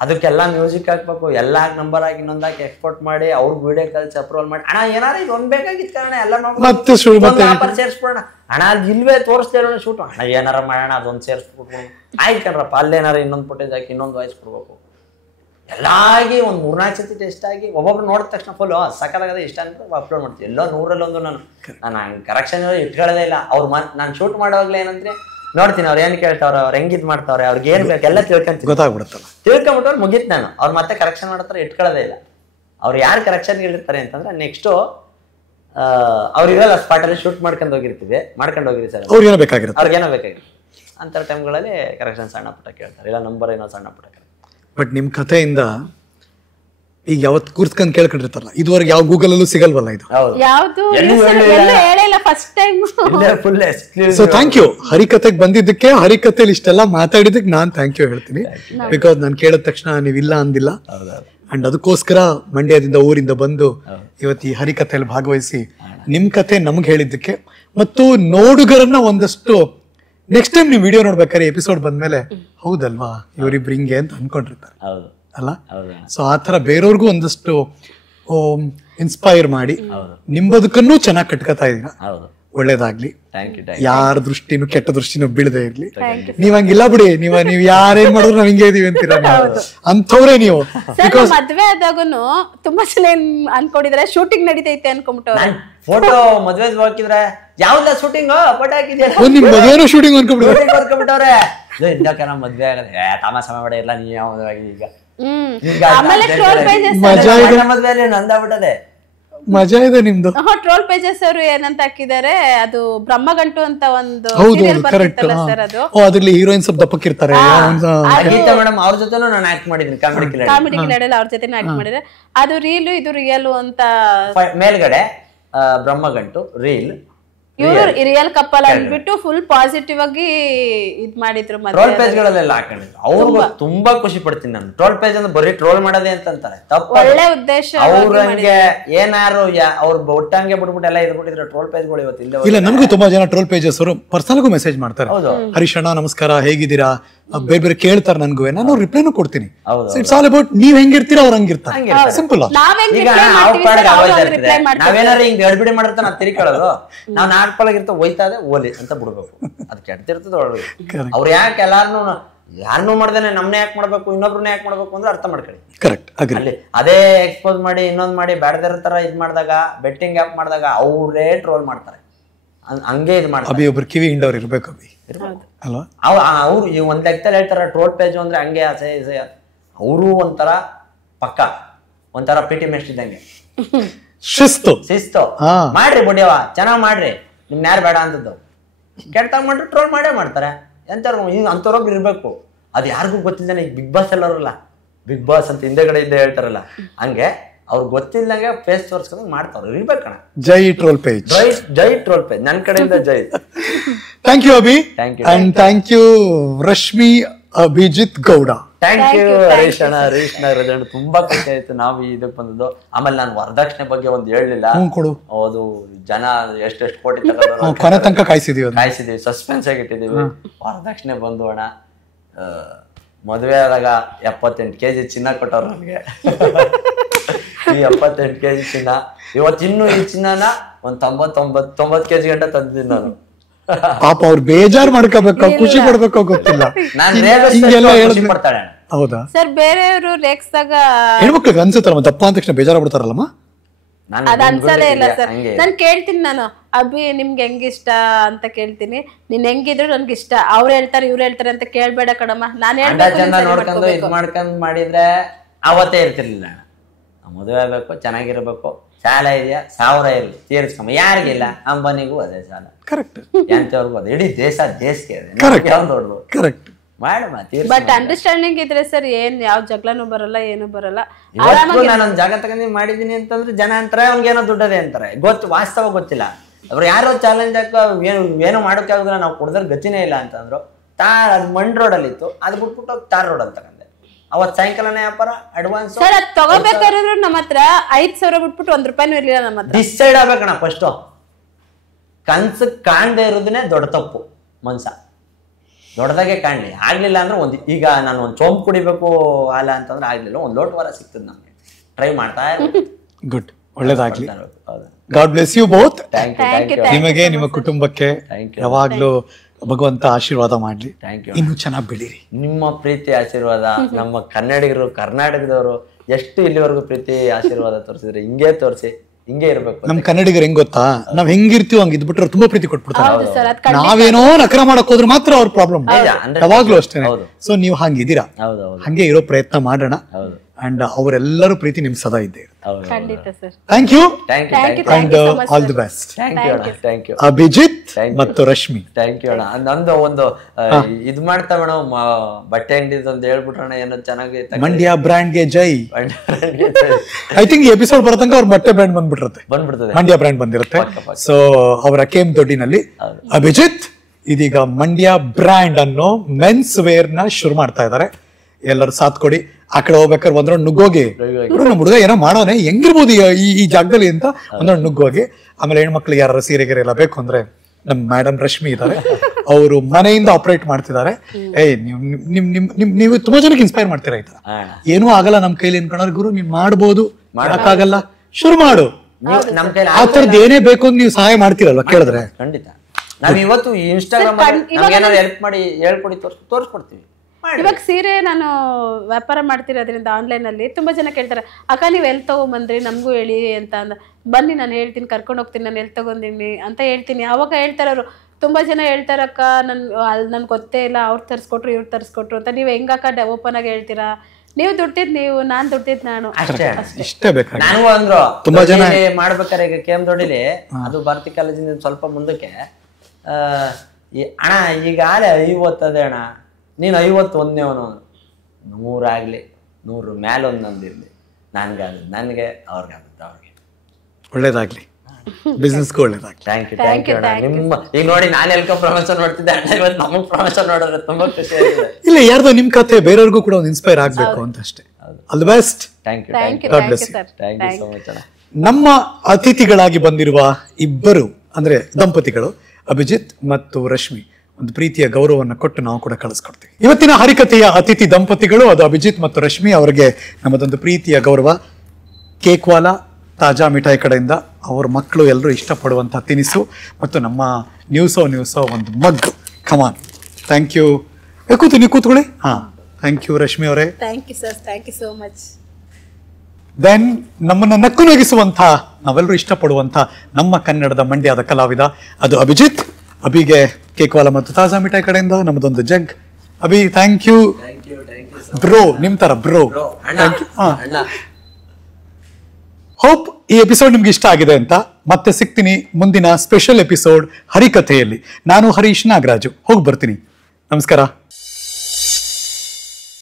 ಅದಕ್ಕೆಲ್ಲ ಮ್ಯೂಸಿಕ್ ಹಾಕ್ಬೇಕು, ಎಲ್ಲ ನಂಬರ್ ಆಗಿ ಇನ್ನೊಂದಾಕಿ ಎಕ್ಸ್ಪೋರ್ಟ್ ಮಾಡಿ ಅವ್ರಿಗೆ ವಿಡಿಯೋ ಕಲ್ಸಿ ಅಪ್ರೂವಲ್ ಮಾಡಿ. ಅಣ್ಣ ಏನಾರ ಇದು ಒಂದ್ ಬೇಕಾಗಿತ್ತು ಕಾರಣ ಎಲ್ಲ ಸೇರಿಸ್ಬಿಡೋಣ. ಅಣ್ಣ ಅದು ಇಲ್ವೇ ತೋರಿಸ್ದೇ ಶೂಟ್, ಅಣ್ಣ ಏನಾರ ಮಾಡೋಣ ಅದೊಂದು ಸೇರಿಸ್ಬಿಟ್ಟು ಆಯ್ತು ಕಣ್ರಪ್ಪ, ಅಲ್ಲೇನಾರ ಇನ್ನೊಂದು ಫುಟೇಜ್ ಹಾಕಿ ಇನ್ನೊಂದು ವಾಯ್ಸ್ ಕೊಡ್ಬೇಕು. ಎಲ್ಲಾಗಿ ಒಂದು 3-4 ಸತಿ ಟೆಸ್ಟ್ ಆಗಿ ಒಬ್ಬೊಬ್ರು ನೋಡಿದ ತಕ್ಷಣ ಫುಲ್ ಸಕಲಾಗದ ಇಷ್ಟ ಅಂತ ಅಪ್ಲೋಡ್ ಮಾಡ್ತೀವಿ. ಎಲ್ಲೋ 100ರಲ್ಲಿ ನಾನು ಕರೆಕ್ಷನ್ ಇಟ್ಕೊಳ್ಳೋದೇ ಇಲ್ಲ. ನಾನು ಶೂಟ್ ಮಾಡೋವಾಗ್ಲೇ ಏನಂದ್ರೆ ನೋಡ್ತೀನಿ ಅವ್ರು ಏನ್ ಕೇಳ್ತಾವ್ರ, ಅವ್ರು ಹೆಂಗಿದ್ ಮಾಡ್ತಾವ್ರೆ, ಅವ್ರಿಗೆ ಏನ್ ಬೇಕು ಎಲ್ಲ ತಿಳ್ಕೊಂಬಿಟ್ಟು ಮುಗೀತು. ನಾನು ಅವ್ರು ಮತ್ತೆ ಕರೆಕ್ಷನ್ ಮಾಡ್ತಾರೆ, ಇಟ್ಕೊಳ್ಳೋದೇ ಇಲ್ಲ. ಅವ್ರು ಯಾರು ಕರೆಕ್ಷನ್ ಹೇಳಿರ್ತಾರೆ ಅಂತಂದ್ರೆ ನೆಕ್ಸ್ಟ್ ಅವ್ರಿಗೆಲ್ಲ ಸ್ಪಾಟಲ್ಲಿ ಶೂಟ್ ಮಾಡ್ಕೊಂಡು ಹೋಗಿರ್ತೀವಿ ಸರ್, ಅವ್ರಿಗೇನೋ ಬೇಕಾಗಿರುತ್ತೆ ಅಂತ ಟೈಮ್ಗಳಲ್ಲಿ ಕರೆಕ್ಷನ್ ಸಣ್ಣ ಪುಟ್ಟ ಕೇಳ್ತಾರೆ, ಇಲ್ಲ ನಂಬರ್ ಏನೋ ಸಣ್ಣ ಪುಟ್ಟ. ಬಟ್ ನಿಮ್ ಕಥೆಯಿಂದ ಈಗ ಯಾವತ್ತು ಕೂರ್ಸ್ಕೊಂಡ್ ಕೇಳ್ಕೊಂಡಿರ್ತಾರಲ್ಲ, ಇದುವರೆಗೆ ಯಾವ ಗೂಗಲ್ ಅಲ್ಲೂ ಸಿಗಲ್ವಲ್ಲ ಇದು. ಸೊ ಥ್ಯಾಂಕ್ ಯು ಹರಿಕಥೆಗೆ ಬಂದಿದ್ದಕ್ಕೆ, ಹರಿಕಥೆಲಿ ಇಷ್ಟೆಲ್ಲ ಮಾತಾಡಿದಕ್ಕೆ ನಾನ್ ಥ್ಯಾಂಕ್ ಯು ಹೇಳ್ತೀನಿ. ಬಿಕಾಸ್ ನಾನು ಕೇಳಿದ ತಕ್ಷಣ ನೀವಿಲ್ಲ ಅಂದಿಲ್ಲ, ಅಂಡ್ ಅದಕ್ಕೋಸ್ಕರ ಮಂಡ್ಯದಿಂದ ಊರಿಂದ ಬಂದು ಇವತ್ತು ಈ ಹರಿಕಥೆಯಲ್ಲಿ ಭಾಗವಹಿಸಿ ನಿಮ್ ಕತೆ ನಮ್ಗೆ ಹೇಳಿದ್ದಕ್ಕೆ, ಮತ್ತು ನೋಡುಗರನ್ನ ಒಂದಷ್ಟು ನೆಕ್ಸ್ಟ್ ಟೈಮ್ ನೀವು ವಿಡಿಯೋ ನೋಡ್ಬೇಕಾದ್ರೆ ಎಪಿಸೋಡ್ ಬಂದ್ಮೇಲೆ ಹೌದಲ್ವಾ ಇವರಿಬ್ರು ಹಿಂಗೆ ಅಂತ ಅನ್ಕೊಂಡಿರ್ತಾರೆ ಅಲ್ಲ. ಸೊ ಆ ತರ ಬೇರೆಯವ್ರಿಗೂ ಒಂದಷ್ಟು ಇನ್ಸ್ಪೈರ್ ಮಾಡಿ ನಿಮ್ ಬದುಕನ್ನು ಚೆನ್ನಾಗಿ ಕಟ್ಕೋತಾ ಇದೀರ. ಒಳ್ಳೇದಾಗ್ಲಿ. Thank you. ಯಾರ ದೃಷ್ಟಿನೂ ಕೆಟ್ಟ ದೃಷ್ಟಿನೂ ಬೀಳದೆ ಇರ್ಲಿ. ನೀವ್ ಹಂಗಿಲ್ಲ ಬಿಡಿ, ನೀವ್ ಯಾರೇನ್ ಮಾಡಿದ್ರು ನಾವ್ ಹಿಂಗೆ ಇದೀವಿ ಅಂತೀರ, ಅಂಥವ್ರೆ ನೀವು. ಮದ್ವೆ ಆದಾಗನು ತುಂಬಾ ಜನ ಏನ್ ಅನ್ಕೊಂಡಿದ್ರೆ ಶೂಟಿಂಗ್ ನಡೀತೈತೆ ಅನ್ಕೊಂಡ್ಬಿಟ್ಟವ್ರೆ. ಫೋಟೋ ಮದ್ವೆ ಹಾಕಿದ್ರೆ ಯಾವ್ದ ಶೂಟಿಂಗ್ ಫೋಟೋ ಹಾಕಿದ್ಯಾ, ನಿಮ್ ಮದ್ವೆನೋ ಶೂಟಿಂಗ್ ಅನ್ಕೊಂಡ್ಬಿಟ್ಟವ್ರೆ. ಇಂದಕ್ಕೆ ನಮ್ ಮದ್ವೆ ಆಗದೆ ತಮಾಷೆ ಮಾಡಬೇಡ ಇಲ್ಲ, ನೀ ಯಾವ್ದಾಗಿ ಈಗ ಆಮೇಲೆ ಟ್ರೋಲ್ ಪೇಜಸ್ ಮದ್ವೆ ನಂದಾಗ್ಬಿಟ್ಟದೆ. ಮಜಾ ಇದೆ ನಿಮ್ದು. ಟ್ರೋಲ್ ಪೇಜಸ್ ಅವರು ಏನಂತ ಹಾಕಿದ್ದಾರೆ, ಅದು ಬ್ರಹ್ಮಗಂಟು ಅಂತ ಒಂದು ಹೌದು ಕರೆಕ್ಟ್. ಅದ್ರಲ್ಲಿ ಹೀರೋಯಿನ್ ಸ್ವಲ್ಪ ದಪ್ಪಕ್ಕಿರ್ತಾರೆ. ಗೀತಾ ಮೇಡಮ್ ಅವ್ರ ಜೊತೆನೂ ನಾನು ಆಕ್ಟ್ ಮಾಡಿದ್ದೀನಿ ಕಾಮಿಡಿ ಕಿಲಾಡಿಯಲ್ಲಿ, ಅವ್ರ ಜೊತೆ ಆಕ್ಟ್ ಮಾಡಿದ್ರೆ. ಅದು ರೀಲು ಇದು ರಿಯಲ್ ಅಂತ ಮೇಲ್ಗಡೆ ಬ್ರಹ್ಮಗಂಟು ರೀಲ್, ಇವರು ರಿಯಲ್ ಕಪ್ಪಲ್ ಅಂದ್ಬಿಟ್ಟು ಫುಲ್ ಪಾಸಿಟಿವ್ ಆಗಿ ಇದ್ ಮಾಡಿದ್ರು. ಟ್ರೋಲ್ ಪೇಜ್ ಗಳಲ್ಲೆಲ್ಲ ಹಾಕೊಂಡಿದ್ರು. ಅವ್ರಿಗೂ ತುಂಬಾ ಖುಷಿ ಪಡ್ತೀನಿ ನಾನು. ಟ್ರೋಲ್ ಪೇಜ್ ಅಂದ್ರೆ ಬರೀ ಟ್ರೋಲ್ ಮಾಡೋದೇ ಅಂತಾರೆ, ತಪ್ಪು. ಒಳ್ಳೆ ಉದ್ದೇಶ. ಅವ್ರಂಗೆ ಏನಾರು ಅವ್ರ ಒಟ್ಟಂಗೆ ಬಿಟ್ಬಿಟ್ಟು ಎಲ್ಲ ಇದ್ಬಿಟ್ಟಿದ್ರೆ ಟ್ರೋಲ್ ಪೇಜ್ ಗಳು ಇವತ್ತು ಇಲ್ಲ. ಇಲ್ಲ, ನಮಗೂ ತುಂಬಾ ಜನ ಟ್ರೋಲ್ ಪೇಜಸ್ ಅವರು ಪರ್ಸನಲ್ಗೂ ಮೆಸೇಜ್ ಮಾಡ್ತಾರೆ. ಹರೀಶಣ್ಣ ನಮಸ್ಕಾರ, ಹೇಗಿದ್ದೀರಾ, ಬೇರೆ ಬೇರೆ ಕೇಳ್ತಾರೆ ನನ್ಗೂ, ನಾನು ರಿಪ್ಲೈನು ಕೊಡ್ತೀನಿ. ಇಟ್ಸ್ ಆಲ್ ಅಬೌಟ್ ನೀವ್ ಹೆಂಗಿರ್ತೀರಾ ಅವ್ರ ಹಂಗಿರ್ತಾರೆ, ಸಿಂಪಲ್. ಈಗ ನಾವೇನಾರು ಹಿಂಗ್ ಎಡ್ಬಿಡಿ ಮಾಡಿರ್ತಾನೆ ಅದ್ ತಿರ್ಕೊಳ್ಳೋದು, ನಾವ್ ನಾಟ್ಕೊಳಗಿರ್ತ ಹೋಯ್ತಾದೆ ಓಲಿ ಅಂತ ಬಿಡ್ಬೇಕು. ಅದ್ ಕೆಡ್ತಿರ್ತದ. ಅವ್ರು ಯಾಕೆ ಎಲ್ಲಾರ್ನು ಯಾರನ್ನೂ ಮಾಡ್ದೇನೆ ನಮ್ನೆ ಯಾಕೆ ಮಾಡ್ಬೇಕು, ಇನ್ನೊಬ್ರನ್ನ ಯಾಕೆ ಮಾಡ್ಬೇಕು ಅಂದ್ರೆ ಅರ್ಥ ಮಾಡ್ಕೊಳ್ಳಿ. ಕರೆಕ್ಟ್. ಅಲ್ಲಿ ಅದೇ ಎಕ್ಸ್ಪೋಸ್ ಮಾಡಿ ಇನ್ನೊಂದ್ ಮಾಡಿ ಬ್ಯಾಡದಿರೋ ತರ ಇದ್ ಮಾಡಿದಾಗ, ಬೆಟ್ಟಿಂಗ್ ಆಪ್ ಮಾಡಿದಾಗ ಅವರೇ ಟ್ರೋಲ್ ಮಾಡ್ತಾರೆ. ಹಂಗೆ ಇದ್ ಮಾಡ್ತಾರೆ. ಅಭಿ ಒಬ್ರು ಕಿವಿ ಹಿಂಡವ್ರು ಇರ್ಬೇಕು ಅಭಿ ಅಲ್ವಾ. ಅವ್ರು ಈ ಒಂದ್ ಲೆಕ್ಕದಲ್ಲಿ ಹೇಳ್ತಾರ ಟ್ರೋಲ್ ಪೇಜ್ ಅಂದ್ರೆ ಹಂಗೆ ಅವರು ಒಂಥರ ಪಕ್ಕ ಒಂಥರ ಪಿಟಿ ಮೆಸ್ಟ್ ಇದ್ದಂಗೆ, ಶಿಸ್ತು ಮಾಡ್ರಿ ಬುಡಿಯವ, ಚೆನ್ನಾಗ್ ಮಾಡ್ರಿ, ನಿಮ್ನ ಯಾರು ಬೇಡ ಅಂತದ್ದು. ಕೆಟ್ಟಾಗ ಮಾಡ್ರಿ ಟ್ರೋಲ್ ಮಾಡೇ ಮಾಡ್ತಾರೆ. ಎಂತವ್ರು ಈಗ ಅಂತವ್ರೊಬ್ರು ಇರ್ಬೇಕು. ಅದು ಯಾರಿಗೂ ಗೊತ್ತಿದ್ದಾನೆ. ಈಗ ಬಿಗ್ ಬಾಸ್ ಎಲ್ಲರಲ್ಲ, ಬಿಗ್ ಬಾಸ್ ಅಂತ ಹಿಂದೆಗಡೆ ಇದ್ದೇ ಹೇಳ್ತಾರಲ್ಲ, ಹಂಗೆ ಅವ್ರಿಗೆ ಗೊತ್ತಿಲ್ಲಂಗೆ ಫೇಸ್ ತೋರ್ಸ್ಕೊಂಡು ಮಾಡ್ತಾವ್ರು, ಇರ್ಬೇಕಣ್ಣ. ಜೈ ಟ್ರೋಲ್ ಪೇಜ್, ಜೈ ಟ್ರೋಲ್ ಪೇಜ್ ನನ್ನ ಕಡೆಯಿಂದ ಜೈ. Thank you Abhi. Thank you. And thank you Rashmi Abhijith Gowda. Thank you Harish ಅಣ್ಣ, ಹರೀಶ್ ನಗರ ತುಂಬಾ ಖುಷಿ ಆಯ್ತು ನಾವು ಇದಕ್ಕೆ ಬಂದದ್ದು. ಆಮೇಲೆ ನಾನು ವರದಕ್ಷಿಣೆ ಬಗ್ಗೆ ಒಂದು ಹೇಳಲಿಲ್ಲ. ಹೌದು, ಜನ ಎಷ್ಟೆಷ್ಟು ಕೋಟಿ ತಗೊಂಡು ಕೊನೆ ತನಕ ಕಾಯಿಸಿದೀವಿ, ಸಸ್ಪೆನ್ಸ್ ಆಗಿ ಇಟ್ಟಿದೀವಿ. ವರದಕ್ಷಿಣೆ ಬಂದು ಅಣ್ಣ ಮದುವೆ ಆದಾಗ 78 kg ಚಿನ್ನ ಕೊಟ್ಟವ್ರು ನನಗೆ. ಈ 78 kg ಚಿನ್ನ ಇವತ್ತು ಇನ್ನೂ ಈ ಚಿನ್ನನ ಒಂದ್ 90 kg ಗಂಟ ತಂದಿದ್ದೀನಿ ನಾನು. ಪಾಪ ಅವ್ರು ಬೇಜಾರ್ ಮಾಡ್ಕೋಬೇಕು, ಖುಷಿ ಪಡ್ಬೇಕು ಗೊತ್ತಿಲ್ಲ. ಹೌದಾ ಸರ್, ಬೇರೆಯವರು ರೇಕ್ಸ್ದಾಗ ಹೆಣ್ಮಕ್ಳಿಗೆ ಅನ್ಸುತ್ತಲ್ಲ ದಪ್ಪ ಅಂದ ತಕ್ಷಣ ಬೇಜಾರಾಗ್ಬಿಡ್ತಾರಲ್ಲಮ್ಮ. ಅದ್ ಅನ್ಸಲೇ ಇಲ್ಲ ಸರ್. ನಾನ್ ಕೇಳ್ತೀನಿ, ನಾನು ಅಭಿ ನಿಮ್ಗೆ ಹೆಂಗಿಷ್ಟ ಅಂತ ಕೇಳ್ತೀನಿ. ನೀನ್ ಹೆಂಗಿದ್ರು ನನ್ಗೆ ಇಷ್ಟ, ಅವ್ರು ಹೇಳ್ತಾರೆ ಇವ್ರು ಹೇಳ್ತಾರೆ ಅಂತ ಕೇಳ್ಬೇಡ ಕಣಮ್ಮ. ನಾನು ನೋಡ್ಕೊಂಡು ಇದ್ ಮಾಡ್ಕೊಂಡ್ ಮಾಡಿದ್ರೆ ಅವತ್ತೇ ಇರ್ತಿರ್ಲಿಲ್ಲ. ಮದುವೆ ಆಗ್ಬೇಕು, ಚೆನ್ನಾಗಿರ್ಬೇಕು, ಸಾಲ ಇದೆಯಾ 1000 ಇರ್ಲಿ ತೀರಿಸ್ಕೊಂಬ, ಯಾರಿಗಿಲ್ಲ ಅಂಬಾನಿಗೂ ಅದೇ ಸಾಲ. ಕರೆಕ್ಟ್. ಎಂತವ್ರಿಗೂ ಅದೇ, ಇಡೀ ದೇಶಕ್ಕೆ ದೊಡ್ಡದು. ಕರೆಕ್ಟ್. ಬಟ್ ಅಂಡರ್ಸ್ಟ್ಯಾಂಡಿಂಗ್ ಇದ್ರೆ ಸರ್ ಏನ್ ಯಾವ ಜಗಳನೂ ಬರಲ್ಲ, ಏನು ಬರಲ್ಲ. ನಾನೊಂದ್ ಜಾಗ ತಗೊಂಡು ಮಾಡಿದೀನಿ ಅಂತಂದ್ರೆ ಜನ ಅಂತಾರೆ ಅವ್ನಿಗೇನೋ ದುಡ್ಡದೆ ಅಂತಾರೆ. ವಾಸ್ತವ ಗೊತ್ತಿಲ್ಲ. ಅವ್ರು ಯಾರೋ ಚಾಲೆಂಜ್ ಏನೋ ಮಾಡೋಕೆ ಆಗುದಿಲ್ಲ, ನಾವು ಕುಡ್ದ್ರೆ ಗತಿನೇ ಇಲ್ಲ ಅಂತಂದ್ರು. ಅದು ಮಂಡ್ ರೋಡ್ ಅಲ್ಲಿ ಇತ್ತು, ಅದು ಬಿಟ್ಬಿಟ್ಟು ತಾರ್ ರೋಡ್ ಅಲ್ಲಿ ತಗೊಂಡೆ. ಅವತ್ ಸಾಯಂಕಾಲನೇ ವ್ಯಾಪಾರ ಅಡ್ವಾನ್ಸ್. ಸರ್ ಅದ್ ತಗೋಬೇಕಾದ್ರು ನಮ್ಮ ಹತ್ರ 5,000 ಬಿಟ್ಬಿಟ್ಟು 1 ರೂಪಾಯಿನೂ ಇರ್ಲಿಲ್ಲ ನಮ್ಮ ಹತ್ರ. ಡಿಸೈಡ್ ಆಗ್ಬೇಕಣ್ಣ ಫಸ್ಟ್. ಕನ್ಸು ಕಾಣದೇ ಇರೋದನ್ನೇ ದೊಡ್ಡ ತಪ್ಪು. ಮನ್ಸ ದೊಡ್ಡದಾಗೆ ಕಾಣ್ಲಿ, ಆಗ್ಲಿಲ್ಲ ಅಂದ್ರೆ ಈಗ ನಾನು ಒಂದ್ ಚೋಂಪ್ ಕುಡಿಬೇಕು ಹಾಲ ಅಂತಂದ್ರೆ ಆಗ್ಲಿಲ್ಲ, ಒಂದ್ ಲೋಟ ವಾರ ಸಿಗ್ತದೆ ನಮ್ಗೆ. ಟ್ರೈ ಮಾಡ್ತಾ ಗುಡ್, ಒಳ್ಳೇದಾಗ್ಲಿ. God bless you both. ನಿಮಗೆ ನಿಮ್ಮ ಕುಟುಂಬಕ್ಕೆ ಯಾವಾಗ್ಲೂ ಭಗವಂತ ಆಶೀರ್ವಾದ ಮಾಡ್ಲಿ. ಇನ್ನು ಚೆನ್ನಾಗಿ ಬೆಳೀರಿ. ನಿಮ್ಮ ಪ್ರೀತಿ ಆಶೀರ್ವಾದ ನಮ್ಮ ಕನ್ನಡಿಗರು, ಕರ್ನಾಟಕದವರು ಎಷ್ಟು ಇಲ್ಲಿವರೆಗೂ ಪ್ರೀತಿ ಆಶೀರ್ವಾದ ತೋರಿಸಿದ್ರೆ ಹಿಂಗೆ ತೋರಿಸಿ, ಹಿಂಗೆ ಇರ್ಬೇಕು. ನಮ್ ಕನ್ನಡಿಗರು ಹೆಂಗ್ ಗೊತ್ತಾ, ನಾವ್ ಹೆಂಗಿರ್ತೀವಿ ಹಂಗ ಇದ್ಬಿಟ್ರೆ ತುಂಬಾ ಪ್ರೀತಿ ಕೊಟ್ಬಿಡ್ತಾರೆ. ನಾವೇನೋ ನಕರ ಮಾಡಕ್ ಹೋದ್ರೆ ಮಾತ್ರ ಅವ್ರ ಪ್ರಾಬ್ಲಮ್, ಯಾವಾಗ್ಲೂ ಅಷ್ಟೇ. ಸೊ ನೀವು ಹಂಗಿದ್ದೀರಾ, ಹಂಗೆ ಇರೋ ಪ್ರಯತ್ನ ಮಾಡೋಣ. ಅಂಡ್ ಅವರೆಲ್ಲರೂ ಪ್ರೀತಿ ನಿಮ್ ಸದಾ ಇದ್ದೇ. Thank you and all the best. Abhijit ಮತ್ತು ರಶ್ಮಿ, ಥ್ಯಾಂಕ್ ಯು ಅಣ್ಣ. ನಂದು ಒಂದು ಇದ್ ಮಾಡ್ತಾ ಮೇಡಮ್, ಬಟ್ಟೆ ಅಂಗಡಿ ಒಂದು ಹೇಳ್ಬಿಟ್ರಣ, ಏನೋ ಚೆನ್ನಾಗಿ ಮಂಡ್ಯ ಬ್ರ್ಯಾಂಡ್ ಗೆ ಜೈ. ಐ ಥಿಂಕ್ ಈ ಎಪಿಸೋಡ್ ಬರತಂಕ ಅವ್ರ ಬಟ್ಟೆ ಬ್ರ್ಯಾಂಡ್ ಬಂದ್ಬಿಟ್ಟಿರುತ್ತೆ, ಮಂಡ್ಯ ಬ್ರ್ಯಾಂಡ್ ಬಂದಿರುತ್ತೆ. ಸೊ ಅವರ ಕೇಮ್ ದೊಡ್ಡಿನಲ್ಲಿ ಅಭಿಜಿತ್ ಇದೀಗ ಮಂಡ್ಯ ಬ್ರ್ಯಾಂಡ್ ಅನ್ನೋ ಮೆನ್ಸ್ ವೇರ್ ನ ಶುರು ಮಾಡ್ತಾ ಇದ್ದಾರೆ. ಎಲ್ಲರೂ ಸಾಥ್ ಕೊಡಿ. ಆ ಕಡೆ ಹೋಗ್ಬೇಕಾದ್ರೆ ಒಂದ್ರೊಂದು ನುಗ್ಗೋಗಿ, ನಮ್ಮ ಹುಡುಗ ಏನೋ ಮಾಡೋನೆ ಹೆಂಗಿರ್ಬೋದು ಈ ಜಾಗದಲ್ಲಿ ಅಂತ ಒಂದೊಂದು ನುಗ್ಗೋಗಿ. ಆಮೇಲೆ ಹೆಣ್ಮಕ್ಳಿಗೆ ಯಾರು ಸೀರೆಗೆರೆ ಎಲ್ಲ ಬೇಕು ಅಂದ್ರೆ ನಮ್ ಮೇಡಮ್ ರಶ್ಮಿ ಇದ್ದಾರೆ, ಅವರು ಮನೆಯಿಂದ ಆಪರೇಟ್ ಮಾಡ್ತಿದ್ದಾರೆ. ನೀವು ತುಂಬಾ ಜನಕ್ಕೆ ಇನ್ಸ್ಪೈರ್ ಮಾಡ್ತೀರಾ. ಈ ತರ ಏನೂ ಆಗಲ್ಲ ನಮ್ ಕೈಲಿ ಅನ್ಕೊಂಡ್ರೆ, ಗುರು ನೀನ್ ಮಾಡ್ಬೋದು, ಮಾಡಕ್ಕಾಗಲ್ಲ, ಶುರು ಮಾಡು, ನೀವು ನಮ್ ಕೈಲಿ ಆ ಥರದ್ದು ಏನೇ ಬೇಕು ಅಂತ ನೀವು ಸಹಾಯ ಮಾಡ್ತೀರಲ್ವಾ ಕೇಳಿದ್ರೆ? ಖಂಡಿತ. ನಾವ್ ಇವತ್ತು ಇನ್ಸ್ಟಾಗ್ರಾಮ್ ಏನಾದ್ರು ಹೆಲ್ಪ್ ಮಾಡಿ ಹೇಳ್ಕೊಡಿ ತೋರಿಸ್ಕೊಡ್ತೀವಿ. ಇವಾಗ ಸೀರೆ ನಾನು ವ್ಯಾಪಾರ ಮಾಡ್ತಿರೋದ್ರಿಂದ ಆನ್ಲೈನ್ ಅಲ್ಲಿ ತುಂಬಾ ಜನ ಕೇಳ್ತಾರೆ, ಅಕ್ಕ ನೀವ್ ಎಲ್ಲಿ ತಗೊಂಬಂದ್ರಿ ನಮಗೂ ಹೇಳಿ ಅಂತ ಅಂದ. ಬನ್ನಿ ನಾನು ಹೇಳ್ತೀನಿ, ಕರ್ಕೊಂಡು ಹೋಗ್ತೀನಿ, ನಾನು ಎಲ್ಲಿ ತಗೊಂಡಿನಿ ಅಂತ ಹೇಳ್ತೀನಿ. ಅವಾಗ ಹೇಳ್ತಾರೆ ಅವರು, ತುಂಬಾ ಜನ ಹೇಳ್ತಾರಕ್ಕ ನನ್ ಗೊತ್ತೇ ಇಲ್ಲ, ಅವ್ರು ತರಿಸ್ಕೊಟ್ರು ಇವ್ರು ತರಿಸ್ಕೊಟ್ರು ಅಂತ. ನೀವ್ ಹೆಂಗಕ್ಕ ಓಪನ್ ಆಗಿ ಹೇಳ್ತೀರಾ? ನೀವು ದುಡ್ತಿದ್ ನೀವು, ನಾನ್ ದುಡ್ತಿದ್ ನಾನು, ಇಷ್ಟೇ ಬೇಕಾಗಿ. ನನಗೂ ಅಂದ್ರು ತುಂಬಾ ಜನ ಮಾಡ್ಬೇಕಾರೆ ಈಗ KM ದೊಡ್ಡಿಲಿ ಅದು ಭಾರತಿ ಕಾಲೇಜಿಂದ ಸ್ವಲ್ಪ ಮುಂದಕ್ಕೆ ಅಣ್ಣ ಈಗಾಗಲೇ 50 ಅದೇ ಅಣ್ಣ, ನೀನು 50 ಒಂದೇವನು, 100 ಆಗ್ಲಿ 100 ಮೇಲೊಂದು ನಂದಿರ್ಲಿ, ನನ್ಗೆ ಅವ್ರಿಗಾಗುತ್ತೆ, ಅವ್ರಿಗೆ ಒಳ್ಳೇದಾಗ್ಲಿ, ಬಿಸ್ನೆಸ್ಗೂ ಒಳ್ಳೇದಾಗ್ಲಿ. ಥ್ಯಾಂಕ್ ಯು ಅಣ್ಣ. ನಿಮ್ಮ ಈಗ ನೋಡಿ ನಾನು ಎಲ್ಕೋ ಪ್ರಮೋಷನ್ ನೋಡ್ತಿದ್ದೆ, ಅಣ್ಣ ಇವತ್ತು ನಮಗ್ ಪ್ರಮೋಷನ್ ನೋಡಿದ್ರೆ ತುಂಬಾ ಖುಷಿ ಆಗಿದೆ. ಇಲ್ಲ, ಯಾರ್ದೋ ನಿಮ್ ಕಥೆ ಬೇರೆಯವ್ರಿಗೂ ಕೂಡ ಒಂದು ಇನ್ಸ್ಪೈರ್ ಆಗ್ಬೇಕು ಅಂತ ಅಷ್ಟೇ. All the best. Thank you so much ಅಣ್ಣ. ನಮ್ಮ ಅತಿಥಿಗಳಾಗಿ ಬಂದಿರುವ ಇಬ್ಬರು ಅಂದ್ರೆ ದಂಪತಿಗಳು ಅಭಿಜಿತ್ ಮತ್ತು ರಶ್ಮಿ ಒಂದು ಪ್ರೀತಿಯ ಗೌರವವನ್ನು ಕೊಟ್ಟು ನಾವು ಕೂಡ ಕಳಿಸ್ಕೊಡ್ತೀವಿ. ಇವತ್ತಿನ ಹರಿಕಥೆಯ ಅತಿಥಿ ದಂಪತಿಗಳು ಅದು ಅಭಿಜಿತ್ ಮತ್ತು ರಶ್ಮಿ. ಅವರಿಗೆ ನಮ್ಮದೊಂದು ಪ್ರೀತಿಯ ಗೌರವ. ಕೇಕ್ವಾಲಾ ತಾಜಾ ಮಿಠಾಯಿ ಕಡೆಯಿಂದ ಅವ್ರ ಮಕ್ಕಳು ಎಲ್ಲರೂ ಇಷ್ಟಪಡುವಂಥ ತಿನಿಸು ಮತ್ತು ನಮ್ಮ ನ್ಯೂಸೋ ಒಂದು ಮಗ್. ಕಮಾನ್. Thank you. ನೀವು ಕೂತ್ಕೊಳ್ಳಿ. ಥ್ಯಾಂಕ್ ಯು ರಶ್ಮಿ ಅವರೇ. Thank you sir, thank you so much. Then ನಮ್ಮನ್ನು ನಕ್ಕು ನಗಿಸುವಂಥ, ನಾವೆಲ್ಲರೂ ಇಷ್ಟಪಡುವಂಥ ನಮ್ಮ ಕನ್ನಡದ ಮಂಡ್ಯದ ಕಲಾವಿದ ಅದು ಅಭಿಜಿತ್. ಅಭಿಗೆ ಕೇಕ್ವಾಲಾ ಮತ್ತು ತಾಜಾ ಮಿಠಾಯಿ ಕಡೆಯಿಂದ ನಮ್ಮದೊಂದು ಜಗ್. ಅಭಿ ಥ್ಯಾಂಕ್ ಯು ಬ್ರೋ, ನಿಮ್ ತರ ಬ್ರೋ. ಹೋಪ್ ಈ ಎಪಿಸೋಡ್ ನಿಮ್ಗೆ ಇಷ್ಟ ಆಗಿದೆ ಅಂತ. ಮತ್ತೆ ಸಿಗ್ತೀನಿ ಮುಂದಿನ ಸ್ಪೆಷಲ್ ಎಪಿಸೋಡ್ ಹರಿಕಥೆಯಲ್ಲಿ. ನಾನು ಹರೀಶ್ ನಾಗರಾಜು ಹೋಗಿ ಬರ್ತೀನಿ. ನಮಸ್ಕಾರ.